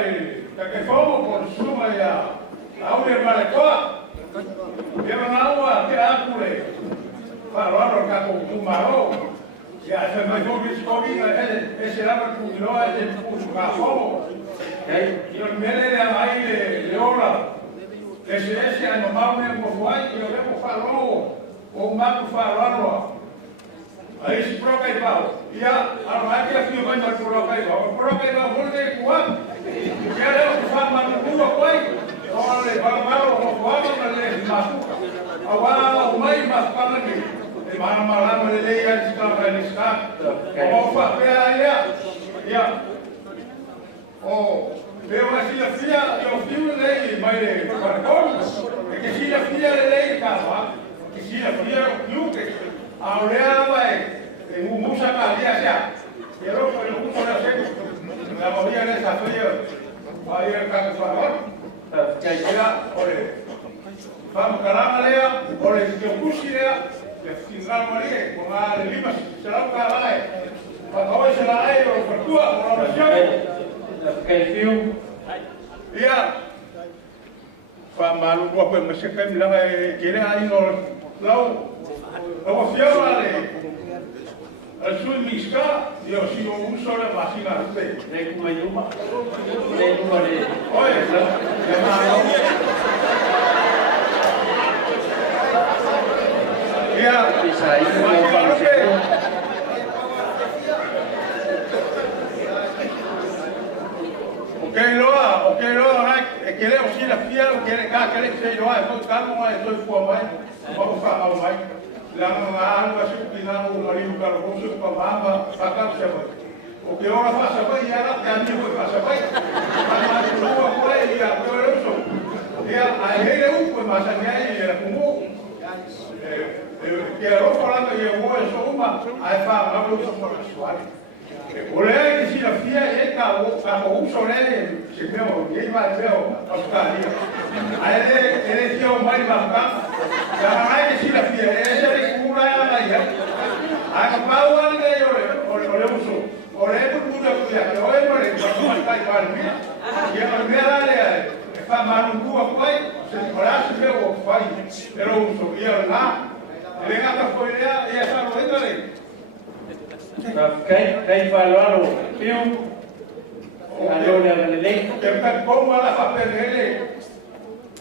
que fomo por suma ya aure malekoa que manaua que akule faroro ka ko Malo ya se me foi escolhido esse lado que não é de puxar fomo e o mele de aí leora esse ano mal mesmo foi e eu levo falou o mato faroro aí se proca e pau e a que afio vai dar proca e pau voltei com que era o fama no rua foi olha vai o fama na lei Mafutaga agora o mais para mim e malama de lei a está como papel ya oh eu assim a filha eu filho lei mas para que se a filha lei casa que se a filha ahora vai en mucha calidad ya pero con mucho de la movida de esa fría ahí el caso favor que llega vamos caramba lea por el que pusiera le final morir con la lima será un caray cuando hoy se la hay o por tu oración que ya fama lu ko me se que la quiere ahí no lo fiora al sul miska io si un solo macchina te ne come yuma ne come oye ya bisa ok lo que le aussi la fière que le gars que le fait lo est calme moi et deux fois moi vamos falar mais la alma supina o marido carboso para mama sacar se vai o que ora faça vai ya la mí foi faça vai mas não foi ya pero eso ya a ele foi mas a minha era como que era falando que eu vou só uma aí fala não sou pessoal o le que se a fia é tá o sole se meu e vai ver a Australia aí ele tinha um mais bacana já mais que se a fia é a Paula ne ole uso ole por muda que ole more para estar calma e a primeira é fa manu tua pai se ora se meu pai pero uso e lá ele gata foi e essa não é Kay falalo piu alo le lei que como ela fa perele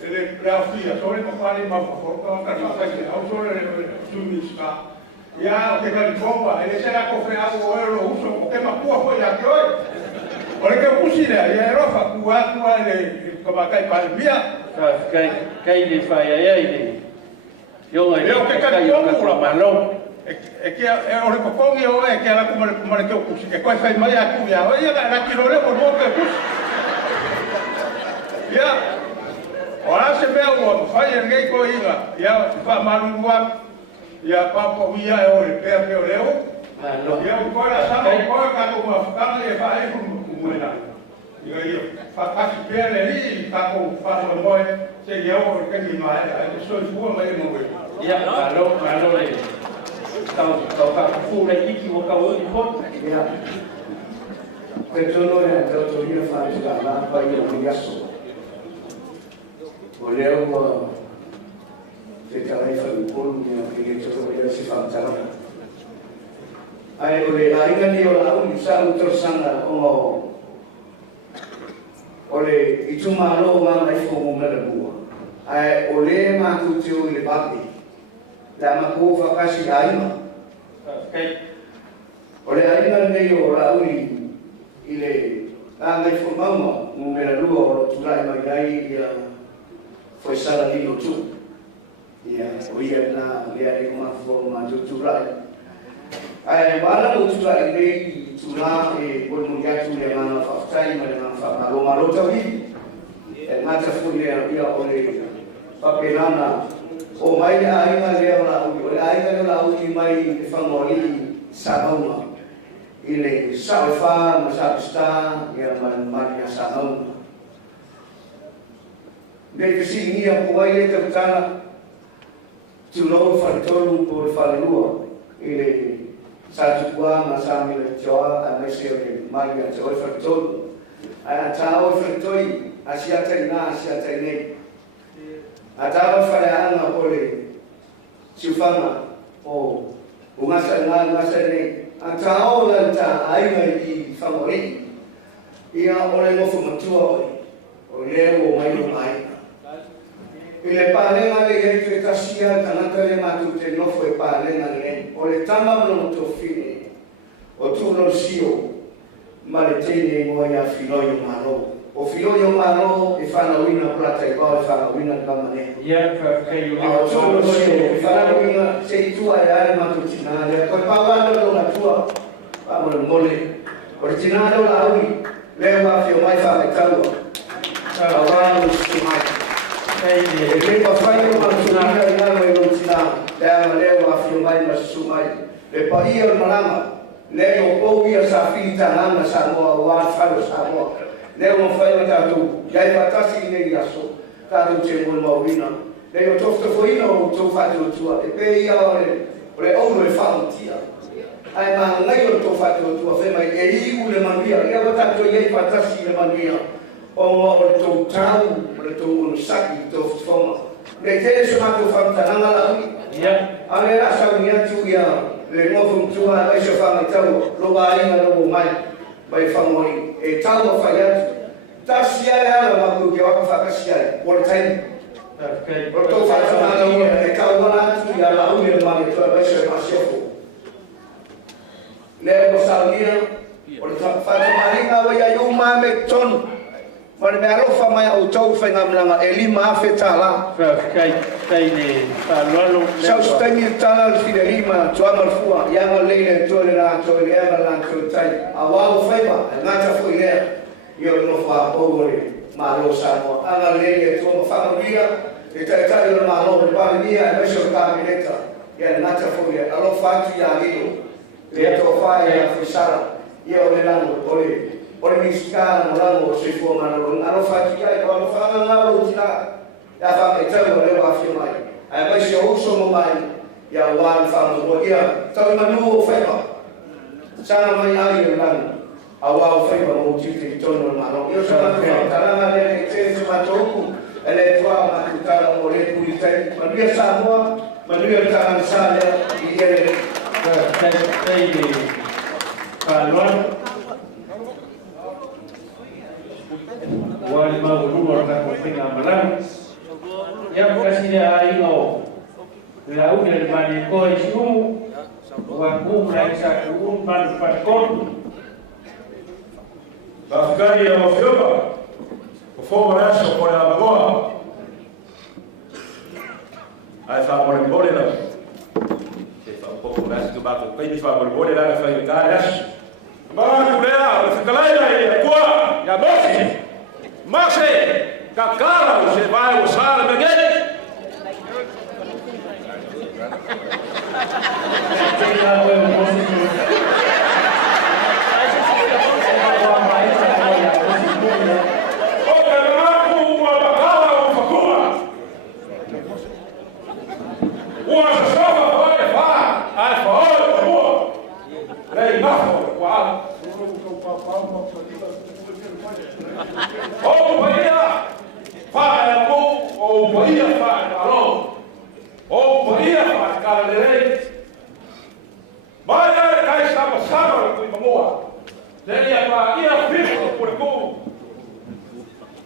ele grafia sobre não fale mal por favor que não faz não sobre sumisca ya o que ele bomba ele será confiado o euro uso o que mais pua foi aqui hoje olha que pusile ya Europa kuwa ele como cai palmia kay le fai aí eu que como Malo é que é o recopongue ou é que ela como que eu puxo que coi faz mais a cunha olha ela que não leva o que puxo ya ora se vê o faz ninguém coiga ya fa maluwa ya papa via é o pé que eu levo ya o coração o coração como Mafutaga e faz como ela e aí fa que pele ali tá com fa Moimoi se eu que me mais a pessoa boa mas não vai ya Malo le tau ka fu le iki o ka o i ho Te tono e te to ia fa ia la pa ia mo ia so. O leo te kai fa u polu ni ke te to ia si fa tara. Ai o le ainga ni o la u sa u trosanga o le itumalo ma mai fo mo mele bua. Ai o le ma tu tiu le papi. La ma ko fa kasi aima. O le ainga ni o la u ile mai fo mama mo mele lua o tu lai mai ai ia foi sala ni no tu. Ia o ia na le ai ma fo ma tu lai. Ai bala o tu lai nei tu la e por mo ya tu le ma fa tai ma le ma fa malo tawi. E mata fu le ia o le papelana o mai ai na le la o ai na la o mai e fa mori Samoa. Ile salfa masapsta ia maria Samoa. Nei kesi ni a puai e te tana tu lo fa tolu por fa lua ile sa tu qua ma sa mi le joa a me se le maria joa fa tolu a tao fa toi a sia te nei a tao fa le ana pole sufama o ngasa nei a tao la ta ai mai favori ia ole mo fu matua o leo mai mai ile palenga le ye te tasia tanata le matu te no foi palenga le o le tama no to fine o tu no sio ma le tene mo ya Feiloaiga malo o Feiloaiga malo e fa na wina plata e fa na wina kamane ia ka kai o tu no sio e fa na wina se tu ai matu tinale ko Paula no na tua pa mo mole originale la ui le wa fio mai fa me tau sa wa no si mai le pa fai no matunanga ina mai no tina le wa fio mai na su mai le pa ia malama le o po ia sa fita na Samoa wa fa Samoa le o fai ta tu ya i patasi ne ia so ta tu che mo mawina le o tofto foina o to fa tu tu e pe ia le o no fa tia ai ma ngai o to fa tu tu fe mai e i u le mania ia ta tu ia i patasi le mania o to tau le to un saki to foma le te so ma to fa ta na la ia ale la sa nia tu ia le mo fu tu a e so fa mai tau lo ba ai na lo mai vai fa moi e tau fa ia ta sia ala ma ku ke wa fa ka sia por tai por to fa ta na e ka wa tu ia la u le ma ke to ba se ma se fu le mo sa nia por ta fa ta ma wa ia yu ma me ton Mane me alofa mai au tau whainga mlanga e lima afe tala. Kai ne talualo. Sau stangi tala le fide lima tua marfua. Ianga leile tuale la tuale ea la tuale tai. A wau whaiva, ngata fui lea. Io no fa pogore Malo Samoa. Anga leile tua mawhanga ria. E tai tai le Malo le pale mia e meso kabineta. Ia ngata fui lea. Alofa atu ia lilo. Le to whae a fisara. Ia o le lango ole. Ora mi ska no lango se fu Malo alo fa ti ai ko fa na lo tina ya fa me tau le wa fi mai ai mai se o so mo mai ya wa fa mo ia tau ma no fa ma sana mai ai le lan a wa fa mo ti ti tono Malo io so ma fa tala le te se ma toku ele tua ma tu tala mo le pu tai ma dia Samoa ma dia tala sa le i ele tai ni kalon wali mau rumor na kofina Malaga yang kasih ai no la una del manico e su wa kumla isa un man pakon Afgani ya mafioba kufoma rasho kwa na magoa ai fa por bole na se fa pouco mais do bato kai fa por bole na fa garas ba tu bea fica lá e qua ya mosi Mas kakala você vai usar a baguete? fa malo. O podia fa kala lei. Mai ai kai sama ku mamoa. Dia pa ia fico por ku.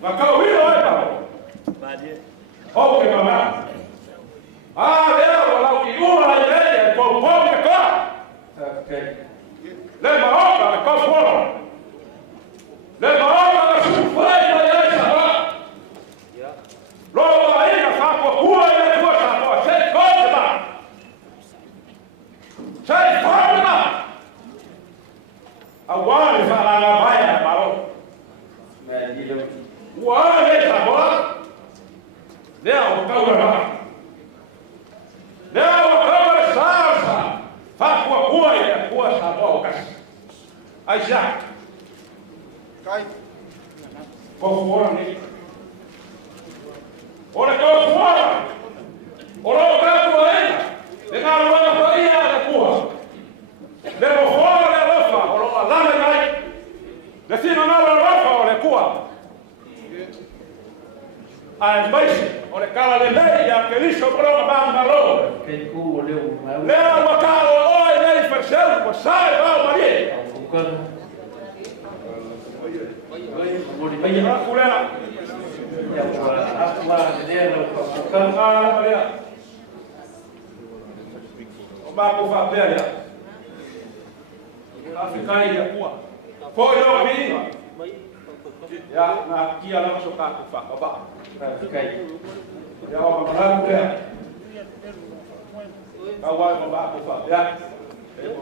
Ma ka wi ai pa. O ke mama. Leo la ki una la idea con poco qua. Ok. Le maoka le Tofuola. Le maoka la Faiga ya sa. Lo aí na fa ko kua e ko sa ko sei ko ba. Sei Paula. Awali fa la vai Malo. Me dilo. Wale sa bola. Leo ka wa. Leo ka sa. Fa ko kua e ko sa bo ka. Ai já. Cai. Tofuola ni. Ora Tofuola. Ora ka ko ai. De na ro ko ai a ko. De mo fora de lofa, ora la me mai. De sino na ro lofa ora ko. Ai mais, ora kala le lei a que lisho pro ba Malo. Que ku leu. Leo ma kala oi nei fersel, ko sai ba mari. Oye, va culera. Ya va, de lo kan Maria. O ba ko fa beria. Afrika ya kuwa. Foi eu vi. Ya na kia la so ka fa ba. Afrika. Ya o ba beria. Kawa ba ko fa ya.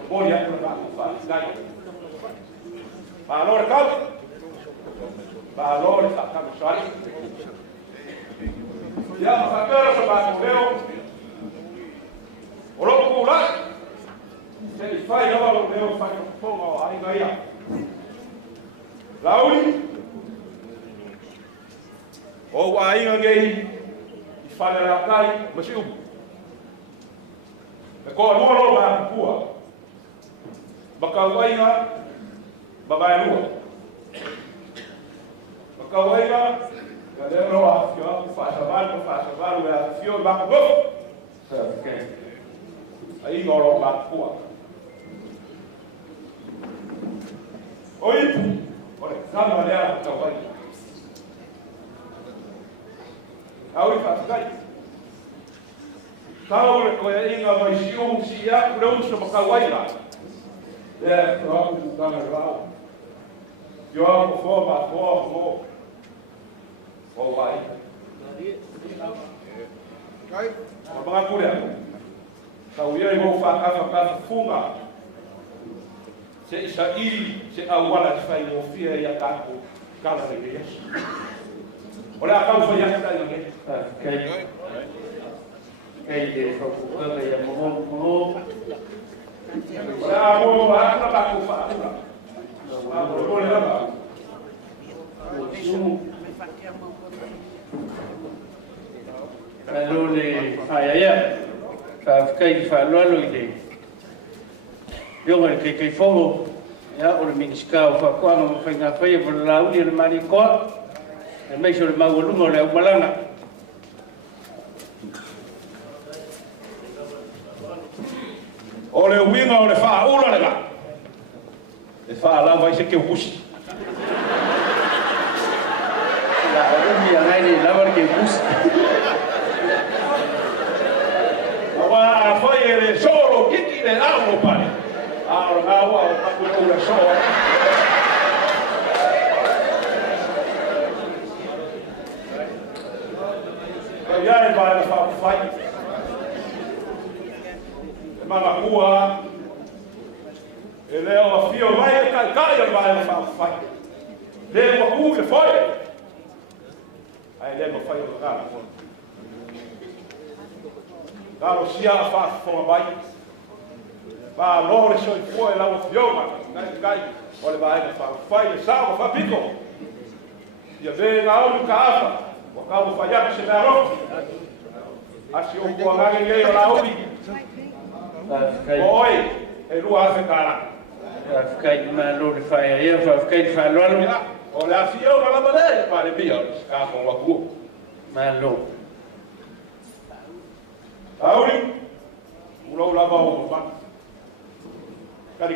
Bolia ko ba ko fa. Dai. Valor caldo. Valor está cansado. Ya ma sapere so ba ko leo. Olo ko la. Se fai no lo leo fai un po' ai gaia. Lauri. O ai ngei. Fale la kai, masiu. E ko no lo ba kua. Bakawaiga babae lua. Bakawaiga ya leo afio fasa balu ya afio ba go. Okay. Aí ngoro ba kua. Oi. Ora, kama lea bakawaiga. Aui fasa Taule ko inga mai siu si ya kurau so bakawaiga. Yeah, I'm going to go. You're before my four. Oh, why? Okay. Mga kuya. Kawia mo fa ka funga. Se isa se awala fa mo fia ya ka ko kala de yes. Ora ka fa ya ka ni. Okay. Okay, de ko ko ya mo. Bravo, vai para o fato. Vamos lá. Malo le Faiga. Fikai Failoaiga ile. Yo que fogo. Ya o me escau fa quando foi na feia por lá o ele marico. E me xo le magolungo le Malaga. Ole winga ole fa ula le ba. E fa la vai se que busi. La umi anai ni la var que busi. Agora foi ele solo que le amo pare. Agora o ula solo. Ya ele vai fa fai. Mala kua ele é o fio vai calcar e vai fazer ele é o que foi aí ele não faz o cara claro se a faz com a vai va loro se foi lá o fio mas cai olha vai faz salva fa pico e vem lá o cafa o cabo falhar se dá ro assim o colega ele lá o Oi, e lua se cara. Fikai Malo le Faiga, fikai Failoaiga. Olha, fio na labadeira, para bios, cá com o agu. Malo.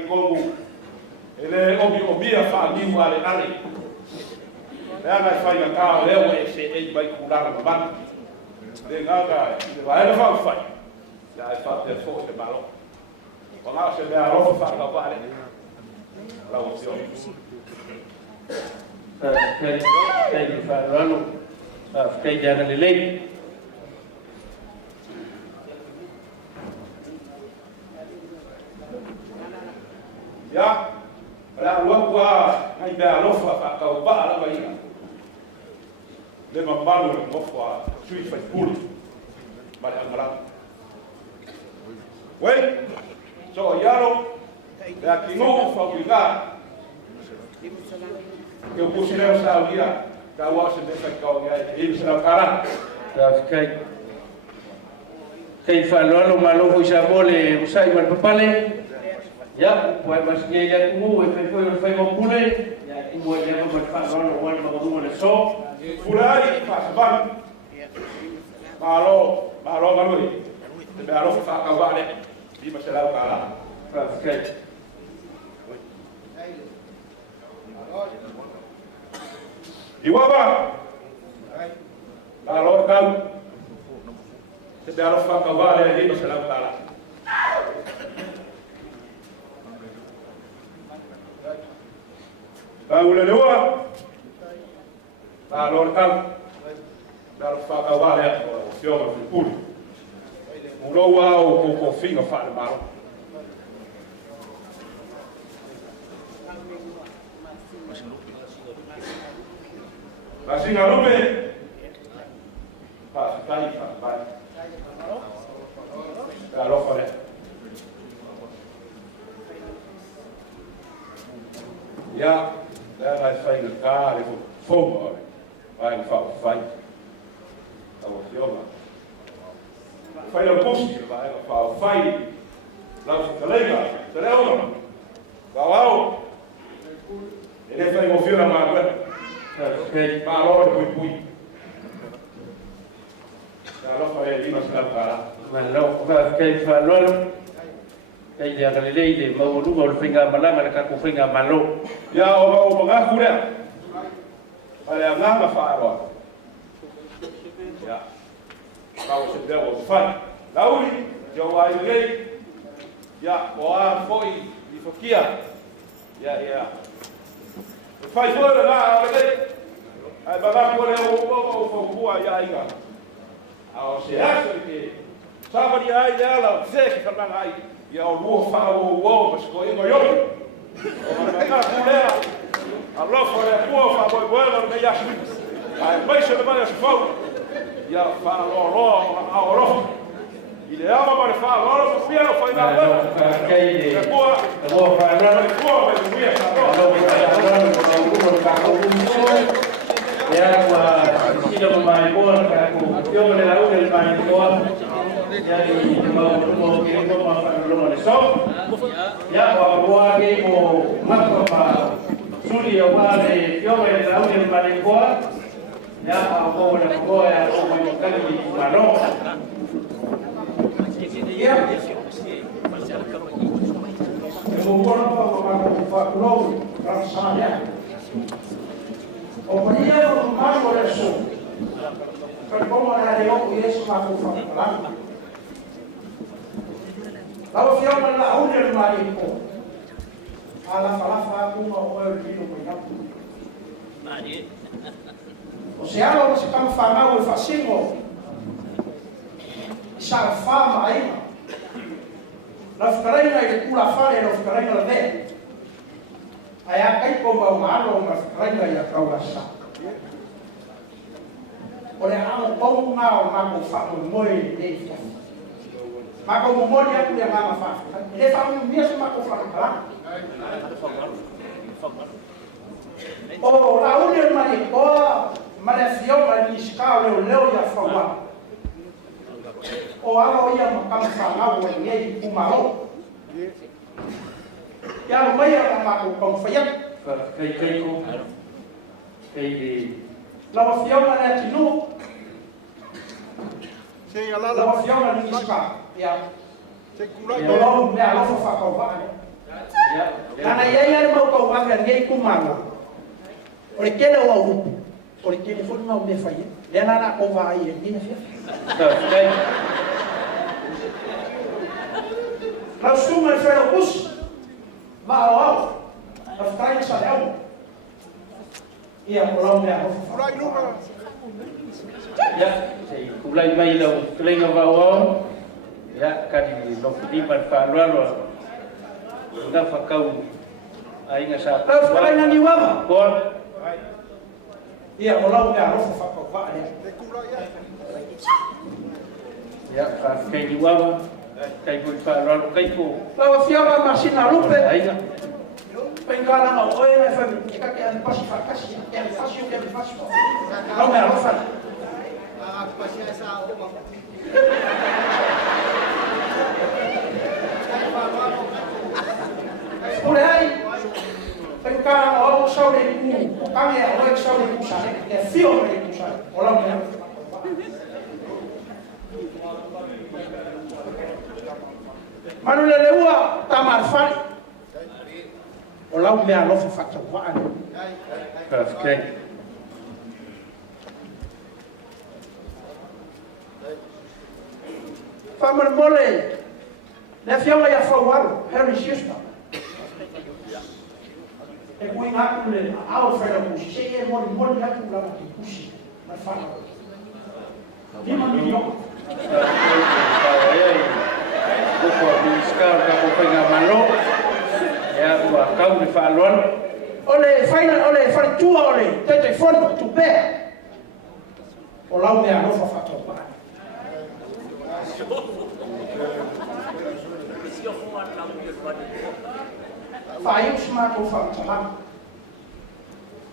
kongu. Ele obi a fa ni wale ale. Lea ngai Faiga ka leo e se e bai kulanga mabana. Le ngaga le vai fa fa. Ya fa te fo te malo. Ona se mea rofa fa ka vale. La opción. Thank you, Father Ronald. Kay jangan leleng. Ya, la wakwa ai da rofa fa ka ba la bai. Le mambalo le mofwa sui fa pul. Ba la mala. Wei, so yaro da kingo fa wiga. Que o cozinheiro sabia que a vossa dessa calma ele será cara. Kay falou no Malo foi sabole usai mal papale. Ya, pues mas que ya tuvo foi com pule. Ya tuvo ya no falou no one no do no so. Pulai faz ban. Malo fa cavale. Di ma será cara. Okay. Iwaba. Malo kau. Te alo fa cavale di ma será cara. Paula lewa. Malo kau. Malo fa cavale o fioma fu pul. Ulowa o ko finga fa malo. Assim a lume, faz cai, vai. Alô, fora. Já, vai sair do carro, fogo, vai vai. Tá bom, senhor. Vai o posto, vai. Lá se colega, telefone. Vai. Ele vai mover a máquina. Okay, Malo pui. Kalau saya ini masih kalah. Malo, kay falou. Kay dia galilei de mau lu mau finga Malaga ka ku finga Malo. Ya o mengaku dia. Pada nganga faro. Ya. Kau sudah wafat. Lauri jawai lei. Ya, oa foi di fokia. Ya. Faz fora lá, olha aí vai por o rua e aí ao se acha que sabe aí dela dizer que também aí e ao rua fala o mas coi no eu na mulher a lá fora rua fala bueno me acho aí vai se levar as fotos e a fala ao rosto ele é uma para falar agora o filho foi na rua que é boa falar rua mas não ia Ya, sila mamaipon aku yung nalaw ng maipon jadi mau kiri mau makan so ya buat mo makro suli apa de yung nalaw ng maipon ya ako na ko ya ako may kali Malo ya Mungkin apa makro rasanya o podia o Malo reso pero como era de ojo y eso más fácil la opción es la una del marico a la falafa uno o el vino o sea lo que se está enfadado el fascismo esa fama ahí la Faiga y el cura fare la Faiga la ve allá hay como Malo la Faiga y la Paula oleh amo bau ngau mako fa Moimoi e mako Moimoi aku dia mama fa e fa dia mako fa kala o la unia mari o malefio mari skao leo ya fa wa o alo ia makam fa ngau e ku Malo ya mai ya mako kom fa ya kai ko kai la fiona na tinu la fiona ni ska ya se kula do lo me alo fa ko va Kana ia le mau kau anga ngei kumanga. O le kele o upu. O le kele fo mau me fai. Le na ko va ai ni na fia. La suma e fai o bus. Ma o. A fai sa leo. Ia ko lo me a. Fai luga. Ya, sei kulai mai lo klenga wa ya kadi lo di par fa lo nga fakau ai nga sa la fai na ni wa ko ia ko lo me a fa fa va le ya fa ke ni wa kai ko fa lo kai ko la fiava masina lupe ai nga pengala na o e fa que an pasi fa kasi que fácil que fácil lo me a fa pasi esa o Ora aí, tem cara ó o chão de o caminho o chão de puxar é fio de puxar olha lá Manu le leua tamar fali olha o meu lofa fato vai perfect Famar mole le fianga ya fawar Harry Schuster e kui ngaku le au fera kusi se e mori mori ngaku la ki kusi ma fa ni ma ni yo ko ni skar ka ko penga malo ya wa ka ni fa lon ole faina ole fa tu ole te fono tu pe o la me a fa fa to ba Fai o smart of Fantama.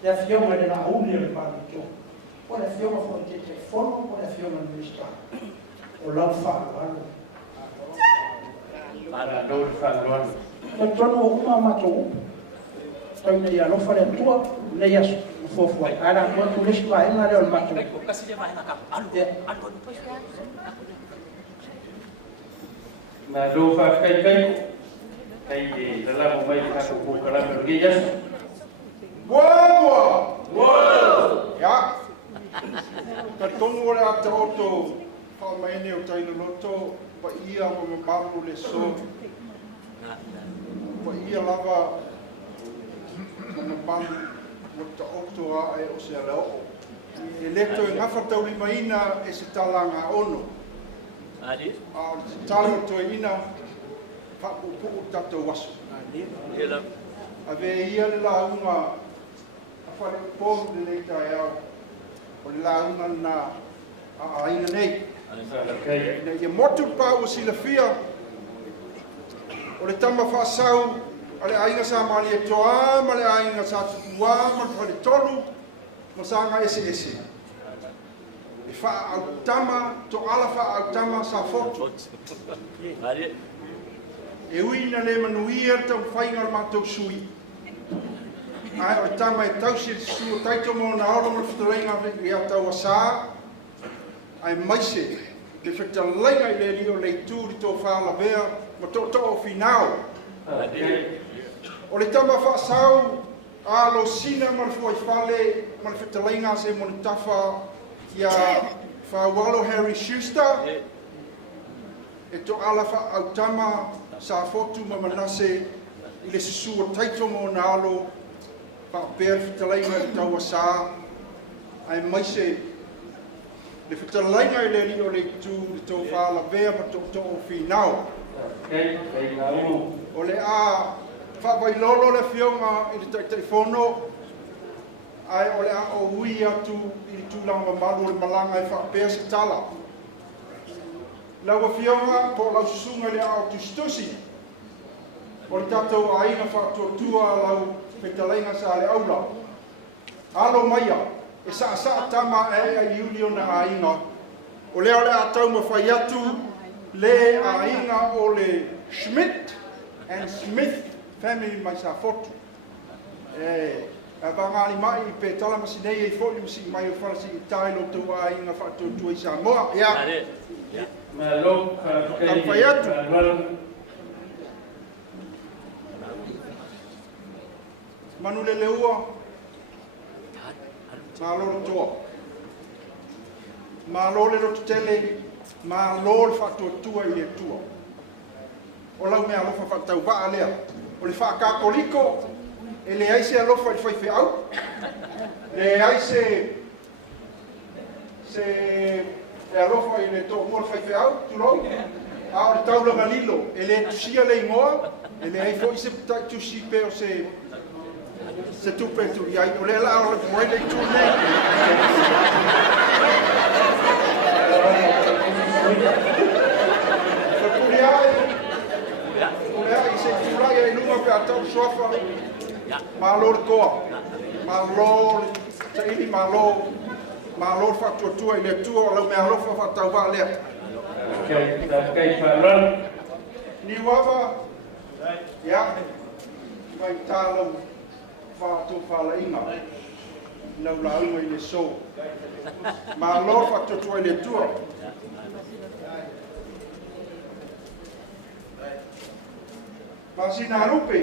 Der Firma de la Union Banjo. O la firma for the telephone, o la firma ministra. O la fa. Para do fa lon. O tono uma matou. Então ne ya no fa le tua, ne ya fo fo. Ara ko tu le vai na le matou. Kasi le vai na ka. Ando depois. Na do fa kai Kai dalam mai ka ko kala mergias. Boa! Ya. Ka tongo le ata oto pa mai ne o tai loto pa ia mo mamu le so. Pa ia lava na pam mo ta oto a e o se lao. E leto e ngafa tau li maina e se talanga ono. Ali. A talo to ina Fakupu tato wasu. Ela. Ave ia la uma fale pom de leita ya. O la uma na a ina nei. Ne ye motu pa o silafia. O le tama fa sau ale ainga sa mali e toa, male ainga sa tua, ma fale tolu. Mo sanga ese. E fa au tama to ala fa au tama sa foto. Ali. E uina le manuia tau whainga mātou sui. Ai o tama e tau se su taito mo na ora mo whatarenga i a tau asā. Ai maise, te whatarenga i le rio le tūri tō whaala vea, mo tō o whinau. O le tama whaasau, a lo sina ma le fuai whale, ma le whatarenga se mo le tafa i a whawalo Harry Schuster. E to ala fa au tama sa fotu ma manase i le sisua taito mo na alo pa per fitalainga i tau asa ai maise le fitalainga i le rio le tu le tō whaala vea ma tō o whinau o le a whawailolo le whionga i le telefono ai o le a o hui atu i le tūlanga malu le malanga i whapea se tala Lawa fionga po lau susunga le au tustusi. O le tatou aina whatuatua lau whetalainga sa le aula. Alo maia, e sa tama e a iulio na aina. O leo le atau ma whai atu le aina o le Schmidt and Smith family mai sa fotu. A vangani mai I pe tala masinei e foli masi mai o whalasi I tailo tu aina whatuatua I Samoa. Malo, Tampaiatu. Manu le leua. Malo le toa. Malo le roto tele. Malo le whatua tua I le tua. O lau mea alofa whatau waa lea. O le whaakakoliko. E le aise alofa I whaiwhi au. Le aise e alofa I le tō mua le whaiwhi au. Tulou. A o le taula malilo. E le tusia le ingoa. E le aifo I se tusi pe o se tupe tu iai. O le la o le moe le tu ne. I se tulai ai lunga pe atau sofa. Malo le koa. Malo le taili malo. Malo le whatuatua I le tua o lau mea lofa whatau wā lea. Kei wharan. Ni wawa. Ia. Mai tālau whātou whalainga. Nau launga I le so. Malo le whatuatua I le tua. Masina rupe.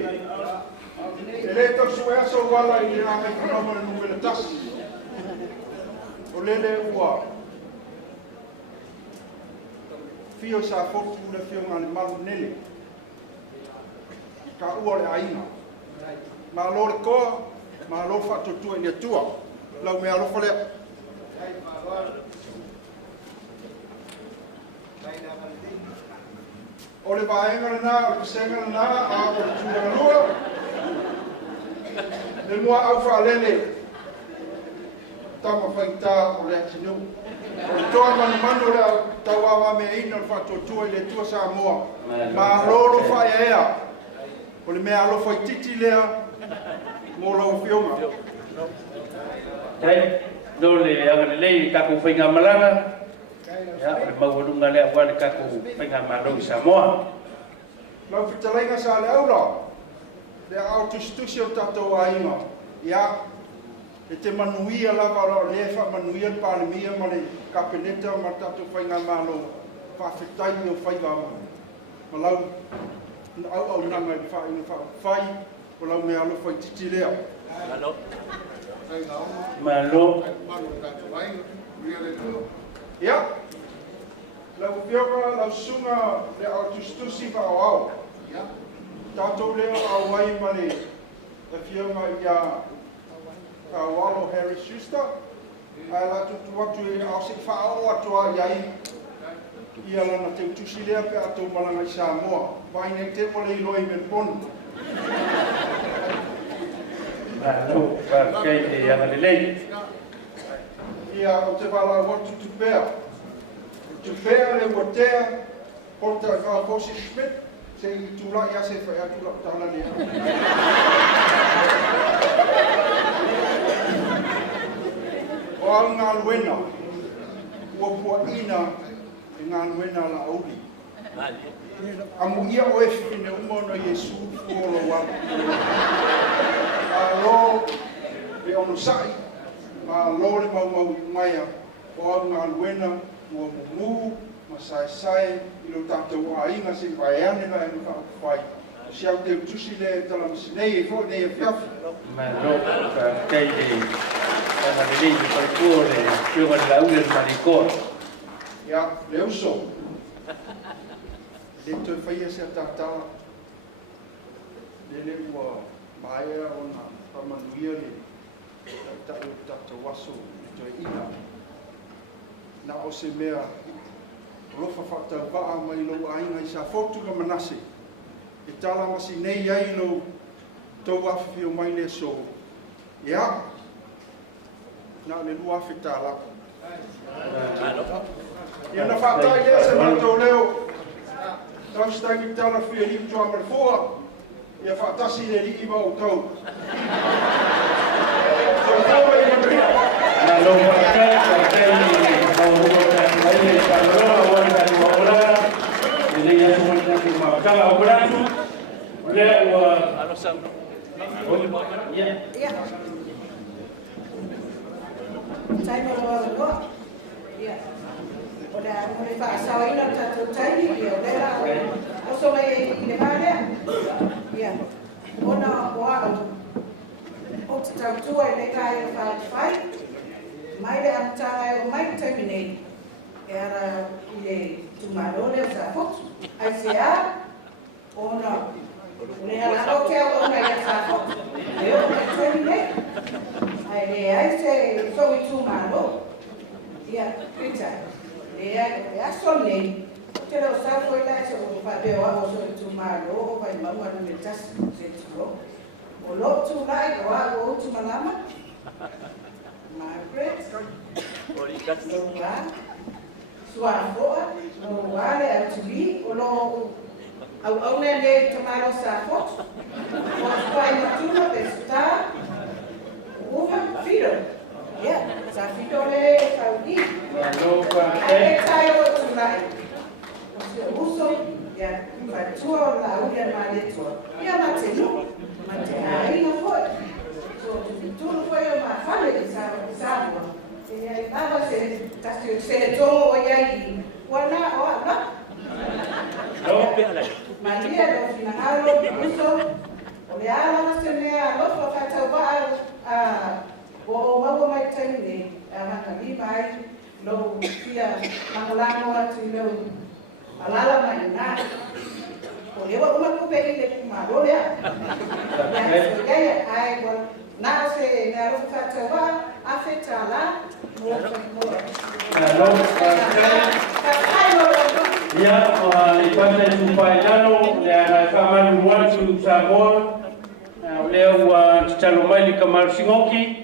Le tau suea so wala I le ame konoma le numele tasi. O lele ua. Fio sa fotu le fio ngale malu nele. Ka ua le aina. Ma lo le koa, ma lo whatutua I le tua. Lau mea lofa lea. O le vaenga le nā, o le senga le nā, a o le tua lua. Le mua au whaalele. Tama whaita o le atinu. O le toa manu le tau awa me ina le whatuatua I le tua Samoa. Ma lolo whae ea. O le mea alofa I titi lea. Mō lau whionga. Hei, no le aga lei kako Faiga Malaga. Ya, o le mauanunga lea wale kako Faiga Malo I Samoa. Lau whitalainga sa le aula. Le au tustusi o tatou ainga. Ia, e te manuia lava o le wha manuia le palemia ma le kapeneta ma tatou Faiga Malo. Whawhitai o Faiga ma lau au nanga I whai o lau mea alofa I titi lea. Malo. Ia. Lau whioka, lau sunga le au tustusi wha o au. Tātou leo au wai ma le whionga I a Walo Harris Schuster. Ai latu tuatu I au se wha au atua iai. Ia lana te utusi lea pe atou malanga I Samoa. Vai nei te mole I loi me ponu. Malo, kei te aga lei. Ia o te wala watu tupea. Tupea le watea, porta ka Fosi Schmidt, se I tula ia se whai atu la tala lea. O au ngā luena, ua pua ina e ngā luena la auli. Amu ia o efi ne umono Yesu fuolo wala. A lo le ono sai, a lo le mau maia, o au ngā luena, ua mumu, ma sai, I lo tātou a inga se whaiane la enu ka whai. Si au te utusi le talamasinei e fo nei e whiafi. Malo, kei te aga lei I paikua le whionga le laule le marikoa. Ia, le uso. Le toi whaia se tātala. Le ua maia o nā pamanuia le tātou waso le toi ina. Na o se mea lofa whatau paa mai lo ainga I sa fotu ka manase. E tala masi nei ai lo tau awhi o mai le so. Ia. Na le lua awhi tāla. Ia na whatai lea se matou leo. Tau stagi tala whia li tua marfoa. Ia whatasi le li iwa o tau. Na lo whakai ni Paula, wala ka Paula. Ele ia so ni Mafutaga o Latu. Le o alo sam. Ya. Sai mo lo. Ya. Ora mo le fa sa ina ta tai ni o le la. O so le vale. Ya. Ona o alo. o te tautua I le kai o whai, mai le amtanga o mai terminate, e ara I le tumalole o sa fotu, ai se a, ona, le ala o kea o mai a sa fotu, le o mai terminate, ai le ai se so I tumalo, ia, pita, le a son nei, te rau sa foi la se o whapeo a o so I tumalo, o vai maua no me tas se tulo, o lo tu lai o a o tu malama, Margaret, Suafoa, o wale a tuli, o lo au le tomaro sa foto, o fai matuna pesta, uva fido, yeah, sa fido le saudi, ai tayo tu lai, o se uso, ya fatua la uia maletua, ya matenu, matea ina foi, so tu foi uma falha de sábado. Estava se tomo aí, wana wana. Maria do finalo uso, olhar na semana, lo faz a o mago mai tene, a macali mai, lo fia mamulano ati lo alala mai na. Olewa uma kupeli le kumalolea. Ya ai wa na se na ro fatawa afetala. Ya, ipate tupailano na kama nuantu Samoa leo tutalomali kama singoki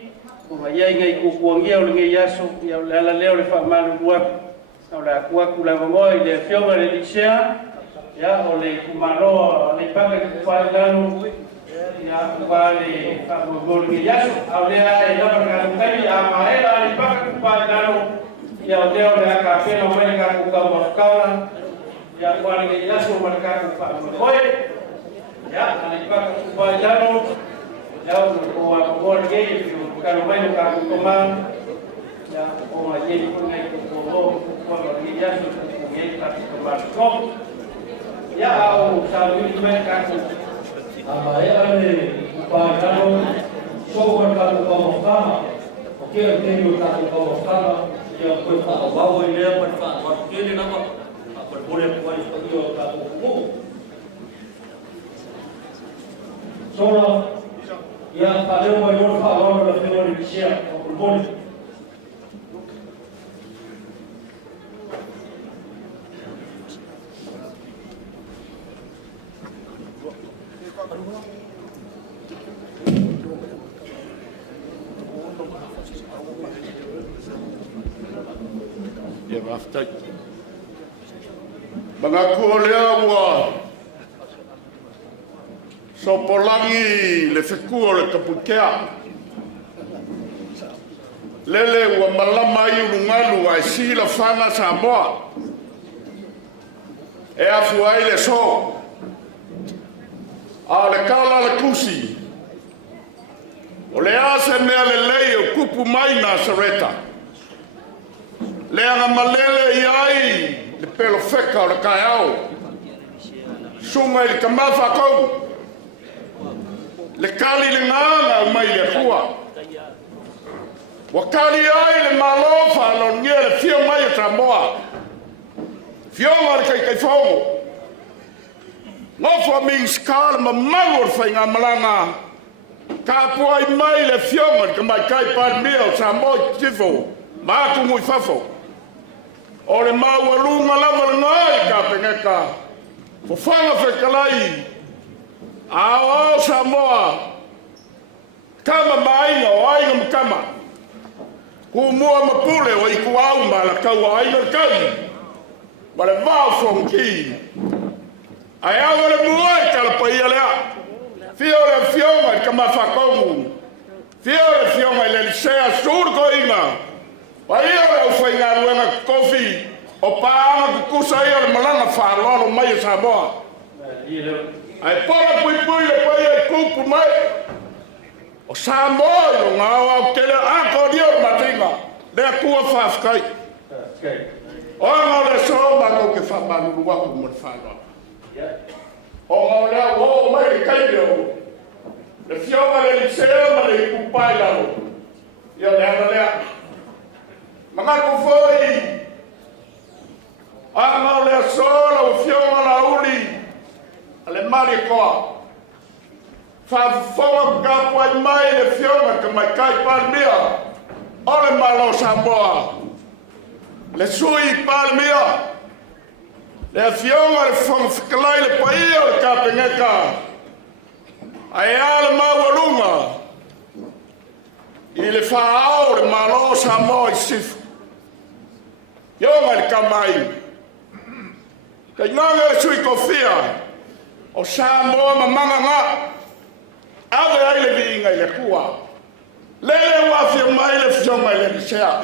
kwa yanga ikukuongea ulinge yaso ya lala leo le famanu wa na kwa kula ngoa ile fioma le lishia ya ole kumalo le panga tupailano ya wale kama gorgi yaso aulea ina baraka amaela alipaka tupailano ya leo le akapela mweka kukawa ya wale yaso maraka kwa ya alipaka tupailano ya kwa gorgi kalau main kaku kemang ya oma jadi pun naik ke bawah kwa gorgi yaso kuye tapi kembali ya au sawi main kaku ya le kupailano sowan kaku kama okey tengo kaku kama ya kwa bawa ile kwa kile nama boleh kwa hiyo kaku kumu sora ya paleo mayor favor la teoría o pulmón ya basta bangakole wa so polangi le fekuo le kapukea lele wa malama yulungalu wa sila fana Samoa e afuai le so ale kala le kusi o le ase mea le lei o kupu mai na sareta le anga malele iai le pelo feka o le kaiao sunga i kamafa kou le kali le nganga mai le kua wa kali ai le malofa lo ngie le fio mai o Samoa fio mar kai fongo ngofo ming skal ma mangor fainga malanga ka puai mai le fio mar ka kai par mio Samoa tifo ma ku muy fafo o le mawalunga lava ngai ka pengeka fo fanga fe kalai ao Samoa kama mainga o ainga mkama kumua mapule wa ikuau mbala kau ainga kau wale vau fonki aya wale muai kalapaia lea fiore kama fakongu fiore le lisea surko inga wa ia ufainga luenga kofi o paanga kukusa ia le malanga whaaloalo mai Samoa ai pola pui le pai kupu mai o Samoa lo ngawa kele ako dio matinga le kua fafkai o ngale so ba ko ke fa ba lu wa ko mo fa o ngale o mai kai dio Le fionga le lisea ma le kupai lalo. Ia le ana lea. Manga ko foi. Anga le sola o fionga la uli. Ale mali koa. Fa fonga ka po mai le fionga ka mai kai palmia. Ole Malo Samoa. Le sui palmia. Le fionga le fonga fikalai le paia le kapengeka. Ai ala mawalunga. Ile fa'ao le Malo Samoa sif. Yonga le kamai. Kai nanga le sui kofia. O Samoa mamanga nga. Ave ai le vinga ile kua. Lele wa fia mai le fionga le sea.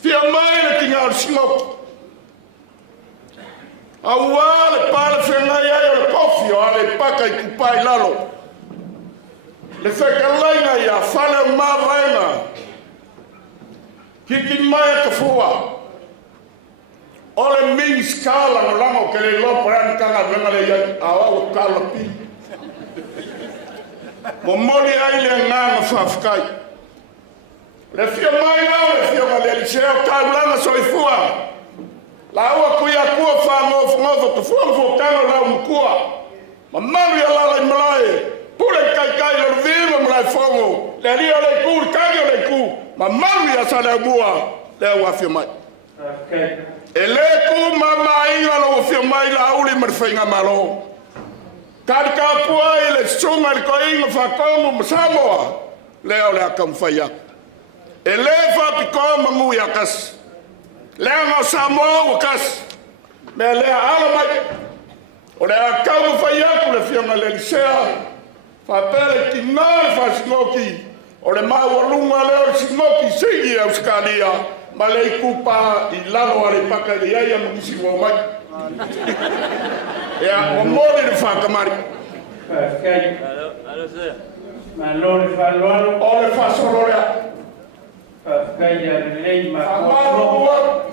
Fia mai le kinga o smoke. Aua le pala fenga ia le kofi o ale paka I kupai lalo. Le whekalainga ia whale mawainga. Kiki mai ka fua. Ole mings kala no lango ke le lopa kanga venga le ia awa o kala pi. Momoli ai le nganga whafkai. Le fia mai nao le fia le liceo kaulanga soifua. La ua kuia kua whangofu Tofuola kano lau mkua. Mamalu ya lala I malai. Pule kai le ruvima malai whango. Le lia le ku, kagio le ku. Mamalu ya sale bua. Le ua fia mai. E le ku mama inga lo fia mai la uli marwhainga malo. Kari ka pua le sunga le koinga whakongu Samoa. Leo le akam whaia. E le whapiko mangu ya kasi. Lea Samoa wakas. Me lea alamai. O lea kau whaiaku le fionga le lisea. Whapele ki ngāre whasimoki. O le mawalunga leo simoki sigi au skalia. Ma le kupa I lalo ale paka le iaia mungisi wa mai. Ea, o mori le whakamari. Alo se. Ma lori whaloalo. O le whasororea. Faiga le lei ma ko.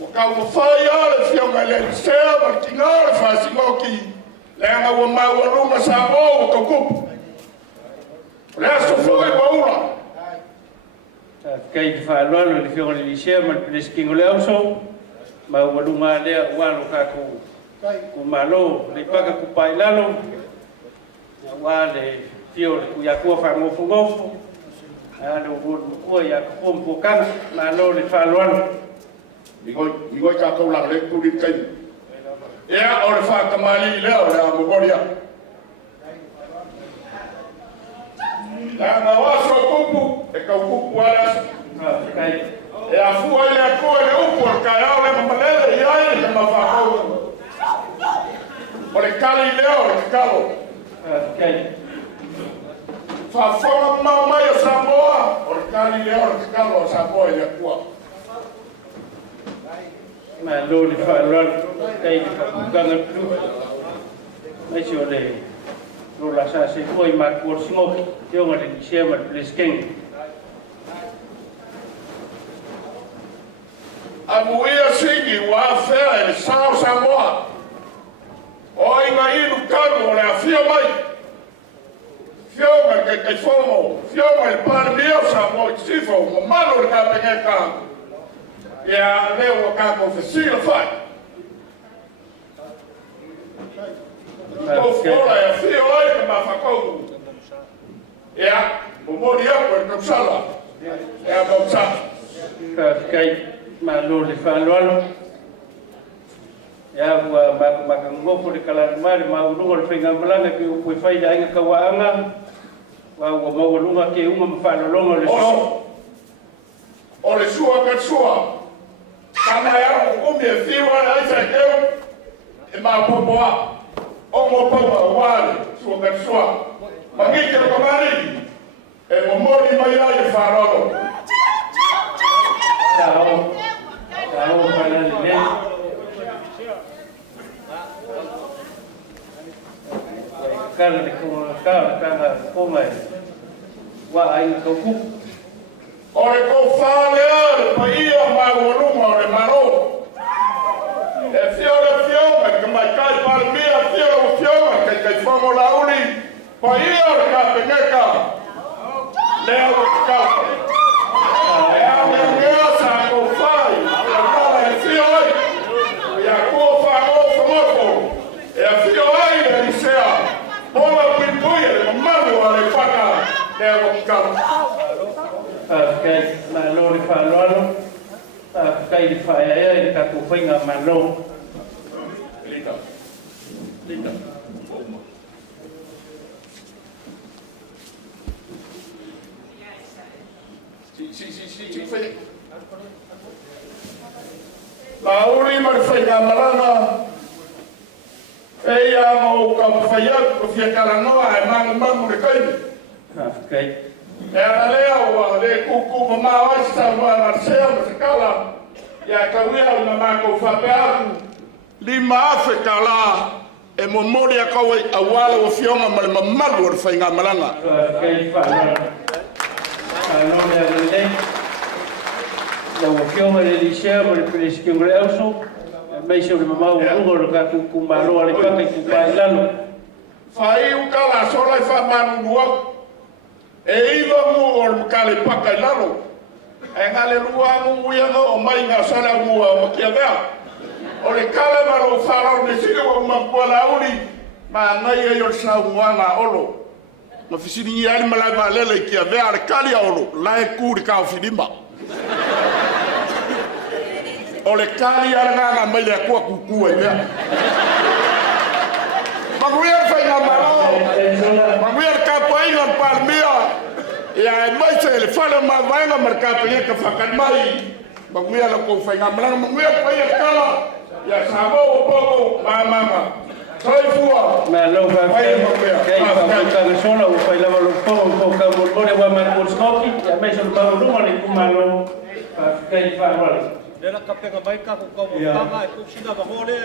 Wakau whaia le fionga le sea martingare whasimoki. Leanga wa mawalunga Samoa ka kupu. Lea sofui Paula. Kai whaloalo le fionga le lisea ma leskingo le auso. Mawalunga lea walo kako. Ku Malo le paka kupai lalo. Wale Tio le kuia kua whangofu. Ale o kua ia kua mpokana. Malo le whaloalo. Igoi kātou la le kuri kai. Ea o le whakamali leo le a mogoria. La ngā waso kupu e kau kupu alas. E a fua ile a kua le upu al kai au le mamalele iai le mawhakau. O le kali leo le kikalo. Whafonga mau mai o Samoa. O le kali leo le kikalo o Samoa ile a kua. Malo le whaloalo. Kai kukanga tu. Mai si o le rola sa se kua I makua simoki. Tionga le nisea ma le skeng. A muia sigi wa fea le sao Samoa. O inga inu kanu o le a fia mai. Fionga ke kai fomo. Fionga le pane mio Samoa I sifo. Mo malo le kapengeka. Ia leo o kako fesila fai. Tofuola e Feiloaiga Mafutaga. Ia, o mori aku e kapsala. Ia kapsala. Kai Malo le whaloalo. Ia ua makangofo le kalarimare maulunga le whainga malanga ki upue Faiga ainga kawaanga. Wa ua maulunga ke unga mawhalolonga le so. O le sua katsua. Kama ya umi e fiwa na isa keu. E mapopoa. O mopopa wale. Sua katsua. Mangike le kamari. E momori mai ai e wharolo. Tao para le. Kala le koma wa ai ko ku. O le ko fale pa ia ma woluma o le maro. E fio me ke mai kai pa whāloalo, kai le whaea e ka kōwhainga Malo. Lita. Lita. Si, fai. La uri ma Faiga Malaga. E ia mau ka whaiak ko fia karanoa e mangu le kai. Kai. E ana lea ua le kuku ma mawai sa ma Marcel ma sakala. Ia ka wia una mako whapeaku. Lima Afrika la e momori a kawa awala o fionga ma le mamalu o Faiga Malaga. Kai whaaloa. Whaaloa le lei. La o fionga le lisea ma le Prince Congregational. Meisho le mamau ngoro ka ku malo ale pa ke ku pai lalo. Fai u kala sola fa manu luak. E iwa mu o kale pa kai lalo. E ngale lua mu ia no o mai nga sala mu o kia vea. O le kale malo fara o le sike o makuala uli. Ma nai e yo sa uanga olo. Ma fisini ni ali malai va lele kia vea le kali olo. La e ku ka o finimba. O le kali aranga mai le kua kuku e mea. Maguia Faiga Malo. Maguia kapoinga palmia. Ia e mai se le fala ma vainga markato ia ka fakan mai. Maguia la ko Faiga Malo. Maguia pai kala. Ia Samoa o poco mama. Soy fua. Malo va kai Congregational o pai lava lo poco ka mo le wa ma ko skoki. Ia mai so ma lo le ku malo. Kai fa Ela kapega mai ka ko ko panga e ku singa ba mole.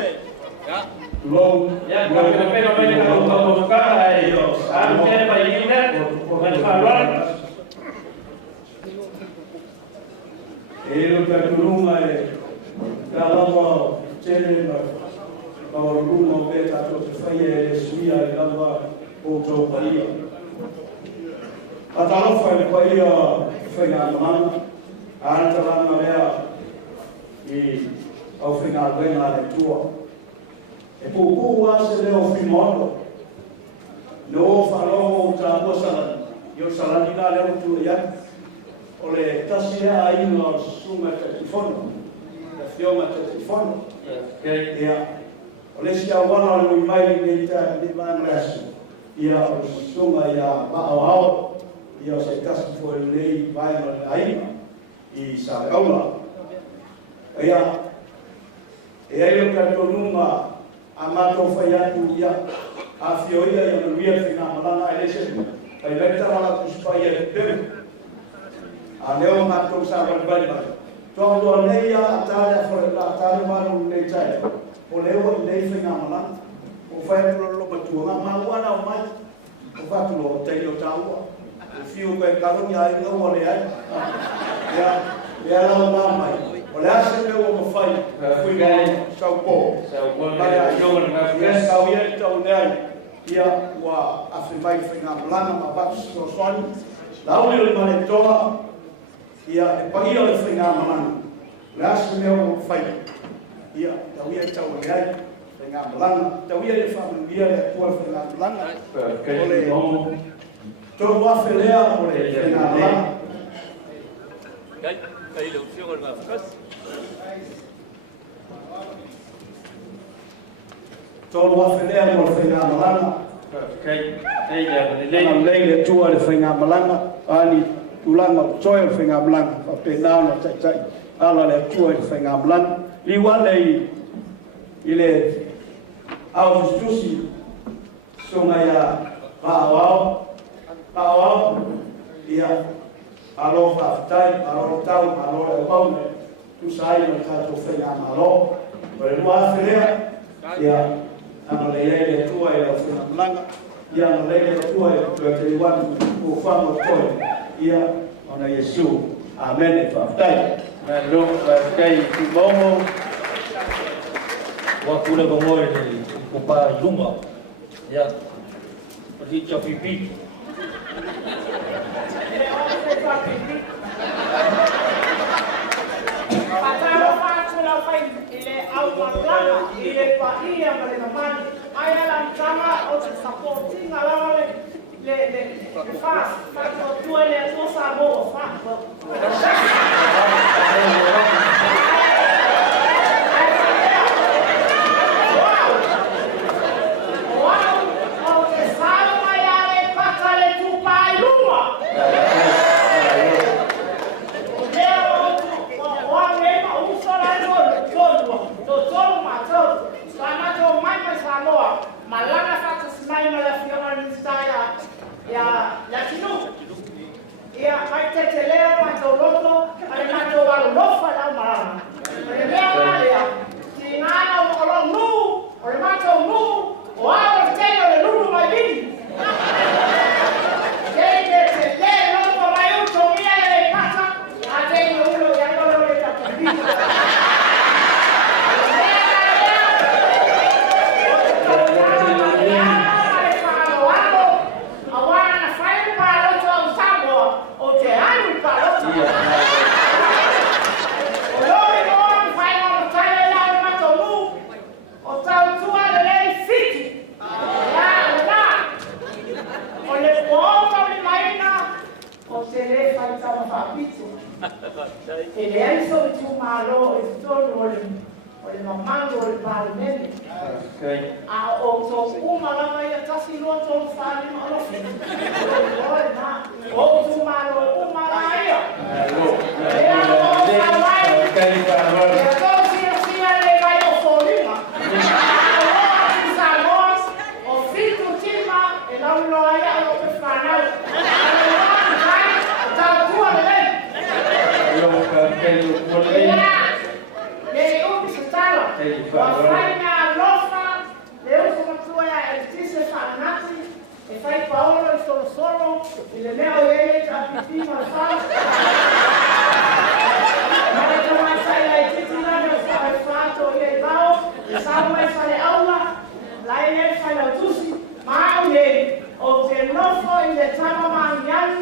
Ya. Lo ya kapega mai ka ko panga e yo. Ante pa ine ko ka falar. E o ka kurunga e ka lava tele na ka runga o ke ta to fai e suia e lava o to paia. Atalo fai paia Faiga Malaga. Ana lana lea e au Faiga Malaga le tua. E pupu ase leo fimono. No falo o tāpua salani. Io salani ka leo tu ia. O le tasia ai no sunga te tifono. Le fioma te tifono. Ia. O le sia wana le mai ni ta ni mangrasu. Ia o sunga ia maao. Ia se tasi fo le vai na ai. I sa Paula. Ia e ai o katonunga a mato fai atu ia a fioia ia no via Faiga Malaga election. Ai leta ala kuspai e pe. A leo mato sa vai. Todo nei a tare fo la tare manu nei tai. O leo nei Faiga Malaga. O fai lo batua ma wana o mai. O fatu lo tai o taua. O fio ko ka ia ai no ole ai. Ya la mai. O le ase me o fai. Fui gai Sao Paulo. Sao Paulo. Ia yo na fiesta o ia tau nei. Ia wa afirmai Faiga Malaga ma ba so swali. La o le mane toa. Ia e pagia le Faiga Malaga. Le ase me o fai. Ia tau ia tau nei. Faiga Malaga. Tau ia le familia le tua Faiga Malaga. Ole. Todo va felea o le Faiga Malaga. Kai lo fio na fas. Todo va felea o le Faiga Malaga. Kai ya le tua le Faiga Malaga. Ani tulanga toe le Faiga Malaga. Pa pena na tai. Ala le tua le Faiga Malaga. Li wale ile au stusi songa ya paawao ia alo fatai alo tau alo pau tu sai no tato Faiga Malo por el más fea ia ana le tua ia Faiga Malaga ia ana le tua ia te wan o famo toi ia ona Yesu amen fatai Malo kai timomo wa kula ngoi ni ko pa lunga ya pergi pipi Pasalo faccio la fai ile au parlaga ile paia per la mano ai la cama o ci supporti la le fa tu le tua sabo fa Samoa, Malaga sasa simai na rafiki yangu ya Latu. Ya maitetelea matoloto, alimato walofa na marama. Lea tinana olo nu, alimato nu, wao tena le lulu majini. Tende tele loto mayo tomia ile pata, atende ulo ya lolo le takubiza. Ele é sobre o Malo, esse todo olha no mango, olha para o meme. A outro uma lá vai até se não todo fala no ofício. Olha na outro Malo, uma lá aí. É a outra vai. Então se assim ele vai ao folima. Samoa, o filhotima, ele não vai ao canal. Nele upi sutala, wafanya lofa, leo kumatua ya eltise fanati, efai Paula, solo, ile leo yeye tapipima fala. Mara kama sai eltise ndio fato ile bao, Samoa fale aula, la ile fale tusi, maule o tenofo ile tama mangyani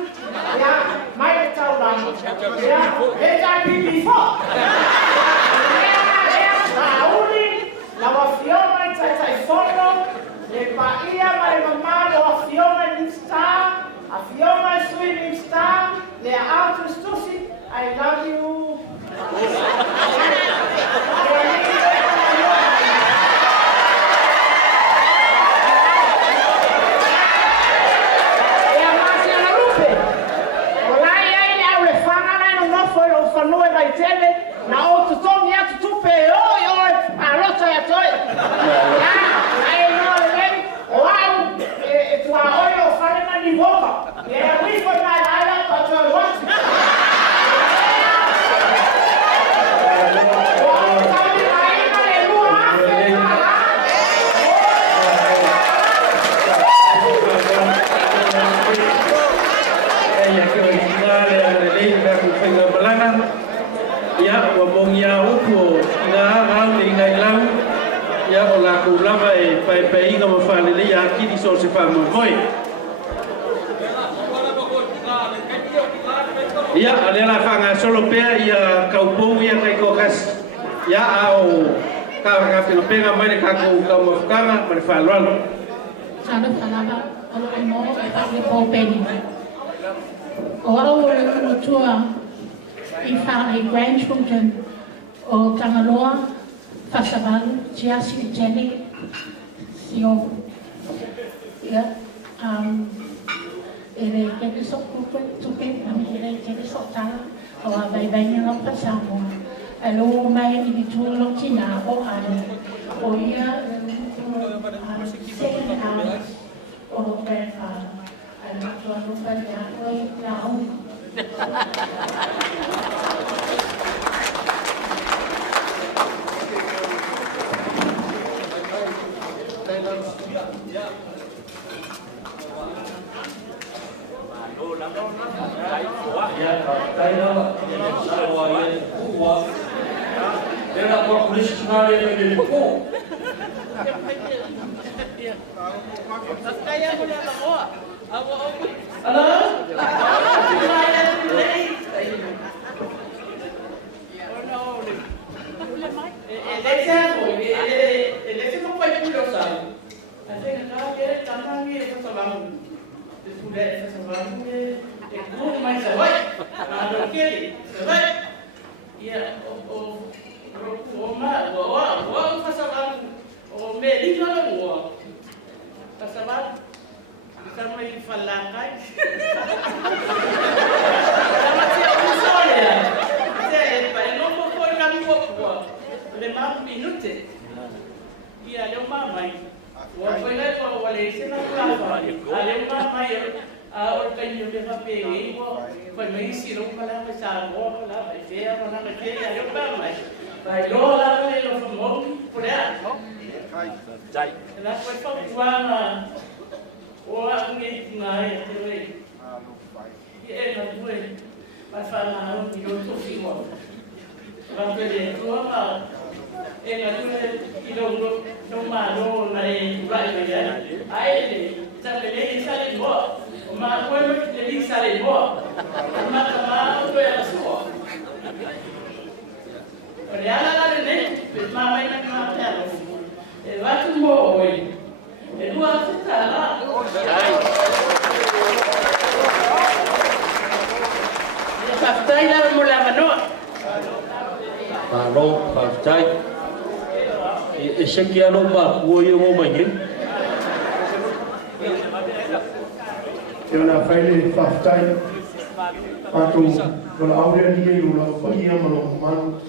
ya mai taula. Ya, eta before. La wafioma itaifono, le paia mai mamma la wafioma in star, a fioma swimming star, le auto stusi, I love you. Fanue vai tele na outro som ya tupe oi a lota ya toy ya ai no le wow tu a oi fale na ni boca ya we for my ala pa to what ya wa mong ya upo nga ang ingay lang ya ola ku lava e pai nga mafale le ya ki di so se fa Moimoi ya ale la fanga solo pe ya kaupou ya kai kokas ya au ka fino pega mai ka ku ka Mafutaga mai fa lolo sana salama alo mo e pa ni po peni o au le tua I found a grandchildren o Tangaloa, Festival, Jiasi Jenny, Sio. Yeah, ele quer só tupe, ele quer só tala, o a vai não passamos. Elo mai ni tu lo tina o ale, o ia second house o grandfather. Elo tu lo vai now. E ku mai sa vai. Ma do ke sa vai. Ia o o ma o fa sa va o me li no o. Fa sa va. Ka mai fa la kai. Ma tia un sole. Te pa no ko la mi ko. Le ma minute. Ia le mamai. Wa foi lá para o Aleixo na prova. Ale mamai a organização de papel. Foi me ensinou para lá para o lá vai ver, para lá ver, ale mamai. Vai lá para ele formou por aí. Jai. Lá foi para o a ninguém mais também. E ele não foi. Vai falar não que eu tô filho. Vai ver, tu e nga tule no Malo na e vai ya ai le le sale bo ma ko le sale bo ma kama to ya so ore ala la ne ma mai na ma ta lo e va tu mo oi e tu a ta la e fa tai la mo la mano Malo fa tai e se que alo ma o yo mo mai eu na faile faftai atu no aurea ni lu la fa ia malo man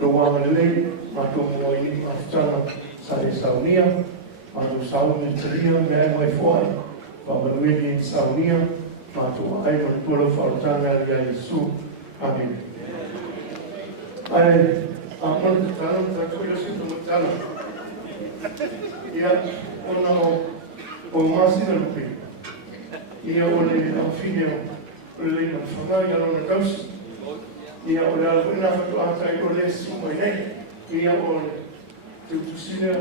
no wa le atu mo ini afstana sare saunia atu sauni tria me mai foi va me ni saunia atu ai mo polo faltanga ya Yesu amen ai aman taran ta ko yo sinto mutana ia ona o masi na lupe ia ole na fine ole na fanga ia na kaus ia ole algo na tu ata ole sumo nei ia ole tu sina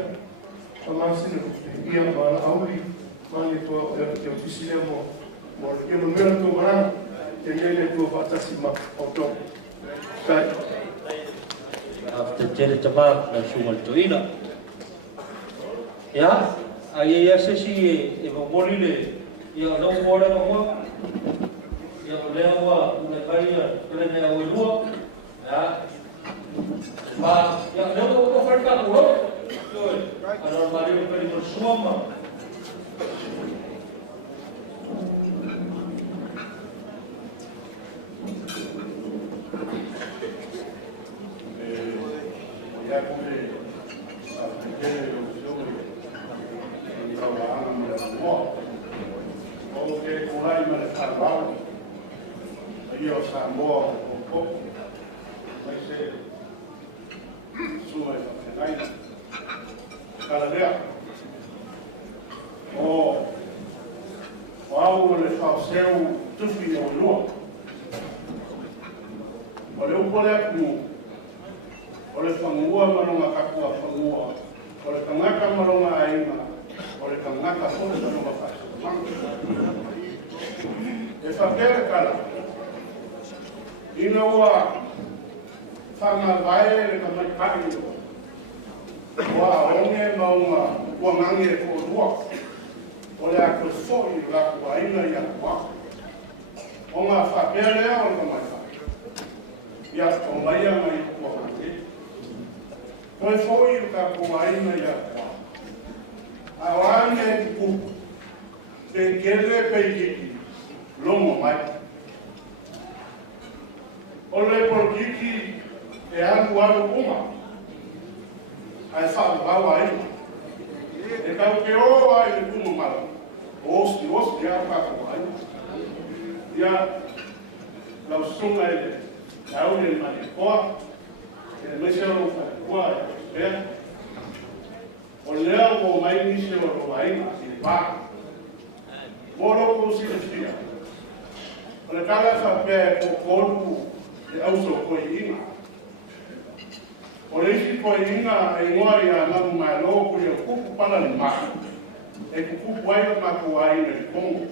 a masi na lupe ia ma auli mane to tu sina mo ia mo mera to mana te ia to fatasi ma auto kai after tere taba na sumal toina ya ai ese si e voli le ya no mora no ya le agua una caída prende a lua ya ma ya no ko falta puro alors Mario per il suo ya pude aprender o que culai me salvau io Samoa un po' vai ser sua essa cada dia o algo le façeu tu filho no olha o coleco olha fangua maronga kakua fangua olha tangaka maronga ainga olha tangaka fora da nova faixa e fazer cara ina wa fanga vai le kamai kari wa onge maunga wa ngange ko ruo olha ko foi la wa ina ya wa onga fa pele o kamai ya o mai mai ko Noi foi o capoeira e a awane ku te kele peiki lomo mai ole por kiki e anu anu kuma ai fa ba wai e ka ke o ai kuma mal osti ya pa wai ya la sunga ele a une mane ko e me se lo fa qua per o leo o mai ni se lo vai si pa moro ko si fia o le kala fa pe ko korpu e au so ko inga o le si ko inga e ngoi a na Malo ko le ku pala ni ma e ku wai ma ko wai ni kongo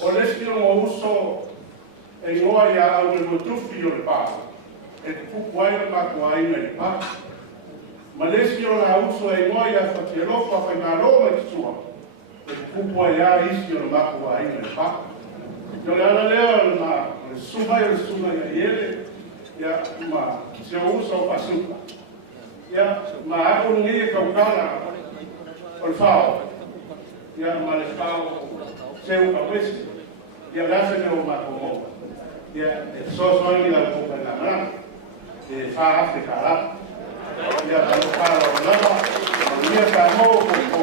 o le si o uso e ngoi a au le tufi o le pa e kuku ai ma ko ai nei pa Malaysia la uso e ngoi a fatelo fa Malo ma tsua e kuku ai a isi o ma ko ai nei pa Yo le ala leo na suma ya yele ya ma se usa o pasuka. Ya ma ako ngi ka ukala o fao. Ya ma le fao se u ka wesi. Ya gase me o ma ko. Ya so ni la ko na na. Fa Afrika la. Ya ka ukala o lava. Ya ka mo ko.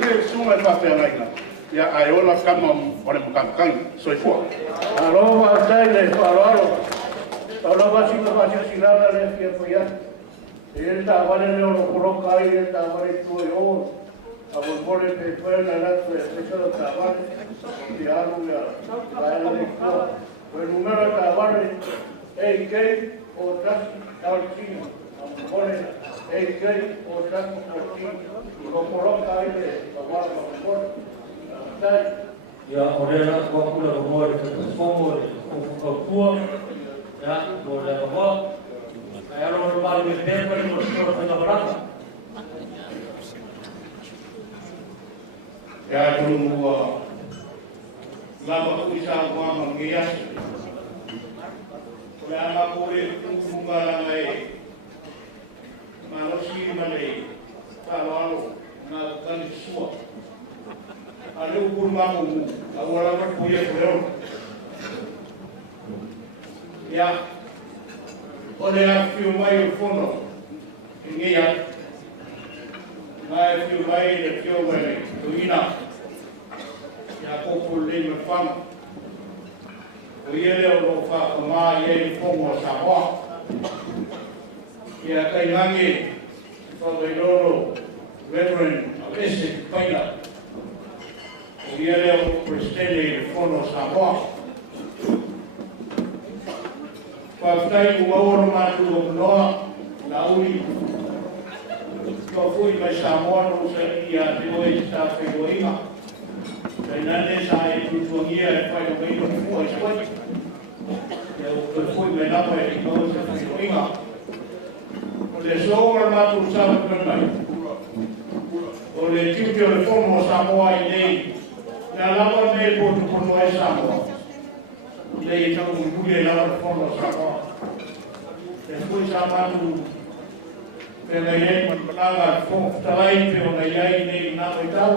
Ya suma pa Feiloaiga. Ya ayola kama ore mukangkang soifua. Alo va tele, alo. Alo va sin va silada le que foi. Ele tá valendo o colocar ele tá valendo tu eu. A volpore pe foi na la tu especial trabalho. E algo ya. Vai lá no. O número tá valendo AK o tras altinho. A volpore AK o tras altinho. Lo coloca ele, a volpore. Ya orera ko kula ko mo ke fomo ko ko ya mo la ko ay ro mal me te ko mo ko na baraka Ya dulu lama kuisa ko ang ngiyas. Kaya na ko rin kung malangay malosi malay Malo na kaniswa. Alu kurma mu awala ko puye ko ya ole a fiu mai fono ngi ya mai fiu mai de fiu mai tuina ya ko ko le me fam o yele o fa ma ye fomo Samoa ya kai nangi fa de loro veteran ese Faiga Ele o presidente de Fono Samoa. Pastai o ouro matu o noa na uni. Eu fui para Samoa no dia de hoje está Feiloaiga. Daí sai tudo dia faz o meio do foi. Eu fui me dar para ele no Feiloaiga. O ouro matu sabe também. O tipo de Fono Samoa e na lava me boto por nós Samoa. Daí então o mulher lá fora Samoa. Depois chamando pela ele lá com trabalho pela ele nem nada e tal.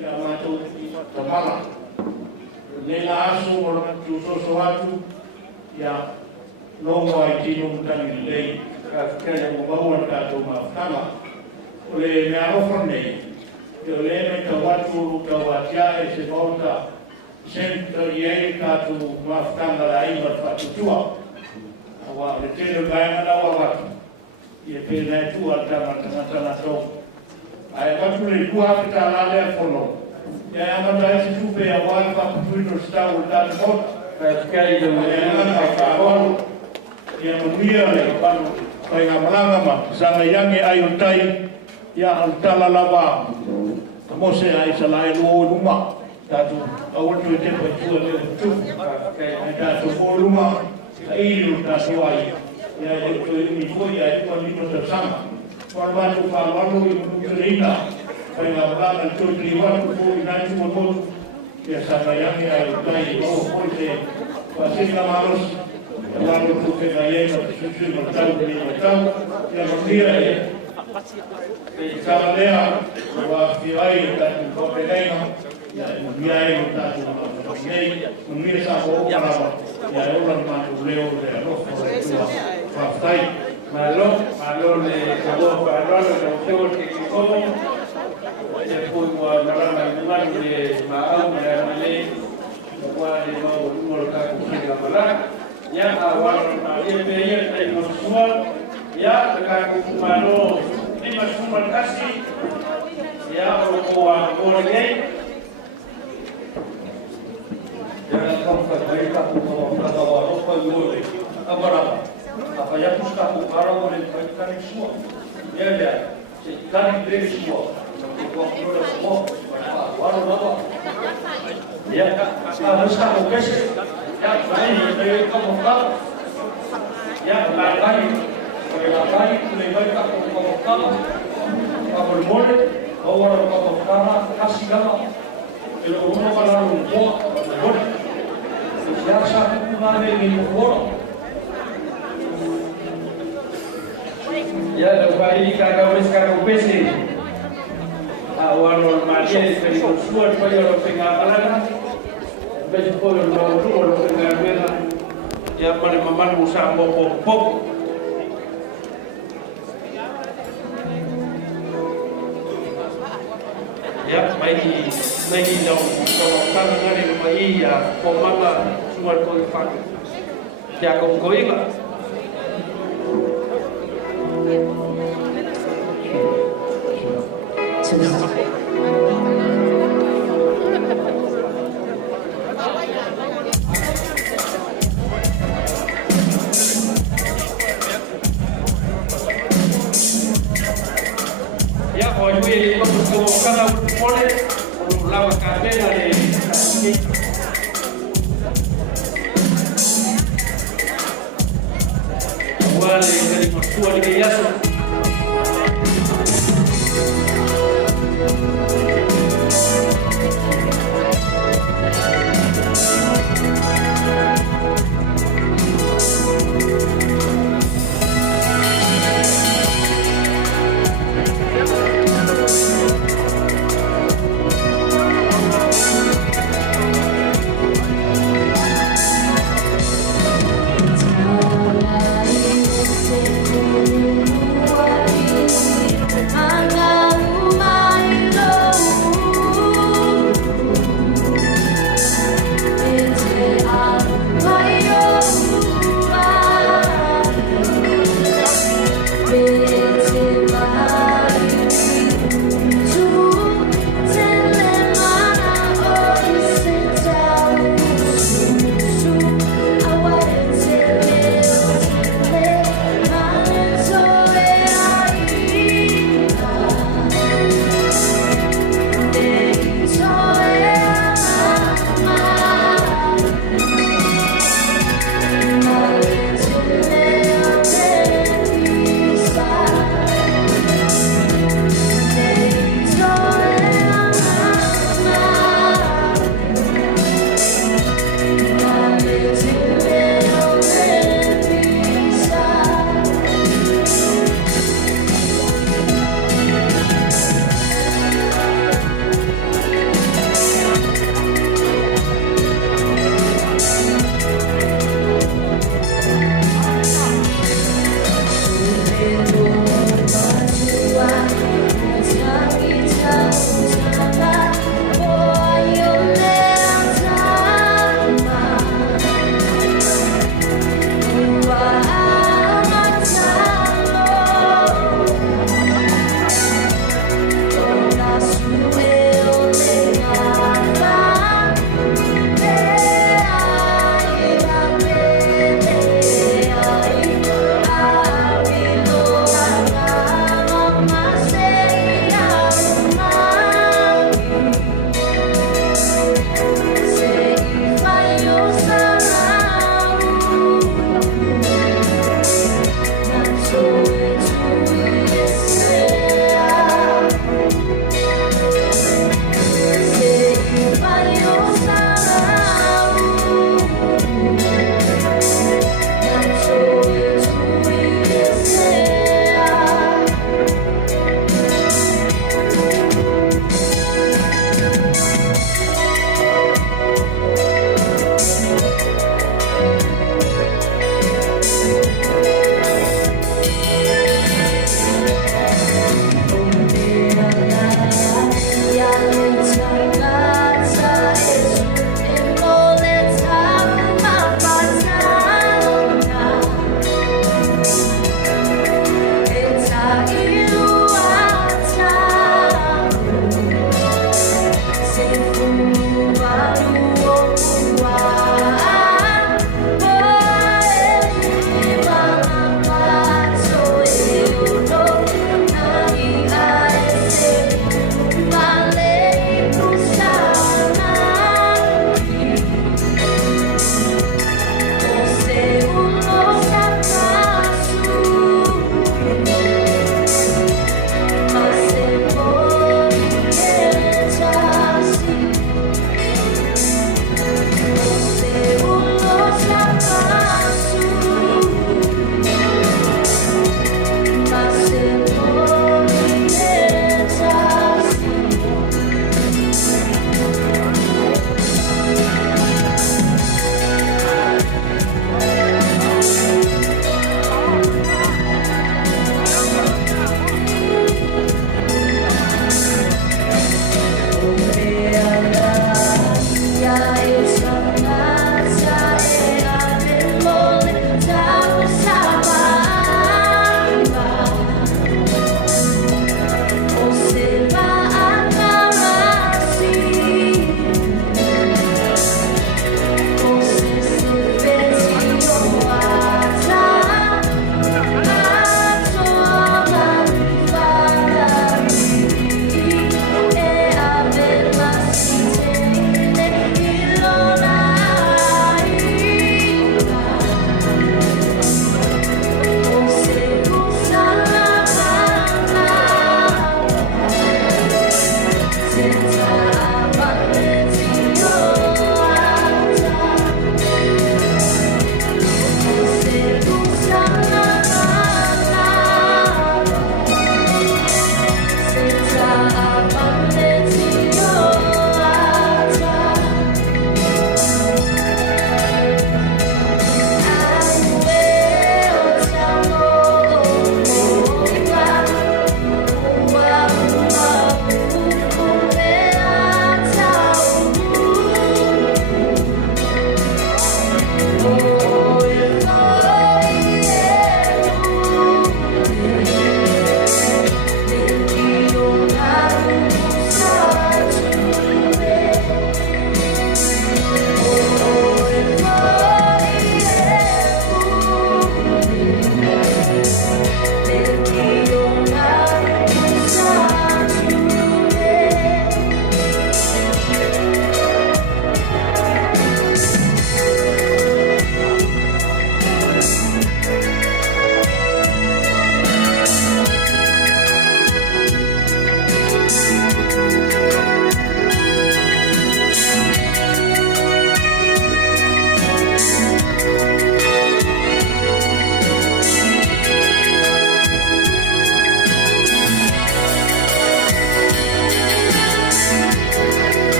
Já matou tomala. Nem lá acho o sosoato já não vai ter um caminho lei. Que é o valor da Mafutaga. O le me arrofonei. Eu lembro que o Latu que o Atia se volta sempre e ele está tu Mafutaga lá em Mafutaga. Agora ele tem o ganho da Latu e ele é tu a tamato. Aí quando ele tu a ficar lá dentro fono. E aí a mandar esse tu be agora para tu no está o da volta. Porque aí eu agora e a mulher quando foi na Malaga mas já yangi ayutai ya altala lava. Mose ai salai lo luma tatu awon tu te pa tu tu ta tu ko luma ai lu ta suai ya tu ni ko ya tu ni ko sama forma tu pa malu tu rina pa na bala tu ni wa tu ko na tu mo ya sa ya ni ai tai o ko te pa sin na malos ya lo tu ke ga ye no tu no tau ni no tau ya no mira Samalea, o Feiloaiga da Congregational, o Miai da Moimoi, o Misa o Malaga, e a Paula o Leo de Arroz, o Faiga. Malo le acabó para lo que como después cuando la mano de Malo le lo cual no lo está cogiendo la palabra ya ahora bien bien el consumo ya acá Malo ni más un casi ya o a por gay ya la compra de esta como para todo para el agora apa ya busca para o el para el suo ya se tan de suo ya harus kamu kasih ya ini dari kamu kau ya lagi lebih kamu kamu boleh awal kamu kasih kamu kalau rumah kalau rumah boleh Ya sa kuma me ni ko. Ya lo vai ka wis ka pesi. Awal madia dari suan pa yo pinga Malaga. Besi ko yo lo pinga mena. Ya mari maman usa pop. Ya mai dong kalau kami ngari mai ya pomama semua kau fak. Ya kau ingat. Ya kau ini kau kalau boleh lawan kafe dari awal dari mertua di Yasu.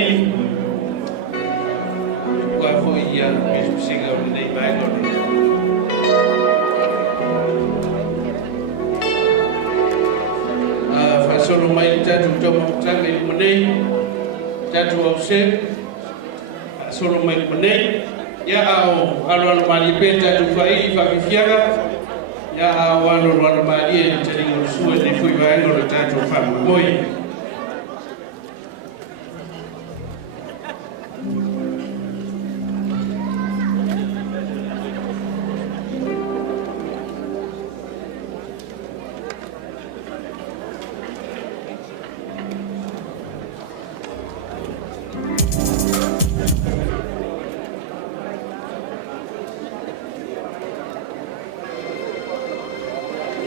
maili. Kwa fo ia singa o nei mai no. Fa solo mai tatu tomo tanga i manei. Tatu au se. Solo mai manei. Ya au alo mali peta tu fai fa fiaga. Ya au alo mali e tani o sua ni fui vai no tatu fa Moimoi.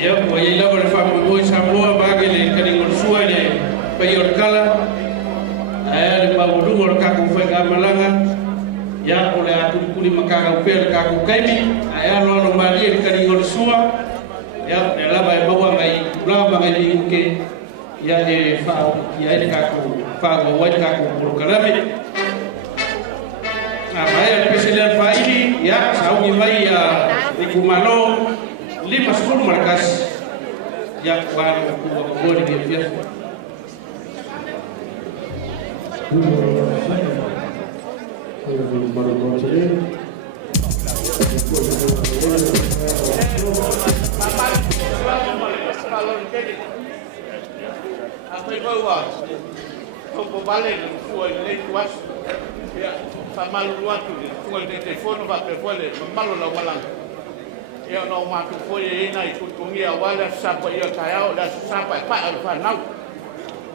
Ya, wai la ora fa Moimoi Samoa bagi le kaningon sua le payor kala. Ai le mabudungo le kaku Faiga Malaga. Ya ole atu kuli makanga upel kaku kaimi. Ai alo mali le kaningon sua. Ya le laba e bawa ngai laba ngai ke ya e fa ya le kaku fa go wai kaku purkalame. Ai presidente Faiga ya sauni mai ya Malo 5 markas yang baru boleh dia. Apa itu awak? Kau balik suai lei kuas. Ya, sama luar tu. Suai telefon pakai boleh. Malo lau malang. Ya no matu foi ina I kutungia wala sapa ia kayao da sapa pa alfa nau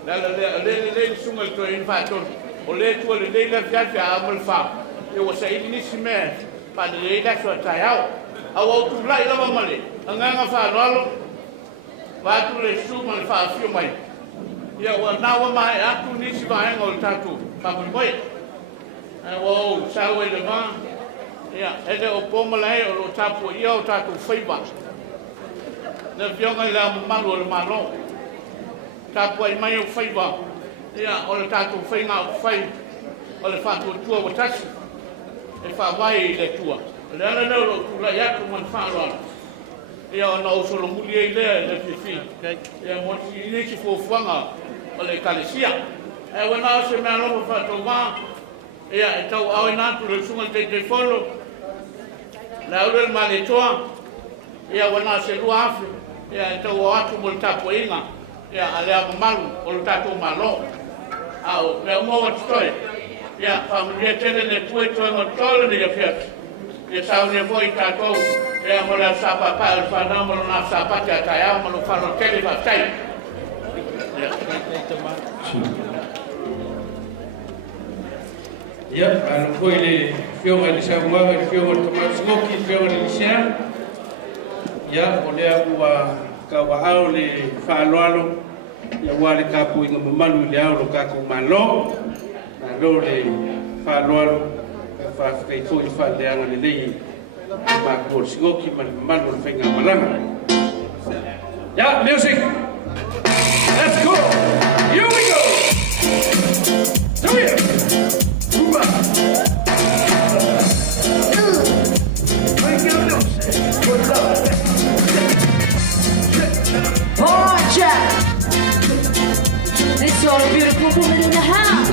la le sunga to in faton o le tu le la fiaca amal fa e o sai ni sime pa le la so kayao au tu lai la male anga fa rolo va tu le suma fa fio mai ya wa na wa mai atu ni si va ngol tatu pa Moimoi o sa we le va ya ele o pomala e o tapu ia o tatu Faiga na fionga la Malo le Malo tapu ai mai o Faiga ya o tatu Faiga fai o le fatu tua o tasi e fa vai le tua le ala no lo kula ya ku man fa ro ya no so lo muli le fifi ya mo ni ki fo fuanga o le kalesia e wana se me lo fa to va ya tau au na tu le sunga te folo la ule maletoa ya wana se luafu ya tau atu mo tapo inga ya ale malu o tato malo au le mo toi ya familia tele le pueto no tole de fiat ya sau ne voi tato ya mo la sapa pa al fana mo na sapa ta ya mo lo falo tele va tai Ya, anu ko ile fionga di Samoa, fionga Tomas Ngoki, fionga di Sia. Ya, ole aku ka wa au le faloalo. Ya wale ka pu inga malu le au ka ku malo. Na lo le faloalo fa kai ko i fa le anga le lei. Ma ko Ngoki man malu Faiga Malaga. Ya, music. Let's go. Here we go. Do it. It's all a beautiful woman in the house.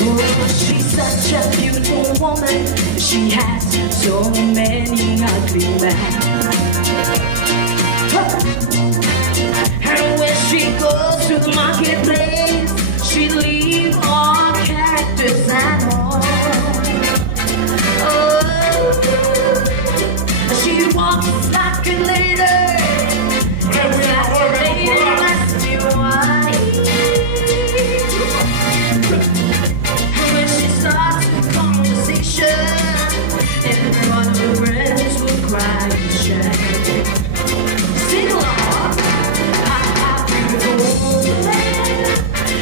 Oh, she's such a beautiful woman. She has so many ugly men. And when she goes to the marketplace, she leaves all characters and all. Oh, she walks like a lady. Must be wise. And when she starts the conversation, every one of her friends will cry and shame. Sing along. Beautiful woman,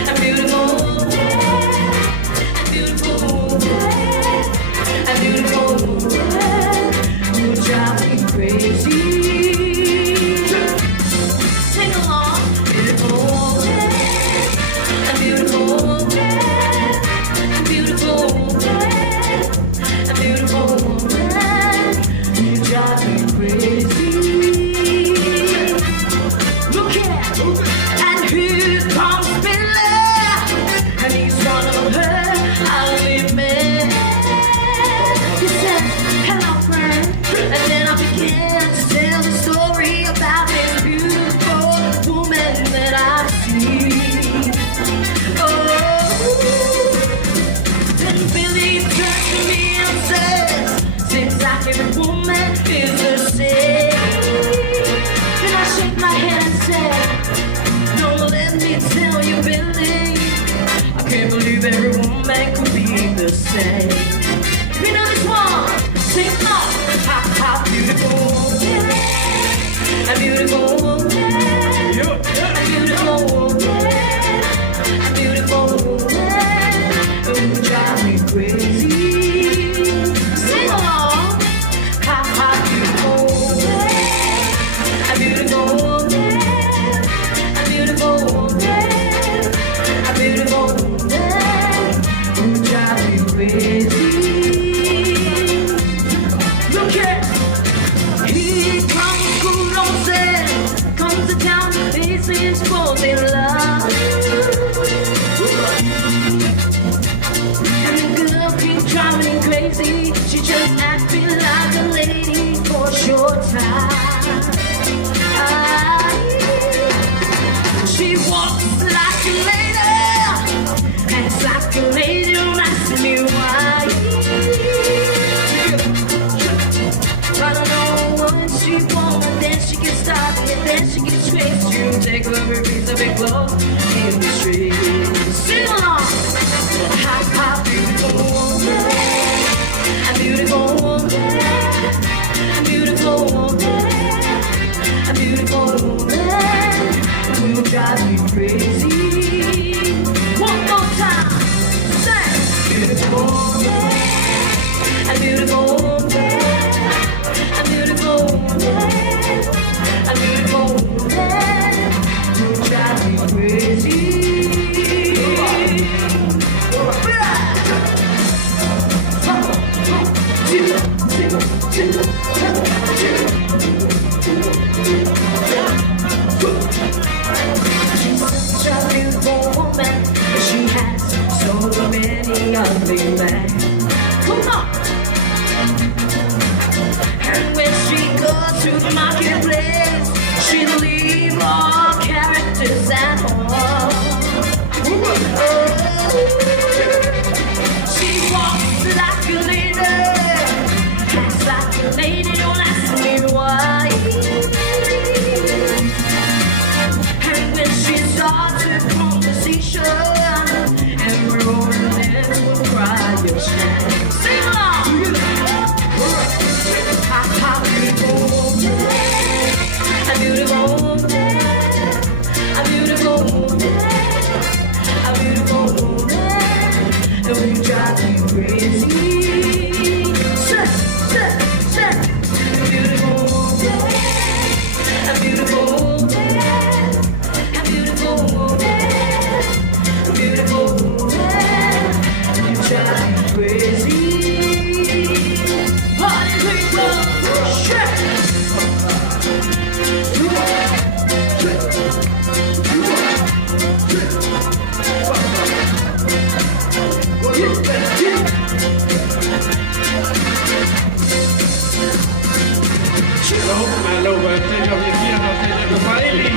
a beautiful woman, a beautiful woman. say. You know this one, sing up, how beautiful woman, a beautiful woman, a beautiful woman, a beautiful woman, who drives me crazy. Sing along, how beautiful woman, a beautiful woman, a beautiful woman, a beautiful woman, who drives me crazy. Look at, here comes good old Sam, comes to town, faces for their love. And the girl keeps driving me crazy, she just acting like a lady for a short time. She walks like a lady, acts like a lady, don't ask me why. I don't know what she wants, then she gets started, and then she gets straight to take every piece of it clothes in the street. Sing along, how beautiful woman, a beautiful woman, a beautiful woman, a beautiful woman, who drives me crazy. One more time, say, beautiful woman, a beautiful woman, a beautiful woman, a beautiful woman, who drives me crazy. She's such a beautiful woman, but she has so many ugly men. Come on! And when she goes to the marketplace, she'll leave all characters at home. She walks like a lady, acts like a lady, don't ask me why. And when she starts a conversation, and we're all there to cry your shame. Sing along! How beautiful woman, a beautiful woman, a beautiful woman, a beautiful woman, and we drive you crazy. Say, a beautiful woman, a beautiful woman, a beautiful woman, a beautiful woman, and we drive you crazy. Party people, shake. Malo ba tayo bigyan natin ng paili.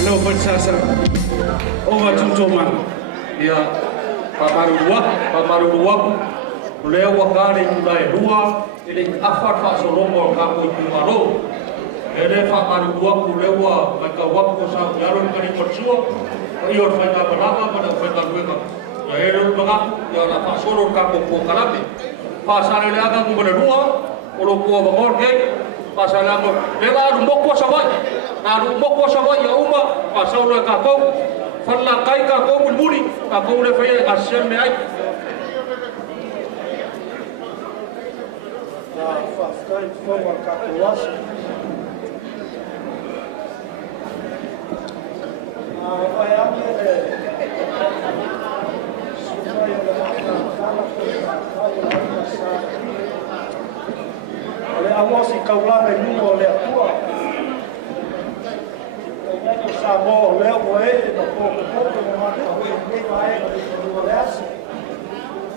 Malo ba sasa? O matutuman. Ia pamarua leo wakari kudai dua ile afar fa solomo ka ko malo ele pamarua kulewa maka wakko sa yaro kani korsuo iyo faida balama pada faida luega ya ele baga ya la fa solo ka ko kalame pasare le aga ku balua olo ko bagor ke pasale mo le ga mokko sawai na mokko sawai ya uma pasaulo ka ko falla kai ka ko bulbuli ka ko le faida asem me ai After forward calculation. Ole amosi kaulanga nyumo le atua. Kaya Samoa le oe no pouco no mata o e vai no leste.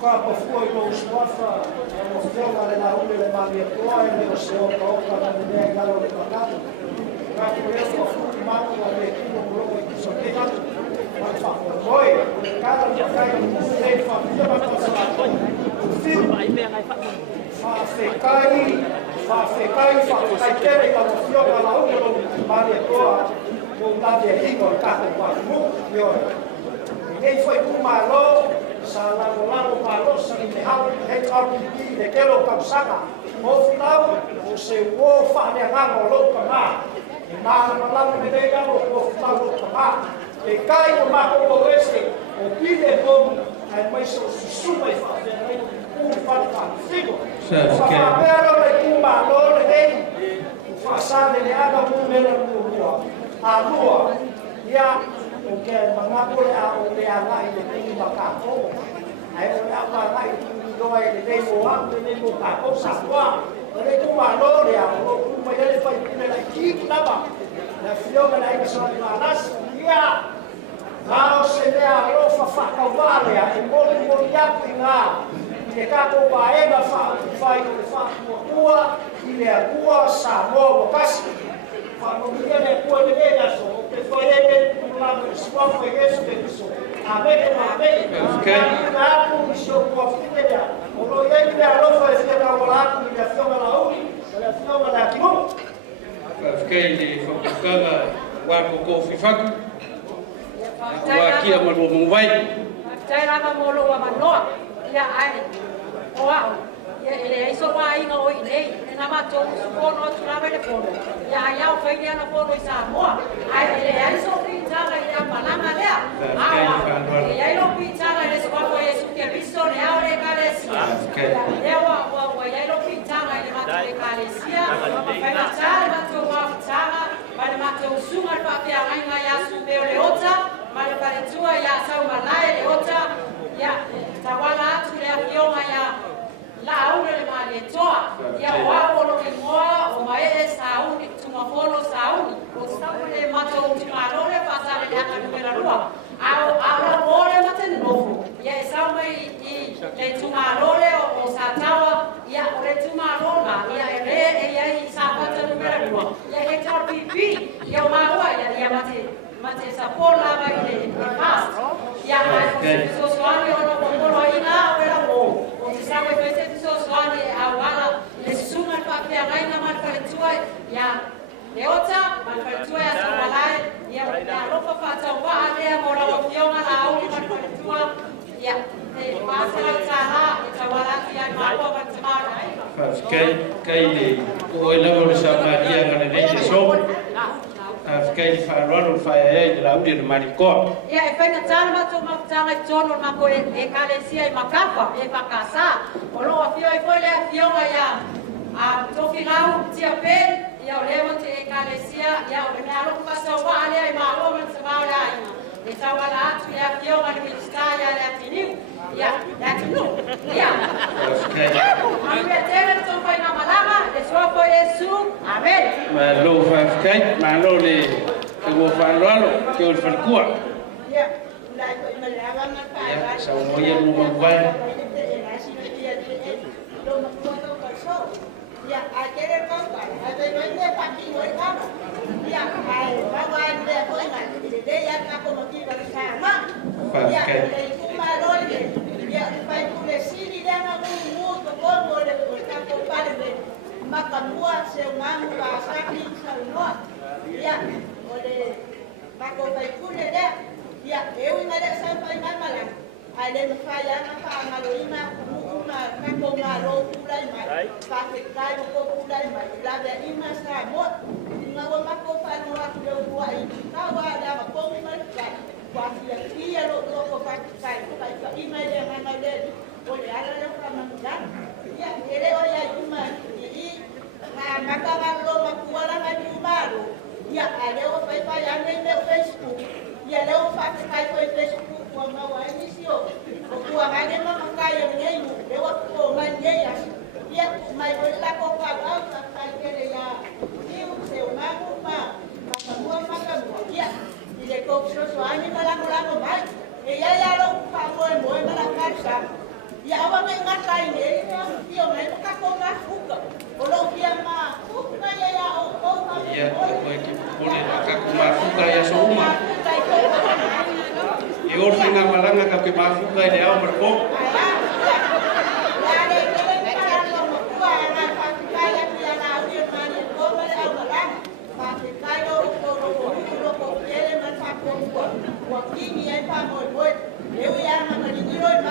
Ka po foi no swafa no fora le na ule le mali toa e le se o toka na le galo le patato. Ka po e so fu mato le kino bro e so ke ka ma fa foi cada dia cai no sei fa dia ma fa sa to. Fil vai me ai fa fekai fa tere ka mo fio na ule le mali toa. Ko ta de iko ka ko mu yo. Ei foi ku malo sa lago palosa i te hau he taupiki le kelo tausanga o filau o se uo whaneanganga o louka ngā e māna malamu me reira o filau louka ngā e kai o mako o este o pile tomu ai mai so susuma i whaafenei u whanewhanifigo o whaafearo le kuma lo le hei u whaasane le ana mumela mua a lua ia o ke mangako le a o le alai le tini makako ai o le a alai tini doa e le nei moa le nei mo kako sa kua o le kuma lo le a o kuma ele fai pile la kiki naba la fionga la ika sa la nas ia Ao se mea rofa whakawalea e mori aku i ngā i te kako paenga whai o le whakuakua i le akua Samoa o kasi. Whakamomia le akua le mea so, o te whaere kumulama i suafu e Yesu te kiso. Amene mamene. Ngā aku i sio kua whitelea. O lo iei mea rofa e whia wala aku i le whionga la uri, o le whionga la kimu. Whakei le whakukanga wako kofi whaku. Wa kia malu mungwai. Tai lava molo wa manoa. Ia ai. O au. Ia ele iso wa inga o inei. E na mato usukono tu lava le pono. Ia ai au whaini ana pono i Samoa. Ai ele iso pitanga i a Malaga lea. Awa. Ia ilo pitanga i le swako Yesu ke Kristo le au le kalesia. Ia wa ia ilo pitanga i le mato le kalesia. Whaina tale mato wa pitanga. Whaina mato usunga le papea ainga Yasu beo le ota. Mala paritua ya sau malai le ota ya tawala atu le afionga ya la aure le mali toa ya wao lo le moa o mae sauni tumafono sauni o sauni le mato utimaro le pasare le aka numera rua au ole maten nofu ya sau mai i le tumaro le o satawa ya ole tumaro ma ya ele ya i sapata numera rua ya hector pipi ya maua ya mate sa Paula vai le fast ya so soani ono ono ina ora mo o se sabe que so soani awala le suma pa pe raina mal faletua ya le ota mal faletua ya sa walai ya rofa fata wa ale mora o fiona la au mal faletua ya e pasa la tara e wala ya ma ko ba tama Kai le o ela o sa maria ngane le so Fikai whaarano whae e la uri na mariko. Ia e whaina tāna mato mafutaga i tono mako e kalesia i makafa e whakasa. O loa whio i whoi lea whionga ia tofi lau tia pen ia o lea te e kalesia ia o le mea loko pasau waa lea i Malo man sa mau lea inga. E tawala atu lea whionga ni ministā ia lea tiniu. Ia, lea tinu. Ia. Mamia tēne tō whaina Malaga, le suafo Yesu. Amen. Malo whaafikai, malo le ke ua whaaloalo, ke ua whalkua. Ia, sa o moia lua mangwai. Ia, a kere papa, a te noite paki ngoi kama. Ia, ai, mawai le koina, le ia ka como ki ba sa ma. Ia, le kuma role. Ia, pai ku le siri le na mu to ko le ka ko pare le makamua se mamu ba sa ki sa no. Ia, o le mako pai ku le le. Ia, eu ina le sa pai mala. Ai le faya na pa maloina uma kako ngalo kulai mai pa ke kai ko kulai mai la de ima sa mo nga wa mako pa no wa le wa i ka wa da ma ko mai kai wa le ia lo ko pa kai pa ima le ma le o le ala le pa ma da ya ele o ya uma i na maka lo ma kuala na umaro ya ale o pa ya ne Facebook ya le o fa kai ko Facebook ko ma wa inicio o kua ngane ma kai ngai le wa ko ma ngai ya mai ko la ko pa wa ka kele ya ni se una ma pa ma ka ya y le ko so ani ma la ko mai e ya lo pa mo ma la ka ya wa me ngata ni yo me ka ko ma fuka o lo kia ma fuka ya o ko ma Ia, ko e ki pone na ka kumafuka ya so uma. I orte ngā maranga ka ke mafuka i le au marako. Wakini ai pa Moimoi, eu ia na mariniro e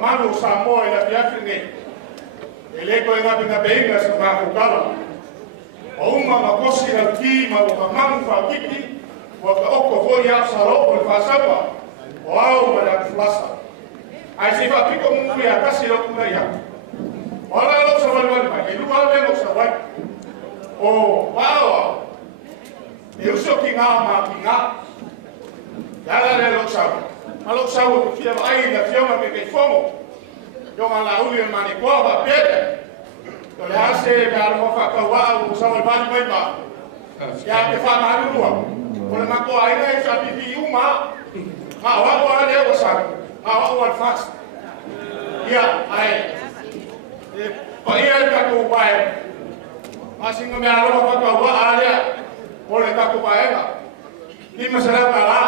Malo Samoa e la Biafine. E le koe ngā pinga peinga sa Mafutaga. O uma makosi na ki ma o mamangu whakiki, o ka oko hoi a sa roko le whasawa, o au ma na flasa. Ai se whapiko mungu a kasi roku na ia. O ala lo sa wali mai, e lua le lo sa wali. O wao, e uso ki ngā ma ki ngā. Yala le lo sa wali. Malo sa o fia ai na fiona me ke fomo. Yo ma la uli mani kwa ba pere. Yo le ase me alo fa ka wa o sa o mani mai ba. Ya ke fa ma lu wa. O le ma ko ai na sa bi bi uma. Ma wa wa le o sa. Ma wa wa fast. Ya ai. E pa ia ka ko ba. Ma singa me alo fa ka wa ale. O le ka ko ba ega. Ni ma sala ka la.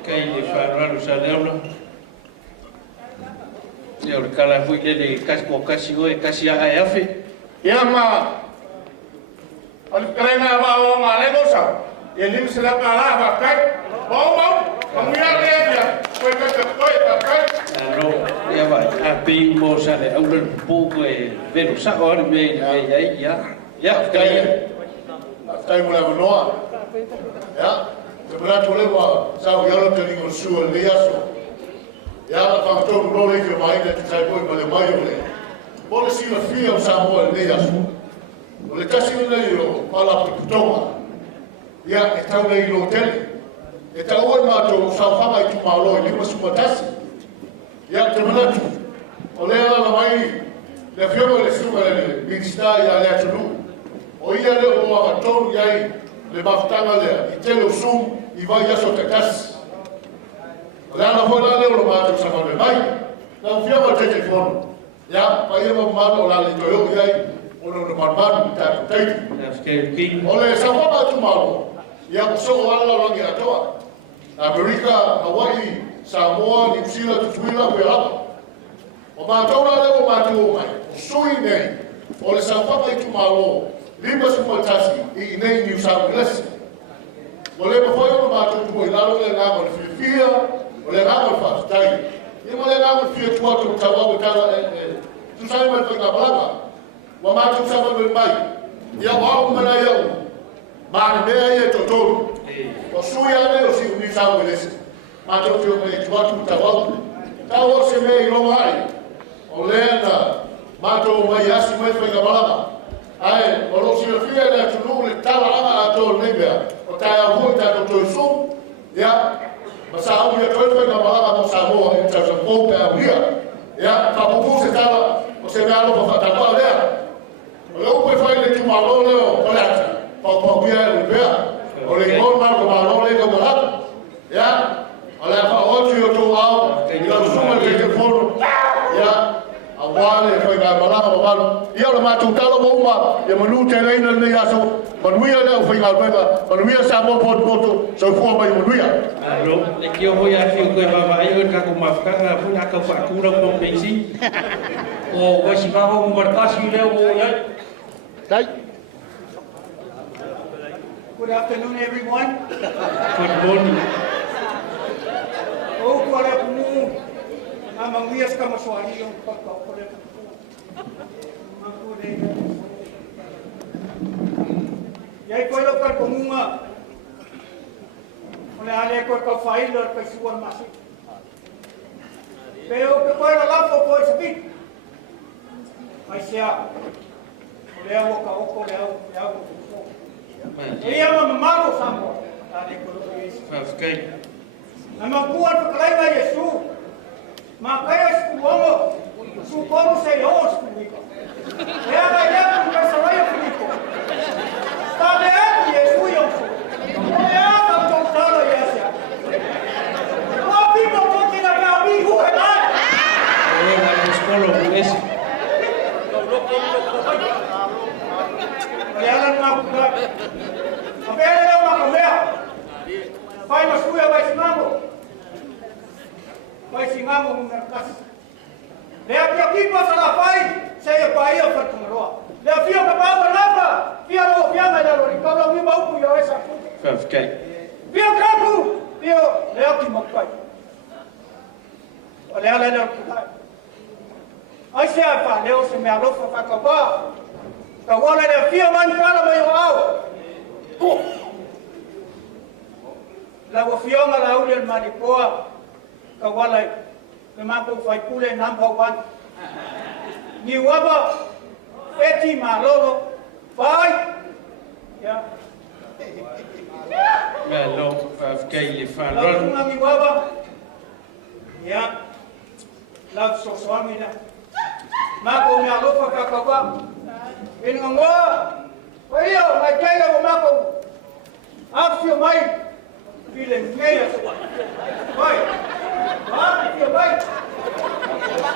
Kai le whanau sa leona. Ia o le kala hui le kasi ko kasi hoi kasi a ai afe. Ia ma. Al karena wa o ma le gosa. Ia lim sila ka la ba kai. Mau mau. Kamu ya le dia. Koi ka kai. Alo, ia wa a pe mo sa le au le pouco e velo sa o me ai ia. Ia kai. Tai mo la noa. Ya. Sebenarnya boleh buat saya kalau jadi konsul liaso, ya kalau tu boleh ke main dan saya boleh main boleh sih film Samoa liaso, boleh kasih lagi lo malah pertama, ya itu lagi lo hotel, itu awal macam sama itu Malo ini masuk batas, ya sebenarnya boleh lah main, le film le semua le mixta ya le chulu, oh iya le orang tu ya le Mafutaga le, itu le sum I vai a sota kasi. Olha na vola le o mato sa mole mai. Na fia o telefone. Ya, pai o mato la le toyo ai. O no marman ta tai. Ole sa fa tu malo. Ya so ala langi atoa. America, Hawaii, Samoa, New Zealand, Tuila pe apa. O mato la le o mato mai. Sui nei. Ole sa fa tu malo. Lima supotasi I nei New South Wales. Oleh apa yang macam tu, lalu oleh nama Filipina, oleh nama Faiga. Ini oleh nama Filipina tu cawa berkata sai mai Faiga Malaga. Wa mātou sama mai. Ia wau mana iau. Mane mea ia totoro. O sui ane o si uni tau elese. Mātou teo mai tuatu tawau. Tau o se mea i ronga ai. O lea na mātou mai asi mai Faiga Malaga. Ai, o lo si fia na tunu le tala anga a tō nebea. O tai a hui tātou toi sum. Ia, masa au ia toi Faiga Malaga mo Samoa i tau sa pōpe a huia. Ia, whapupu se tala o se mea alo pa whatakua lea. O le upe whai le tu malo leo o le ati. Pau huia e lupea. O le ingon marco malo le ka malata. Ia, o le a whaoti o tō au. I lau suma le telefono. Ia, a wale Faiga Malaga o malo. Ia le mātou talo mo uma. Ia manu te reina nei aso. Manuia leo Faiga Malaga. Manuia sa mo poto. Sau fua mai manuia. Alo, le kio hoi a fio koe mawai o kako Mafutaga puna kau whakura mo peisi. O waisi kaho markasi leo o iai. Tai. Good afternoon, everyone. Good morning. Oh, kuala kumu. Amang wias ka maswali yung pagkakule. Mangkule. Yai koe lokal kumunga. Ole ale koe ka Faiga ka suan masik. Pero ke koe la lafo koe sabit. Ai sia. Ole awo ka oko le awo. Ia Malo Samoa. Tadi kalau Faiga. Nama kuat pekerja Yesus. Makanya sekolah sekolah saya harus pergi. Saya banyak bukan saya pergi. Tapi Yesus yang saya tak tahu ya saya. Tapi kalau kita kami hujan. Harus sekolah bukan. Jalan ngapukat. Apa yang dia nak kembali? Pai masuk ya pai singamu. Pai singamu mengertas. Dia kipas salah pai. Saya pai apa tenggeroa. Dia fio ke bawah berapa? Fio lo fio ada lo. Kalau mi bau punya esa. Faiga. Fio kamu. Fio dia kimak pai. Oleh ala dia kukai. Aisyah apa? Dia usah mialo fa kapa. Kawala dia fio man kala mai au. Lawa fiona la ule manipoa kawala memako fai kule number 1 ni waba eti malolo fai ya Malo, Faiga le fa la tunga mi waba ya la so swami na mako mi alofa kakaba inangwa wayo maikaya mako afio mai Feeling ngaya semua. Baik. Ya baik.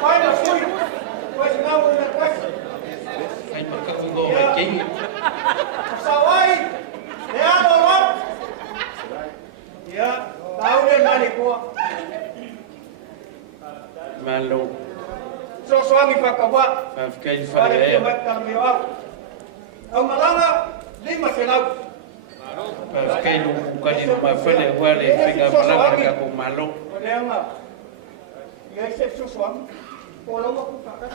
Baik dah sui. Baik ngamu nak kasih. Saya berkata baik. Sawai. Dia orang. Ya, tahu dia mana kuah. Malo. So suami pak kawa. Faiga Faiga. Dia macam dia. Ang Malaga 5 senau. Faiga bukan di rumah Faiga wale Faiga Malaga kako Malo. Oleh apa? Ya saya suami. Kalau aku pakai.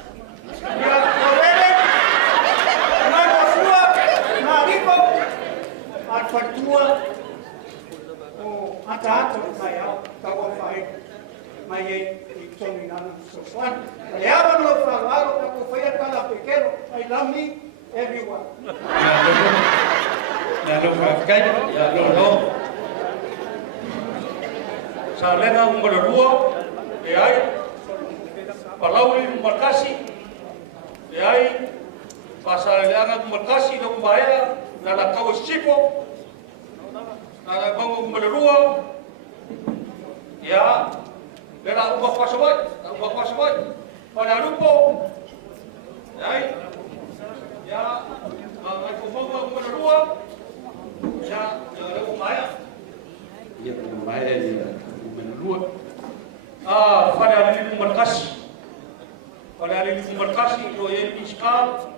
Ya, boleh. Nak suap, nak ripop, atau tua. Oh, ada saya kawan Faiga. Mai itu ni nana suami. Ya, kalau Faiga aku Faiga kalau pequeno, I love me everyone. Lalu Faiga, Lalu sa lenga umalua e ai palauli markasi e ai pasal lenga markasi no baia na la kau sipo na la kau umalua ya era uma kwasabai para lupo ai ya ai kumonga umalua ya ada umaya ya umaya dia umalua pada hari ini markasi itu yang diskal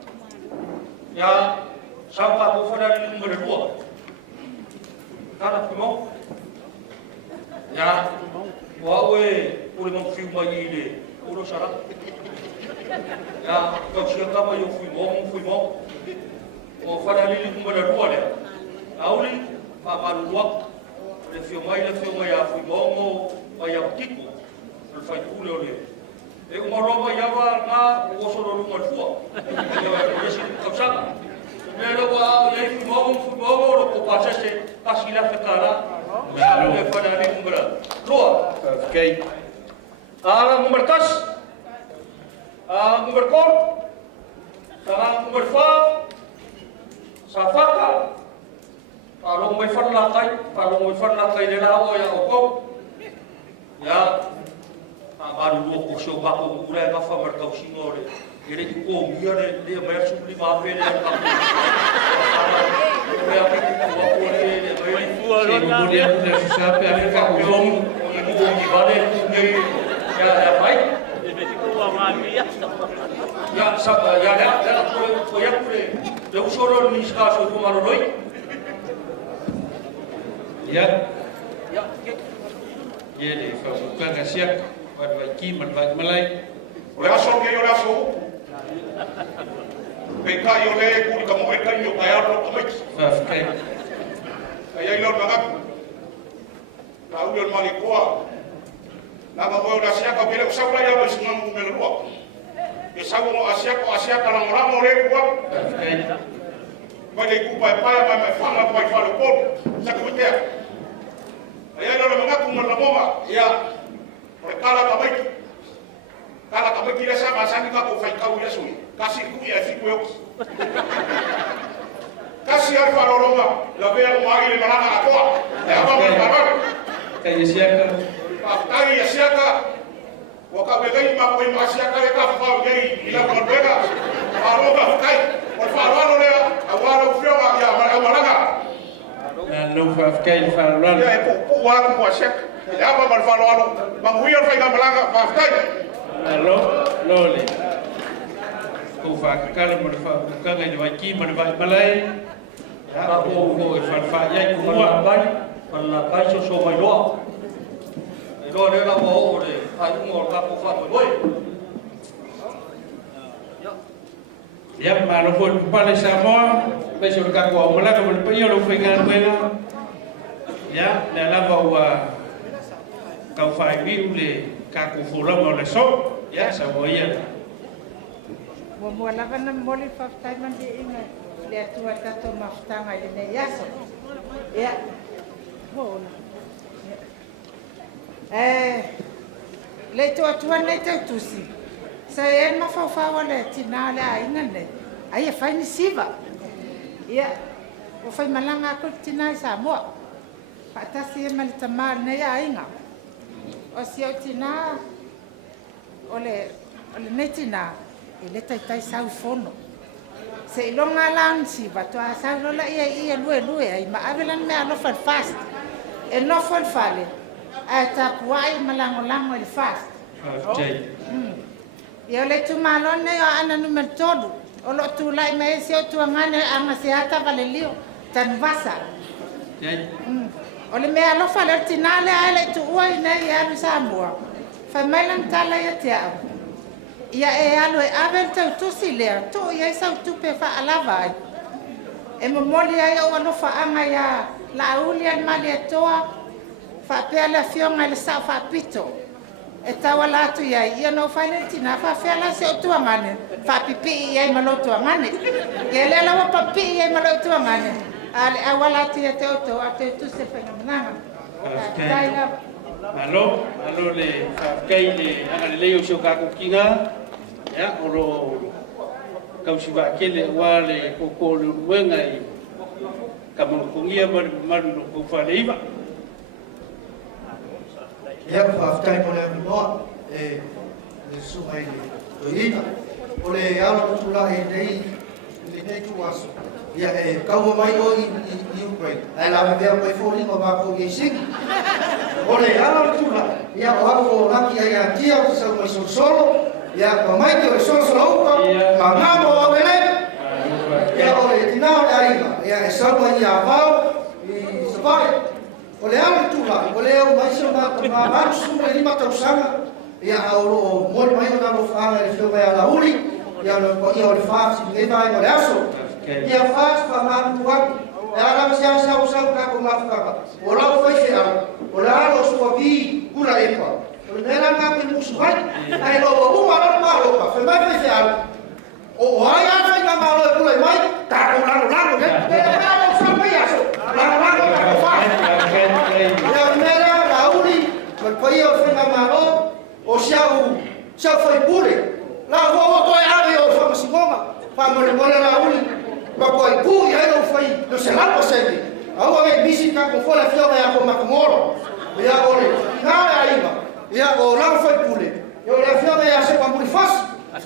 ya sampai pada hari ini berdua karena memang ya wae boleh mengfilm ini urus syarat Ya, kau siapa kau yang fui mong. O whara lili kumara rua lea. Auli, whamaru luak. Le whio mai a fui mongo, mai a tiku. Le whai kule o lea. E umaroa iawa ngā osoro runga tua. E si kausanga. Le rawa le fui mongo, ro ko pasese, kasi la whakara. Le whara lili kumara. Roa. Okay. Kumara kas. Kumara kor. Kumara wha. Sa whaka, parong may whanlakai le lao ya oko. Ya, maru ko siya bako uray ka whamarkaw singore. Ere ko mia le may subli mape le ka. Kaya ko wako le may fualo na. Siya le sape ale ka ko ko vale ya pai. Ya sa ya ko ya Lau soro ni ska so kumaro noi. Ya. Ye le fa ka ka siak wa ki man va malai. O aso ke yo aso. Pe ka yo le ku ka mo ka yo ka ya ro ka mai. Fa kai. Ai lo ma ka u yo mali ko. Na ba mo da siak ka pele sa ula ya ba singa mo me ro. E sawo mo asia ka na mora mo re kwa. Mai le ku pai mai fanga pai fa lo por. Sa ku te. Ai lo ma ku mo la moma ya. Por kala ka mai. Kala ka mai ki sa ma sa ni ka ko fai ka u ya sui. Kasi ku ya fi ku yo. Kasi al fa lo roma. La vea mo ai le malanga a toa. E aba mo pa. Kai siaka. Kai siaka. Waka begai ma koi masia kare ka fa gei ila korbega aroga kai por favor le awaro fio ya Malaga no fa kai fa lo ya ko wa ko sek ya ba mal fa lo ba huyo fa ga Malaga fa kai lo le ko fa kala mo fa ka ga ni ki mo ba malai ya ko fa ya ko wa Kai so mai loa. Lo le la mo le, ai mo ka ko fa moi. Ya malo fue para Samoa, me sur ka ko Malaga mo pe yo lo fue ga buena. Ya, le la va ka fa vi le ka ko fula mo le so, ya Samoa ya. Mo la kana mo le fa tai man di inga. Le tua tato Mafutaga le ne yaso. Ya. Mo le tua nei te tusi. Sa e ma fa le tina le ainga ne. Ai e fai ni siva. Ia o fai malanga ko tina sa mo. Pa ta si e mal tamar ne ainga. O si o tina ole ne tina e le tai sa fono. Se longa lan siva to sa lo la ia lue ai ma avelan me alo fast. E no fale. Ta kuai malango il fast. Okay. Ia le tu malone o ana numero todo. O lo tu lai me se o tu ngane anga se ata valelio tan vasa. O le me alo fale tinale ale tu uai nei ia Samoa. Fa melan tala ia te au. Ia e alo e avel tau tusi lea. To ia sa tu pe fa alava ai. E mo moli ai o alo fa anga ia la ulian mali toa. Fa pela fionga le sa fa pito. E tawa Latu ia no faile tina fa fela se o tuangane. Fa pipi ia malo tuangane. Ia le la pa pipi ia malo tuangane. Ale awala tia te oto ate tu se fenomenal. Malo le kai le ana le leo so ka kinga. Ya oro kausiba kele wale ko lu wenga i. Kamu kungia maru ko fa leiva. Ya aftai pole no sumai doina pole ala tula nei tu aso ya kau mai o i Ukraine ala me vai fori no ba ko gising pole ala tula ya o ako laki ya tia o sa so solo ya ko mai ke so solo ko mama mo vele ya o tinao ainga ya sa mo ya va i safari. Ole ala tula, ole o mai se na ma sume ni mata usanga. ia auro Moimoi o na Mafutaga le fio mai ala uli ia no ko ia o le fasi ngai mai o le aso ia fas pa ma tuan e ala sia sa usa ka ko Mafutaga o la o fai a o la lo so vi kula epa o le mena ka pe musuai ai lo o ma malo ka fe mai fai a o ai a fai ka malo e kula mai ta ko la ne e la lo sa mai aso la ka ko fa ia mera la uli mal pai o fai ka malo o siau fai pule la ho ko ave o fa masingonga fa mole la uli pa ko i pu ia no fai no se la po senti au ave bisi ka ko fola fio ia ko makamoro ia ole na ia ia o la fai pule yo la fio ia se pa muri fas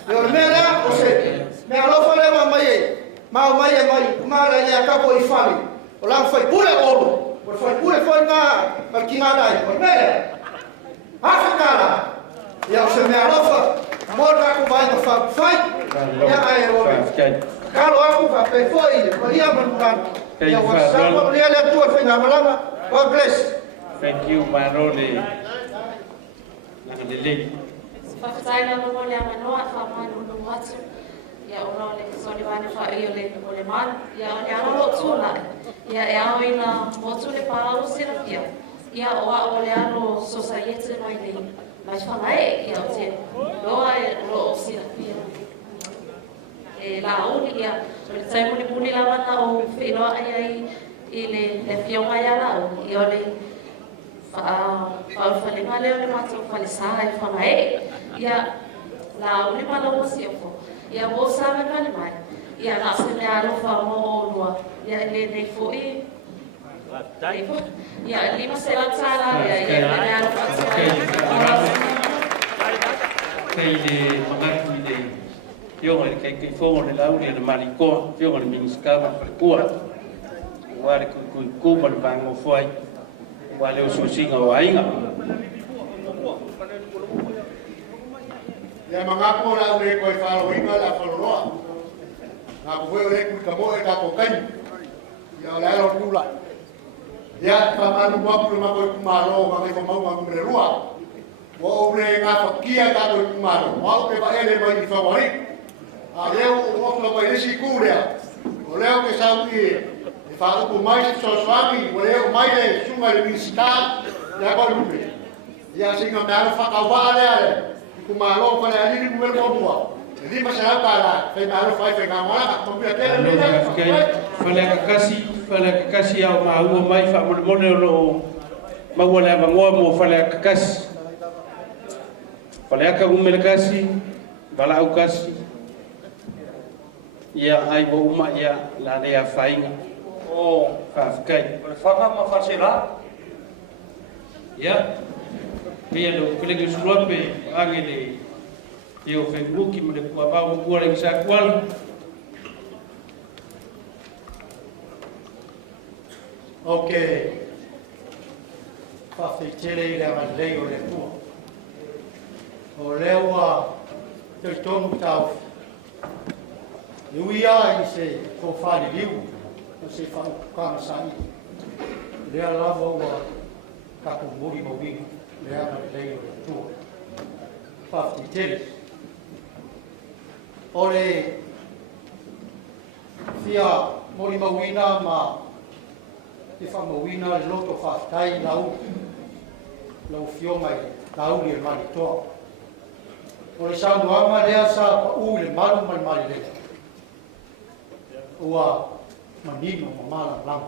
yo mera o se me alo fa le mai kumara ia ka ko i fali o la fai pule o fai pule foi na ki ngai o mera Afrika ya se me alofa mora ku vai no fai ya ai o kalau aku va pe foi ko ia man ya wa sa ko le tu fa na Malaga God bless. Thank you Marone na le Fafutaila no le amanoa fa manu no watu ya ona le so le vane fa io le no le man ya lo tula ya ina motu le Paula serapia ya o le ano society mai le mas fala ia o te loa lo serapia la unia le sai mo le puni la mata o Feiloaiga ile le fionga ya la o le fa le male o le mata fa le sa e fa mai ya la uli Malo o siofo ya wo sa me male mai ya la se me alo fa mo loa ya le nei foi ya lima se la sala ya le alo fa le magatu le yo le kai fo le lauri le maliko yo le minskava kua wale ku le bango foi wale o susinga o ainga ya mangapo la ure ko Feiloaiga la Failoaiga na ko le ku ka mo e ka ko kan ya la lo kula ya pa manu mo ku ma ko Malo ma ko ma ko le rua wo ure nga fa kia ka ko Malo mo ke ba ele mai Failoaiga a leo o mo mai si ku le o leo ke sa ki e fa ko mai so swami o leo mai le sunga le mista ya ko lume ya singa na fa ka wa le Malo fa le ali ku mo mo Jadi masyarakat lah, saya malu fai kamera, komputer fale kakasi au maua mai fa mole lo maua le bangoa mo fale kakasi fale ka umel kasi bala au kasi ya ai bo uma ya la de Faiga o fa kai fa ma fa sera ya pia lo kolegi sulope angele eu Facebook me de kwa ba mo le sa kwal okay fa fitele ile ma lei o le pu o lewa te tonu tau ia i se ko fa di liu o se fa ka sai le ala vo wa ka ko muri mo wi le ama lei o le pu fa fitele Ole fia mori mawina ma te fa mawina loto fa tai lau fio mai lau le mali to ole sa do ama le sa pa u le malu mai mali le ua manino mala lang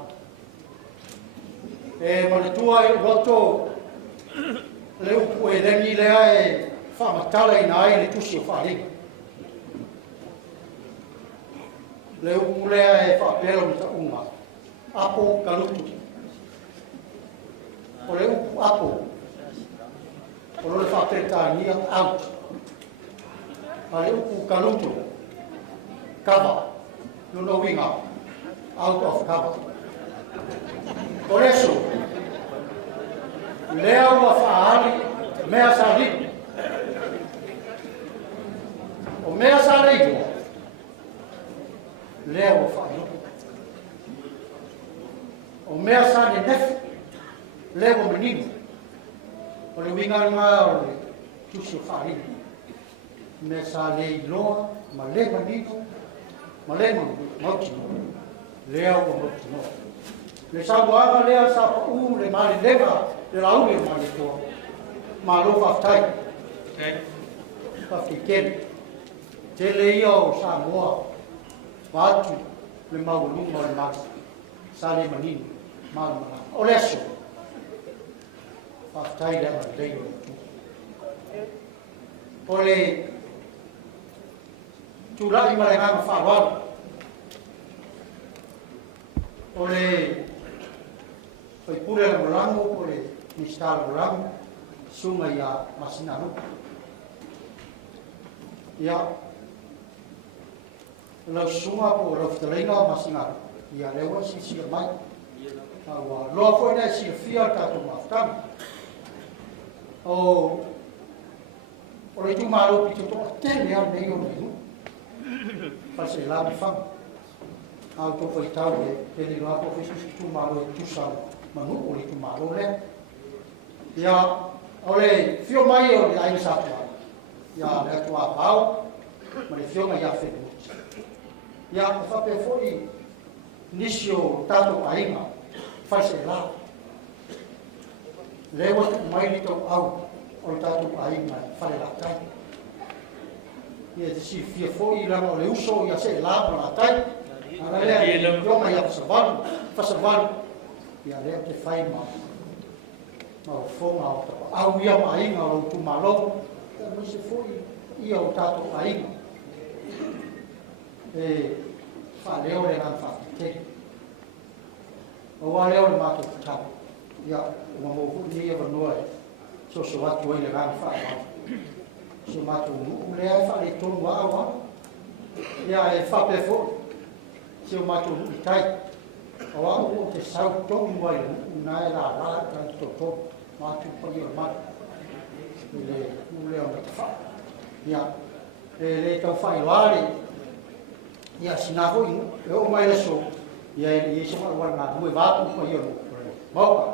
e ma tua e voto le u e le ni le ai fa matala ina ai le tusi fa le le ulea e fa pelo ta uma apo kalutu o le apo o le fa teta ni out ale u kalutu cover no wing out of cover por eso lea wa fa mea sali o mea sali leo fai o mea sa ne nef leo menino o le winga nga o le tusi whaari. Me sa le iloa, ma le manino, ma le mautino, lea o mautino. Le sa moanga lea sa pa le mali leva, le lau le mali toa. Ma lo whaftai. Whaftikeni. Te le ia o Samoa, watu le maulunga o le mali. Sa le manino, malamana. O le aso. Whaftai le ma le o le tūrai marenganga whāwaru. O le whaipure la morango, o le mistara morango, sunga ia masinaru. Ia, lau sunga po lau whitaleina masinaru. Ia lewa si sia mai. Taua loa koe nei sia fia tātou mafutanga. O le tu malo pito to tele al nei o nei. Fase la mi fam. Au to foi tau e le la po fisu tu malo tu sa manu o le tu malo le. Ya ole fio mai o le ai sa tu. Ya le tu a pau. Ma le fio mai a fe. Ya fa pe foi nisio tato ainga. Fase la. Le wa mai li to au. O tatu ainga fare la tai. Ia si fia foi la le uso ia se la la tai. Ana le roma ia savan, fa savan. Ia le te fai ma. Ma fonga au ia ainga o tu malo. Ia se foi ia o tatu ainga. Fa leo le nan fa te. O wa leo le ma tu tau. Ia o mo ni ia no so watu ile ran fa so matu le ai fa le tonu wa ya e fa pe fo so matu tai o au te sau tonu wa na la to matu pa yo ma le o fa ya le to Feiloaiga ya sinavo o mai le so ya e so wa na mo va pa yo mo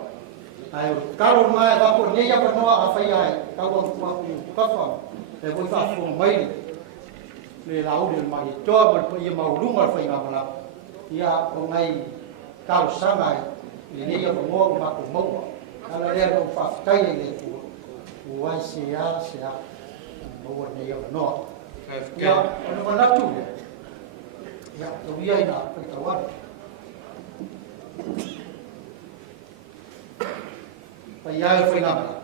ai karo mai va ko nei apa no a Faiga ka wa ku ka fa e ko fa fo mai le lau le mai to ma po ye mau lunga Faiga mala ia o ngai karo sanga le nei apa mo ma ko mo ala le ko fa tai le ku wa sia mo nei apa no ia no na tu ia to ia ina pa tawa Pai ai foi nada.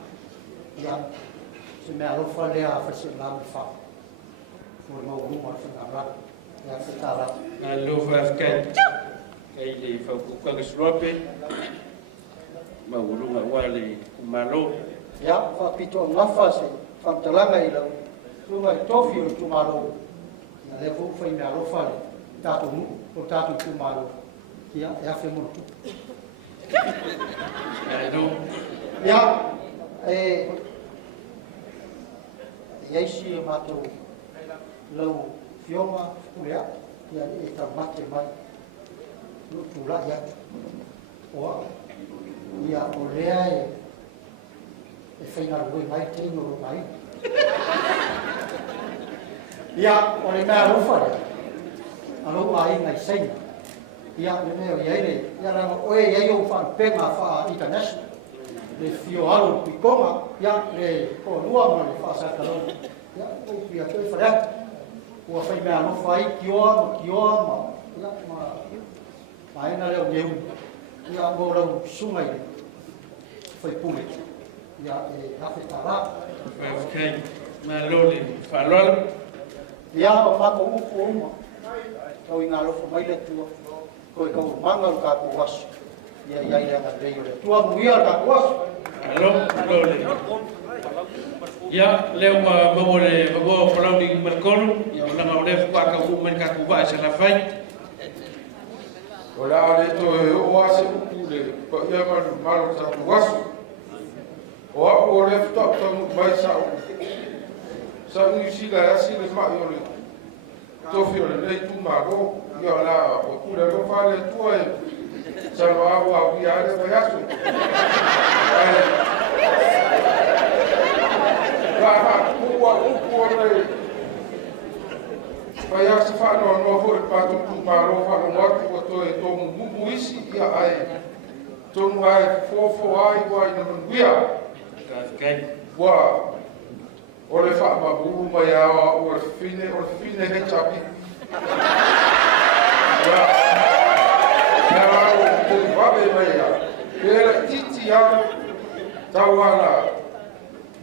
Ya. Se me alofa le a fa se la me fa. Foi mau uma fa nada. Ya se tala. Na lufa afkan. Kai le fa ku ka srope. Ma ulunga wale Malo. Ya fa pito na fa se fa talanga ila. Lunga tofi o tu Malo. Ya le fu foi me alofa le. Tato mu, o tato tu Malo. Ya fe mo tu. Ya, ia isi matou lau fionga kulea ia e tamate mai no tula ia o ia o lea e whainga rui mai te ino mai ia o le mea rufa alo ai ngai seina ia le mea ia ele ia ranga oe ia iau whan penga wha international le fio alo pikonga ia le konua ma le whaasaka lau ia o pia toi whareata ua whai mea no whai kioa ma ia ma ena leo ngeu ia mo lau sungai le whai pule ia e hafe tara Okay, Malo le whalol. Ia o mako upo uma tau inga lofo mai le tua koe kau manga o ka kuwasu ia ia rei o le tua muia ka kuwasu Malo le. Ya, leo mau le mau falau ni merkolo, na ngau le fa ka ku men ka ku ba sa la fai. Ola le to o ase ku le pa ia malo sa kuwasu. O le to mai sa sa ni sila asi le ma yo le tofio le tu mago yo la o ku le ro fa le tu e sa lo a vi a le payaso fa kuwa uku ole. Pai a se fa no fo pa tu maro fa no wa to e to mu isi ia ai. Tonu ai fo ai wa ina manguia. Wa ole fa ma bulu mai a o fine he chapi. Ya o te vabe mai a. Era titi a tawala.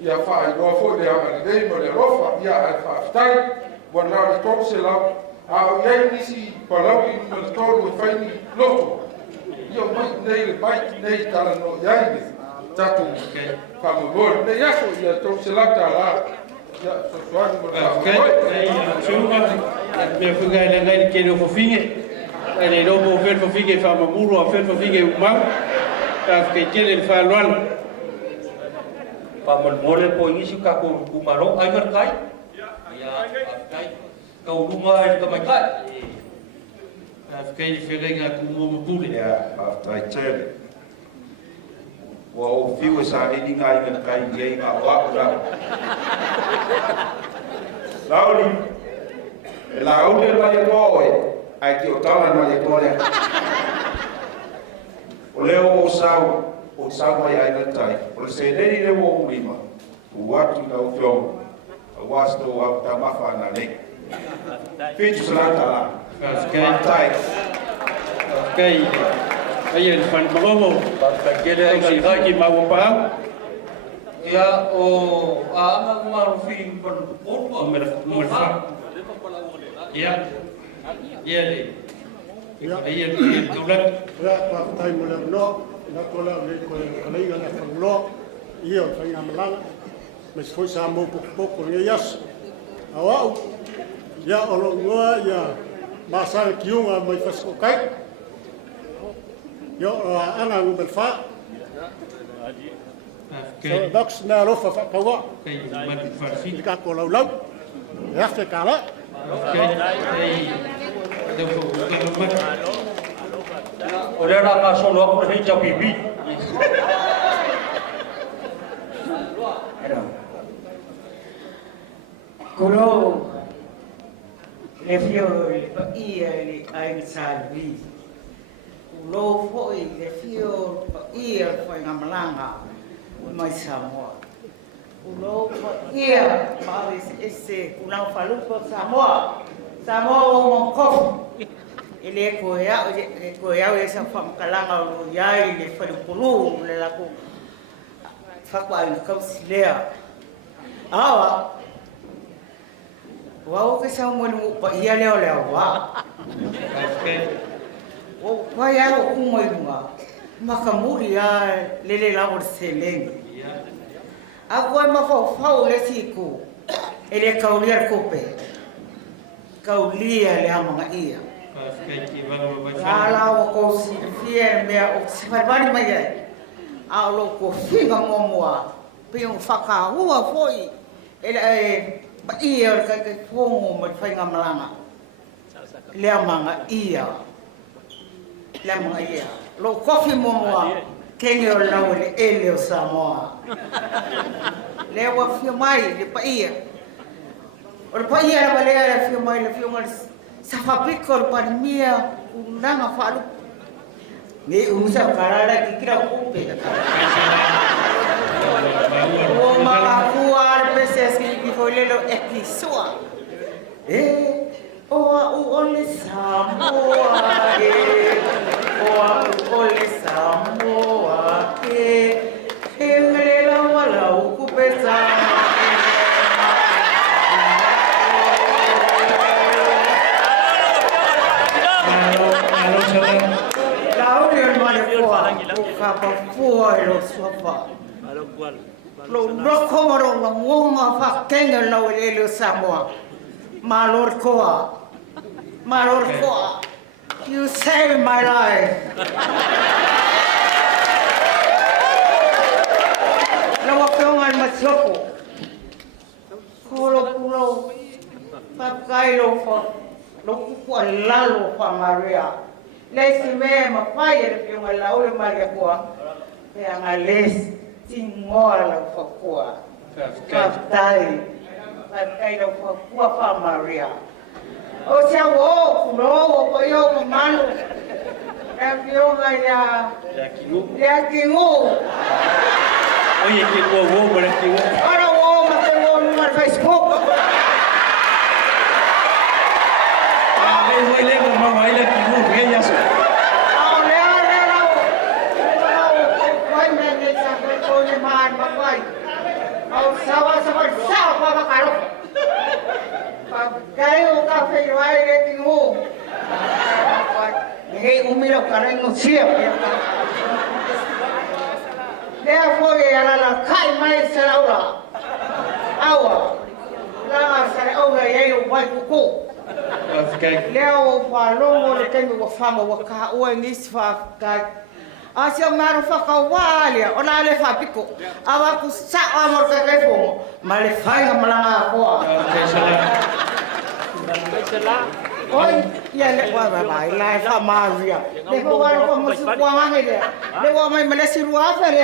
Ia fa no fo de ama de mo le rofa ia ai fa stai. Wana le top se la a ia nisi palau I mo tolu faini loto. Ia mai nei nei tala no ia ni tatu ke fa mo gol nei aso ia top se la tala ia so swani mo la ke ei chunga me fuga le ngai ke no fofinge ele no mo fer fofinge fa mo muro a fer fofinge uma ta ke tele fa loan pa mo mole po isi ka ko kumaro ai mar kai ya kai kau rumah ai ka mai kai Feiga Feiga kumu mukule ya tai tele wa o fiu sa ni ngai ngai kai ngai ma wa ra lauli lauli ba ya toi ai ki o tala no ya toi o leo o sau mai ai ngai tai o se nei le wo mima wa tu na o fio wa sto au ta mafa na le fitu salata la tai kai ai fan magomo kele ai si kai ki mau pa ya o ama maru fin por por merfa ya le ai tulan ya pa tai mo le no na tola le ko le ga na fanglo io fa nga malanga mas foi sa mo pouco nge yas awau ya olo ngoa ya masa kiunga mai fasko kai yo ana ngubel fa so doks na rofa fa kawa kai man farsi ka ko lau lau ya se kala kai de fo ora ra ka solo ko hei ja bibi Kuro le fio le ia le ai salvi. Kulo foi le fio ia foi ngamalanga mai Samoa. Kulo ia mais esse kulau falupo Samoa. Samoa o monkof. Ele koia esa fam kalanga o yai le falupulu le la ko fakwa le kausilea. Awa Wow, ke sa mo mo pa iya leo wa. O pa ya o mo nga. Makamuri ya lele la o seleng. Agora ma fa le siku. Ele kaulia kope. Kaulia le amanga ia. Ala o ko si fier me o se barbari mai ai. A lo ko finga momoa. Pe un faka hua foi. Ele ia ka fongo mai Faiga malanga le amanga ia lo kofi momoa kenge o lau le ele o Samoa le wa fio mai le paia o le paia la vale le fio mai le fio mai safapiko le parimia unanga falu ne umusa karara kikira kupe o malakua peses ki folelo ekisua o ole Samoa o ole Samoa englela wala ukupesa Lo rokomaro ngonga fa kenga lo ele Samoa Malo koa you saved my life Lawa pengal masoko Kolo pakailo fa lo kwa lalo fa Maria Lesi me mapaya le pengal la ole Maria kwa Yang ales tingola fa kwa Kaptai. Kaptai do Papua Maria. O se wo kulo ko yo manu. Kapio ya. Ya kingu. Oye, que huevo, por aquí. Ahora wo ma te wo no Facebook. A ver, voy a leer mamá, baila kingu, que ya se. Kayo ka Feiloaiga tingu. Ngay umilo ka rin ng siyap. Therefore, yala kai mai sa laura. Awa. Langa sa laura yayo wai kuku. Leo pa longo le kemi wa fama wa ka ua nisfa ka. Asia maru whakawalia, o nā le whapiko. Awa ku sa amor ka kai fongo, ma le Faiga malanga koa. Oi, ia le wa mai lai fa maria. Le ko wa ko mo su kwa ngai le. Le wa mai mele si rua fa le.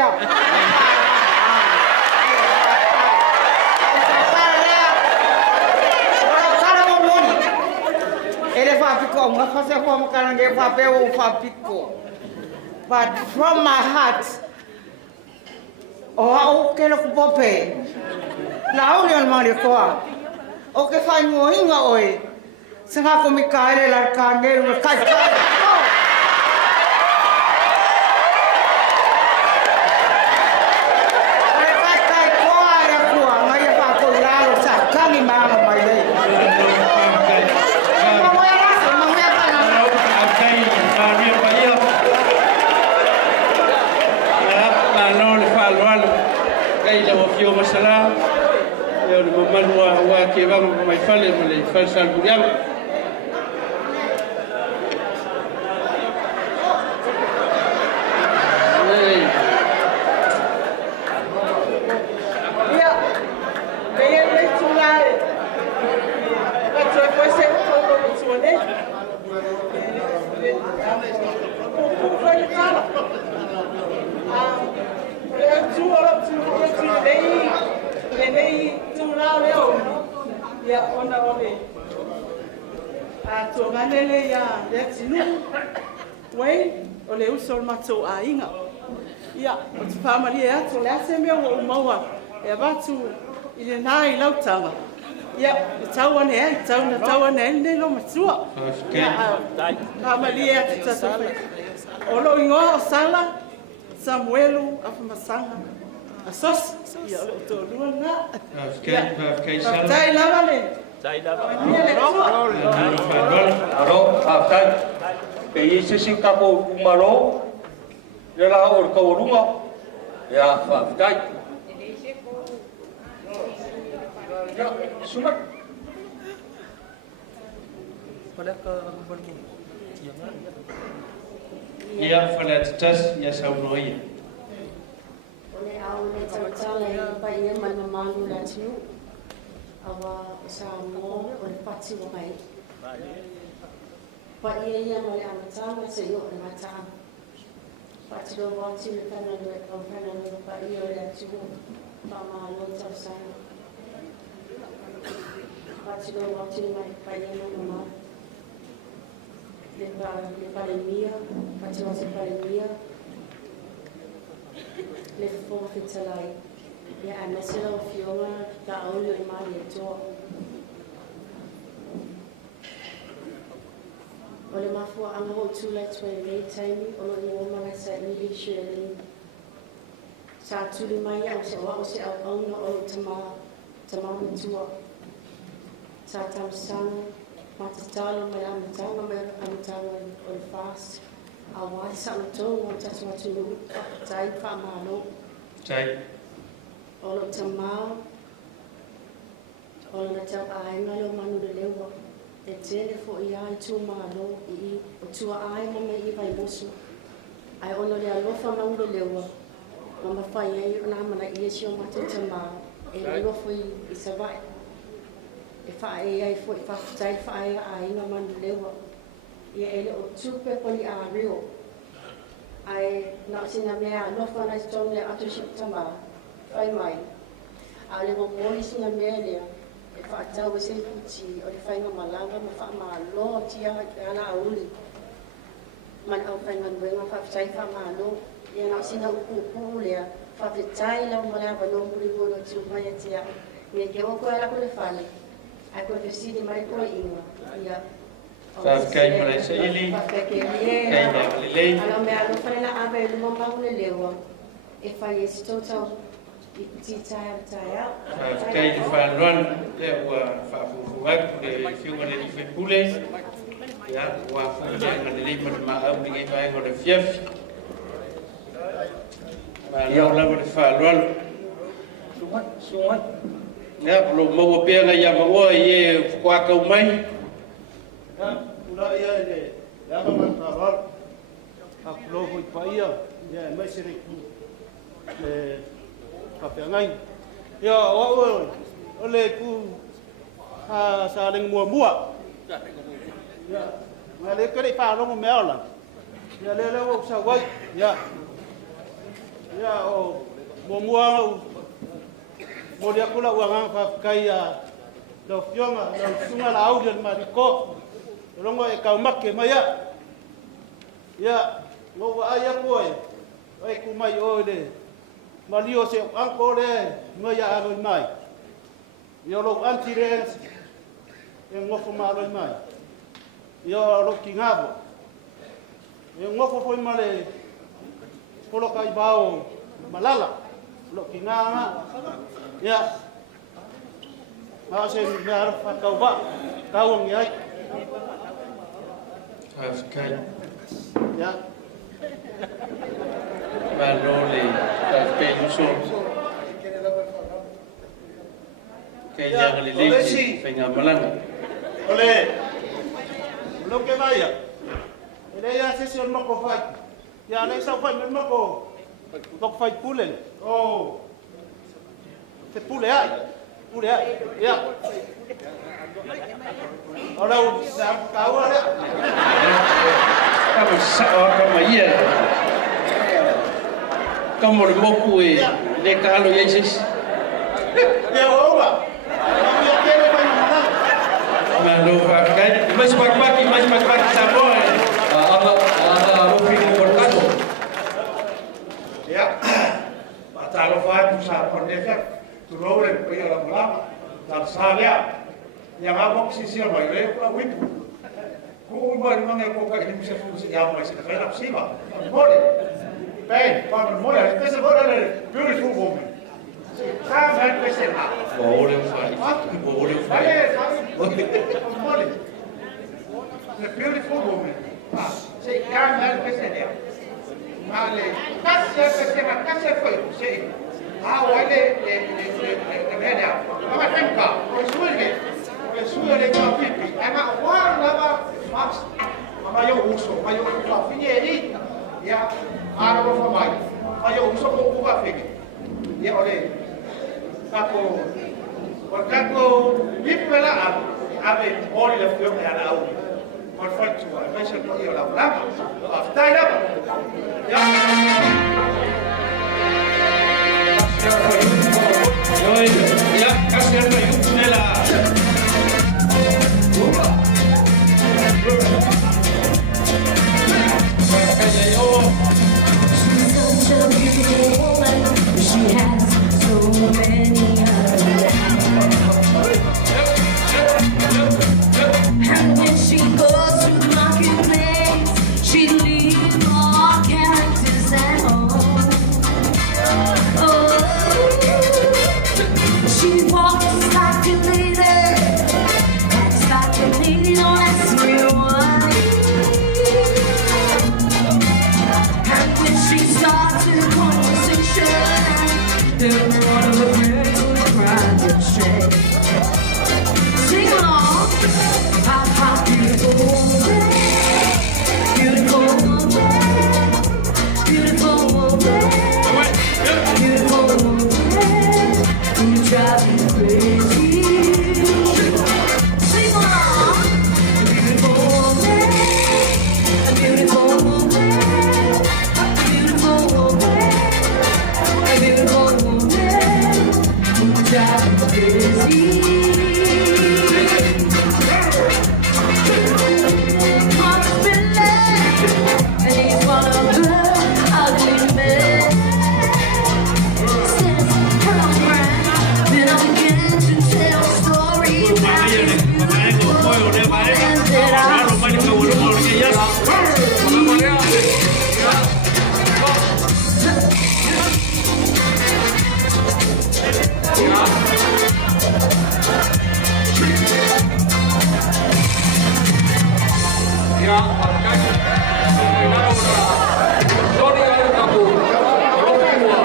Ele whapiko, ngā whase hoa makarange whapeo whapiko. But from my heart, o au ke lo kupope. La au le mali koa. O ke fai moinga oi. Sanga ko mikaele la kangel me kai kai. Kai kai koa ya koa ngai pa ko lalo sa kani mama mai le. Kaila wa fio masala ya le mamalu wa ke va mai fale le fal sal buriam ya me le tulai ka tso ko se ko ko tsone ya ona ole a to ganele ya letinu wei ole usol mato ainga ya o te family ya to la se me o mawa e batu ile nai lautanga ya tawa ne tawa ne no matua ya family ya tsa olo ingo sala Samuelu afamasanga asos ya to luana tai lavale aro aftai pe ise sinka ko umaro le la or ko runga ya aftai ya sumat pada ke gubernur ya fala tas ya saunoia ole au le tawatala pa ia mana malu la tiu awa Samoa o le pati wa mai pa ia no le amatanga se yo le matanga pati do wati le kana le pa ia le tiu pa malo tasana pati do wati mai pa ia no le palemia pati wa se palemia le fofitalai ya anasela o fionga ta aulu i mali e toa. O le mafua anga ho tūlai tue rei taimi o lo i omanga sa ili shirelini. Sa tūli mai au se oa o se au auna o lo tamama tua. Sa tamasanga, matatalo mai amatanga mai amatanga o le fast. A wai sa utou o tatu atu nui, tai wha malo. tai O lo tamao, o lo na tau ainga leo manu le lewa. E tele fo i ai tu malo i o tua ai mame i vai mosu. Ai ono le alofa mau le lewa. Mama whai ei o nā mana i esi o matu tamao. E alofo i savai. E wha e ai fo i whaftai wha e ainga manu lewa. Ia ele o tupe poli a rio. Ai na sina mea no fa na stone atu ship tama. Fai mai. A le momoli singa mele. E whaatau e se puti o le whainga Malaga ma wha malo tia ana auli. Man au whainga nuenga whawhitai wha malo. Ia nga sina upu lea. Whawhitai lau malea wano muri gono tiu mai a tia. Ia ke oko ala ko le whale. Ai ko fesidi mai ko inga. Ia. Whawhikai mara isa ili. Whawhikai Kai mea malilei. Alo mea alo whanena awa e luma mau le lewa. E whai e si tōtau. Kai di whanuan le ua whaafufuak le whiunga le iwhi pule. Ia, ua whanuan le lima le maau ni ngai whaenga le fiafi. Ma lau lawa le whanuan. Ia, lo maua pia ngai ia maua i e whaakau mai. Ula ia e le ama mantawar. Aku loho i paia. Ia, mai sere ku. Kapeangai. Ya, ole ku saling mua. Ya, ngale kere pa lo me ala. Ya le o sa wai. Ya. Ya o mua mo dia kula uang fa kai ya. Do fionga, do sunga la audio mariko. Longo e ka makke maya. Ya, ngo wa ya koe. Ai ku mai ole. Malio se ancora noi a noi mai. Io lo antirens e ngofo malo mai. Io lo kingavo. E ngofo foi male. Polo kai bao malala. Lo kinganga. Ya. Ma se mer fa kauba. Kau ngai. Whawhikai. Ya. Malole, whawhikai uso. Kai ia le leiti, whainga Malanga. Ole. Lo que vaya. Ele ia se o moko fai. Ya le sa fai moko. Tok fai pule. Oh. Se pule ai. Pule ai. Ya. Ora o sa kau ora. Kama sa kama ia. Kama le moku e le kalo Jesus. Ya ora. Malo whawhikai. Mais pakpaki Samoa. Ana rofi mo korkano. Ya. Matalo fai ku sa pondefa. Tu roure pe ala mala. Tal salia. Ya ngabok sisi mai le ku wipu. Ku mai mangai ko ka ni se fu se ya mai se ka na siva. Mole. Bem, quando mole, pensa agora le beautiful woman. Sabe, vai pensar lá. Ole fai. Ole fai. Mole. The beautiful woman. Se can't help it. Male, casi foi, sei. Olha, media. Ama tenka, o sulle che pipi. Ama guarda max. Ama eu uso, mas eu só finei ya aro fa mai. Mas eu uso pouco para ficar. E olha, ako Portanto, vippela ave ori le fiume alla au. Por fortuna, invece io lavoravo, stai là. Ya, casi ando yo nella. She's such a beautiful woman. She has so many others. And when she goes to the marketplace, she leaves all characters at home. Oh, she walks like Ya, sorry ai kamu. Kalau semua,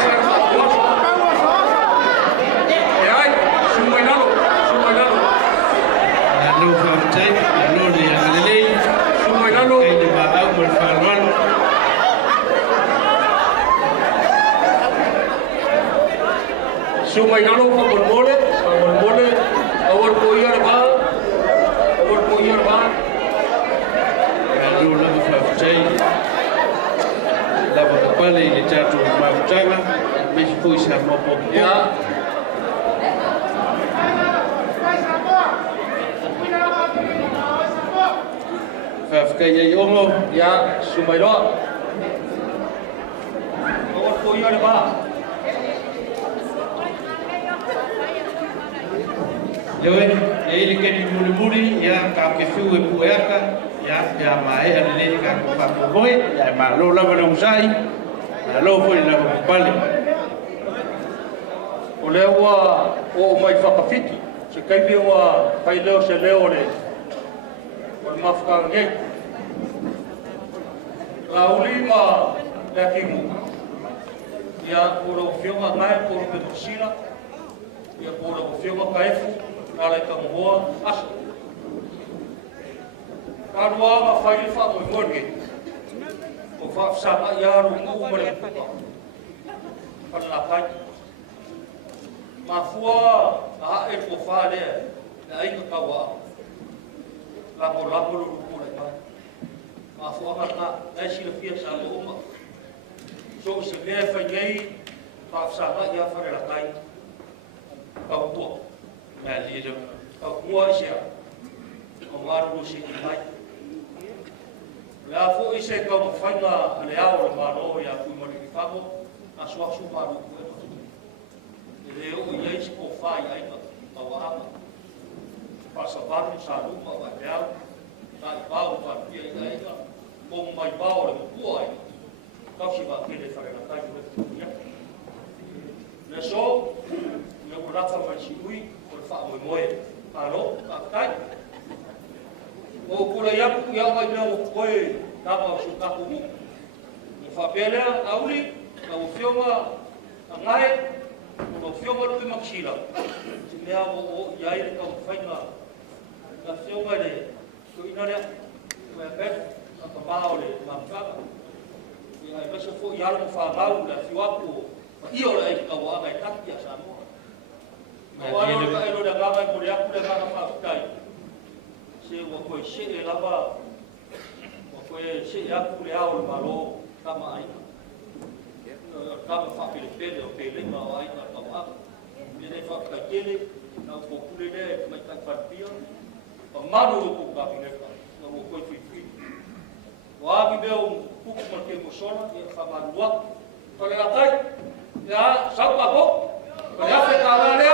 ayah kamu. Ya, semua nalo. Lalu faktai, lalu dia alilei. Semua nalo. Kau di bawah berfaruan. Semua nalo kamu boleh, awal koyar ba. Lalu lalu faktai. Lalu kembali di jatuh Mafutaga, meskipun sama pokok. Ya. Fafkaya yomo. Ya, semua itu. Awal koyar ba. Lewe, ele que ni muri ya ka ke fu e puerta ya mai ale ka ko pa boy ya malo la bana usai malo foi la pale o lewa o mai whakawhiti se kaimi wa kai leo se leo le o le mafutanga ngei la ulima le akimu ia o lo whionga ngai o lo petosila ia o lo whionga kaefu nala i kamuhoa aso. Karua ma whai wha o i morge. O whaafsanga i aru ngu umare puka. Whanala kai. Ma fua a hae po whārea na inga kawa. Lamo lulu kura i mai. Ma fua ngata e sila fia sa lo uma. So se mea whai ngei whaafsanga i a whanala kai. Kau tua. Malido. Kau mua isia. Kau maru si i mai. La fo ise kau whainga ane ao le maro ia kui mori ki whango. A suasu maru kue. E leo i eisi ko whai aina. Tawa ama. Pasa vanu sa luma wa reau. Ta i pao wa pia i aina. Kong mai pao le mukua aina. Kau si wa kere wharena kai ue. Le so. Le urafa mai si ui. Fa Moimoi, Malo, Kai. O kura yaku ia mai leo koe tama su kaku mu. Ni fa pele auli, na o fioma ngai, o fioma tu maksila. Si mea o iai ka fainga. Ka fioma le ko ina le me pe ka pao le Mafutaga. Ni ai pesa fo ia le fa lau la fiwaku. Io le ka wa ngai takia Samoa. Awalo ka ilo da gama ko ya ku da gama Mafutaga. Se wa ko se e lava. Wa ko se ya ku le ao Malo kama ai. Kama fa pele o pele ma ai ka ka. Ni ne fa ka kele na ko ku le mai ka partia. Pa maru ko ka pele ka. Na ko ko fi. Wa bi be o ku ko ke ko sona e fa maru wa. To le atai. Ya sa pa ko. Ya fe ka le.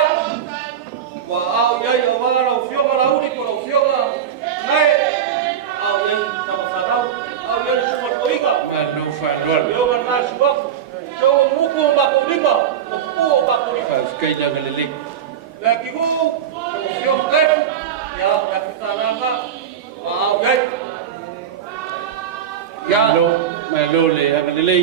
Wa au yai o wala o fioma la uni ko o fioma nai au yai ta farau au yai so ko inga ma no fa lol yo ma na suba so muku ma ko lima ko ko ba ko lima kai da galele la ki go fioma kai ya kita lama au yai ya lo ma lo le galele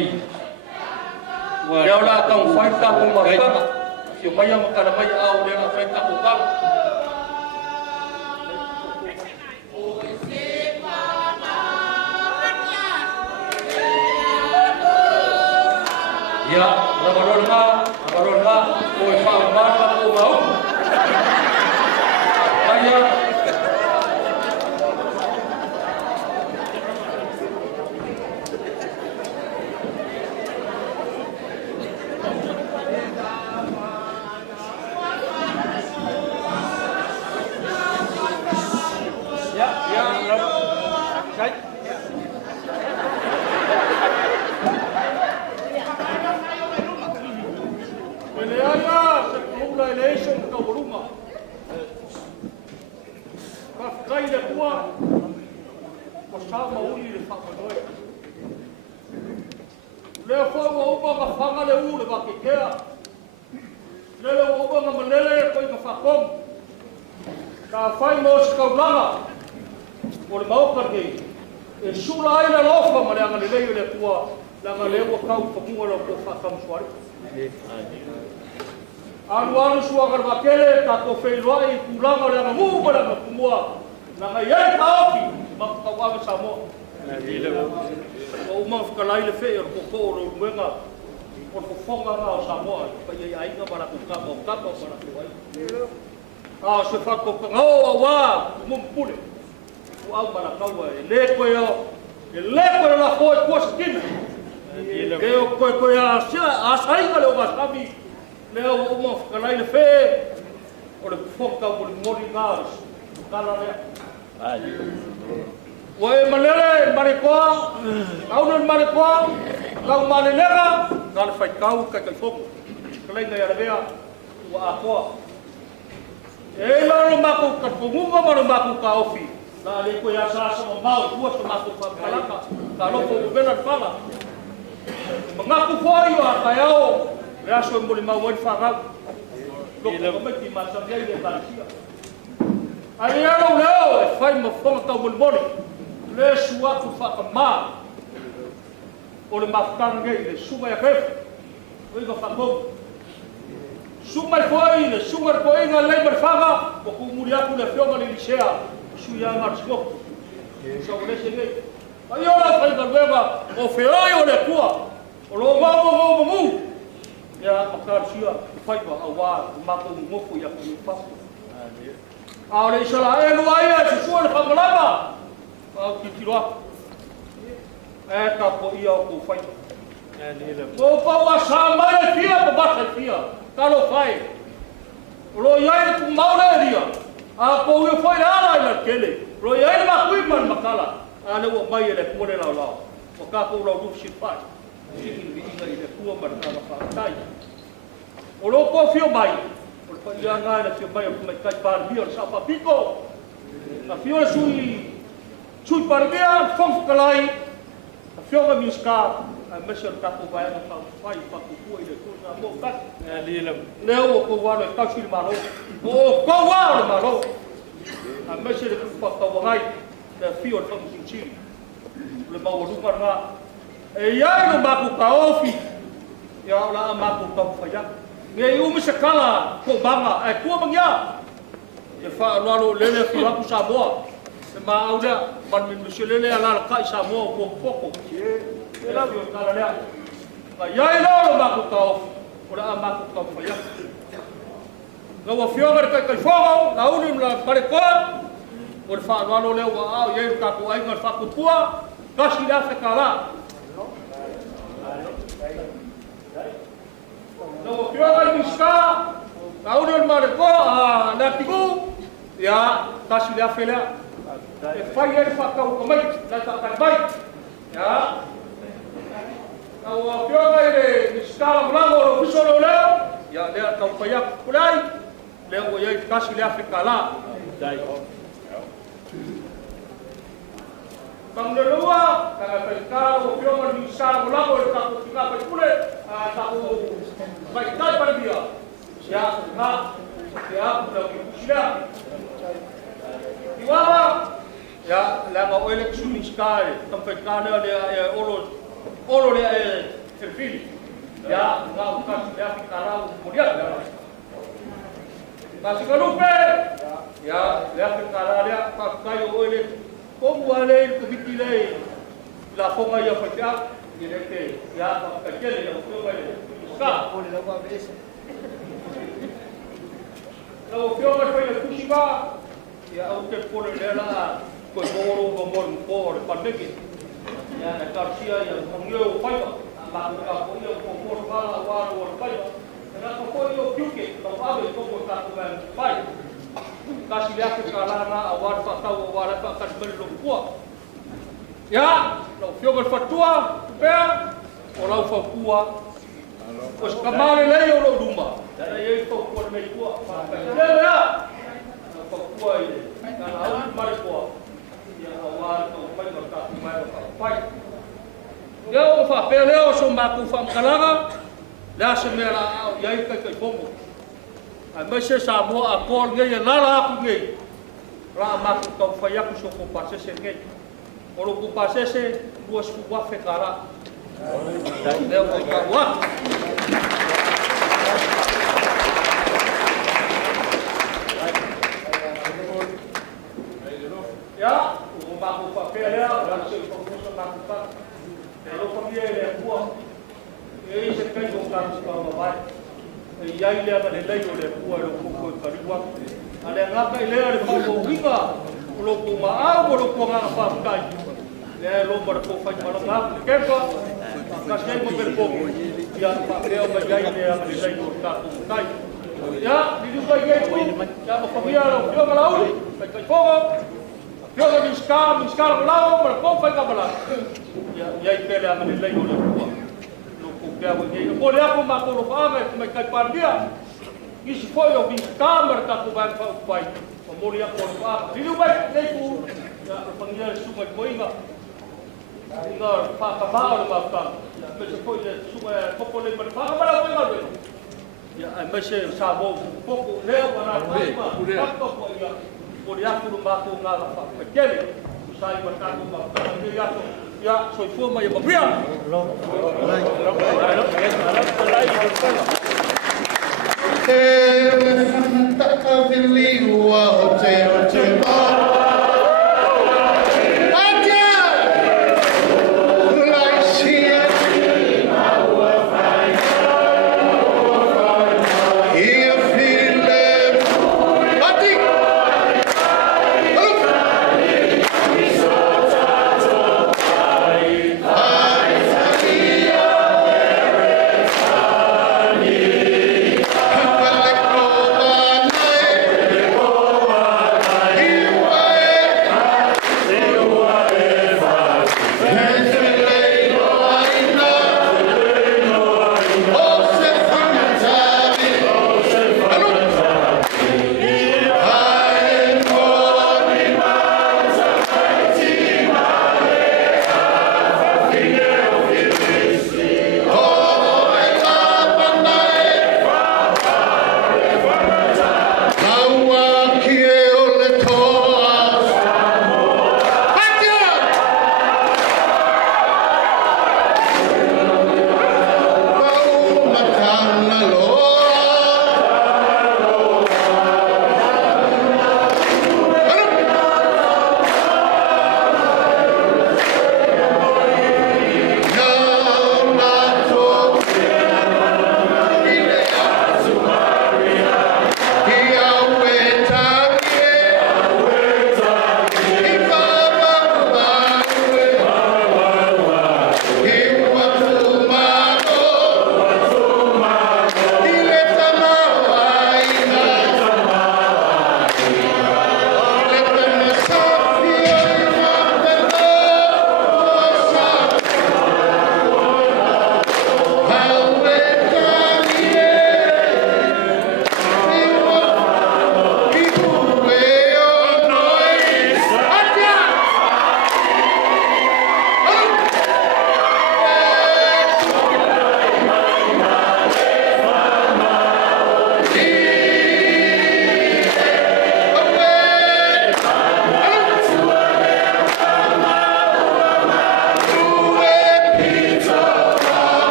wa ya la ka fai ka ko ma ka si mai am kana mai au le na fai ka ko ka ya la barolma ko fa ma ko mau aya o le maoka ke e sula ai na lofa ma le anga le lei le tua la nga le wa kau pa kunga lo ko fa kam swari alu suaga bakele ka ko Feiloaiga kulanga le anga mu ma la kumua na nga ye ka ofi ma ka wa Samoa o ma ka lai le fe ko ko ro menga o ko fonga na Samoa pa ye ai nga para ku ka mo ka pa para ku ai se fa ko nga wa mu pule o au para ka wa le ko yo le ko la foi ko skin ke o ko ya a sai ka le o ga sabi le o mo ka lai le fe o le fonga o le mori nga kala le Wai malele marikoa, au non marikoa, kau malelega, kala fai kau kai foku. Kalai ngai arabea wa akoa. E lalo maku ka pungunga maro maku ka ofi. Na le ko ya sa so mau tua so maku ka palaka. Ka lo ko bena fala. Mangaku foi wa kayao, ya so mo le mau wa fara. Lo ko me ti masa dia de Galicia. Ai alo leo, fai mo fonga ka mo mori. Le sua ku fa ma o le Mafutaga ngai le suma ya kef o iga fa ko suma foi le suma ko inga le marfaga o ku muri aku le fioma le licea su ya mar sko so le se ngai ai ora fa ga beba o feoi o le tua o lo mo mu ya akar sia fai ba awa ma ko mo fu ya ku fa a le sala e no ai su le fa malaba au kitiroa e ka po ia ko fai ko pa wa sa mai fia pa ba fia ka lo fai lo ia ku maure dia a ko u foi ala na kele lo ia ma ku man makala a le wo mai le ku le la o ka ko lo du si fai ni ina ile ku ma na fa tai o lo ko fio mai o pa ia nga le fio mai ku mai kai par bio sa pa pico a fio sui Sui parmea fong kalai a fionga miska a mesel ka ko vai na fai pa ku ku ile ku na mo ka leo ko wa le ka sui malo o ko wa le malo a mesel ku pa ka wa ngai le fio fong sinchi le ba wo lu parna e ya no ba ku ka ofi ya la ma ku ka fa ya nge u mi sekala ko banga e ku bangya e fa lo le fi ku Samoa ma auda man min miselele ala ka Samoa ko poko e la yo kala le ma ya ilo ma ku ka ora ma ku ka fa ya ga wa fioga ka fogo la uni la pare ko or fa no le wa ye ka ko ai ma fa ku tua ka si la fe kala no wa fioga ni ska la uni ma le ko a na tiku ya ka si la fe la e fai e fa ka ko mai na ta ka mai ya ka wa pioga e ni skala blanco o fiso lo leo ya le ka pa ya kulai le o ye ka si le afrika la dai bang de lua ka ka o pioga ni skala blanco e ka ko ka pa kule ka ko vai dai para dia ya na ya da ki sila iwala ya la ngo election sky tampai kana le olo le el fili ya nga ka ya kara mudia ka sikalupe ya le kara le ka kayo ole como ale ko bitile la fonga ya fatia direte ya ka kele ya ko le ska ole la ba bese lo fio ma foi le kushiba ya au te pole le la ko moro ko pandemi ya na karsia ya ngio Faiga la ka ko yo ko bala wa Faiga na ko yo kyuke to ave ko ka ko ban pai kasi ya ke kala na awar pa ka wa la pa ka bel lo ko ya lo fio ko fatua pe o la fa kuwa os kamale le yo lo duma ya ye ko ko me ko pa le ya ko kuwa ile na au mare ko Leo fa pe leo so ma ku fa Malaga la se me la ya i ka bongo a me se Samoa a kol nge la la ku nge Ra matu tau whai aku so ko pasese kei. Oro ko pasese, luas ku wafe kara. Leo ko ka wak. Ya, umaku pakai ya, langsung fokus umaku pak. Kalau pakai ya buah, ini sekarang bukan sekolah baik. Ia ini apa nilai oleh buah lokuk kariwak. Ada yang ngakai leh ada kau winga, lokuk maaf, lokuk apa kai. Leh lo berkofai Malaga, kepa, kasih mau berkofai. Ya pakai apa jaya dia apa nilai lokuk kai. Ya, di dunia itu, ya pakai lo, dia malau, pakai fogo. Yoga miskal lao berkau Faiga Malaga. Ya ipele amane lei ole kuwa. Luku kia wenge. Ole aku makoro ame kumekai pardia. Isi foi o miskal merka kuban fa upai. Omori aku pa. Dilu bai leiku. Ya panggil sungai Moimoi. Ingar fa kabao mafta. Ya mese foi de sungai kopole merka kabao Moimoi. Ya mese sabo poco leo wana kuima. Takto ko ya. Por aku rumahku ngala fa kele usai berkatu ba kami yato ya soy forma ya babia tak kavili wa hotel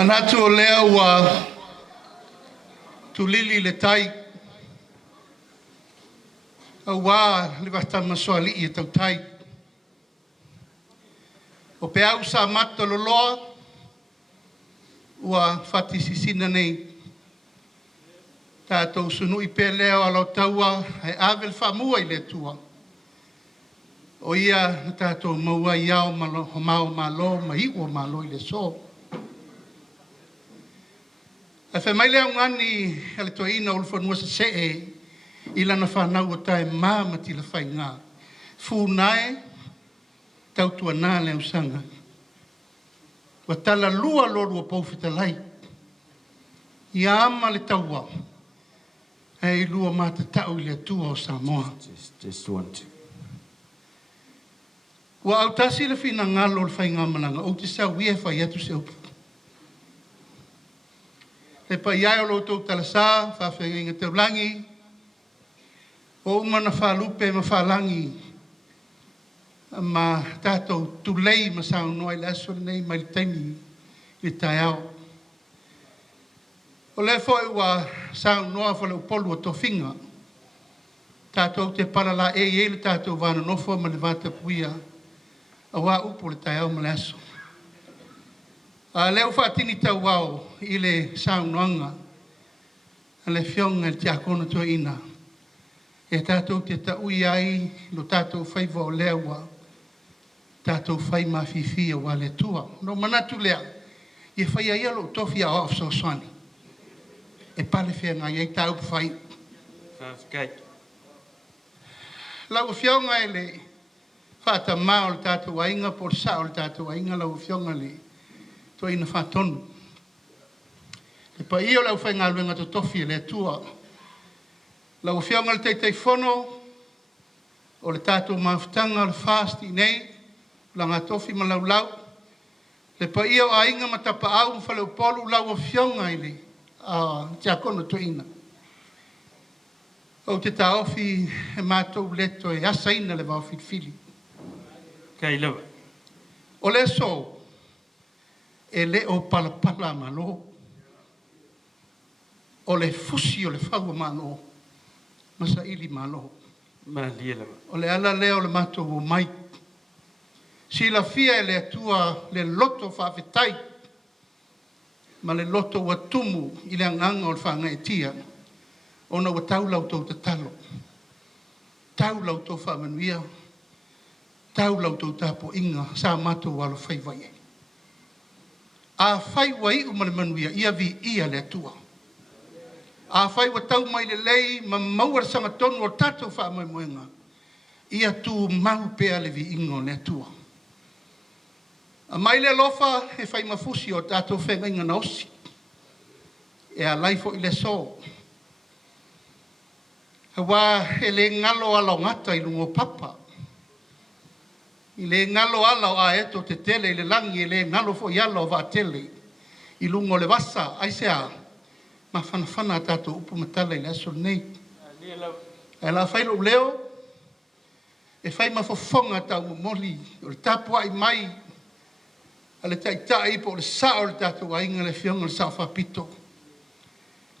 Manatu o lea ua tulili le tai. Au wā le wata masoali i tau tai. O pe au sa mata loloa, ua whatisisina nei. Tātou sunu I pe leo alau taua, hai avel whamua I le tua. O ia na tātou maua iau mao malo, ma iwa malo I le so. A whai mai leo ngani, ale toa ina ulwhanua sa see, ila na whanau o tae māmati la whai ngā. Fūnae, tautua nā leo sanga. Wa tala lua loru o paufita lai. Ia ama le taua. Hei lua mata tau I le tua o Samoa. Just want. Wa au tasi le fina ngalo le whai ngā malanga. O te sa wia whai atu se upu. Le pa iai o lo tau talasa, whawhenga inga te ulangi. O umana whalupe ma whalangi. Ma tātou tulei ma sao noai le aso nei mai le taimi le tai au. O le foi wa sao noa whale upolu o tofinga. Tātou te parala e le tātou vana nofo ma le vata puia. A wā upo le tai au ma le aso. Leo whaatini tau wau I le sao noanga. A le fionga le tiakona tua ina. E tātou te taui ai lo tātou whaiva o lewa. Tātou whai mawhiwhia wa le tua. No manatu lea. I whai ai alo tofi a off so swani. E pale whea ngai ei tau whai. Whawhikai. Lau fionga e le whaata mao le tātou ainga por sao le tātou ainga lau fionga le. Toa ina whaatonu. E pa io lau whai ngā luenga to tofi le tua. Lau fionga le teitei whono. O le tātou Mafutaga le fast I nei. Langa tofi ma lau lau. Le pa io a inga matapa au mwhale upolu lau o fionga I le. Tia kono to ina. O te taofi e mātou leto e asa ina le wau fili. Kai lewa. O le so. E le o palapala malo. O le fusi o le whaua malo. Masa ili malo. Malia lewa. O le ala leo le mātou o mai. Si la fia e le atua le loto whawhetai. Ma le loto wa tumu I le anganga o le whanga e tia. Ona wa taulau tau te talo. Taulau tau whamanuia. Taulau tau tapo inga. Sa mātou walo whaiwai e. A whai wai umane manuia. Ia vi ia le atua. A whai wa tau mai le lei. Ma mauar sanga tonu o tatou whamamuenga. Ia tu mau pea le vi ingo le atua. A mai le lofa e whai mafusi o tātou whenga inga na osi. E a laifo I le so. A wā e le ngalo ala o ngata I lungo papa. I le ngalo ala o a eto te tele I le langi. I le ngalo fo I ala o wā tele. I lungo le wasa. Aisea. Ma whanawhana tātou upu matala I le aso nei. E la whailo leo. E whai mafofonga tau moli. O le tapua I mai. Ale tai po le sao le tātou ainga le fionga le sao whapito.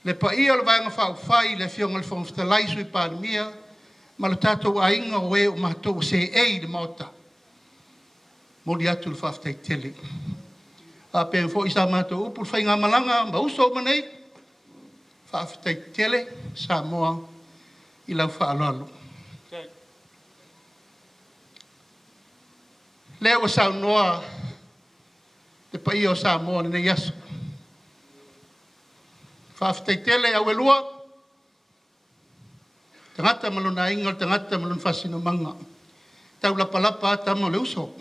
Le pa ia le vaianga whai le fionga le whangwhita laisu I pārmia, ma le tātou ainga o e o mātou se ei le maota. Mori atu le whawhitai tele. A pēn fo I sa mātou upu le whainga malanga, ma uso o manei, whawhitai tele, Samoa, I lau whaalalo. Leo sau noa, te pai o Samoa nei aso. Whawhitai tele au e lua. Tangata maluna inga, tangata maluna whasino manga. Tau lapalapa tamo le uso.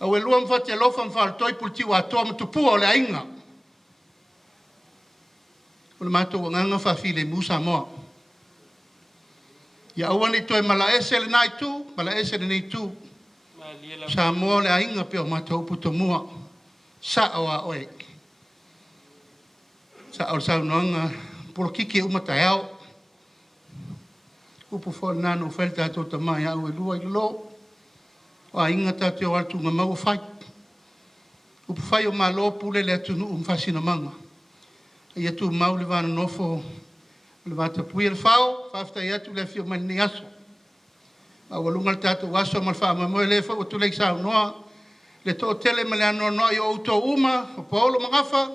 Au e lua mwhati alofa mwhal toi pulti wa atoa matupua o le ainga. O le mātou wanganga whawhile mu Samoa. Ia awane toi malaese le nai tu, malaese le nei tu. Samoa le ainga pe o mātou puto mua. Sa awa oe. Sa au sau noanga. Puro kiki umatai au. Upu fo nano whel tātou tamai au e lua I lo. O ainga tātou altu ngā mau whai. Upu whai o Malo pule le atu nuu mwhasina manga. Ia tu mau le vana nofo. Le vata pui le whao. Whaftai atu le fio mani aso. A walunga le tātou aso mal wha mamoe le wha o tulei sau noa. Le to tele me le ano no i o to uma, o Paula mangafa.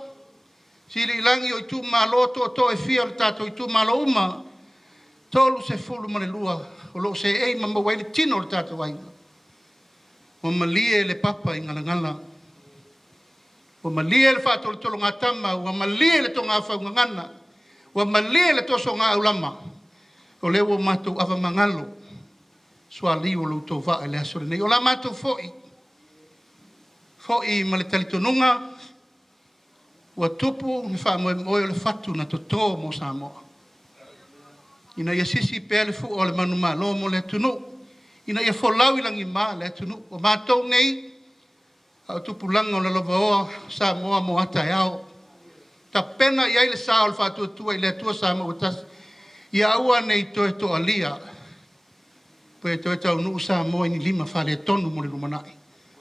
Sili langi o tu malo to e fia le tato i tu malo uma. Tolu se fulu mane lua. O lo se ei mama waile tino le tato wainga. O malie le papa i ngala. O malie le fato le tolo ngatama. O malie le tonga afa ngana. O malie le toso ngā ulama. O lewo matou afa mangalo. Sua liu lo to va ele asore nei. O la matou foi. Foi ma le talitonunga. Ua tupu ni wha moe le fatu na to tō mo Samoa. Ina ia sisi pēle fu o le manu malo mo le tunu. Ina ia folau ilangi ma le tunu. O mātou nei, au tupu langa o le lova oa Samoa mo ata eao. Ta pena iai le sao le fatu atua i le atua Samoa tas. Ia aua nei toe to alia. Poe toe tau nuu Samoa ni lima whale tonu mo le lumanai.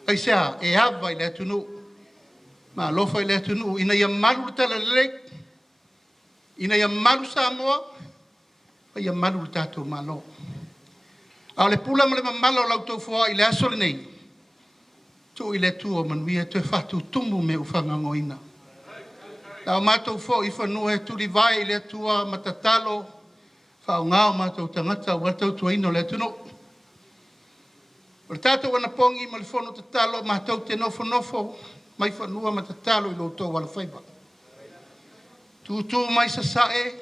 Ai sea, e ava i le tunu. Ma lofa i le tunu, ina ia malu le tala lelek, ina ia malu Samoa, ia malu le tatou malo. Au le pula ma le mamalo lau Tofuola i le aso le nei, tu i le tua manuia tu e fatu tumu me ufanga ngoina. Lau mātou fo i whanua e turi vai i le tua matatalo, whao ngāo mātou tangata, watau tuaino le tunu. O le tatou wana pongi ma le fono tatalo, mātou te nofo, mai whanua matatalo i loto wala whaiba. Tūtū mai sasae,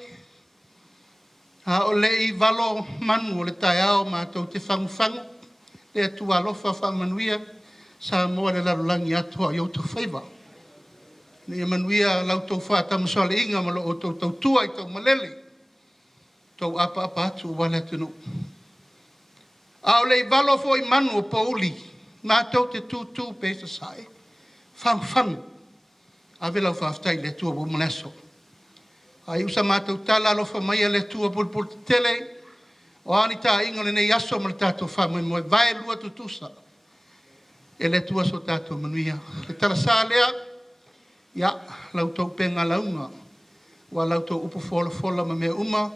ha o le i valo manu o le tai ao mātou te whangu, le atu alofa whamanuia, sa moa le larulangi atua i oto whaiba. Ni manuia lau tau whātamasole inga malo o tau tua i tau malele, tau apa atu wale atunu. A o le i valo fo i manu o pauli, mātou te tūtū pe sasae. Fan a vela whaftai le tua bo moneso. Ai usa mātou tala alofa mai le tua pulpul tele, o ani tā ingo le nei aso ma le tātou Moimoi, vai lua tutusa. E le tua so tātou manuia. Le tala sā lea, ia, lau tau penga launga, wa lau tau upu fola ma mea uma,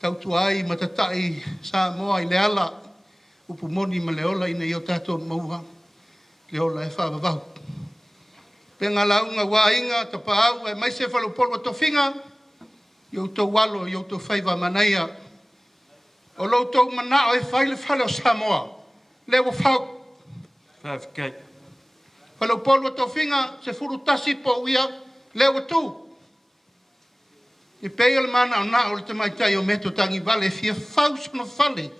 tau tuai matatai Samoa i le ala, upu moni ma le ola ina i o tātou mauha, le ola e whaavavahu. Penga launga wa inga ta paau e mai se falu polwa to finga yo to walo yo to Faiga manaia o lo to mana o e faile falo Samoa le wo fau FKS falu polwa to finga se furu tasi po ia le wo tu e peil mana na o te mai tai o meto tangi vale fia fau no fale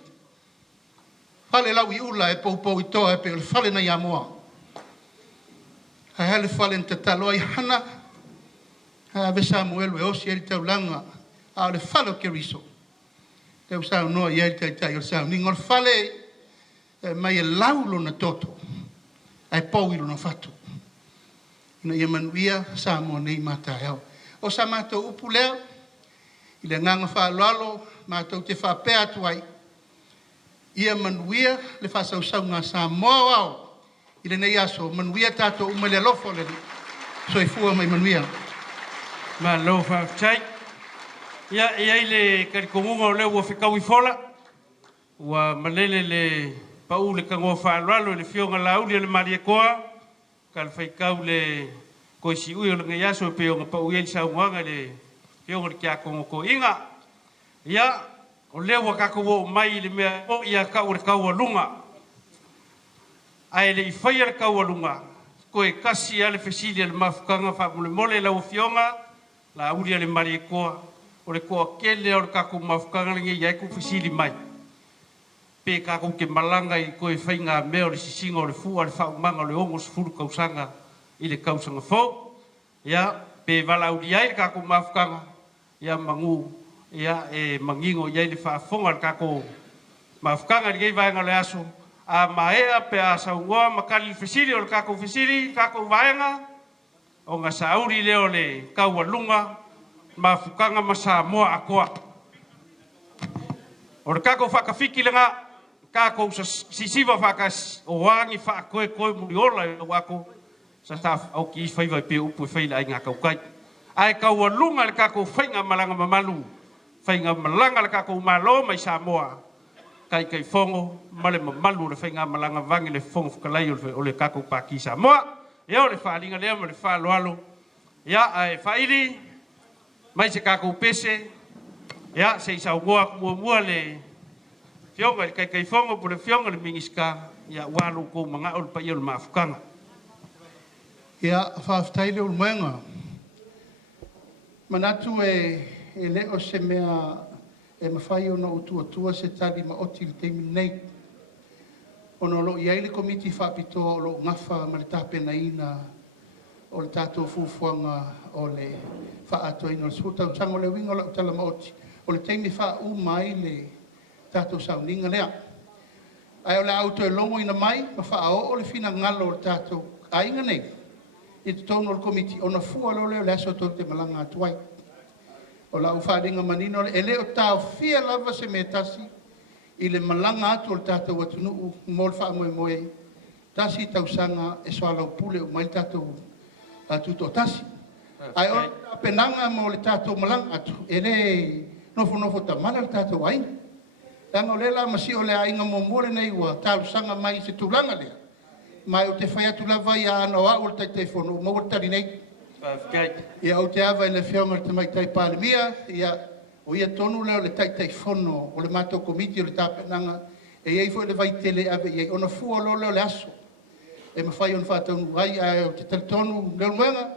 lau i ula e po i toa e peil fale na yamoa. Ha hele falen te talo ai hana. Ha ve Samuel we osi eri tau langa. A le falo ke riso. Te usau noa i eri tai o sau. Ningor fale mai e laulo na toto. Ai pauilo na fatu. Ina ia manuia Samoa nei mata eo. O sa mātou upu lea. I le nganga whaalalo. Mātou te whapea tuai. Ia manuia le whasau ngā Samoa wao. I le nei aso, manuia tātou umele lofo le so i fua mai manuia. Malo whaftai. Ia le karikomunga o leo ua whikau i fola. Ua malele le pau le kangoa whaalwalo le fionga lauli le maria koa. Ka le whaikau le koisi ui o le ngai aso e peonga pau iei saunga le fionga le kia kongo ko inga. Ia o leo wa kako mai le mea o ia kau le kau lunga. Ai le whaia le kaualunga, koe kasi ale whesili ale mafukanga whamole lau fionga, la uri ale mari e koa, o le koa kele o le kako mafukanga le ngai aiku whesili mai. Pe kako ke malanga i koe whainga mea o le sisinga o le fua, le whaumanga o le ongo sifuru kausanga i le kausanga fo. Ia, pe wala uri ai le kako mafukanga, ia mangu, ia e mangingo iai le whaafonga le kako mafukanga le ngai vaenga le aso, a maea pe a saungoa makali fisiri o le kako fisiri, kako vaenga, o ngā sauri leo le kaualunga, mafukanga ma Samoa a koa. O le kako whakawhiki le ngā, kako sisiva whaka o wangi whakakoe koe muri ola e wako, sa taf au ki whaiva pe upu e whaila ai ngā kaukai. Ai kaualunga le kako whainga malanga mamalu, whainga malanga le kako Malo mai Samoa. kai fongo male malu le Faiga malanga vangi le fongo fukalai o le kako paki Samoa ia o le whaalinga lea mo le whaaloalo ia ai whairi mai se kako pese ia se isa mua le fionga le kai fongo po le fionga le mingiska ia walu ko manga o le pai o le Mafutaga ia whaaftaile o le moenga manatu e leo se mea e mawhai o na utua se tali ma oti le teimi nei. Ono lo iai le komiti whaapito o lo ngafa ma le tāpena ina o le tātou fufuanga o le whaatua ina o le suta o tango le winga o le utala ma oti. O le teimi wha mai le tātou sauninga lea. Ai o le auto e longo ina mai ma wha o le fina ngalo o le tātou ainga nei. I te tono o le komiti o na fua lo leo le aso to te malanga atuai. O la uwharinga manino e leo tau fia lava se me tasi i le malanga atu o le tātou atunuu mo le wha moe tasi tau sanga e soala upule o mai le tātou tuto tasi. Ai o le penanga mo le tātou malanga atu e le nofo tamana le tātou aina. Tanga o le la masi o le ainga mo mole nei ua tau sanga mai se tūlanga lea. Mai o te whai atu lava i a ana o le tai fono mo o tari nei. Ia o te awa i le whionga le tamai tai pālemia, ia o ia tonu leo le tai fono o le mātou komiti o le tāpenanga, e iei fo le vai tele ave, iei ona fua lo leo le aso. E mawhai on whātaunu vai, o te talitonu leo luenga,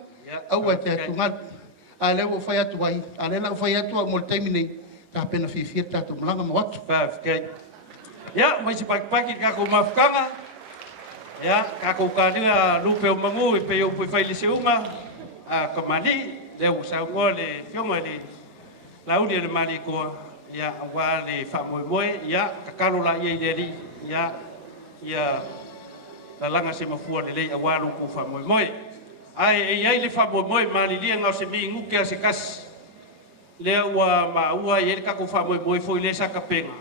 au a te atu ngal. A leo o whai atu vai, a lela o whai atu mo le taimi nei, tāpena whiwhia tātou malanga mo atu. Ia, mai se pakipaki kako Mafutaga, ia, kako kāringa lupe o mangu, i peo pui whai le seunga, a kamani le usa ngo le fionga le laudi le mali ko ya wa le fa moimoi ya kakalo la ye deri ya la langa se mafua le wa lu ku fa moimoi ai le fa moimoi mali li nga se mi ngu ke se kas le wa ma wa ye ka ku fa moimoi foi le sa kapenga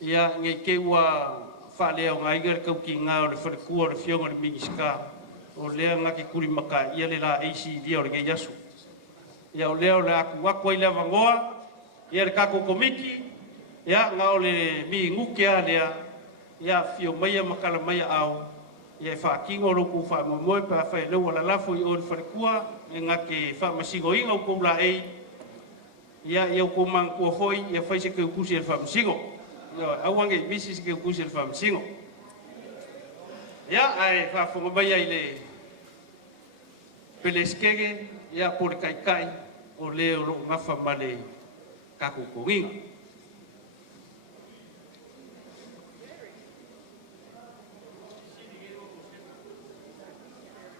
ya nge ke wa fa le nga iger ka ki nga le fa ku le fionga le mingiska o lea ngaki kuri maka ia le la AC dia o le gei asu. Ia o lea o le aku wakua i le avangoa, ia le kako komiki, ia ngā o le mi ngukea lea, ia fio maia makala maia au, ia e whaakingo roku wha moimoi pa whai leua la lafo i o le wharekua, e ngake wha masingo inga o kou la ei, ia o kou mang kua foi, ia whai se keu kusi e wha masingo. Ia auange misi se keu kusi e wha masingo. Ia ai wha whangamaia i le peleskege, ia po le kaikai o leo ro ngafa ma le kako koringa.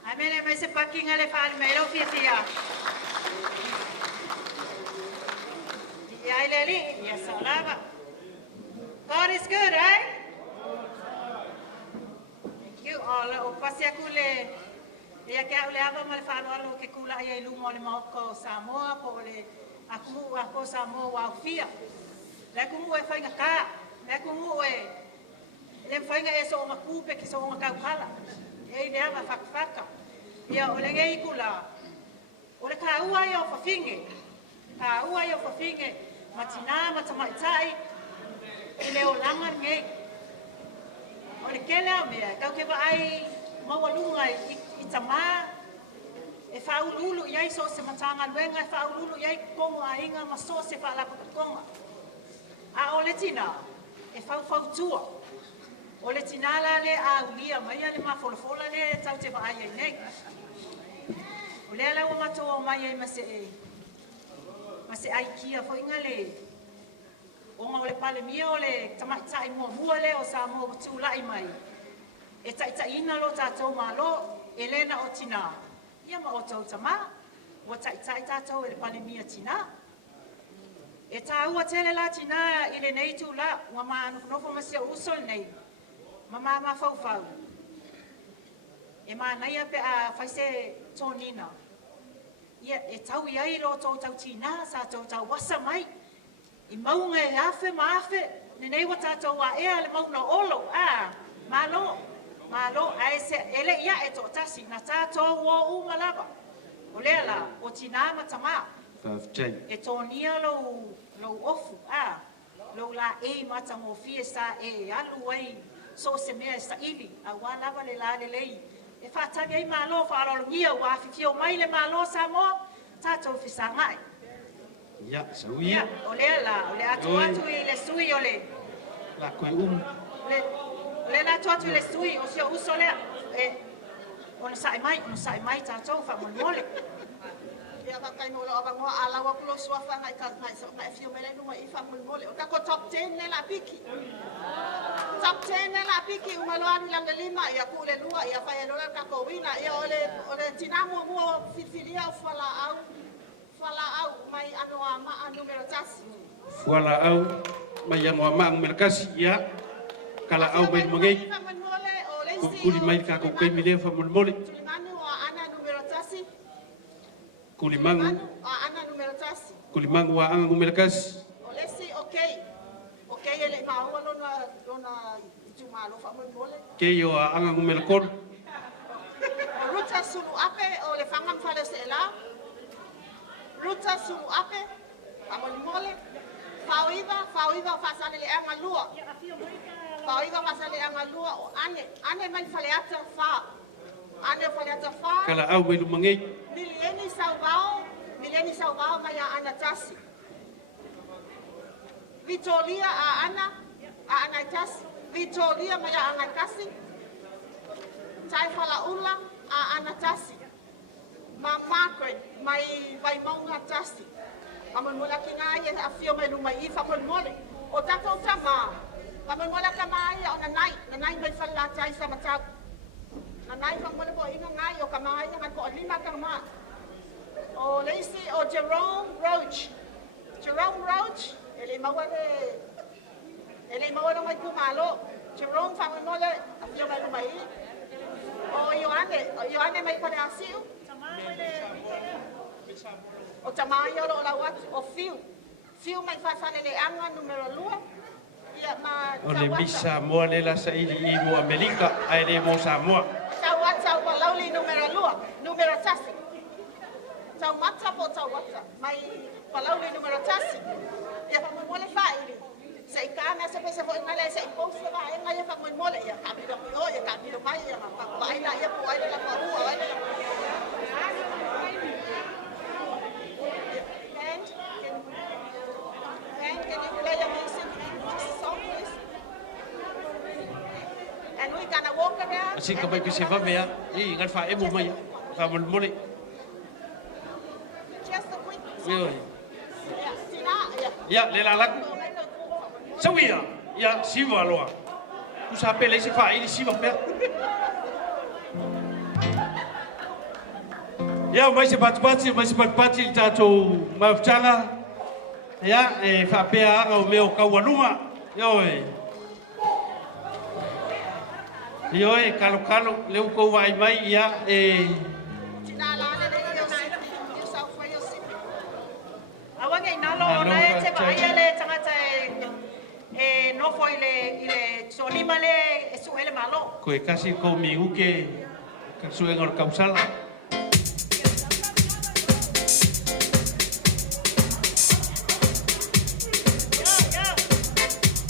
Amene mai se pakinga le whaale mai lau fia. Ia i leli, ia salama. God is good, right? O pasia kule ia ke ole ava mal falo alo ke kula ia lumo le moko Samoa po le aku ako Samoa wa fia le kumu e fainga ka le kumu e le fainga e so makupe ki so ngaka kala e ne ava fakfaka ia ole ngai kula ole ka ua ia fa finge matina matama tai ile o langa ngai ole kele me ka ke ba ai mawalunga i tama e faululu ia so se matanga luenga e faululu ia kongo ainga ma so se fa la konga a ole tina e fau tua ole tina la le a ulia mai ale ma fola le tau te va ai nei ole ala o mato mai ma se ai kia fo ingale o ma ole pale mia ole tama tai mo le o sa mo tu lai mai e ina lo tātou malo, Elena o tina. Ia ma o tau tama, o tātou e le palemia tina. E tā ua tele la tina i le nei tū la, ua ma nofo masia usol nei, ma fau. E ma naia pe a whaise tōnina. Ia e tau iai lo tau tina, sa tau wasa mai. I maunga e afe, ne nei wa tātou a ea le mauna olo, Malo ai se ele ia e to tasi na tato wo Malaga. O lela o tina matama. E tonia lo ofu lo la e mata mo fie sa e alu ai so se mea sa ili a wala vale la le lei e fa ta ai malo fa ro ngia wa fi fio mai le malo Samoa ta to fi sa ngai ya sauia ole atu i le sui ole la koe le la atu le sui o se uso le e ona sai mai ta to fa mo mole ya ka kai no lo ba ngo ala wa klo so fa ngai ka ngai so ngai fio mele no mai fa mo mole o ta ko top 10 le la piki top 10 le la piki o malo ani la lima ya ku le lua ya fa ya lo ka ko wina ya ole tinamo mo fifilia fala au mai ano ama numero tasi fala au mai ano ama numero kasi ya kala au mai mangei kuli mai ka ko kai mile fa mole kulimangu ana numero tasi kulimangu wa anga numero kasi olesi okay ele ma ho lona tumalo fa mole ke yo anga numero kor ruta sulu ape o le fangam fale sela ruta sulu ape amol mole fauiva fasale le anga lua fauiva fasale anga lua o ane mai fale ata fa kala au mai lumangei mileni saubao mai ana tasi Vitoria ana tasi Vitoria mai ana kasi Taifala ula ana tasi Margaret mai vai maunga tasi amon mola kinga ye afio mai lumai ifa mon mole o tato tama amon mola kama ya ona nai mai fala tai sama tau nanai fa mole ko inga ngai o kama ai ngan ko lima kama o Lacey o Jerome Roach ele mawale mai ku malo Jerome fa mole afio mai lumai o Yohane mai ko asiu o tamayo lo la wat o fiu mai fa le anga numero 2 ia ma o le bisa mo le la saili i mo Amerika ai le mo Samoa tau lauli numero tasi tau mata po tau wata mai palauli numero tasi ia fa mo le faili se kana se pese foi ngale se post la enga ia fa mo le ia kapiro mai ia pa vai la ia po ai la pa u ai la can you play a music song please? And we gonna walk around. Asi ka mai ke se va mea i ngal fa e mo mai fa mo mole Just a quick yo ya le la la sauia ya siva loa ku sa pele se fa i siva pe ya mai se pat tato Mafutaga ya e fa pea anga o meo kaualunga yo e kalo le ko vai mai ya e awange nalo na e te vai ele tangata e no foi ile solima le suele malo ko e kasi ko mi uke ka sue ngor kausala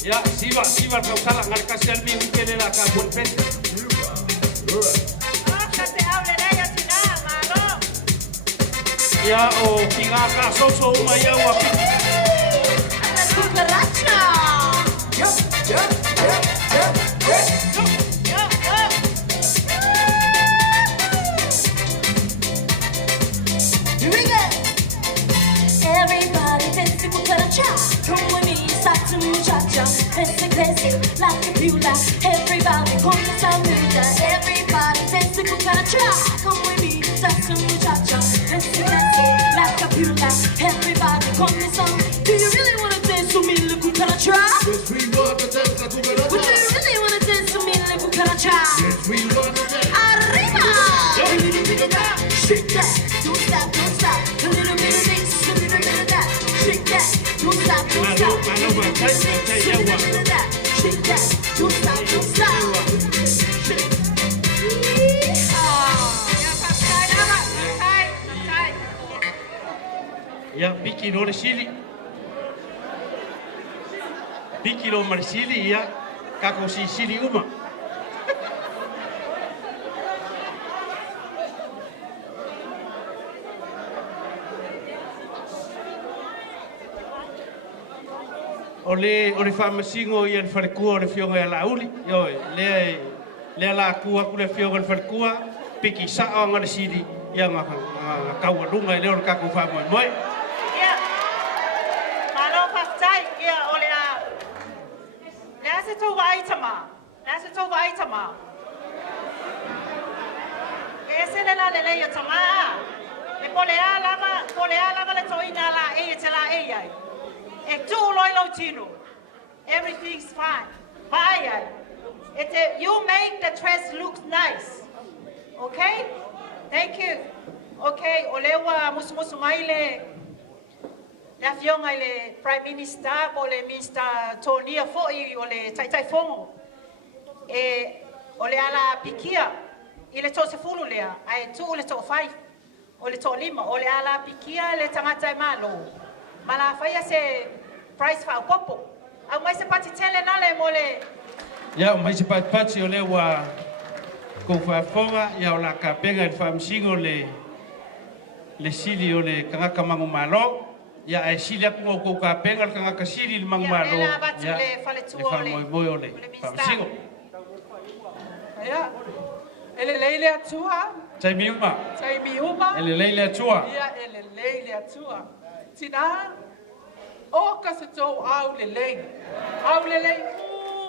ya siva kausala ngar kasi al mi uke le la ka buen pente te hable de ella tina malo ya o kinga ka so mai agua Congregational. Here we go. Everybody dancing with a cha. Come with me, start to muchacha. Dancing classy, like a pula. Everybody come to some mucha. Everybody dancing with a cha. Come with me, start to muchacha. Dancing classy, like a pula. Everybody come to some. Do you really wanna dance with me, little cucaracha? Yes, we want to dance with cucaracha. Would you really wanna dance with me, little cucaracha? Yes, we want to dance. Arriba! Shake that, don't stop, don't stop. A little bit of this, a little bit of that. Shake that, don't stop, don't stop. A little bit of this, a little bit of that. Shake that, don't stop, don't stop. Shake. ya piki no le sili piki lo marisili ia kako sili uma. Ole whamasingo i an wharekua o le fionga e la uli. Ioi, lea la kua kule fionga le wharekua, piki sao anga le siri, ia ngā kaua runga i leo le kaku wha Moimoi. Ia, malo whaftai, ia ole a, lea se tau wa aitama. E se le la le lei o tama, e pole a lama le toina la e te la e ai. E tu loi lo tino. Everything's fine. Bye. You make the dress look nice. Okay? Thank you. Okay, olewa musu mai le afionga le Prime Minister o le Minister Tonia foi o le tai fongo. E ole ala pikia ile to se fulu lea. Ai tu le to 5. O le to 5 o le ala pikia le tangata malo. Mala faya se price fa popo. Au mai se pati tele na le mole. Ya mai se pati o le wa ko fa fonga ya o la ka penga le famsingo le sili o le kanga mangu malo. Ya e sili ko ko ka penga kanga ka sili le mangu malo. Ya le fale tu o le. Moimoi o le famsingo. Ya. Ele leile atua. Tai miuma. Ele leile atua. Ya ele leile atua. Tina o ka se tau au le lei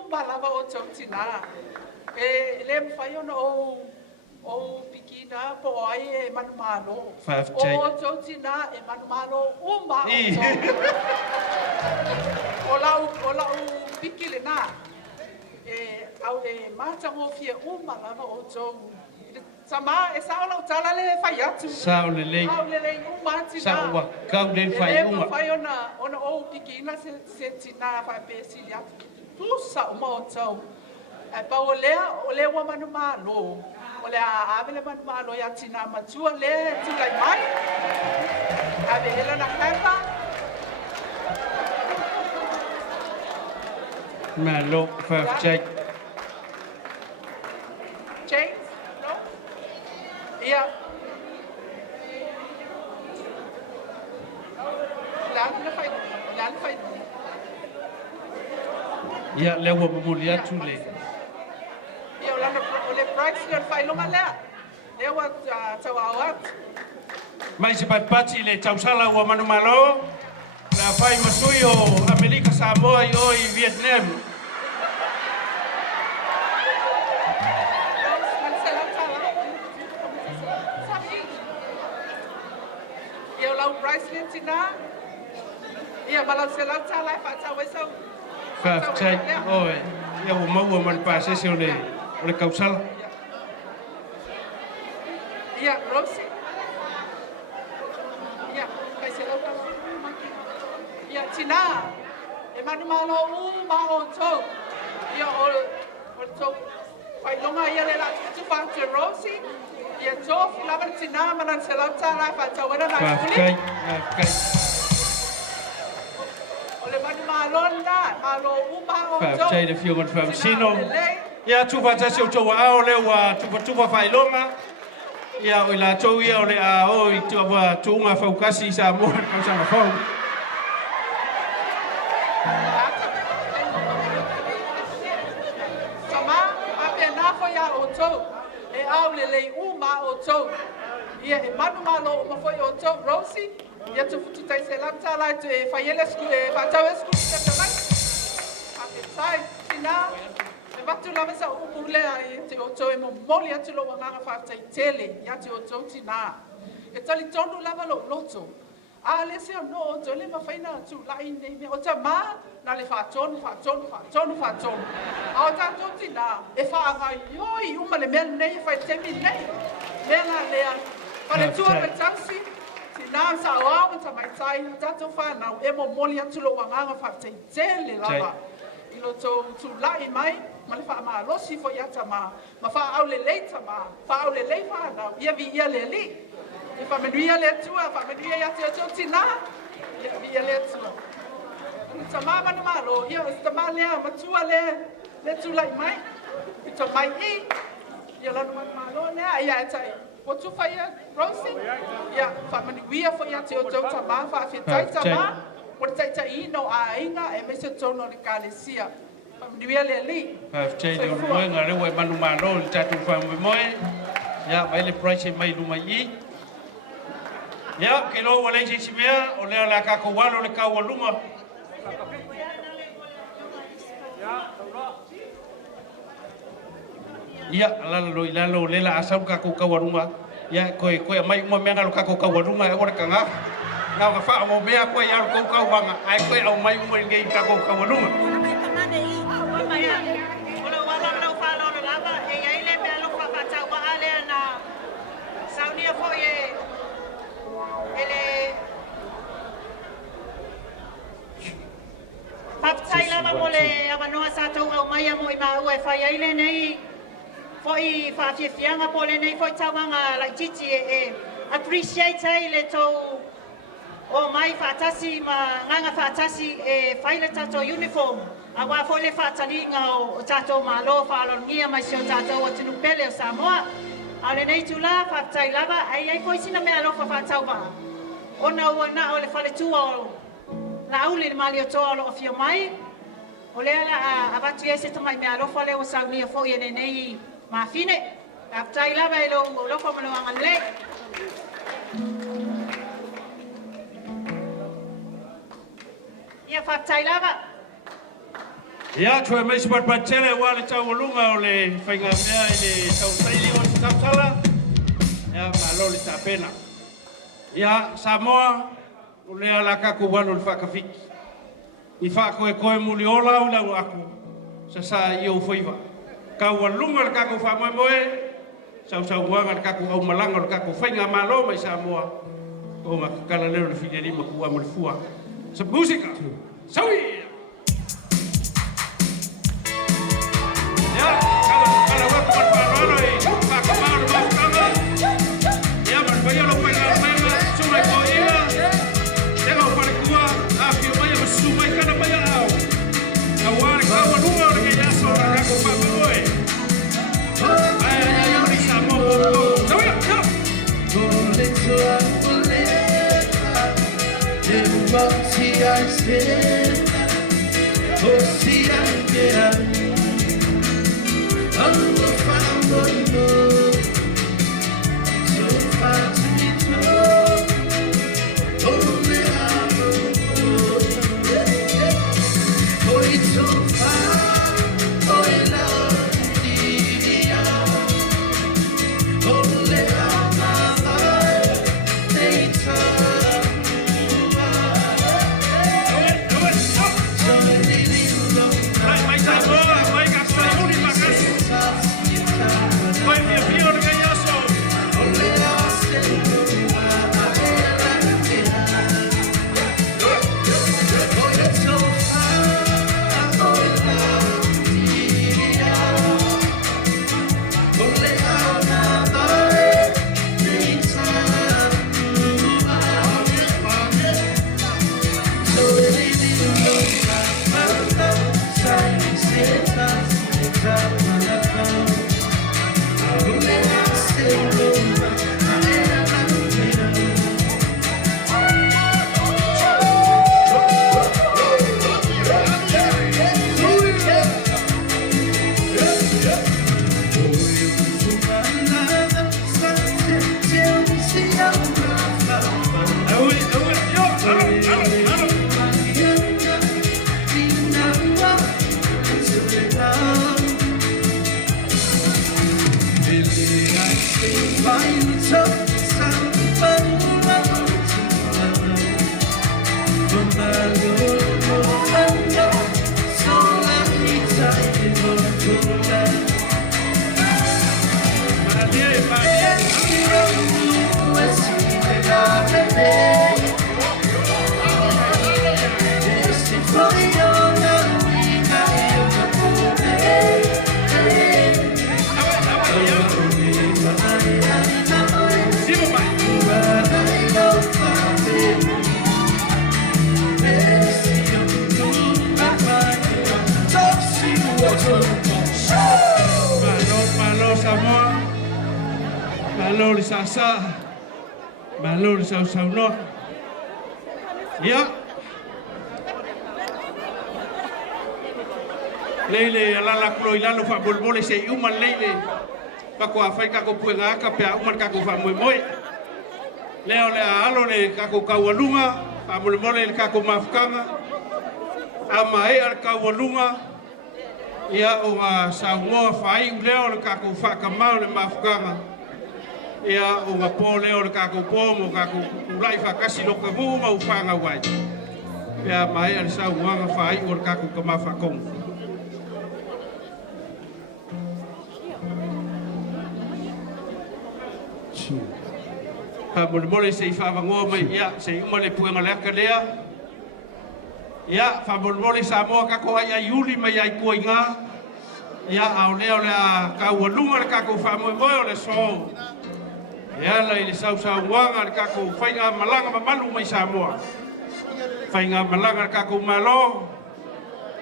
malava o tau tina e le mwhai ona o pikina po ai e manumalo o tau tina e manumalo uma o lau piki le na e au le matango fie malava o tau sama e sao lau tala le whai atu. Sao le lei. Sao le lei umati na. Sao wa kau le whai uma. E whai ona o piki ina se tina whai pesi li atu. Plusa uma o tau. E pa o lea wa manu malo. O lea avele manu malo ya tina matua le tulai mai. Ave hela na kaipa. Malo, whai Jake. Ja. Laat fai. Ya le wa muli atu le. Ya le Braxton fai longa le. Le wa tawawat. Mai se pati le tausala wa manumalo. La fai masui o Amerika Samoa i Vietnam. Bracelet tina. Ia malau se lau tala fa tawe sau. Fa tai oi. Ia o mau man pase se ole kausala. Ia Rosie. Ia kai se lau tala. Ia tina. E manu malo ma o to. Ia o to. Fai longa ia le la tu fa Rosie. Ia tof la bertina manan se lau tala fa tawe na kuli. Ole manu malona, malo uma o to. Fa tai de fio con famsino. Ia tu fa tasi o to wa le wa tu fai longa. Ia o la to ia ole a o i tu wa tu nga fa kasi sa mo ka sa fa. Sama apena fo ya o to. E au le uma o to. Ia e manu malo ma foi o to Rosie. Ia tu futu tai se lam tala tu e faiele sku e fatawe sku te tamai. Ape sai tina e watu lava sa umule ai te o to e mo moli atu lo wanga fa tai tele ia te o to tina. E tali tonu lava lo loto. A le se no o to le ma faina tu la nei me o tama na le fa tonu. A o ta to tina e fa ai oi uma le mel nei fa temi nei. Lena lea. Pale tu pe tansi. Tina sa wa o ta mai sai ta to fa na e mo moli atu lo wanga fa tai tele lava. Ilo to tu lai mai ma le fa ma lo si fo ya tama. Ma fa au le le tama. Fa au le le fa na ia vi ia le li. Fa me nuia le tua, fa me nuia ia te tina. Ia vi le tua. Sama mana Malo, ia sama lea matua le tulai mai. Ito mai I, ia lanu mana Malo lea ia tai. Watu faya Rosi, ia fa maniwia fo ia te o tau sama fa fitai sama. Wata tai tai no a inga e mese tono le kalesia. Fa maniwia le li. Fa fitai le moe ngare we manu Malo le tatu fa moimoi. Ia vai le price mai lumai I. Ia ke lo wale se sibea o le la ka ko walo le ka waluma. Ia lalo lela asau ka ko kawarunga ia koe mai mo menga lo ka ko kawarunga e ora kanga na ka fa mo mea koe ia ko kawanga ai koe au mai mo ngai ka ko kawarunga Ola wala lo fa lo lava e ai le me lo fa ta wa ale na saunia fo ye ele Paptai lava mole avanoa sa tau au mai mo I ma ue fa ai le nei foi fa fianga pole nei foi tawanga like chichi e appreciate ai le to o mai fa tasi ma nganga fa tasi e faile tato uniform awa foi le fa taninga o tato malo fa lo ngia mai sio tato o tinu pele o Samoa ale nei tula fa tai lava ai foi sina me alo fa tawa ona o le fale tua na uli mali o to o fio mai o le ala avatu ese to mai me alo fa le o sauni fo ye nei ma fine aftai lava lo fa mo ngale ia fa tai lava ia tue mai se patele wale tau lunga o le Faiga mea le tau taili o tapsala ia malo le tapena ia Samoa o le ala ka ko walo le fakafiki I fa koe muliola o la aku sa io foiva ka walunga le kako fa moe sau wanga le kako au malanga le kako Faiga Malo mai Samoa o ma kala le figeri ma ku amol fua sa música sawi ya kala wa ko pa lo e pa ka ma lo Mafutaga ya man vaya lo Faiga sumai ko ia tengo para kuwa a que vaya sumai kana vaya au awar ka walunga le ya so le kako fa moe Malo le sasa. Malo le sau no. Ya. Leile ala kulo ilalo fa bolbole se uma leile. Pa ko afai ka ko puenga ka pe uma ka ko fa moimoi. Leo le alo le ka ko kawalunga, pa bolbole le ka ko Mafutaga. Ama e al kawalunga. Ia o nga Samoa fai leo le ka ko fa ka mau le Mafutaga. Ia o nga po leo le ka ko po mo ka ko ulai fa kasi lo ka mu ma ufanga wai. Ia mai al Samoa fai o ka ko Mafutaga. Pa mole se fa vango mai ia se uma le puenga le kalea ia fa mole Samoa ka ko ai yuli mai ai koinga ia au leo le ka walunga ka ko fa Moimoi le so ia le sau wanga ka ko Faiga Malaga malu mai Samoa Faiga Malaga ka ko Malo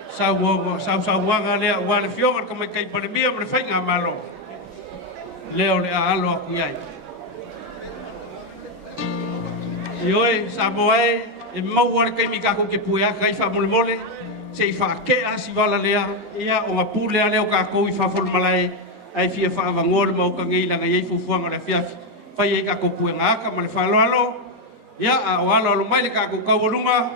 sau wanga le wale fionga ka mai kai pandemia me Faiga Malo leo le alo aku ai Ioi, Samoa e maua kai mi kako ke puea kai fa mole se fa ke asi wala lea ia o apule ale o kako i fa formalai ai fia fa vangor mo ka ngai la ngai fufuanga le fia fa ye kako puenga ka male fa lo ia a wala lo mai le kako ka voluma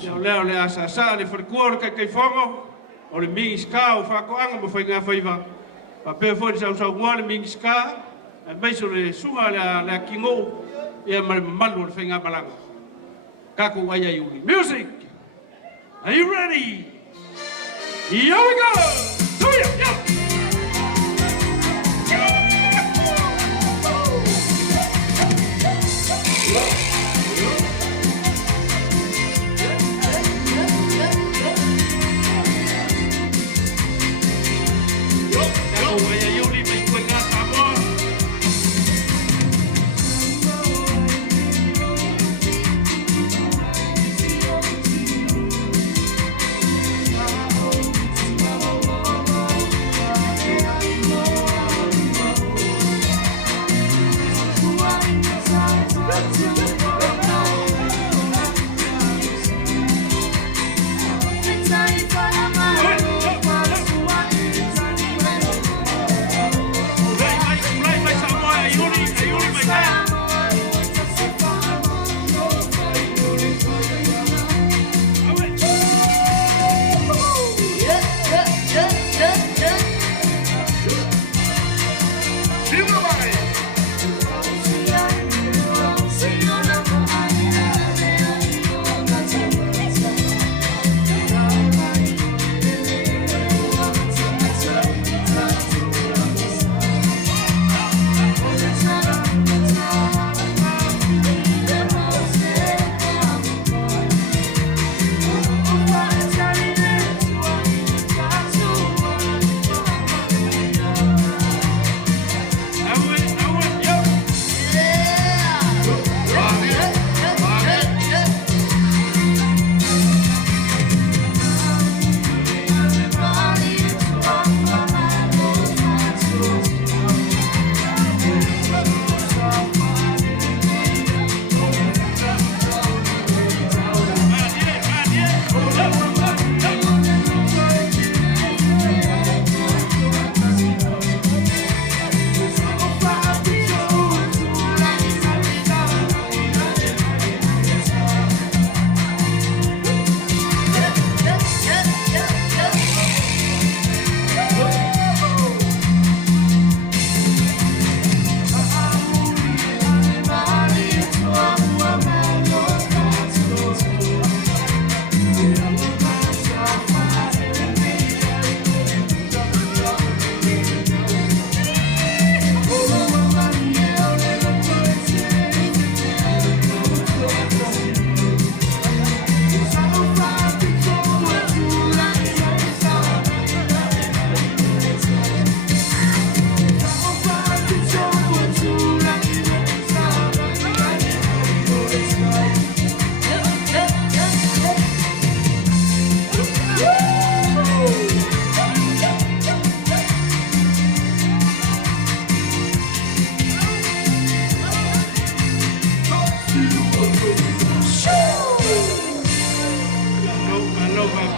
ia leo le asa le ferkuor kai fongo o le minska o fa ko anga mo fa nga faiva pa pe fo sa ngwa le minska mai so le sunga la kingo ia malu le Faiga Malaga. Kako ai ai uli. Music! Are you ready? Here we go! Do it! Yeah! Kako ai ai uli mai kuenga Samoa.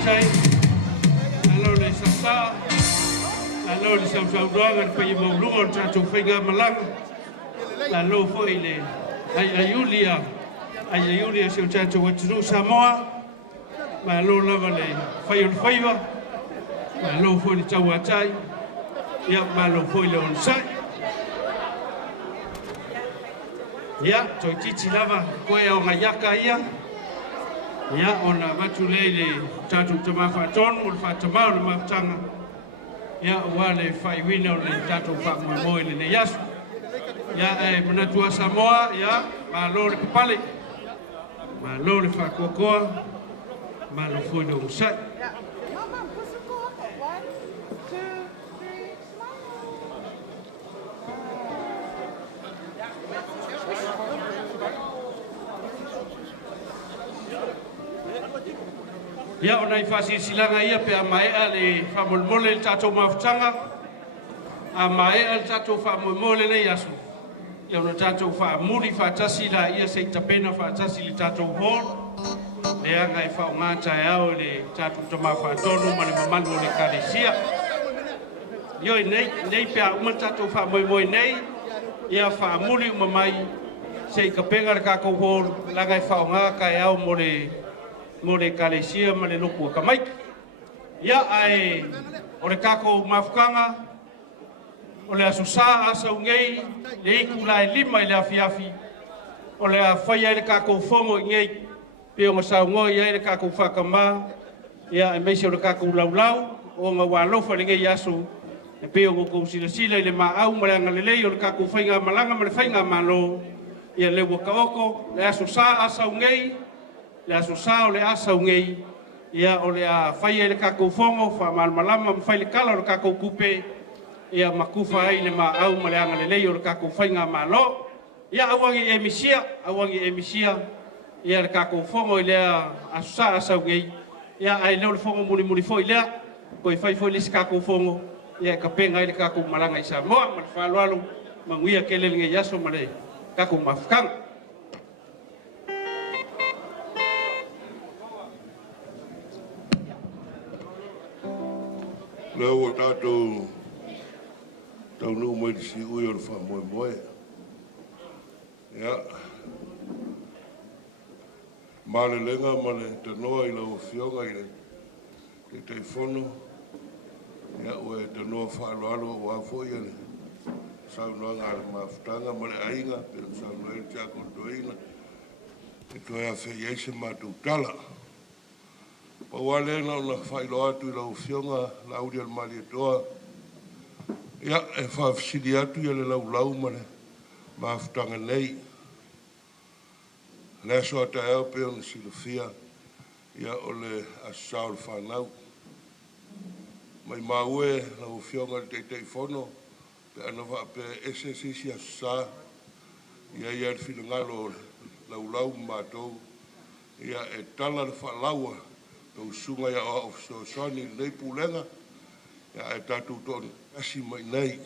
chai. Alo le sasa. Alo le sau doanga pe i maulunga o tātou Faiga Malaga. Alo fo i le ai Yulia se o tātou atunu Samoa. Ma alo lava le Faiva. Ma alo fo i le tau atai. Ia ma alo fo i le onsai. Ia, toi titi lava koe o ngayaka ia. Ia, ona watu le tātou tamawhatonu, o le whatamau le Mafutaga. Ia, ua le whaiwina o le tātou whamoimoi le ne yasu. Ia, manatua Samoa, ia, malo le papale. Malo le whakokoa. Malo fui le usai. Ia ona I whasilanga ia pe a maea le whamolmole le tātou Mafutaga. A maea le tātou whamolmole le yasu. Ia ona tātou whamuri whatasi la ia se tapena whatasi le tātou hor. Le anga I whaongata e au le tātou tamawhatonu ma le mamanu o le karesia. Ioi nei pe a uma tātou whamoimoi nei. Ia whamuri umamai se kapenga le kākou hor. Langa I whaongaka e au mo le kalesia ma le loku ka mai. Ia ai o le kako mafukanga o le asusa asa ngei le iku la lima le afiafi o le afaya le kako fongo ngei pe o sa ngo ia le kako fakama ia e mesi o le kako laulau o nga walo fa le ngei asu e pe o ko sila le ma au ma le le o le kako Faiga Malaga ma le Faiga Malo ia le wakaoko le asusa asa ngei le aso le asa ngei ia o le a fai le kako fongo fa malmalama fai le kala o le kako kupe ia makufa ai le ma au ma le anga le lei o le kako Faiga Malo ia awangi emisia ia le kako fongo le aso asa ngei ia ai le fongo muli foi le ko fai foi le kako fongo ia ka penga le kako Malaga I Samoa ma fa lo manguia kele ngei yaso ma le kako Mafutaga. Leo o tātou taunu mai si ui o le whamoimoe. Ia. Male lenga male tanoa I lau whionga I le te whono. Ia ue tanoa whaaloalo o awho ia le. Saunua ngā le Mafutaga male ainga, pero saunua le tiako toina. Te toi a wheiese mātou tala. Pawale na ona whailo atu I lau whionga lauri al mali toa. Ia e whawhisiri atu I le lau ma le Mafutaga nei. Le aso ata eo pe ona silofia ia o le asao le whanau. Mai maue lau whionga le teitei whono pe ana wha pe ese sisi asa ia ia le whilangalo lau mātou. Ia e tala le whalaua tau sunga ia o ofisosani nei pulenga ia e tātou tōna tasi mai nei.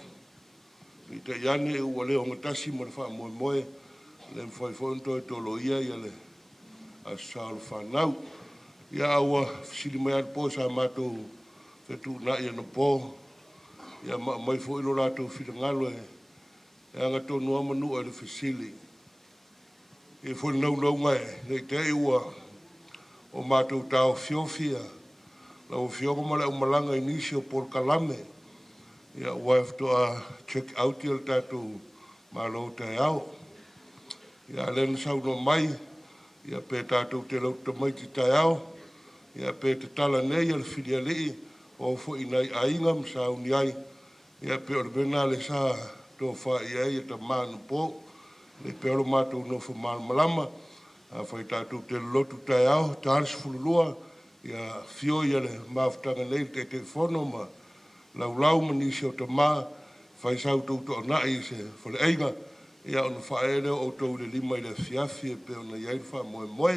I te iane e ua leo ngatasi ma le whamoimoe le mwhaifonto e tolo ia le asao le whanau. Ia aua fisiri mai atu po sa mātou whetu na ia na po. Ia mai fo ilo rātou whirangalo e anga tonu amanu e le fisili. E fo nau ngai nei te ua o mātou tāo whiofia, lau whioko male o malanga inisio por kalame, ia waif to a check out i al tātou Malo te au. Ia lena sauno mai, ia pe tātou te lau tamai ti tai au, ia pe te tala nei al whiria lii, o fo inai ainga msauni ai, ia pe or bena le sa tō wha iai e ta mānu pō, le pe oro mātou no wha malmalama, a whai tātou te lotu tai au, tāris fululua, ia whio ia le Mafutaga nei te whono ma lau manisi o ta mā, whai sau tau to nai se Feiloaiga, ia ona whaere o tau le lima I le fiafi e pe ona iai wha moe,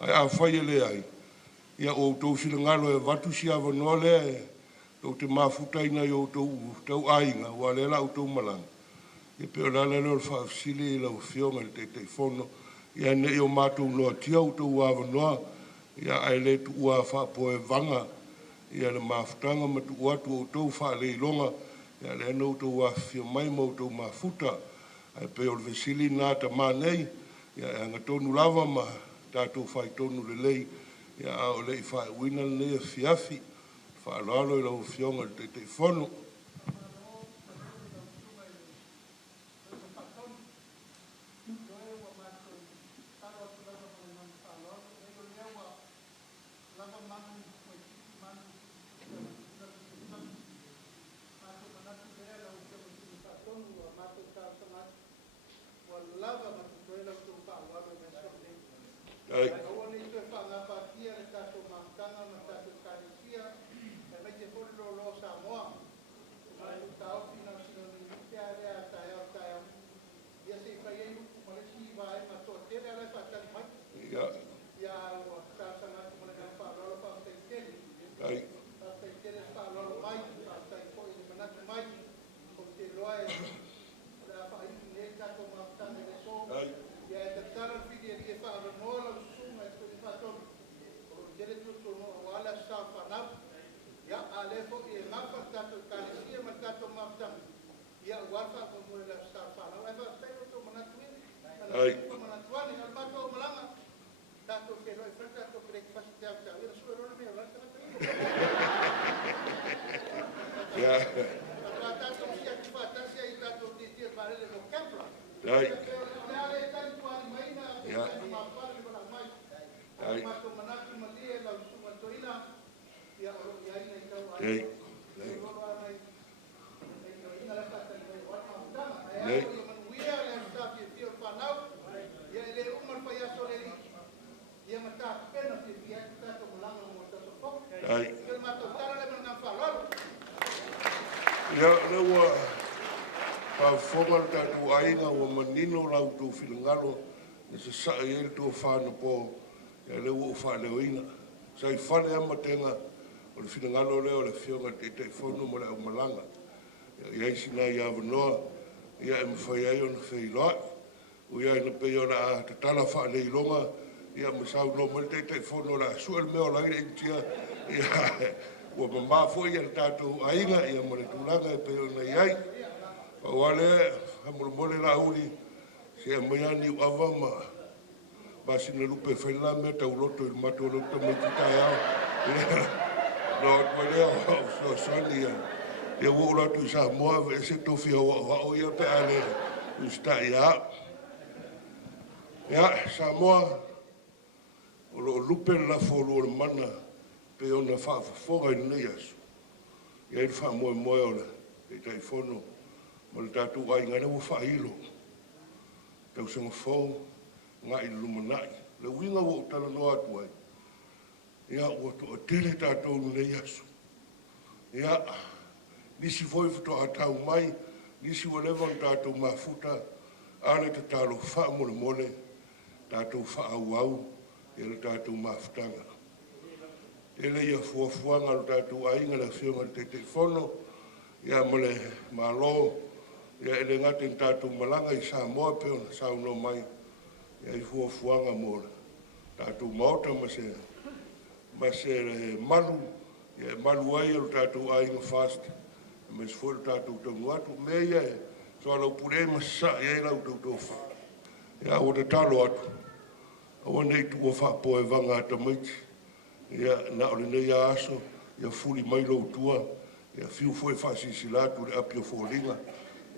ai a whai le ai, ia o tau silangalo e watu si awa noa lea e tau te mafutaina I o tau ainga, wa le la o tau malanga. Ia pe ona le lor whaafsili I lau whionga le te whono, ia ne I o mātou noa tia o tau awa noa, ia ai le tu ua whaapoe vanga, ia le mafutaga ma tu atu o tau whaaleiloga, ia le anau tau a whia mai mau tau mafuta, ai pe o le vesili nā ta mānei, ia e anga tonu lava ma tātou whai tonu le lei, ia a o lei whai wina le a fiafi, whaalalo i lau fionga le te whono. Whawhonga tātou ainga o manino lau tō whilangalo, na sa sa e tō whāna pō, e leo o whāleo ina. Sa i whale ama tenga, o le whilangalo leo le whionga te te whono mo le au malanga. Ia isi nā i awa noa, ia e mwhai ai o na Feiloaiga. O ia ina pei o na a te tala whaale i longa, ia masau no mo le te te whono la sua le meo lai e tia, ia ua mamafo ia le tātou ainga, ia mo le tūlanga e pei o na iai. Wale, hamurumole la uli, se amayani uawa ma basi na lupe whaila mea tau loto il mato loto me titai au. No, wale au sani ya. Ia wura tu Samoa, ve se tofi hao ia pe ale ustai ya. Ya, Samoa, o lupe la folo o mana pe ona whaafafonga i nei asu. Ia i wha moe ola, e tai fono. O le tātou ai ngana o whailo. Tau sanga whau, ngā i lumanai. Le winga o tala no atu ai. Ia o to a tele tātou nei asu. Ia, nisi foi futo a tau mai, nisi o lewa tātou mafuta, ale te tālo wha mole mole, tātou wha au au, e le tātou mafutanga. Ele ia fuafuanga le tātou ai ngana whionga te te whono, ia mole Malo, ia ele ngate tātou malanga i Samoa pe ona sauno mai, ia i fuafuanga mōra. Tātou maota ma se malu, ia malu ai alo tātou ainga fast, ma se fuaru tātou tongu atu, mea ia e, so alau pure ma sa, ia i lau tau tofu. Ia o te talo atu, awa nei tu o whaapoe vanga ata maiti, ia na ole nei a aso, ia fuli mai lau tua, ia fiu foi whaasisi latu le apio fōringa,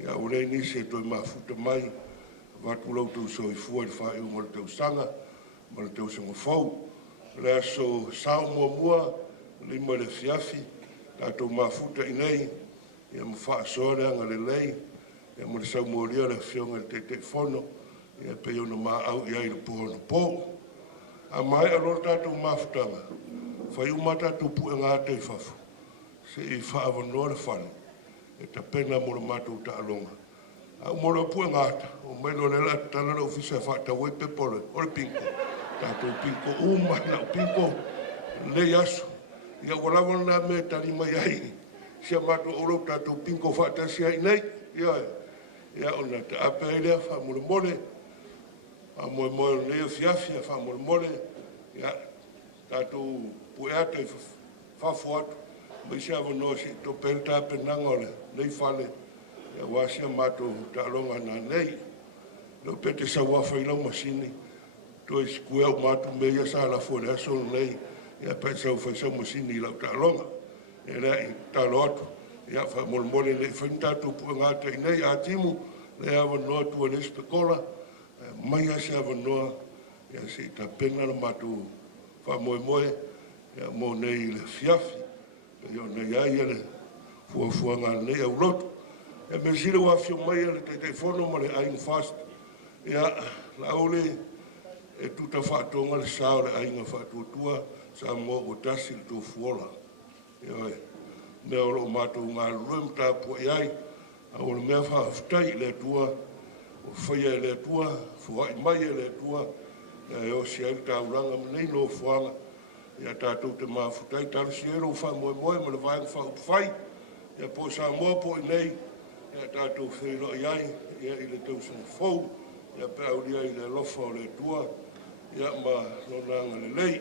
ia o rei nisi e toi mafuta mai, watu lau tau soi fua i whae o le tau sanga, ma le tau sanga fau. Le aso sao mua, lima le fiafi, tātou mafuta i nei, ia ma wha asore anga le lei, ia ma le sau moria le fionga le te whono, ia pe ona ma au i ai le pōna pō. A mai alo tātou mafutanga, whai umata tātou pu ngā te whafu, se i whaavanoa le whane, e ta pena mo le mātou ta alonga. Au mo le pua ngāta, o mailo le la tala le ofisa whata wei pepole, o le pinko. Tātou pinko uma na pinko, le yasu. Ia walawa na me tani mai ai, sia mātou oro tātou pinko whata sia i nei, ia ona te apelea wha mole mole, a moimoi nei o fiafia wha mole mole, ia tātou pueata I whawhu atu. Mai se awa noa si to penta penanga ole, nei whale, ia wasia mātou tālonga nā nei. Lo pete sa wawhailau masini, to is kuea mātou mea sa la fore aso nei, ia pete sa whaisau masini lau tālonga. E rei tālo atu, ia wha mole nei whaintātou puangata I nei a timu, le awa noa tua lespekola, mai a se awa noa, ia se ta pena na mātou wha moimoi, ia mo nei le fiafi, ia nei ai ele fuafuanga nei au lotu. Ia me sire wafio mai ele te whono ma le ainga fast. Ia la ole e tuta whaatonga le sao le ainga whaatuatua Samoa o tasi le Tofuola. Ia oi, mea oro mātou ngā ruem tāpua iai, a oro mea whaaftai le atua, o whaia le atua, fuai mai le atua, e o si ai tāuranga mnei no fuanga, ia tātou te Mafutaga tala siero wha Moimoi ma le vaenga wha upwhai, ia po Samoa po I nei, ia tātou Feiloaiga, ia I le tausanga fau, ia pe auria I le lofa o le tua, ia ma nonanga le lei.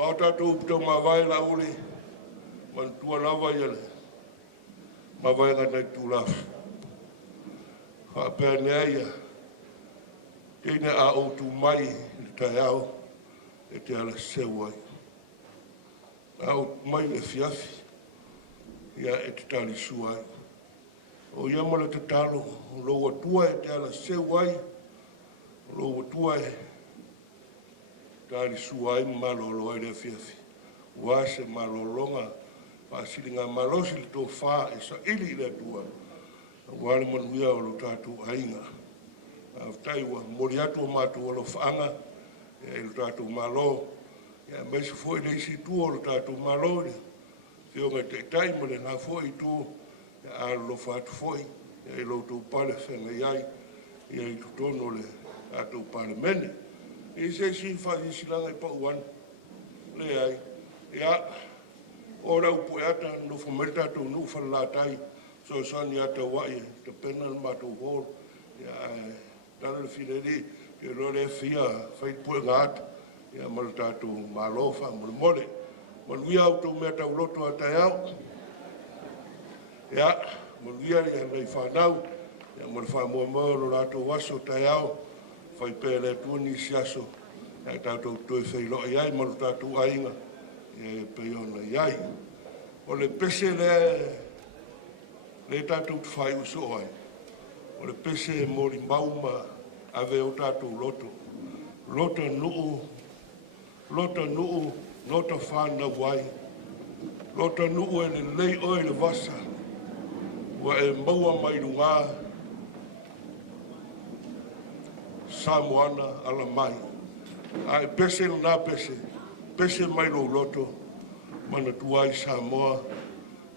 O tātou upitau mawai la ule, man tua lawa ia le, mawai ngai tūlafu. Wha pēr nea ia, tēne a o tū mai le tai au, e te ala sewai. Au mai le fiafi, ia e te tali suai. O ia mala te talo, o lo atua e te ala sewai, o lo atua e tali suai malo loa le fiafi. Wa se malo longa, pa silinga malosi le tō wha e sa ili le atua. Wale manuia o lo tātou ainga. Taiwa, mori atu o mātou o lo whaanga, e lo tātou malo, e mai se foi nei si tu o lo tātou malo, e o ngai te taima le ngā foi tu, e a lo whātu foi, e lo tō pale whenga iai, e i tutono le tātou pale mene. E se si whahi silanga I pauan, le ai, e a, ora upo e ata, no whamere tātou nu whanalatai, so sani ata wai, te pena le mātou hōr, e a, tala le whireri, e rore fia, whai pue ngāta, e a mara tātou mālofa, mara mole. Manuia au tau mea tau loto a tai au. E a, manuia I nei whanau, e a mara wha Moimoi lo rātou waso tai au, whai pēle tuani si aso, e a tātou toi Feiloaiga iai, mara tātou ainga, e peiona iai. O le pese le tātou tu whai uso ai. O le pese mori mauma ave o tātou loto. Loto nuu, loto whāna wai. Loto nuu e le lei oi le vasa. Wa e maua mai runga. Samoana ala mai. A e pese na pese. Pese mai lo loto. Mana tuai Samoa.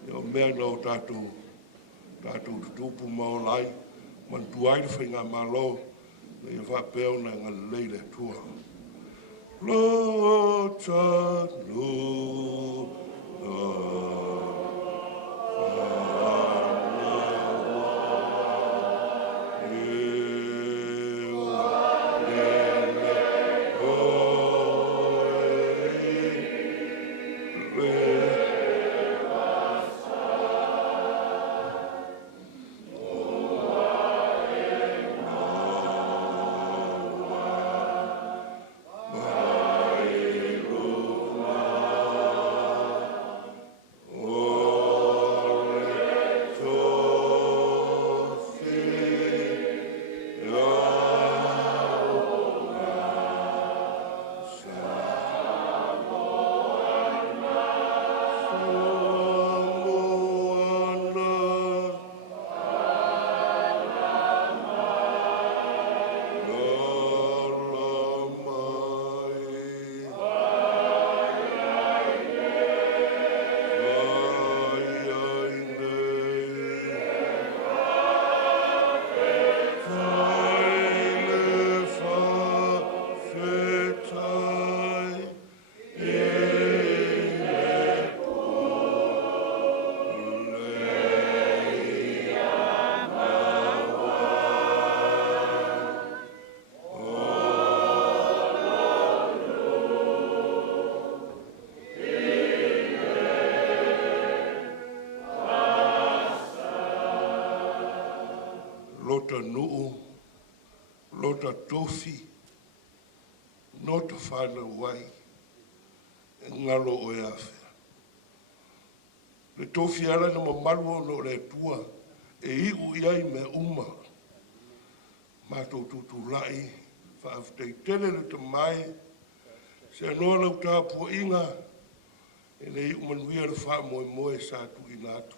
E o mea na o tātou. Tātou tutupu maolai. Man tuai le whainga Malo, le whapeo na ngā leile tua. Lota no ta tofi, no ta whana wai, e ngalo o e awhea. Le tofi ala na mamaru no le tua, e iu iai me uma, mātou tutu lai, whaaftei tele le te mai, se anoa lau tāpua inga, e le iu manuia le wha Moimoi sa tu inatu.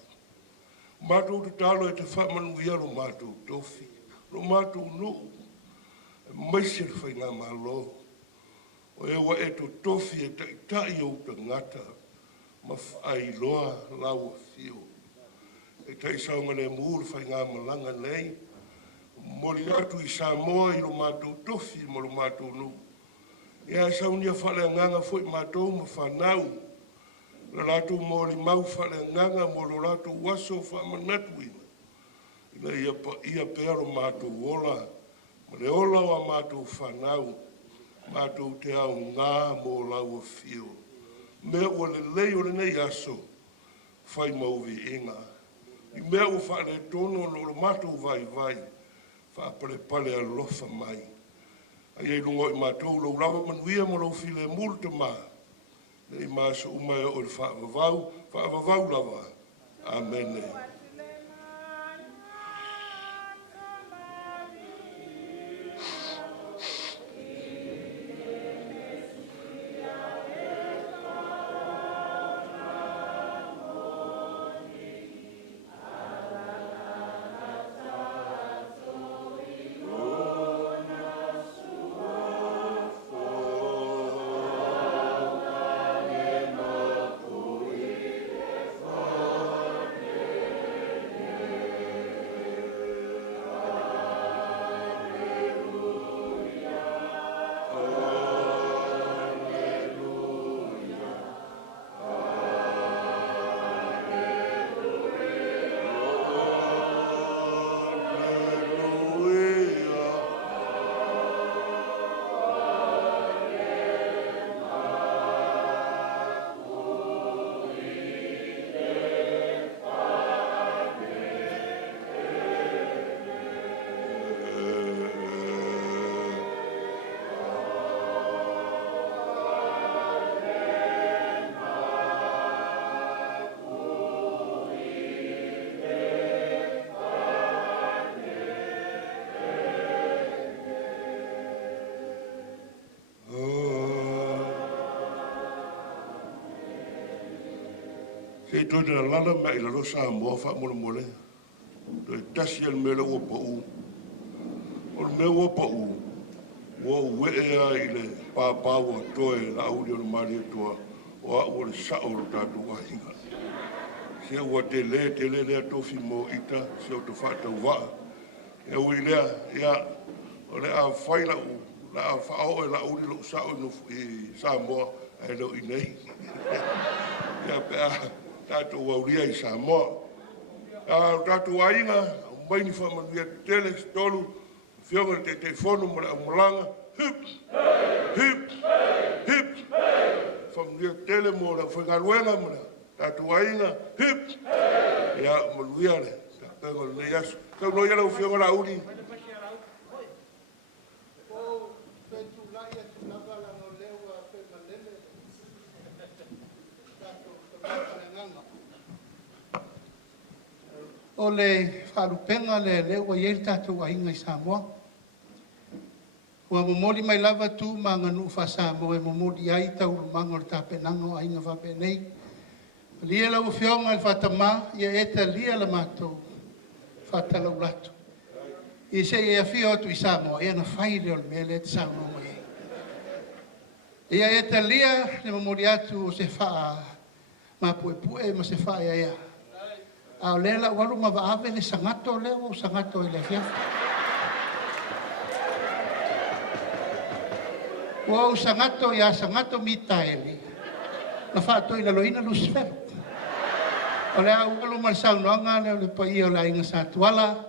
Mātou te talo e te wha manuia lo mātou tofi, lo mātou nuu, e maise le whainga Malo, o ewa e to tofi e tai o ta ngata, ma whai loa lau a fio. E tai saunga le mūru whainga Malanga nei, mori atu i Samoa i lo mātou tofi mo lo mātou nuu. Ia saunia whale nganga fwoi mātou ma whanau, la Latu mori mau whale nganga mo lo Latu waso whamanatu ina. Ina ia pēro mātou ola, ma le ola wa mātou whanau, mātou te au ngā mo lau a fio. Mea ua le lei o le nei aso, whai mauvi inga. I mea ua whale tono lo mātou vai, whaapale pale a lofa mai. Ai e lungo i mātou lo rawa manuia mo lo file multa mā. Nei māsa umai o le whaavavau lawa. Amen. E toi te lala mai la rosa mo fa mo mole. Toi tasi al mele o pa u. O me o pa u. O we e ile pa o toi la u le mari to o o sa o ta tu wa hinga. Se o te le to fi mo ita se o to fa ta wa. E o ile ya o le a faila u la fa o la u le sa o no i sa mo e lo i nei. Ya pa Tatu wauria i Samoa. Tatu ainga, maini whamanuia tele, stolu, whionga te telefono mara Malanga, hip, hip, hip, whamanuia tele mora whangaruenga mara, tatu ainga, hip, ia manuia le, tāpenga le nei asu. Tau noi ala whionga la uri. O le wharupenga le lewa ieri tātou ainga i Samoa. Ua momoli mai lava tu ma nganu wha Samoa e momoli ai tau rumanga o le tāpenanga o ainga whape nei. Lia lau whionga le whatama, ia eta lia la mātou whatalau latu. I se ia whio atu i Samoa, ia na whaile o le mea le te Samoa e. Ia eta lia le momoli atu o se wha ma pue ma se wha ia. Au lela walu ma vaave le sangato le o sangato ile fia. O sangato ya sangato mitaeli. Na fato ina loina Lucifer. Ole au walu mal sau noanga le pai o la inga sa tuala.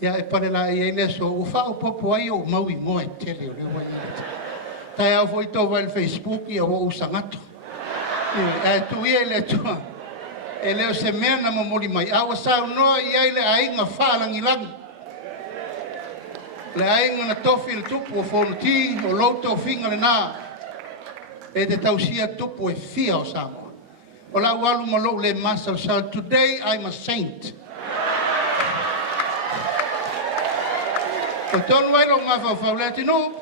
Ya e pare la ia ile so o fa o popo ai o mau i mo e tele o le wa. Tai au foi to va el Facebook ia o sangato. E tu ia le tua. E leo se mea na mamori mai. Awa sao noa i aile a inga whaalangi langi. Le ainga na tofi le tupu o whonoti o lauto finga le nā. E te tausia tupu e fia o Samoa. O la walu malo le masa sa today I'm a saint. O tonu ai ro ngā whawhau no,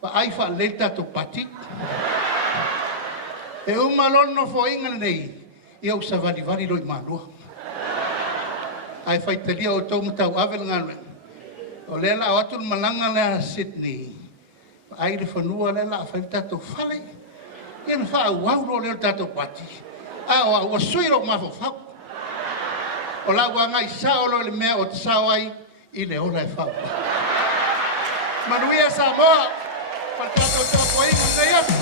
pa ai wha leta to pati. E umalon no fo inga nei, i au sa vari roi mālua. Ai whai talia o tau matau avel ngā o lela o atu malanga lea Sydney. Pa ai re whanua lela a whai tato whale. Ia na wha au ro leo tato pati. A o sui ro ngā whau. O la ua ngai sao lo le mea o te sao ai, i le ola e whau. Manuia Samoa, paltato tō poi kutei atu.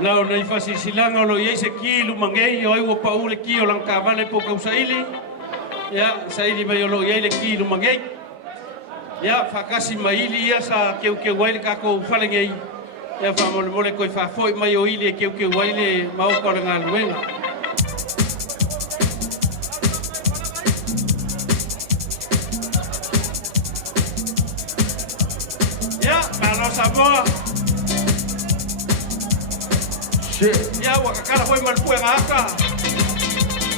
Nau nei fasisilanga o lo iei se kilu mangei o aiwa paule ki o lang kawale po kausaili. Ya, saili mai o lo iei le kilu mangei. Ya, whakasi maili ia sa keu waile kako whalengei. Ya, whamole koe whafoi mai o ili e keu waile maokora ngā luenga. Ya, Malo Samoa. Ya, wakakala foi malpue ngaka.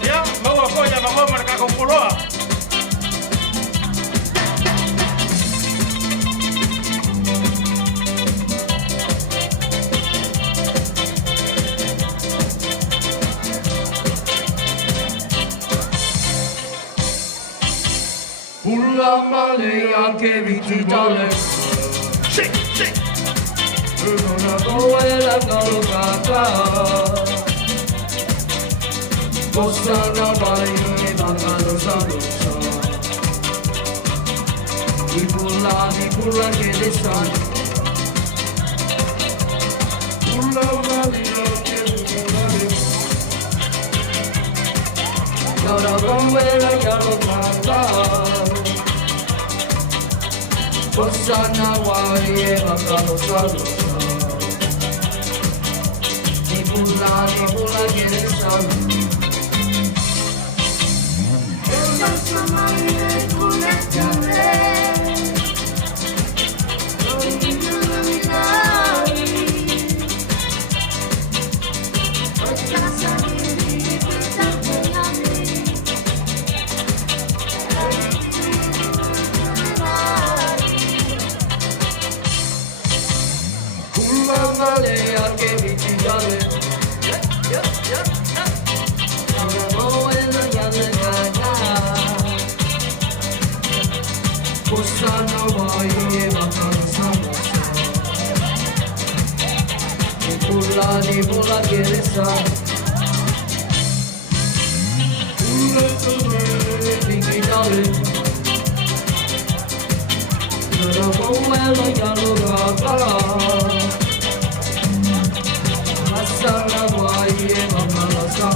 Ya, maua foi ya maua maraka kompoloa. Pulla male anche viti dalle. Sì. Una boela non capa. Bossa na vai mangalo salusa. Di pulla che le sai. Pulla male anche viti dalle. Una boela non capa. Bossa na vai mangalo salusa. Pulla che ne sanno. E la sua mano con le canne. Non mi illuminare. Questa salire per tanti anni. Pulla male anche vigilare. Bossano vai e vacanza e pulla che ne sa vigilare non come ya lo gata Masana vai e vacanza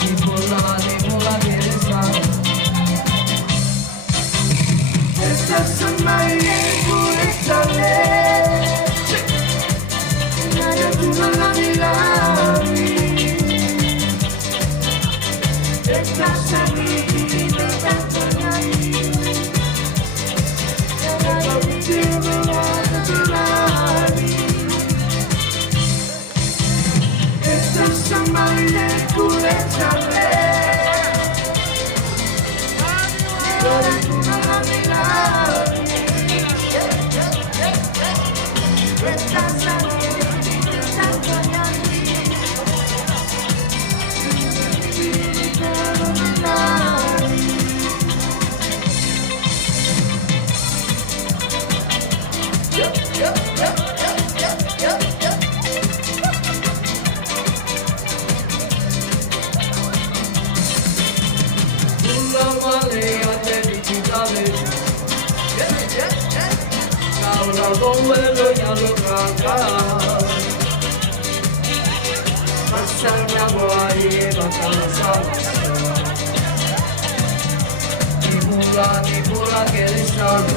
e pulla che ne sa Essa maia pure nada tu la milagri Essa salita tanto nani Nada tu la Essa maia pure Vuelo ya lo canta Masanya guai bacanza Di pula che le sanno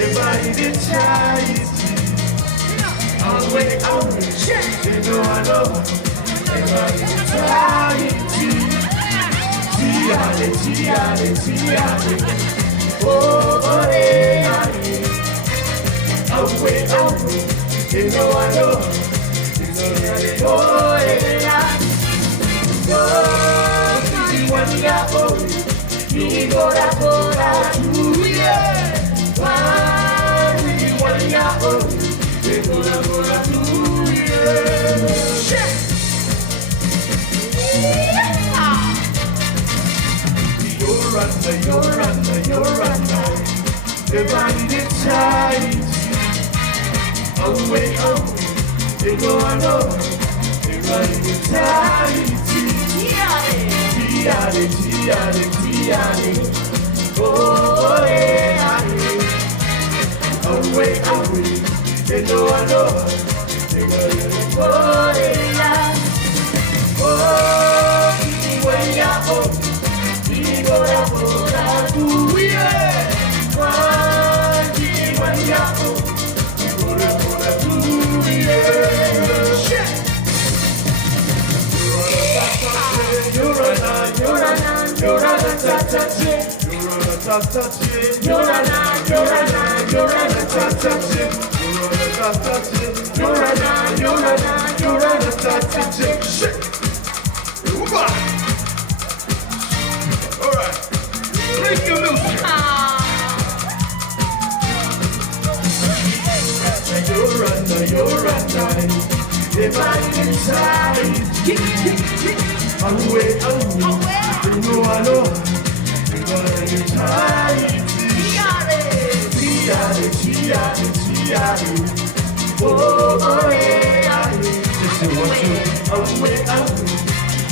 Everybody did charity. I'll wait, they know I know. Everybody did charity. Tiare. Oh, I'll wait, they know I know. You're right. Everybody did charity. Oh, wait, they know I know. Everybody did charity. Tiare. Oh, wait, they know I know. Everybody did Everybody inside, away, you know I know. Everybody inside, tiare. Oh, listen, what you away,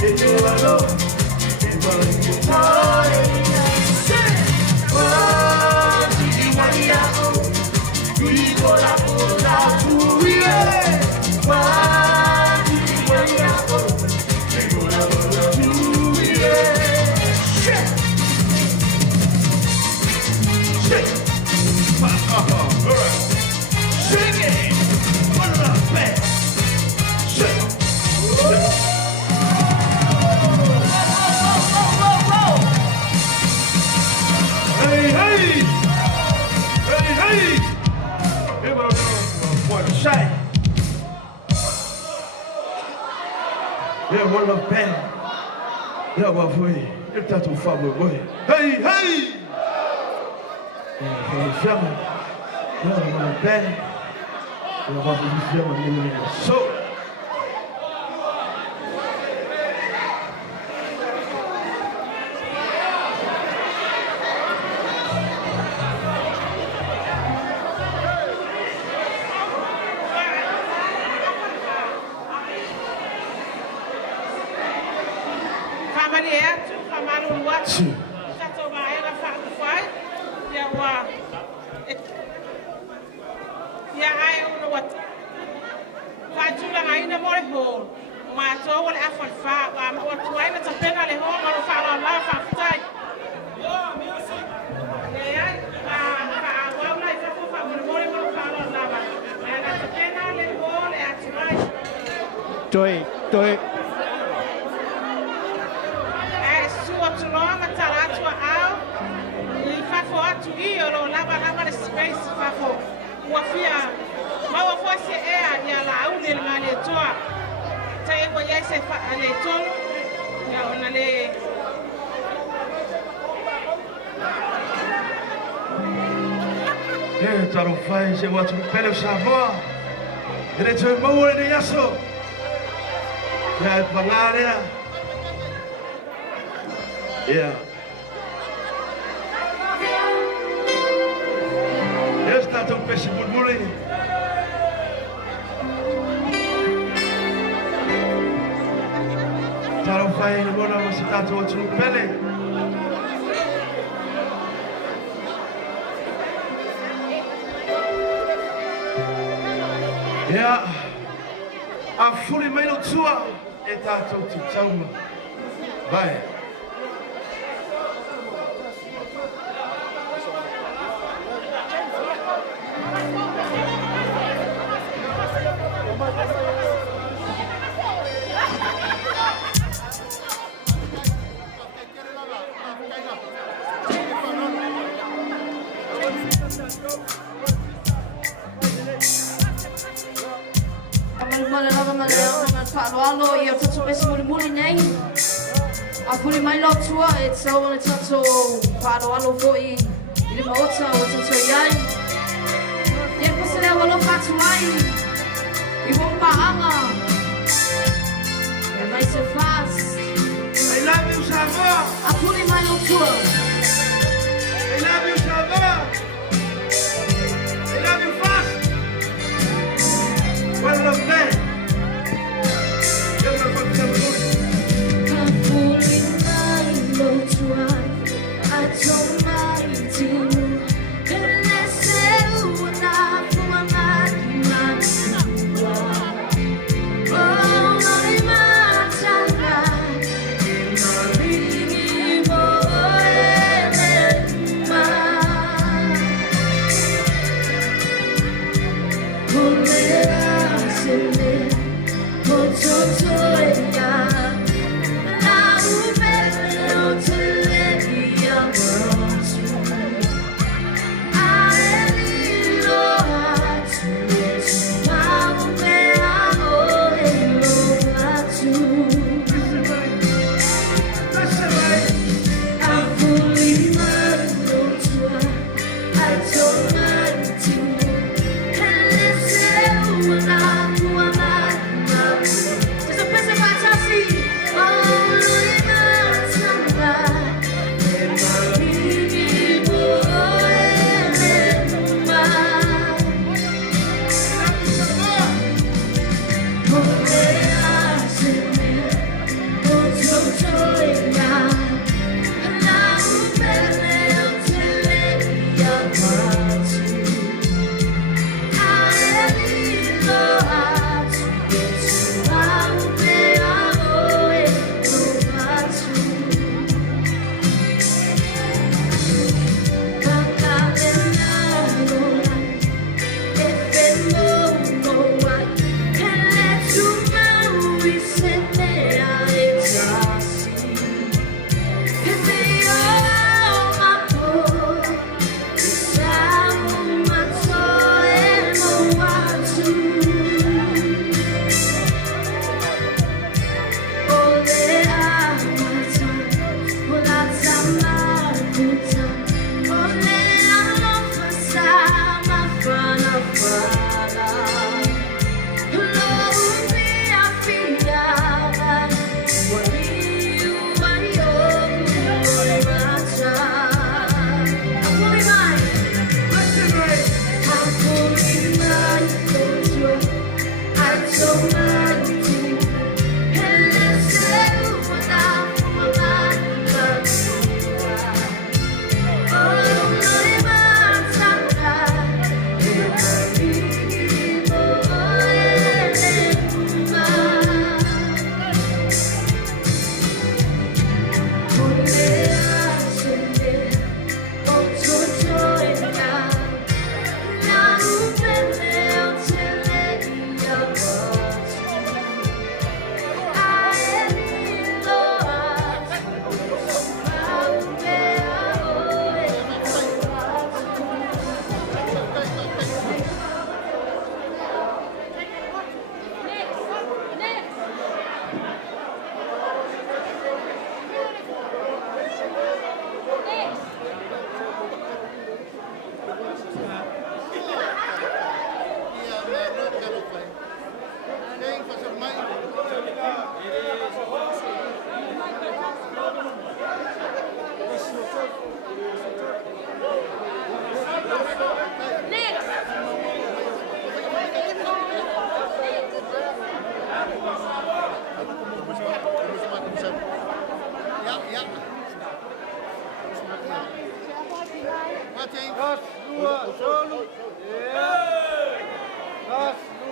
you know I know. Everybody inside, yeah, one of Ben. Yeah, what way? If that's too far away. Hey! Family. Yeah, one of Ben. Yeah, what you feel in your soul. Toi. Taro fai se watu pele Samoa. Ele te mau ni yaso. Ya pangarea. Yeah. Esta tu pesi bulbuli. Taro fai ni bona masita tu watu pele. Ia, a fuli mai lo tua e tātou te tauma. Vai. Feiloaiga ia tatu pesi muli nei. A puli mai lo tua e tau ana tatu Feiloaiga foi I le maota o tatu iai. Ia pasere walo fatu mai I wompa anga. E mai se fast. I love you, Samoa. A puli mai lo tua. I love you, Samoa. I love you fast. Well, look there. That's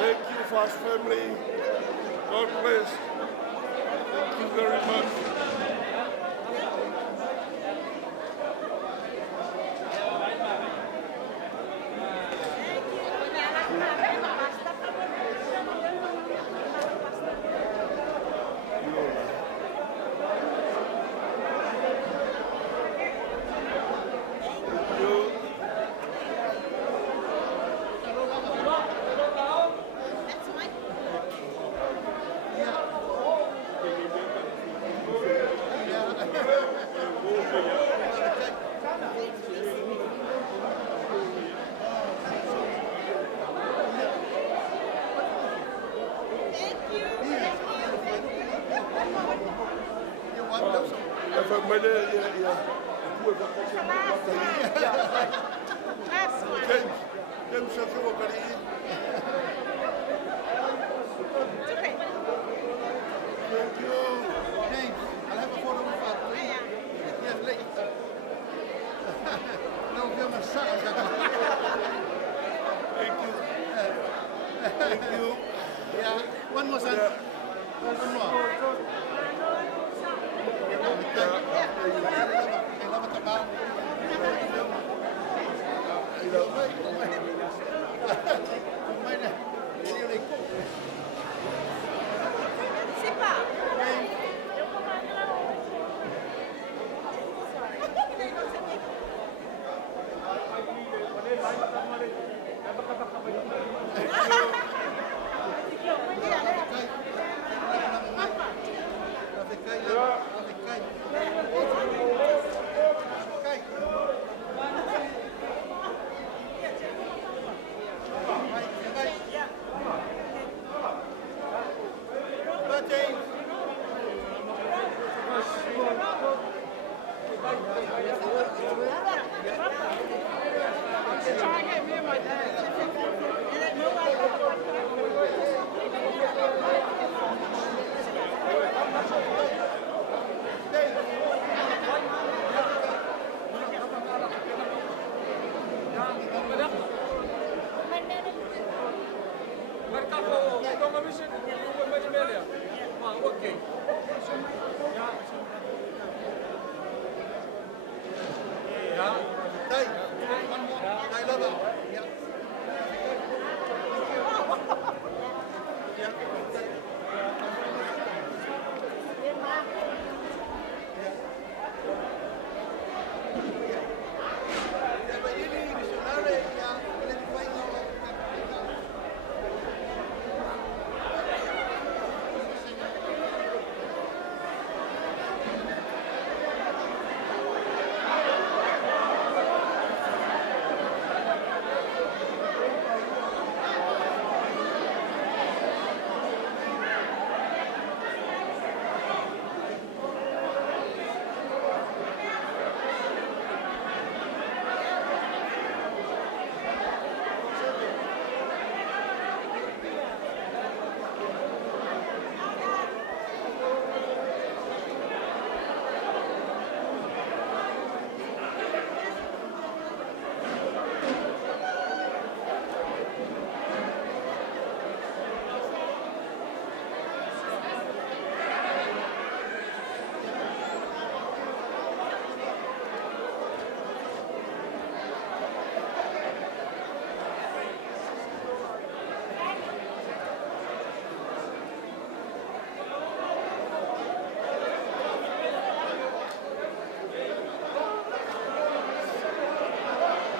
Thank you, Fast Family. God bless. Thank you very much. Thank you. Yeah, one more, son. One more. Thank you.